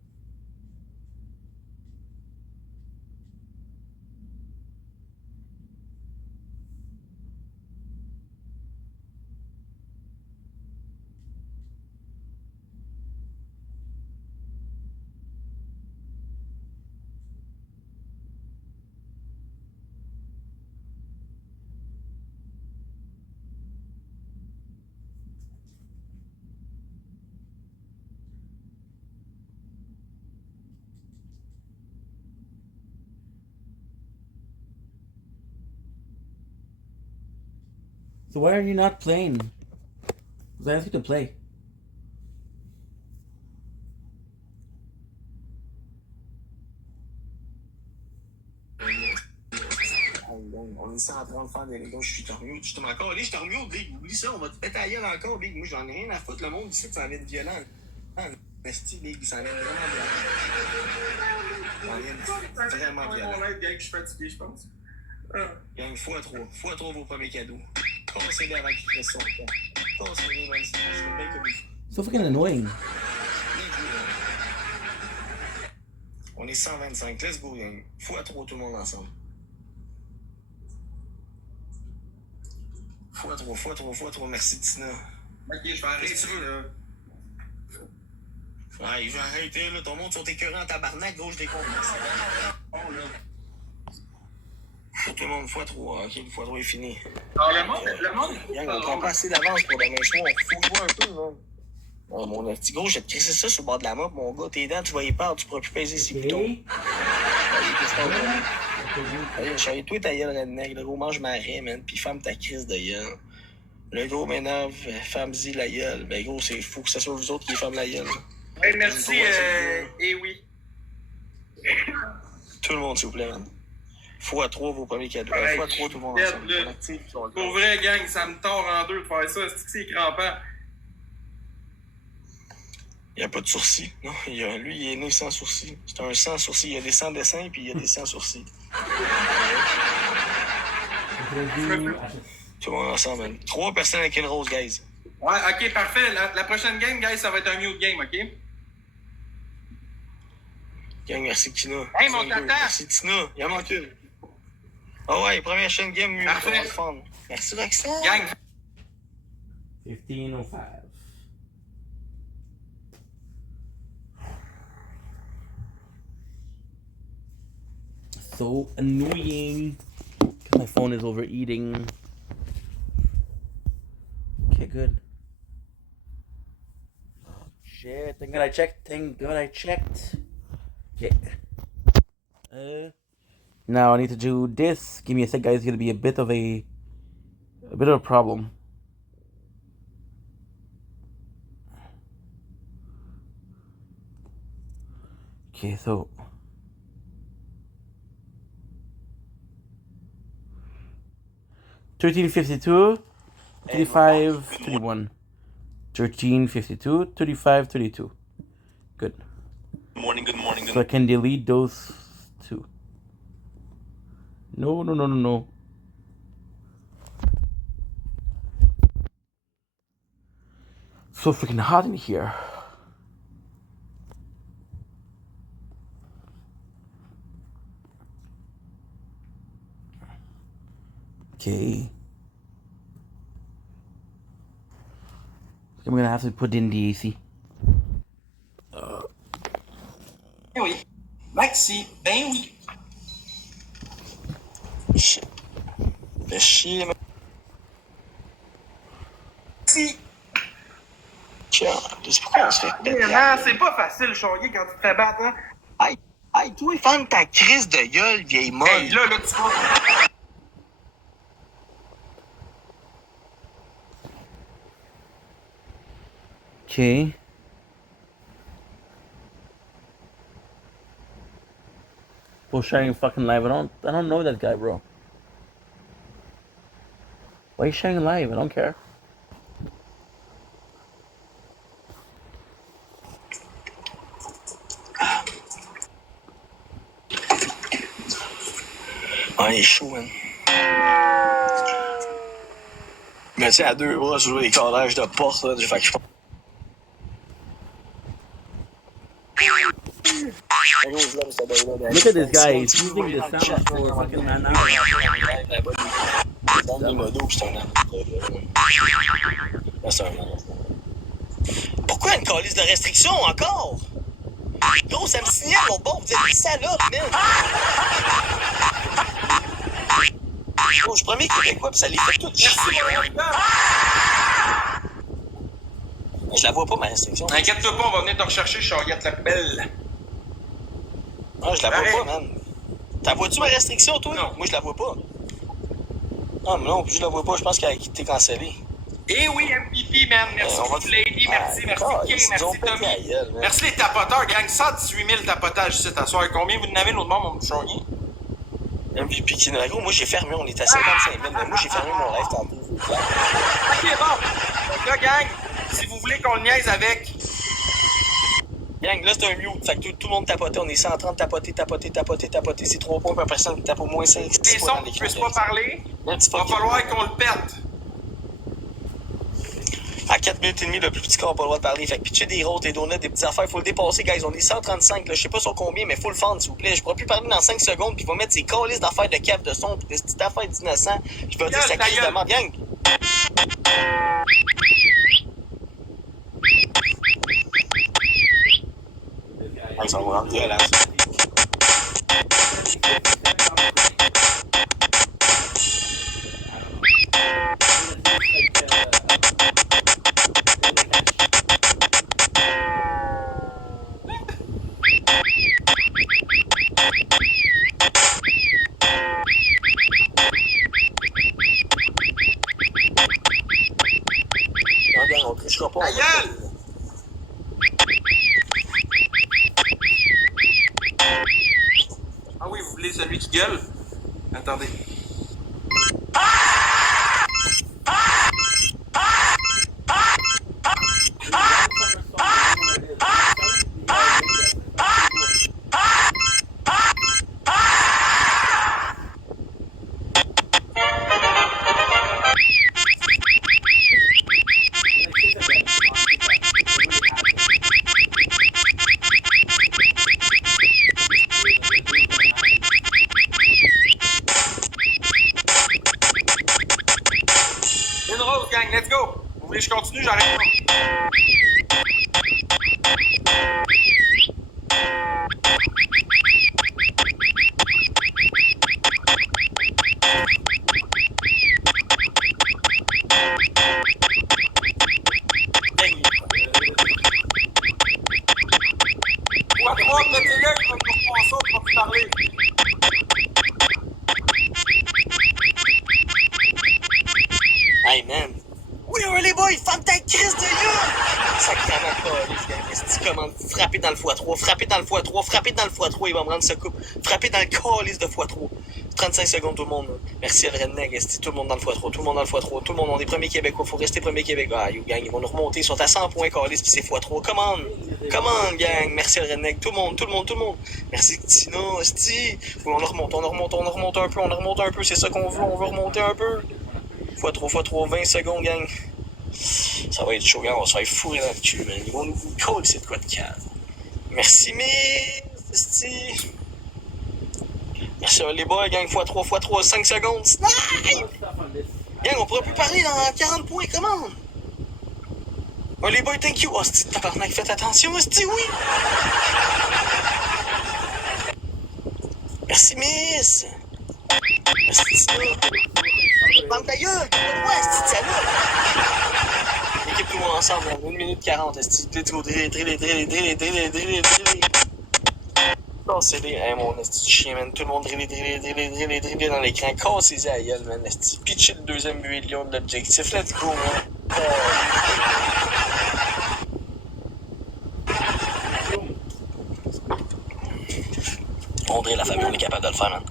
So why are you not playing? I asked you to play. On est en train de faire des gars, je suis tormio. Je suis encore allé, je suis tormio, Big. Oublie ça, on va te péter la gueule encore, Big. Moi, j'en ai rien à foutre. Le monde ici, ça va être violent. Merci, Big, ça va être vraiment violent. Ça va être vraiment violent. Gang, je suis fatigué, je pense. Gang, x3 vos premiers cadeaux. Conseillez avant qu'ils fassent son temps. Conseillez, même si c'est bien comme il faut. So fucking annoying. On est 125, let's go, gang. x3 tout le monde ensemble. x3, merci Tina. Ok, je vais arrêter ça, là. Ouais, je vais arrêter, là. Ton monde sont écœurants en tabarnak, gros, je décompte. Tout le monde, x3, ok, le x3 est fini. Alors, le monde. Gang, on prend pas assez d'avance pour demain soir. Faut jouer un peu, man. Oh, mon petit gros, je vais te crisser ça sur le bord de la map, mon gars. Tes dents, tu vas y perdre, tu pourras plus peser ses couteaux. Allez, je toi ta gueule, redneck. Le gros, mange ma raie, man. Puis ferme ta crise de gueule. Le gros m'énerve, ferme-y la gueule. Ben, gros, c'est fou que ce soit vous autres qui ferment la gueule. Hey, merci, et oui. Tout le monde, s'il vous plaît, man. x3 vos premiers cadeaux. Ouais, x3 tout le monde ensemble. On active, puis on Pour vrai, gang, ça me tord en deux de faire ça. C'est crampant. Il n'y a pas de sourcils. Non, lui, il est né sans sourcils. C'est un sans sourcils. Il y a des sans dessins, puis il y a des sans sourcils. Tout le monde ensemble, man. 3 personnes avec une rose, guys. Ouais, ok, parfait. La prochaine game, guys, ça va être un mute game, ok? Gang, merci Tina. Hey, mon tata! Merci Tina. Il en manque une. Ah ouais, première chaîne game, mieux. Parfait. Fun. Merci Roxane. Gang, 15:05. So annoying. My phone is overeating. Okay, good. Shit, thank God I checked. Okay. Now I need to do this. Give me a sec, guys. It's gonna be a bit of a problem. Okay, so 13:52, 35:31. 13:52, 35:32. Good. Good morning. So I can delete those two. No. So freaking hot in here. Okay. I'm gonna have to put in the AC. oui. Maxi, ben oui. Fais chier, man. Si. Tiens, je sais pourquoi on se fait péter. Non, c'est pas facile, Chorier, quand tu te fais battre, hein. Hey, toi, ferme ta crise de gueule, vieille molle. Hey, là, tu vas. Okay. For sharing fucking live. I don't know that guy, bro. Why are you sharing live? I don't care. Ah, il est chaud, man. Mais tu sais, à deux bras, sur les cordages de porte, là, fait que je pense. Look at this guy. He's using the sound for fucking an hour. Dans les modos, c'est un an. C'est un an. Pourquoi une calice de restriction encore? Gros, ça me signale l'autre bord, vous êtes des salopes, man! Gros, je suis premier Québécois, pis ça les fait tout chier. Je la vois pas, ma restriction. Inquiète-toi pas, on va venir te rechercher, Charriette la belle. Non, je la vois pas, man. T'as vois-tu ma restriction, toi? Non. Moi, je la vois pas. Non, mais non, je la vois pas, je pense qu'elle a été cancellée. Eh oui, MVP, man. Merci, on va- Lady. Merci, merci, Kay. Merci, Tommy. Merci, les tapoteurs, gang. 118 000 tapotages ici, ta soirée. Combien vous en avez l'autre bord, mon Charrier? MVP qui nous gros, moi, j'ai fermé, on est à 55 000, mais moi, j'ai fermé mon live tantôt. Ok, bon. Donc là, gang, si vous voulez qu'on le niaise avec. Gang, là, c'est un mute. Fait que tout le monde tapotait. On est 130 tapoter. C'est 3 points par personne qui tape au moins 5. Les sons qui ne puissent pas parler, il va falloir qu'on le pète. À 4 minutes et demie, le plus petit qu'on n'a pas le droit de parler. Fait que pitcher des roses, des donuts, des petites affaires, il faut le dépasser, guys. On est 135, là. Je sais pas sur combien, mais faut le fendre, s'il vous plaît. Je pourrais plus parler dans 5 secondes, puis il va mettre ses calices d'affaires de cap de son, pis des petites affaires d'innocents. Je vais dire ça crise de merde. Gang! Ils sont vraiment dégueulasses. Non, gang, on trichera pas. Ta gueule! Ah oui, vous voulez celui qui gueule? Attendez. Une rose, gang, let's go! Vous voulez que je continue? J'arrête pas. Ou à 3, mettez-le, il va nous reprendre ça, il va plus parler. Hey, man. Oui, les boys, ferme ta crise de gueule! Sacrément pas, les gars. Est-ce que comment frapper dans le x3, frapper dans le x3, frapper dans le x3, il va me rendre ce coup. Frapper dans le calice de x3. 35 secondes, tout le monde. Merci, le redneck. Est-ce tout le monde dans le x3, tout le monde dans le x3, tout le monde. On est premiers Québécois, faut rester premier Québécois. Ah, you gang, ils vont nous remonter, ils sont à 100 points calice, pis c'est x3. Comment, gang? Merci, le redneck. Tout le monde. Merci, Tino, Esti. Oui, on remonte un peu, c'est ça qu'on veut, on veut remonter un peu. x3, 20 secondes, gang. Ça va être chaud, gang, on va se faire fourrer dans le cul, man. Ils vont nous coller, c'est de quoi de cave. Merci, mais... Esti. Merci, les boys, gang, x3, 5 secondes. Snipe! Gang, on pourra plus parler dans 40 points, comment? Oh, les boys, thank you. Oh, Esti, tabarnak, faites attention, Esti, oui! Merci, miss! Merci, ferme ta gueule! Ouais, Esti, salut! Équipe tout le monde ensemble, 1 minute 40, Esti. Let's go, drill. Cassez-les, hey, mon esti de chien, man. Tout le monde driller dans l'écran. Cassez-les à gueule, man. Esti. Pitcher le deuxième million de l'objectif. Let's go, man. On drill la famille, on est capable de le faire, man.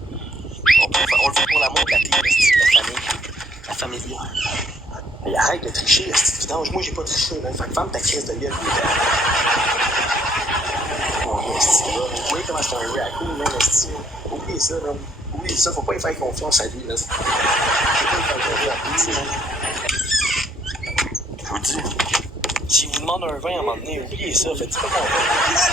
On le fait pour l'amour de la team, esti. La famille. Mais arrête de tricher, esti. Vidange, moi, j'ai pas triché, man. Fait que ferme ta crise de gueule. Vous voyez comment c'est un raccoon, man, esti. Oubliez ça, man. Oubliez ça, faut pas y faire confiance à lui, là. Faut pas y faire confiance à lui, man. Je vous dis, s'il vous demande un vin à un moment donné, oubliez ça, faites pas confiance.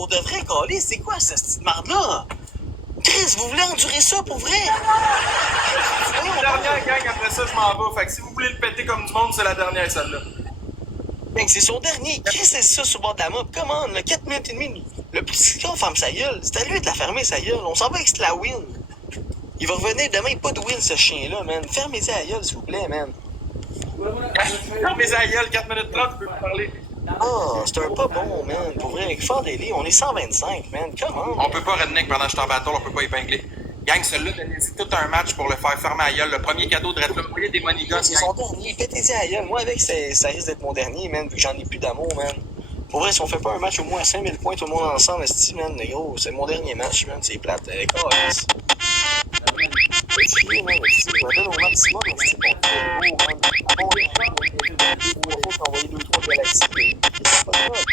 pour de vrai, Calais, c'est quoi cette petite marde-là? Chris, vous voulez endurer ça pour vrai? Dernière gang, après ça, je m'en vais. Fait que si vous voulez le péter comme du monde, c'est la dernière, celle-là. Ben, c'est son dernier. Chris, c'est ça sur le bord de la map. Comment, là, 4 minutes et demie. Le petit gars ferme sa gueule. C'est à lui de la fermer sa gueule. On s'en va avec la win. Il va revenir demain, pas de win, ce chien-là, man. Fermez-y la gueule, s'il vous plaît, man. Mes aïeuls, 4 minutes 30, tu peux me parler. Ah, c'est un pas bon, man. Pour vrai, avec Fort Daily, on est 125, man. Comment? On peut pas redneck pendant que je suis en battle, on peut pas épingler. Gang, celui-là, donnez-y tout un match pour le faire fermer la gueule. Le premier cadeau de Red Bull, voyez des money guns, C'est son dernier. Pétez-y la gueule. Moi, avec, ça risque d'être mon dernier, man, vu que j'en ai plus d'amour, man. Pour vrai, si on fait pas un match au moins à 5000 points, tout le monde ensemble, esti, man, les gros, c'est mon dernier match, man. C'est plate. Câlisse. Chier, man, esti. Je m'appelle au maximum, esti, pour faire le beau, man. Bon, les gens, il faut envoyer 2-3 galaxies, mais c'est pas grave.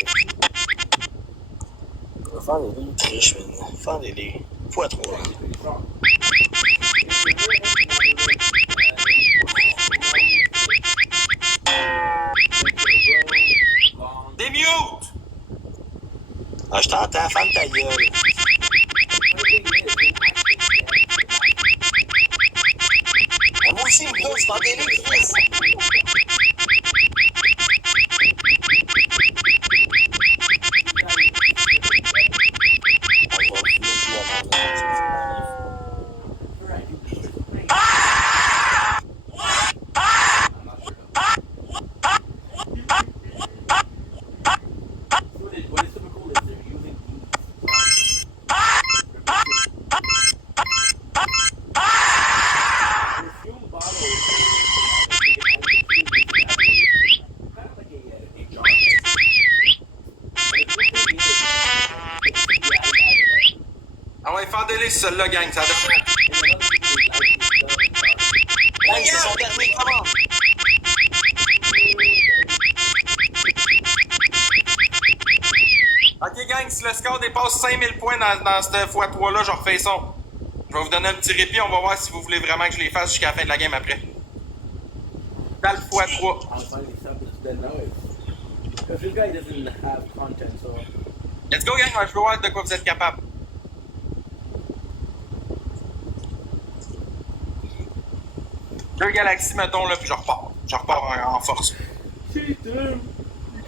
On va faire des lits triches, man. Faire des lits. Fois 3. Des mute! Ah, je t'entends, ferme ta gueule. Ah, moi aussi, me gosse, dans des lits, Chris. Ah ouais, faire des listes, celle-là, gang, ça donne. Hey, c'est son dernier, comment? Ok, gang, si le score dépasse 5000 points dans cette x3-là, je refais ça. Je vais vous donner un petit répit, on va voir si vous voulez vraiment que je les fasse jusqu'à la fin de la game après. Dans le x3. I'll finally stop this then now. Because this guy doesn't have content, so. Let's go, gang, je veux voir de quoi vous êtes capable. Deux galaxies, mettons, là, puis je repars. Je repars en force.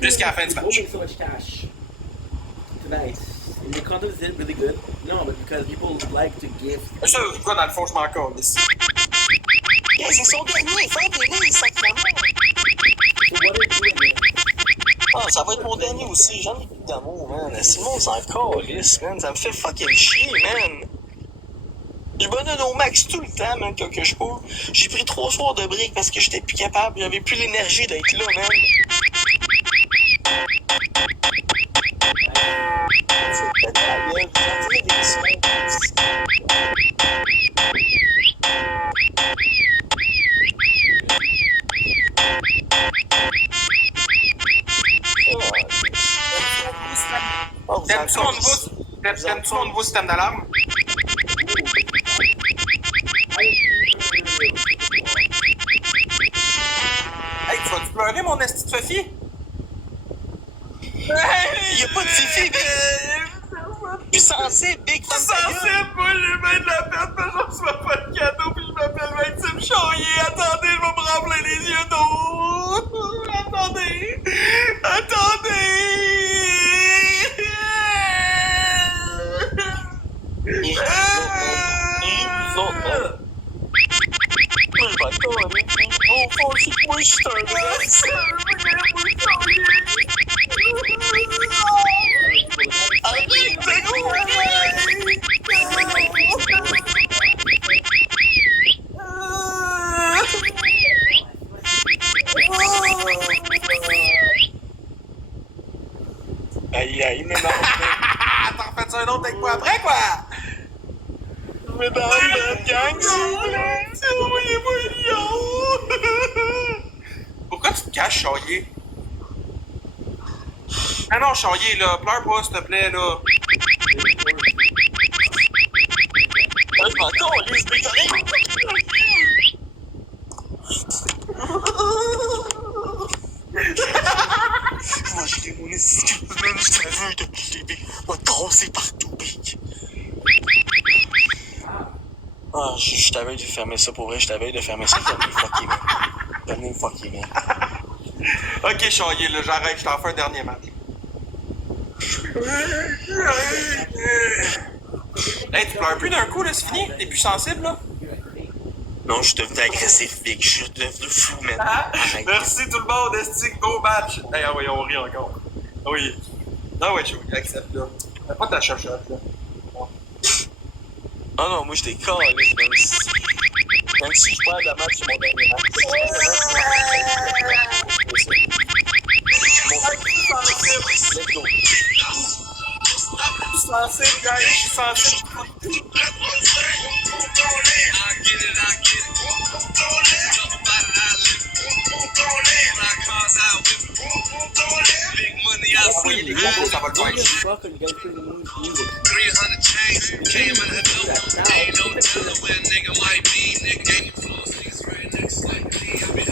Jusqu'à la fin du match. We'll make so much cash tonight. And the content is really good. No, but because people like to give. Ça, quoi, dans le fond, je m'en calisse. Hey, c'est son dernier, faire des lits, sacrément. So what are you doing? Ah, ça va être mon dernier aussi, j'en ai plus d'amour, man. Si le monde s'en calisse, man, ça me fait fucking chier, man. Je me donne au max tout le temps, man, quand que je peux. J'ai pris 3 soirs de break parce que j'étais plus capable, j'avais plus l'énergie d'être là, man. C'est peut-être la gueule, j'en dirais des sons. Oh, vous en T'aimes-tu mon nouveau système d'alarme? Hey, tu vas-tu pleurer, mon esti de Sophie? Y'a pas de fifi, je suis sensible, Big Fan. Sensible, moi, les mains de la perte, mais je reçois pas de cadeau, puis je m'appelle Maxime Charrier. Attendez, je vais me remplir les yeux d'eau. Attendez. Aïe, aïe, mais non. T'en refais-tu un autre avec moi après, quoi? Mais dans le gang, Envoyez-moi un lion! Pourquoi tu te caches, Charrier? Ah non, Charrier, là, pleure pas, s'il te plaît, là. je m'en calisse, mais t'as rien. Je va geler mon excuse, man. Je te veux depuis le début. On va te casser partout, big. Ah, je t'avais de fermer ça pour vrai. Je t'avais de fermer ça. Devenez fucké, man. Ok, Chaillé, là, j'arrête, je t'en fais un dernier match. Hey, tu pleures plus d'un coup, là, c'est fini? T'es plus sensible, là? Non, je suis devenu agressif, big. Je suis devenu fou, man. Ah, merci tout le monde, Esti, go match! Hey, ah oui, on rit encore. Ah oui. Ah ouais, Joey, accepte, là. Fais pas ta chachotte, là. Ah non, moi, je décolle, même si je perds le match, c'est mon dernier match. Let's go. Je suis sensible, guys, je suis sensible. Envoyez les gars, ça va le faire. Fuck, you guys pretty music. 300 chains, came in the door. Ain't no telling where a nigga might be. Nigga gave me floor seats right next to me. I be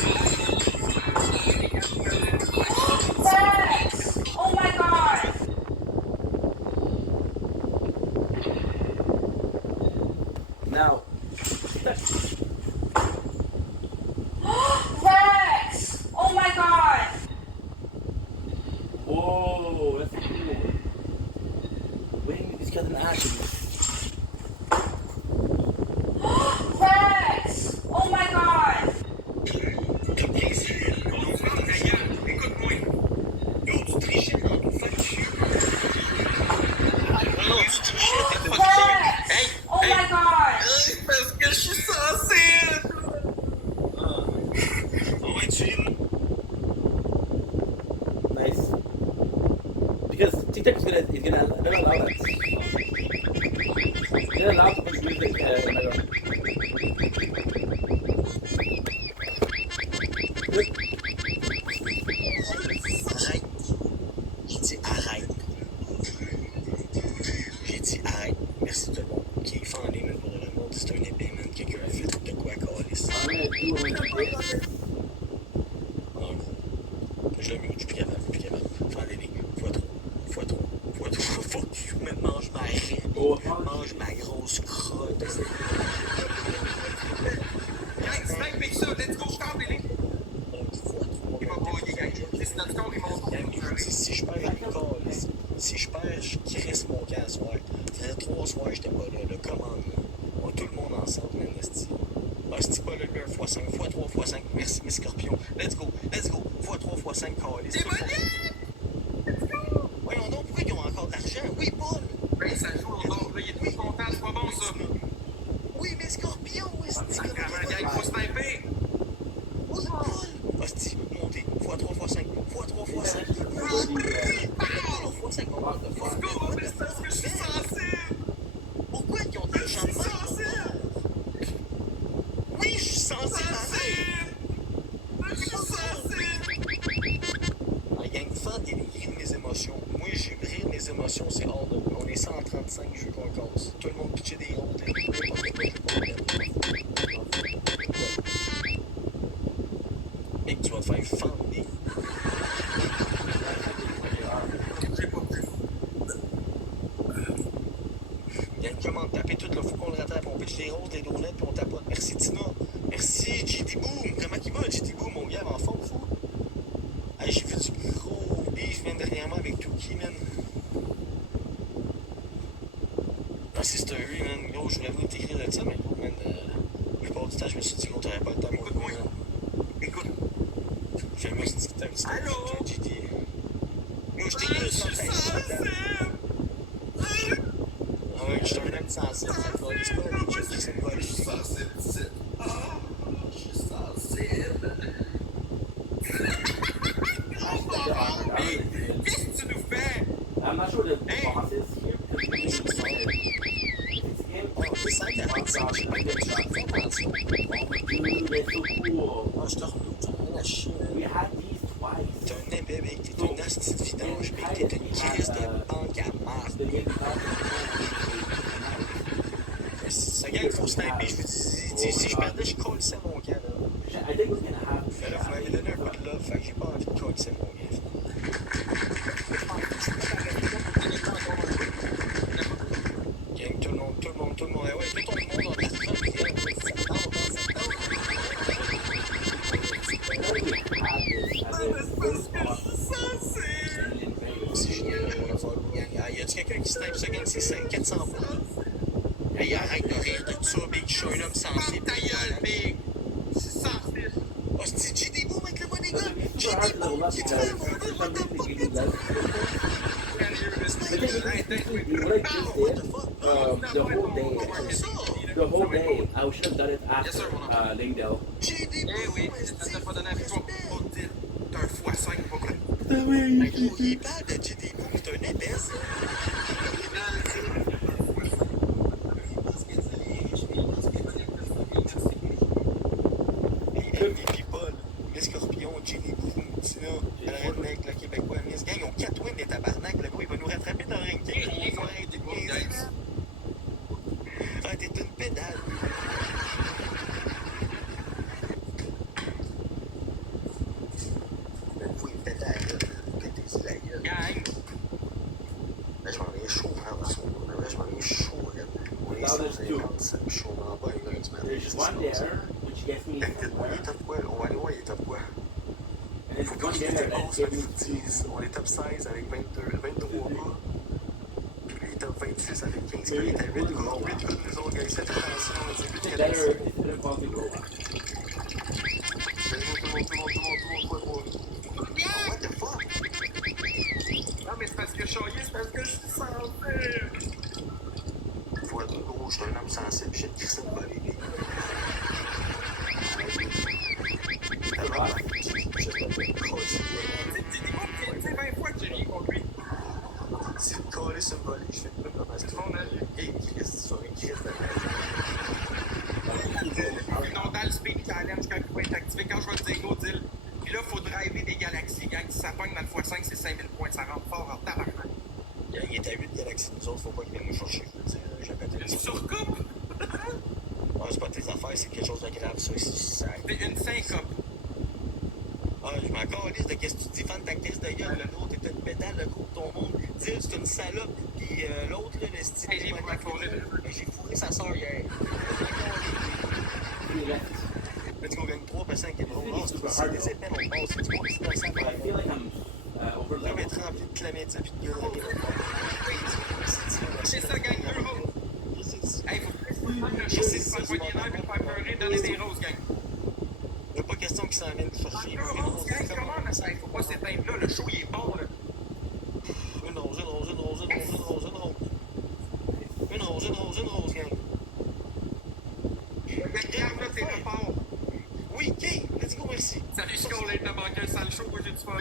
Oh my god! Now, Rex! Oh my god! whoa, that's cool. Wait, these guys in action. Rex! Oh my god! Écoute-moi. Yo, tu trichais dans ton fuck you. Non, tu trichais, t'es fuck you. Hey, Oh hey. my god! Parce que je suis sensible! On va être sûr. Nice. Because TikTok is gonna never allow that. They're allowed to put music Arrête. J'ai dit arrête. J'ai dit arrête. Merci tout le monde qui est fendé, mais pour le monde, c'est un épée, man. Quelqu'un a fait de quoi câlisse. En gros. Je le mute, je suis plus capable, Fendez-les. Fois trop. Fuck you, man. Mange ma raie. Mange ma grosse crotte. Gang, snipe avec ça, let's go, je t'en délai. Il va pas, gang. C'est notre score, il monte. Si je perds avec câlisse, si je perds, je crisse mon camp à soir. Ça faisait 3 soirs que j'étais pas là. Le commandement. On est tout le monde ensemble, man. Esti pas là, 1x5, x3, x5. Merci, mes scorpions. Let's go. x3, x5, câlisse. C'est bon! Voyons donc, pourquoi ils ont encore de l'argent? Oui, Paul! Ben, ça joue au bord, là, il est tout content, c'est pas bon, ça. Oui, mais scorpions, esti! Sacrément, gang, faut sniper. Oui, Paul! Esti, montez. x3, x5, x3, x5. x5, on va le Let's go, mais c'est parce que je suis sensible. Pourquoi ils ont de l'argent de même? Oui, je suis sensible! Je suis sensible. La gang fan dénigrer mes émotions. Moi, j'ai rire mes émotions, c'est hors de nous. On est 135, je veux qu'on casse. Tout le monde pitchait des rondes. Mec, tu vas te faire fendre. Il y a une commande, tapez tout, là, faut qu'on le rattrape. On pitch des roses, des donuts, puis on tapote. Merci Tina. Merci GT Boom. Comment il va, GT Boom, mon gars, en forme, fou? Hey, j'ai vu du gros beef, man, dernièrement avec Tuki, man. Ah, c'est story, man. Gros, je voulais venir t'écrire de ça, mais gros, man, la plupart du temps, je me suis dit, gros, t'aurais pas le temps pour moi. Écoute. J'ai mis un petit temps, c'était Allô? GT. Yo, je t'ai mis ça, ah ouais, je suis un homme sensible, ça te va, c'est pas la chose qui s'est volé. Je suis sensible, c'est... Ah, je suis sensible. Qu'est-ce que tu nous fais? I'm not sure the boss is here. It's him. Oh, c'est ça, il y a 25 fais attention. Dude, that's so cool. Oh, je te remonte, j'en ai la chienne. We had these twice. T'es un épée, mec, t'es une hostie de vidange, mec, t'es une crise de banque à marde. Ce gars, il faut sniper, je vous dis, si je perdais, je collissais mon gars, là. I think we're gonna have. Mais là, vous m'avez donné un coup de love, fait que j'ai pas envie de coller mon gars. a-tu quelqu'un qui snipe ce gang, c'est 400 points. Hey, arrête de rire de ça, Big. Je suis un homme sensible. Ta gueule, Big! Je suis sensible. Oh, c'est JD Boom avec le bon des gars. It's super hard to level up because for some reason you need less the thing is, what I just did, the whole day, I should have done it after Lingdale. JD Boom. Eh oui, ça t'a pas donné la victoire pour autre deal. T'as un x5 pas quoi. Hey, gros, il parle de JD Boom, c'est un épaisse. MVP Paul, les Scorpions, Jenny Boom, Tina, le Redneck, le Québécois, Miss Gang, ils ont 4 wins des tabarnak. Le gars, il va nous rattraper dans le ranking. Il va arrêter de niaiser. Ah, t'es une pédale. Ben, vous, il pète à la gueule. Pétez-y la gueule. Gang! Ben, je m'en ai chaud, frère. Ben, je m'en ai chaud, là. On est 150, je suis en bas, il du matin. There's one there, which gets me Il est top quoi? On va aller voir, il est top quoi? and there's Faut qu'on one ait there top that 11, gets me 10. On est top 16 avec 23 pas. Puis lui, il est top 26 avec 15 pas. Il est à 8 gars. 8 gars de nous autres, gars. Il s'est fait attention. C'est 8 better. galaxies. It's gonna fall to go. Tout le monde. Oh, what the fuck? Non, mais c'est parce que je suis c'est parce que je suis sensible. Faut être gros, je suis un homme sensible. J'ai de Christine volée, lui. C'est 20 fois que j'ai rien contre lui. C'est le collé sur le volet, je fais plus comme ça. Hey, Christ, sur une crise de Puis non, dans le speed challenge, quand il va être activé, quand je vais te dire go, deal. Puis là, il faut driver des galaxies, gang. Si ça pogne dans le x5, c'est 5000 points. Ça rentre fort en tabarnak. Il est à 8 galaxies, nous autres, faut pas qu'il vienne nous chercher. Je veux dire, j'ai pété les Une surcoupe, Ah, c'est pas tes affaires, c'est quelque chose de grave, ça. Ça... c'est une syncope. Ah, je m'en calisse de qu'est-ce que tu dis, fan de ta crise de gueule. L'autre est une pédale, le gros de ton monde. Dis, c'est une salope. Puis l'autre, là, le style. Hey, j'ai fourré. J'ai fourré sa soeur hier. Let's go, gagne 3 personnes qui est drôle. C'est des épées, on passe. C'est du monde, c'est I feel like I'm over là, va level. être rempli de chlamydia puis de gueule. C'est ça, gang. 2 roses. Hey, faut Je sais ça, pas poigner l'air et faire pleurer, donner des roses, gang. Il n'y a pas question qu'il s'en vienne nous chercher. 2 roses, gang, comment on essaie? Faut pas s'éteindre là. Le show, il est bon, là. Une rose, gang. Le garde, là, t'es de fort. Oui, OK, let's go, merci. Salut, je collais de manquer un sale show, moi, j'ai du fun.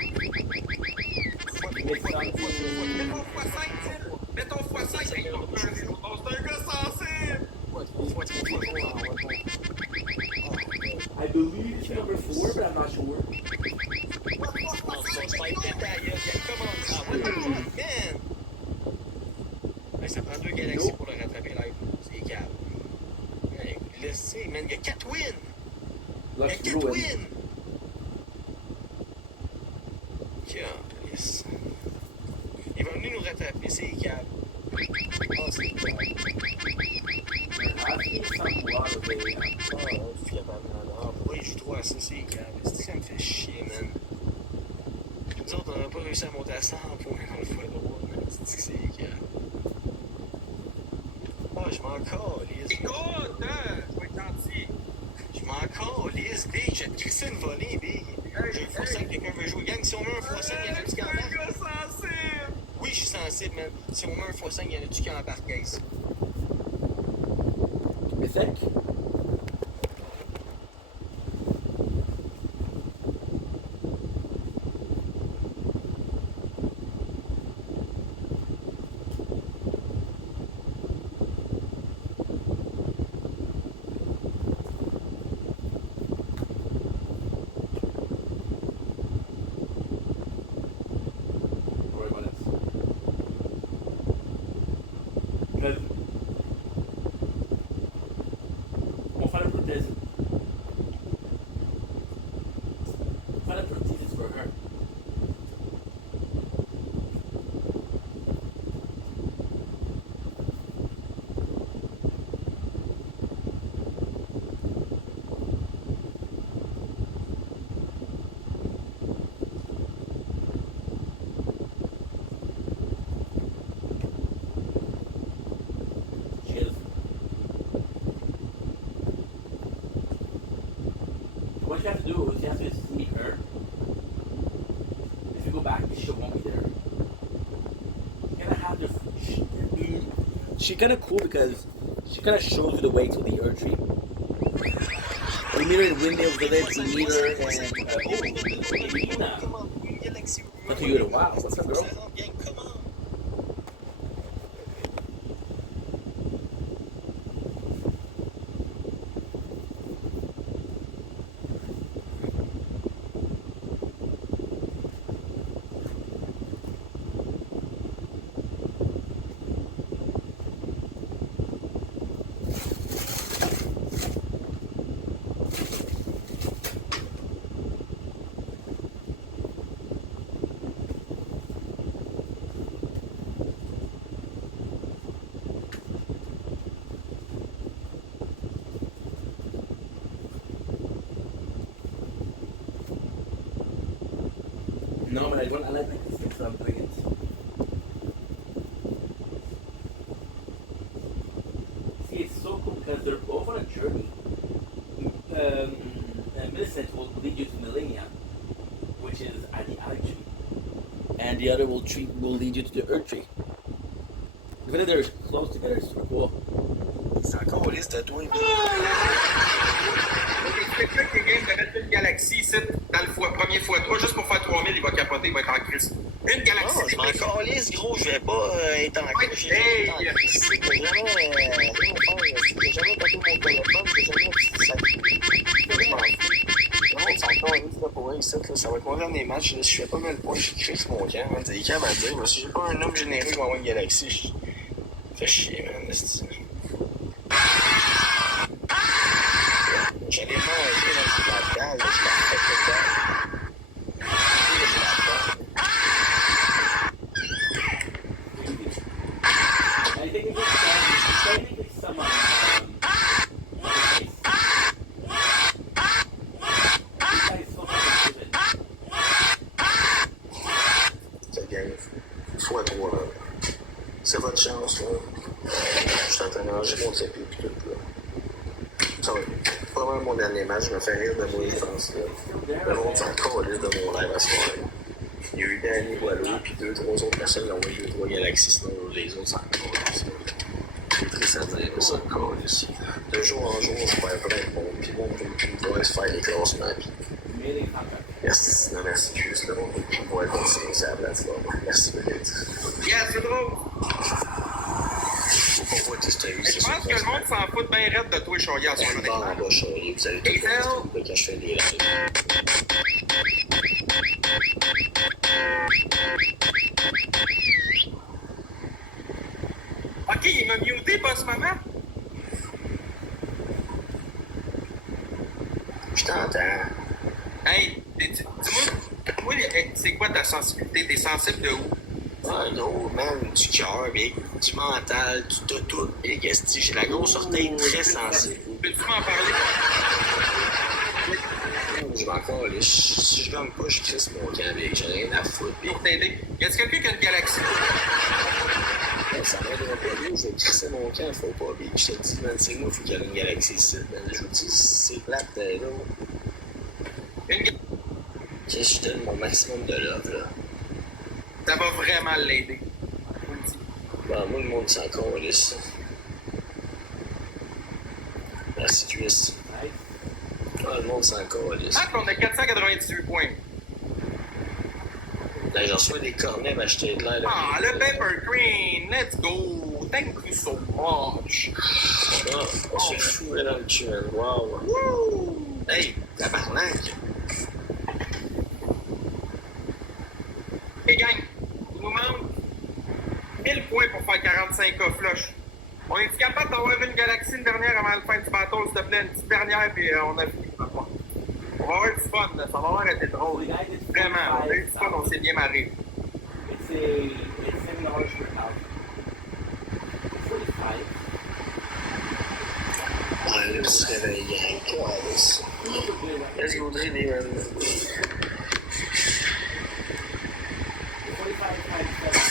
Mets ça Mets ton x5, mets ton x5, hey, ton cœur, c'est un gars sensible! I believe it's number 4, but I'm not sure. Non, c'est pas une détail, comment ça? Man! Hey, ça prend 2 galaxies pour le rattraper live. C'est calme. Hey, laissez, man, il y a 4 wins! Il y a Let's 4 ruin. wins! Yes. Il va venir nous rattraper, c'est calme. Oh, c'est calme. I've seen some lot of it. Oh, fiable, non. Pourquoi il joue trop à ça, c'est calme? C'est que ça me fait chier, man. Nous autres, on n'a pas réussi à monter à 100 points dans le x3, man. C'est que c'est calme. Oh, je m'en calisse. Écoute, tu vas être gentil. Je m'en calisse, Big. J'ai crissé une volée, Big. J'ai un x5, quelqu'un veut jouer. Gang, si on met un x5, il y en a-tu qui Un embarque? gars sensible! Oui, je suis sensible, man. Si on met un x5, il y en a-tu qui embarque, guys? You think? Don't worry about this. Because on va faire la prothèse. On va faire la prothèse for her. you have to do is you have to meet her. If you go back, she won't be there. You're gonna have to. She's kind of cool because she kind of shows you the way to the Earth tree. We meet her in Windmill Village. We meet her in Medina. Look at you in a while. What's up, girl? No, but I like this thing, so I'm doing it. See, it's so cool because they're both on a journey. Millicent will lead you to Millennia, which is at the Alec tree, and the other will lead you to the Earth tree. Even if they're close together, it's super cool. C'est encore liste de toi. C'est quelqu'un qui est game de mettre une galaxie ici, dans le premier x3, juste pour faire 3000, il va capoter, il va être en crise. Une galaxie. Non, je m'en calisse, gros, je vais pas être en crise. J'ai jamais tapé mon téléphone, j'ai jamais ça encore liste pour eux ici, ça va être mon dernier match. Je fais pas mal de points, je crisse mon camp, man. C'est calme à dire, mais si j'ai pas un homme généreux qui va avoir une galaxie, fais chier, man. J'allais manger dans le là-dedans, là, je l'ai fait dedans. I think it's some Ça gagne x3, là. C'est votre chance, là. Je suis en train de manger mon tapis et tout, là. Ça va être probablement mon dernier match, je me fais rire de moi, je pense. Là. Le monde s'en calisse de mon live à ce soir. Il y a eu Danny Boileau, puis 2-3 autres personnes qui ont envoyé 2-3 galaxies, sinon les autres s'en calissent. C'est triste à dire, mais ça calisse. De jour en jour, je perds plein de monde, puis bon, je vais plus pouvoir se faire les classements, puis. Merci, non, merci, juste le monde, puis pouvoir continuer sur la plateforme. Merci, peut-être. Yeah, c'est drôle. Je pense que le monde s'en fout bien raide de toi, Shoya, sur le en bas, Shoya, vous allez tout faire quand je fais des lives. Ok, il m'a muté, pas ce moment. Je t'entends. Hey, dis-moi, c'est quoi ta sensibilité? T'es sensible de où? Ah non, man, du cœur, du mental, du tout. Et qu'est-ce j'ai la grosse orteille très sensible. Peux-tu m'en parler? Je vais encore aller. Si je gagne pas, je crisse mon camp, j'ai rien à foutre. Pour t'aider. Y a-t-il quelqu'un qui a une galaxie? Ça m'aidera pas bien, je vais crisser mon camp, faut pas bien. Je te dis, man, c'est moi, il faut qu'il y ait une galaxie ici. Je vous dis, c'est plate, là. Je donne mon maximum de love, là. Ça va vraiment l'aider. Ben, moi, le monde s'en calisse. Merci, Chris. Ah, le monde s'en calisse. Ah, on a 498 points. Là, j'en reçois des cornets m'acheter de l'air. Ah, le Pepper Green, let's go. Thank you so much. Ah, on se fout là dans le cul, man. Wow. Woo! Hey, tabarnak. Hey, gang, il nous manque 1000 points pour faire 45K flush. On est capable d'avoir une galaxie une dernière avant la fin du bateau, s'il te plaît, une petite dernière, puis on a fini. On va avoir du fun, là. Ça va avoir été drôle. Vraiment, on a eu du fun, on s'est bien marré. It's $7 per thousand. 45. Ouais, là, tu se réveilles, gang. Quoi, let's go driller, man. 45 times 7.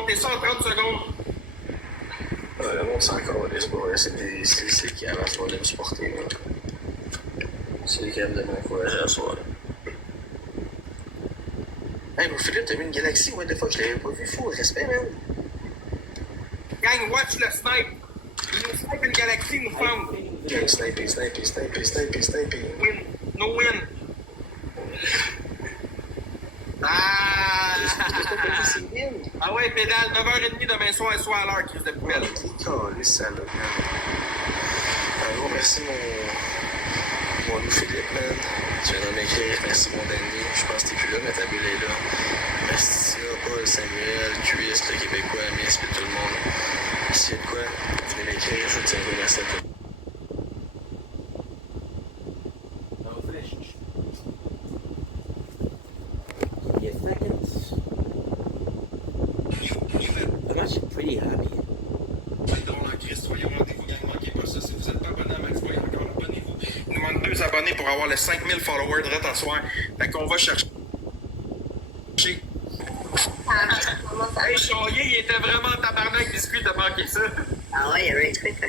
compter ça en 30 secondes. Ouais, le monde, c'est encore les sports. C'est lui qui a la soir de me supporter. Là. C'est lui qui aime de m'encourager à la soir. Hey, mon Philippe, t'as vu une galaxie? What the fuck, je l'avais pas vu. Fou, respect, man. Gang, watch le snipe. Il nous snipe une galaxie, nous found. Gang, sniper. Win. No win. Ah! Ah ouais, pédale, 9h30 demain soir, à l'heure, crise de poubelle. Les salauds, man. Un gros merci, mon Loup Philippe, man. Tu viens de m'écrire. Merci, mon Danny. Je pense que t'es plus là, mais ta bulle est là. Merci, Paul, Samuel, Cuis, le Québécois, Miss, puis tout le monde. S'il y a de quoi, venez m'écrire. Je vous tiens au merci à toi. Yes, seconds. I'm actually pretty happy. Drôle en Christ, soyez au rendez-vous, gang, manquez pas ça. Si vous êtes pas abonné à Max Boy, encore abonnez-vous. Il nous manque 2 abonnés pour avoir les 5000 followers de à soir. Fait qu'on va chercher. Hey, Choyer, il était vraiment tabarnak biscuit de manquer ça. Ah ouais, il y avait un truc, hein.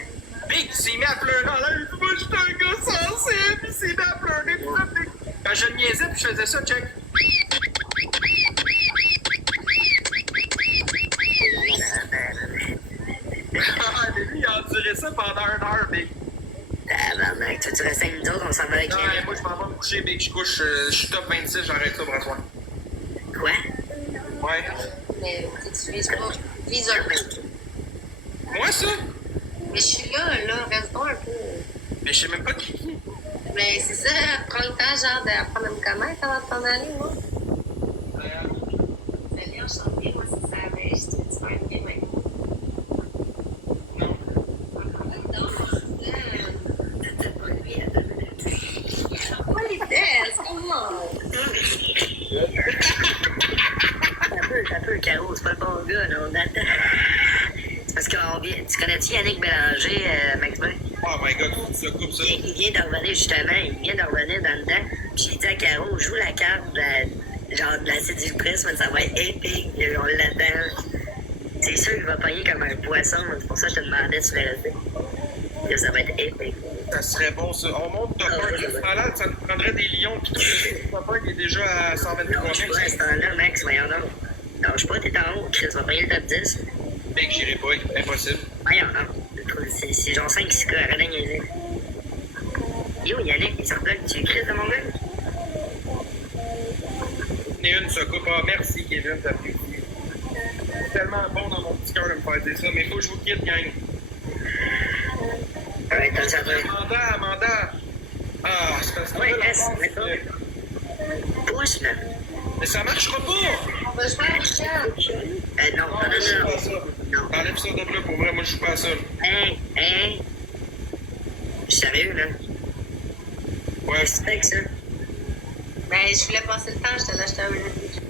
Big, il s'est mis à pleurer en l'air. Il dit, moi, j'étais un gars sensible. Il s'est mis à pleurer. Tout ça, Big. Quand je le niaisais, puis je faisais ça, check. Ah, mais lui, il a enduré ça pendant 1 heure, Big. Tabarnak, toi, tu restes avec nous autres, on s'en va avec Non, elle. moi, je m'en vais me coucher, Big. Je couche, je suis top 26, j'arrête ça pour asseoir. Quoi? Ouais. Mais tu vises pas. Vise un peu. Moi, ça? Mais je suis là, reste donc un peu. Mais je sais même pas qui. Mais c'est ça, prends le temps, genre, d'apprendre à me connaître avant de t'en aller, moi. Salut, enchantée, moi, c'est Sarah, je suis super bien maintenant. Non. Politesse, comment? T'as peu, Caro, c'est pas le bon gars, là, on attend. C'est parce qu'on vient. Tu connais-tu Yannick Bélanger, Max Boy? Oh my god, faut que tu le coupes ça. Il vient de revenir, justement, il vient de revenir dans le temps. Puis j'ai dit à Caro, joue la carte de la séductrice, mais ça va être épique, on l'attend. C'est sûr qu'il va pogner comme un poisson, c'est pour ça que je te demandais si tu voulais rester. Que ça va être épique. Ça serait bon, ça. On monte top 1, c'est malade, ça nous prendrait des lions, pis tout. Top 1 qui est déjà à 123 Lâche 000. pas à ce temps-là, Max, voyons donc. Lâche pas, t'es en haut, Chris va pogner le top 10. Mec, j'irai pas, impossible. Voyons donc. C'est genre 5-6 cas, arrête de niaiser. Yo, Yannick, il s'en bloque, tu Chris de mon gars? Une se coupe. Ah, merci, Kevin, t'apprécies. C'est tellement bon dans mon petit cœur de me faire dire ça, mais faut que je vous quitte, gang. Ouais, t'as ça, toi. Amanda! Ah, c'est parce que Ouais, là, la laisse, base, mettons. Pousse, là. mais ça marchera pas! On va jouer à un chat. Non, Non, je joue pas à ça. Non. T'enlèves ça de là, pour vrai, moi je joue pas à ça. Hey. Je suis sérieux, là. Ouais. Qu'est-ce que c'est que ça? Ben, je voulais passer le temps, je te l'ai acheté un minute.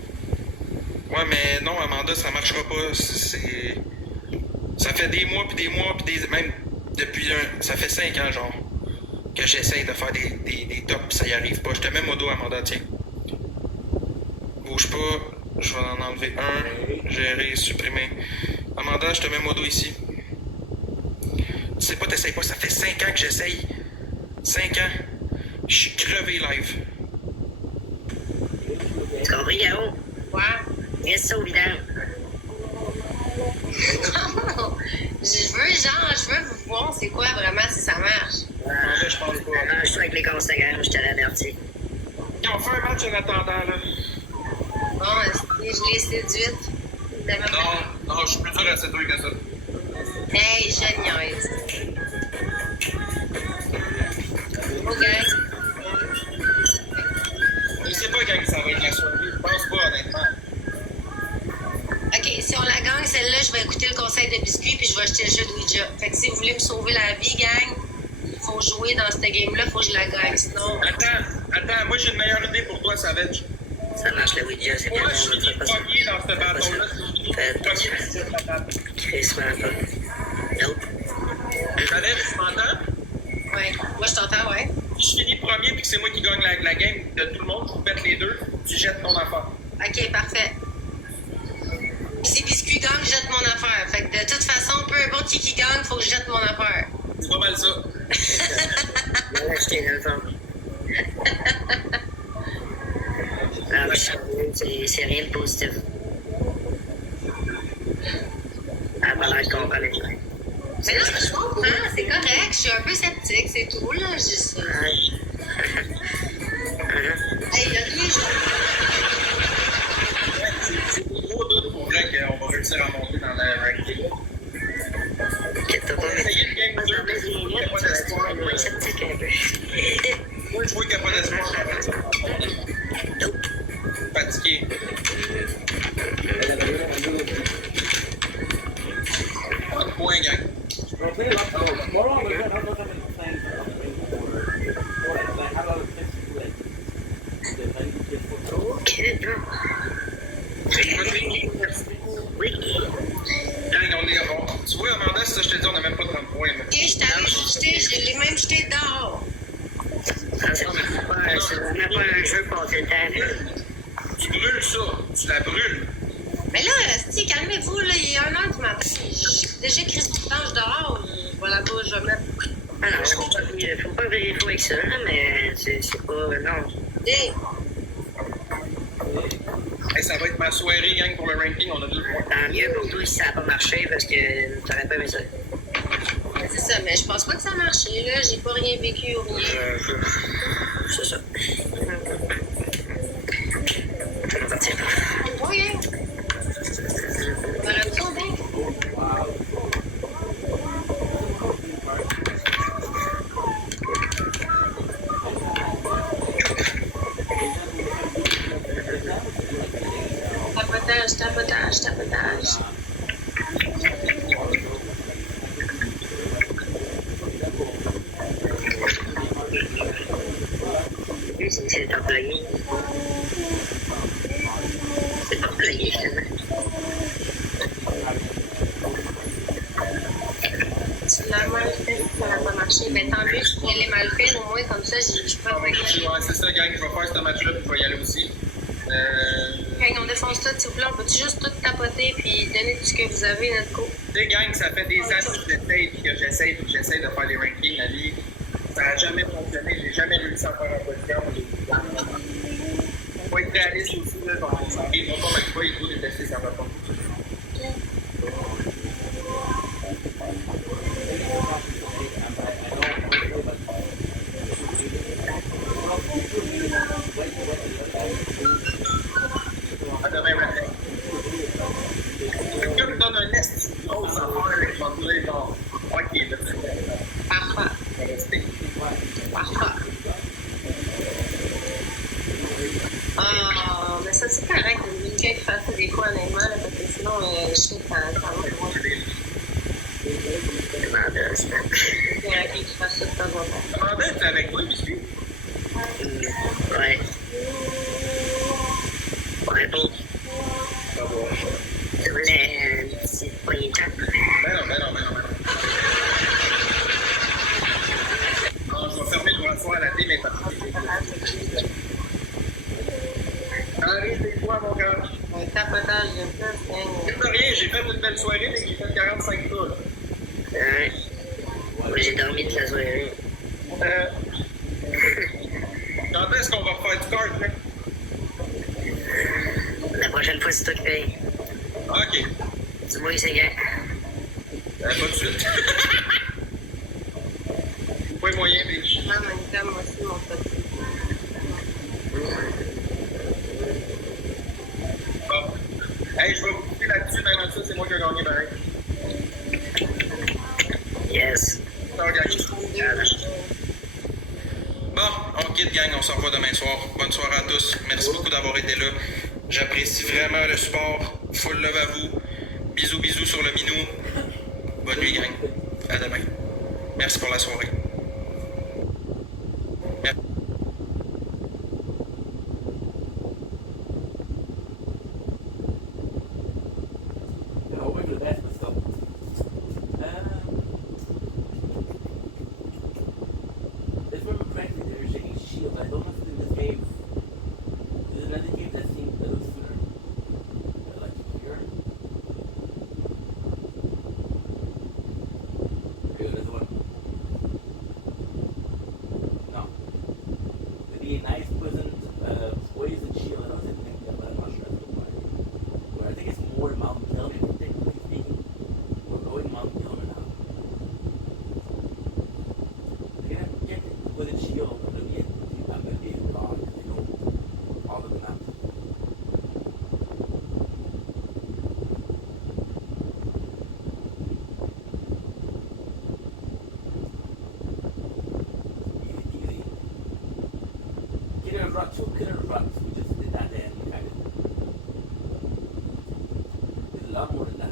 Ouais, mais non, Amanda, ça marchera pas. Ça fait des mois, même depuis ça fait 5 ans, genre, que j'essaye de faire des tops, pis ça y arrive pas. Je te mets mon dos, Amanda, tiens. Bouge pas, je vais en enlever un. Gérer, supprimer. Amanda, je te mets mon dos ici. Tu sais pas, t'essayes pas, ça fait 5 ans que j'essaye. 5 ans. Je suis crevé live. Tu compris, Garo? Ouais. Reste ça au vidange. je veux vous voir c'est quoi vraiment si ça marche. Amanda, je pense pas. Arrange-toi avec les conséquences, je te l'avertis. On fait un match en attendant, là. Bon, je l'ai séduite. Non, je suis plus dur à séduire que ça. Hey, je niaise. Ok. Je sais pas quand ça va être la soirée. Je pense pas, honnêtement. Ok, si on la gagne, celle-là, je vais écouter le conseil de biscuit puis je vais acheter le jeu de Ouija. Fait que si vous voulez me sauver la vie, gang, il faut jouer dans cette game-là, il faut que je la gagne. Sinon. Attends, moi j'ai une meilleure idée pour toi, Savage. Ça marche le Ouija, c'est bien Moi, bon, je je suis fais pas ça. premier dans ce bâton-là. Fais Premier attention. sur la table. Crissement pas. Nope. Savage, tu m'entends? Ouais. Moi, je t'entends, ouais. Si je finis premier puis que c'est moi qui gagne la game de tout le monde, je vous pète les deux, tu jettes ton affaire. Ok, parfait. Si Biscuit gagne, je jette mon affaire. Fait que de toute façon, peu importe qui gagne, faut que je jette mon affaire. C'est pas mal ça. Je vais l'acheter dans le fond. Ah, c'est rien de positif. Ah, pas l'air de comprendre. Mais non, je comprends, c'est correct. Je suis un peu sceptique, c'est tout, là. Juste. Hey, il y a rien, C'est des gros doutes pour vrai qu'on va réussir à monter dans la ranking. T'as pas Essayez de game 2, tu vas être moins sceptique un peu. moi, je vois qu'il n'y a pas d'espoir. Fatigué. Pas de points, gang. Ok, bro. Oui. Gang, on est bon. Tu vois, Amanda, c'est ça, je te dis, on n'a même pas 30 points. Là. je suis allée jeter, je l'ai même jeté dehors. C'est vraiment pas un jeu pour passer le temps. Tu brûles ça. Tu la brûles. Mais là, si, calmez-vous, là, il est 1h du matin. J'ai déjà écrit ce planche dehors. Voilà, là, je vais mettre. Ah non, faut pas virer fou avec ça, mais c'est pas. Non. Hey, Hey, ça va être ma soirée, gang, pour le ranking. On a 2 points. Tant mieux pour toi si ça n'a pas marché parce que t'aurais pas aimé ça. c'est ça, mais je pense pas que ça a marché, là. J'ai pas rien vécu ou rien. C'est ça. Je vais partir. Oui, hein. On aurait besoin bien. Tapotage. C'est employé. C'est employé, finalement. Tu l'as mal fait, ça n'a pas marché. Mais tant mieux, je l'ai mal fait, au moins comme ça, je peux régler. Ouais, c'est ça, gang. Je vais faire ce match-là, puis je vais y aller aussi. Gang, on défonce tout, s'il vous plaît. On peut-tu juste tout tapoter puis donner tout ce que vous avez, notre coup? Tu sais, gang, ça fait des années que j'essaye de faire les rankings, la ligue. Ça n'a jamais fonctionné. J'ai jamais réussi à faire un podcast. Il faut être réaliste aussi, là. Ça arrive, on va pas il faut les tester, ça va pas. À demain matin. Quelqu'un me donne un est grosse affaire avec mon poulet, genre, ok, là, Parfait. c'est resté. Parfait. Ah, mais ça, c'est correct. Il y a quelqu'un qui fait ça des fois, honnêtement, là, parce que sinon, je sais que ça va loin. Amanda, c'est pas. Il y a quelqu'un qui fait ça de temps en temps. Amanda, tu es avec moi, biscuit? Ouais. Ouais, bon. Ça va. Tu voulais une petite poignée de temps? Ben non. Non, je vais fermer le bracelet à la thé, mais pas. Allez, c'est quoi, mon gars? Un tapotage de ça, c'est C'est pas rien, j'ai fait une belle soirée, mais j'ai fait 45 pas, là. Ouais. Moi, j'ai dormi toute la soirée. Quand est-ce qu'on va refaire du card, là? La prochaine fois, c'est toi qui paye. Ok. Dis-moi, c'est gars. Pas de suite. Pas moyen, mais je... vraiment une dame aussi, mon petit. Bon. Hey, je vais vous couper là-dessus, même ça, c'est moi qui ai gagné, pareil. Yes. Ça, gang. Bon, on quitte, gang. On se revoit demain soir. Bonne soirée à tous. Merci beaucoup d'avoir été là. J'apprécie vraiment le support. Full love à vous. Bisous sur le minou. Bonne nuit, gang. À demain. Merci pour la soirée. Merci. If I remember correctly, there's a shield. I don't know if it's in this cave. There's another cave that seems a little sooner. Like here. Killer's Rock, 2 Killer's Rocks. We just did that and we kind of did a lot more than that.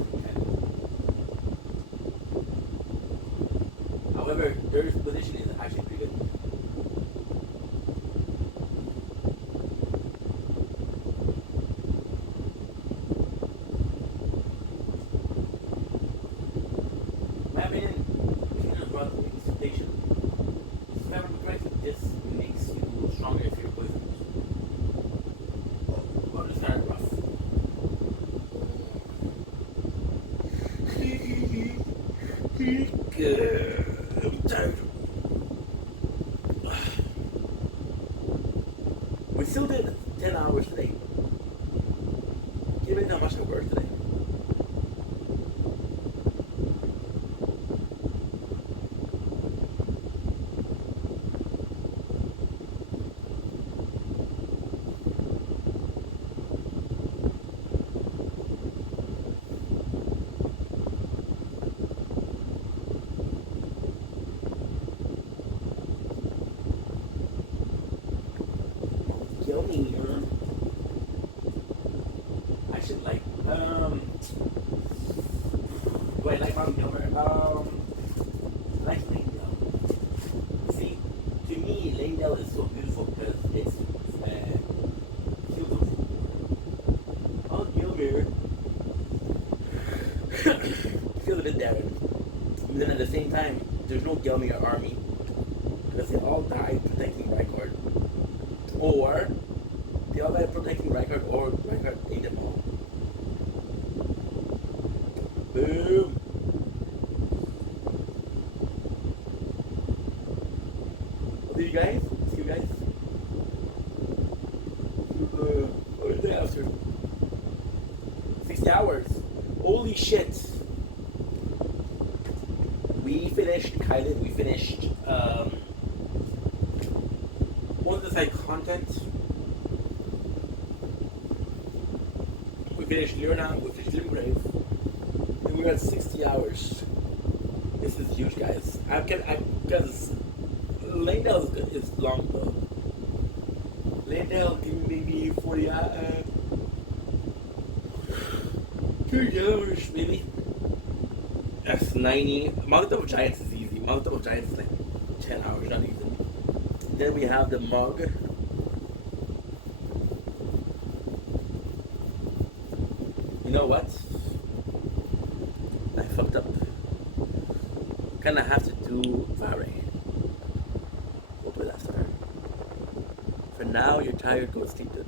However, their position is actually pretty good. My opinion, Killer's Rock makes you patient. If you haven't tried it, this makes you stronger if you're poisoned. Or just kind of rough. I'm tired. We still did 10 hours today. Can you imagine how much I worked today? Kill me, I should like, do I like Mount Gilmer? I like Langdale. See, to me, Langdale is so beautiful because it's, Hills of Mount Gilmer feels a bit barren. But then at the same time, there's no Gelmir army because they all died protecting Rykard. Or they all died protecting Rykard, or Rykard ate them all. Boom! See you guys? See you guys? What is it after? 60 hours. Holy shit! We finished Kylan, we finished on the side content. We finished Lurna, we finished Limgrave, and we got 60 hours. This is huge, guys. Because Langdale is long though. Langdale give me maybe 40 30 hours, maybe. That's 90. Mount of Giants is easy. Mount of Giants is like 10 hours, not even. Then we have the mug. You know what? I fucked up. Kinda have to do Vare. We'll do it after. For now, you're tired, go sleep then.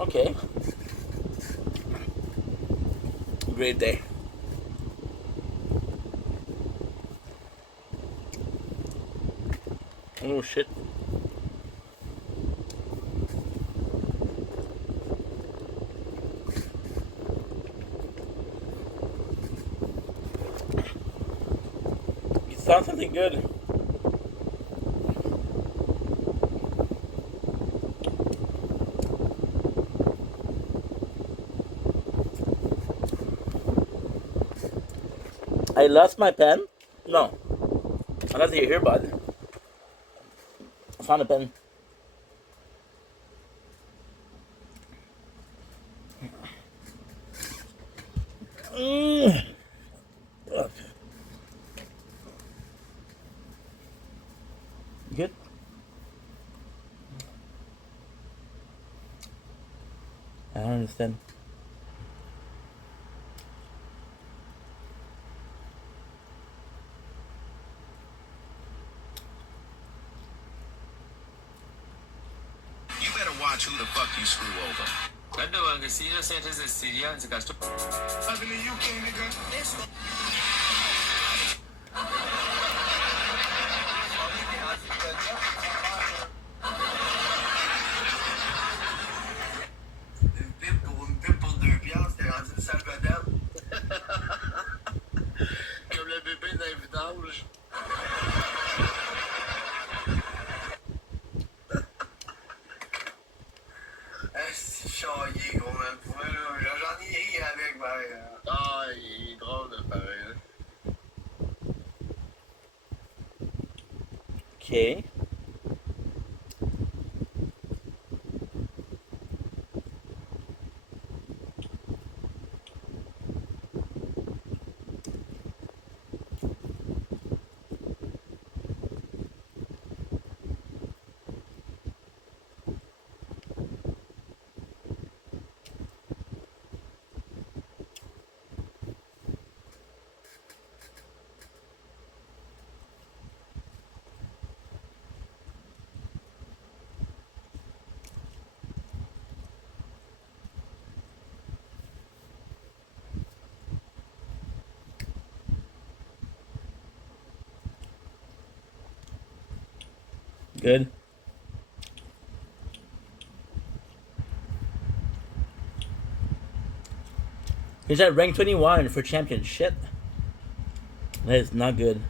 Okay. Great day. Oh shit. You saw something good. I lost my pen? No. I lost your earbud. I found a pen. Ugh. Good. I don't understand. You better watch who the fuck you screw over. Up in the UK, nigga. Une pipe pour 2 piastres, t'es rendu une sale vedette. Comme le bébé d'un vidange. C'est charrier, gros, man. Pour vrai, là, j'en ai ri avec, pareil. Ah, il est drôle de pareil, là. Okay. Good. He's at rank 21 for championship. That is not good.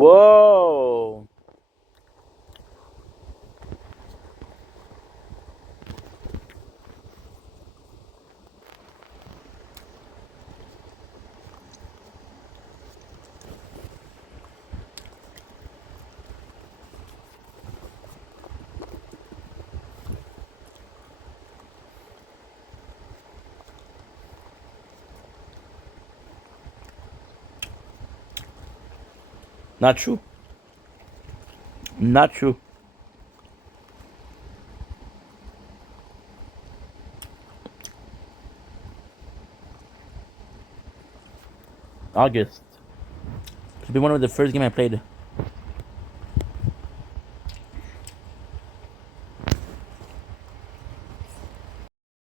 Whoa. Not true. Not true. August. It'll be one of the first game I played.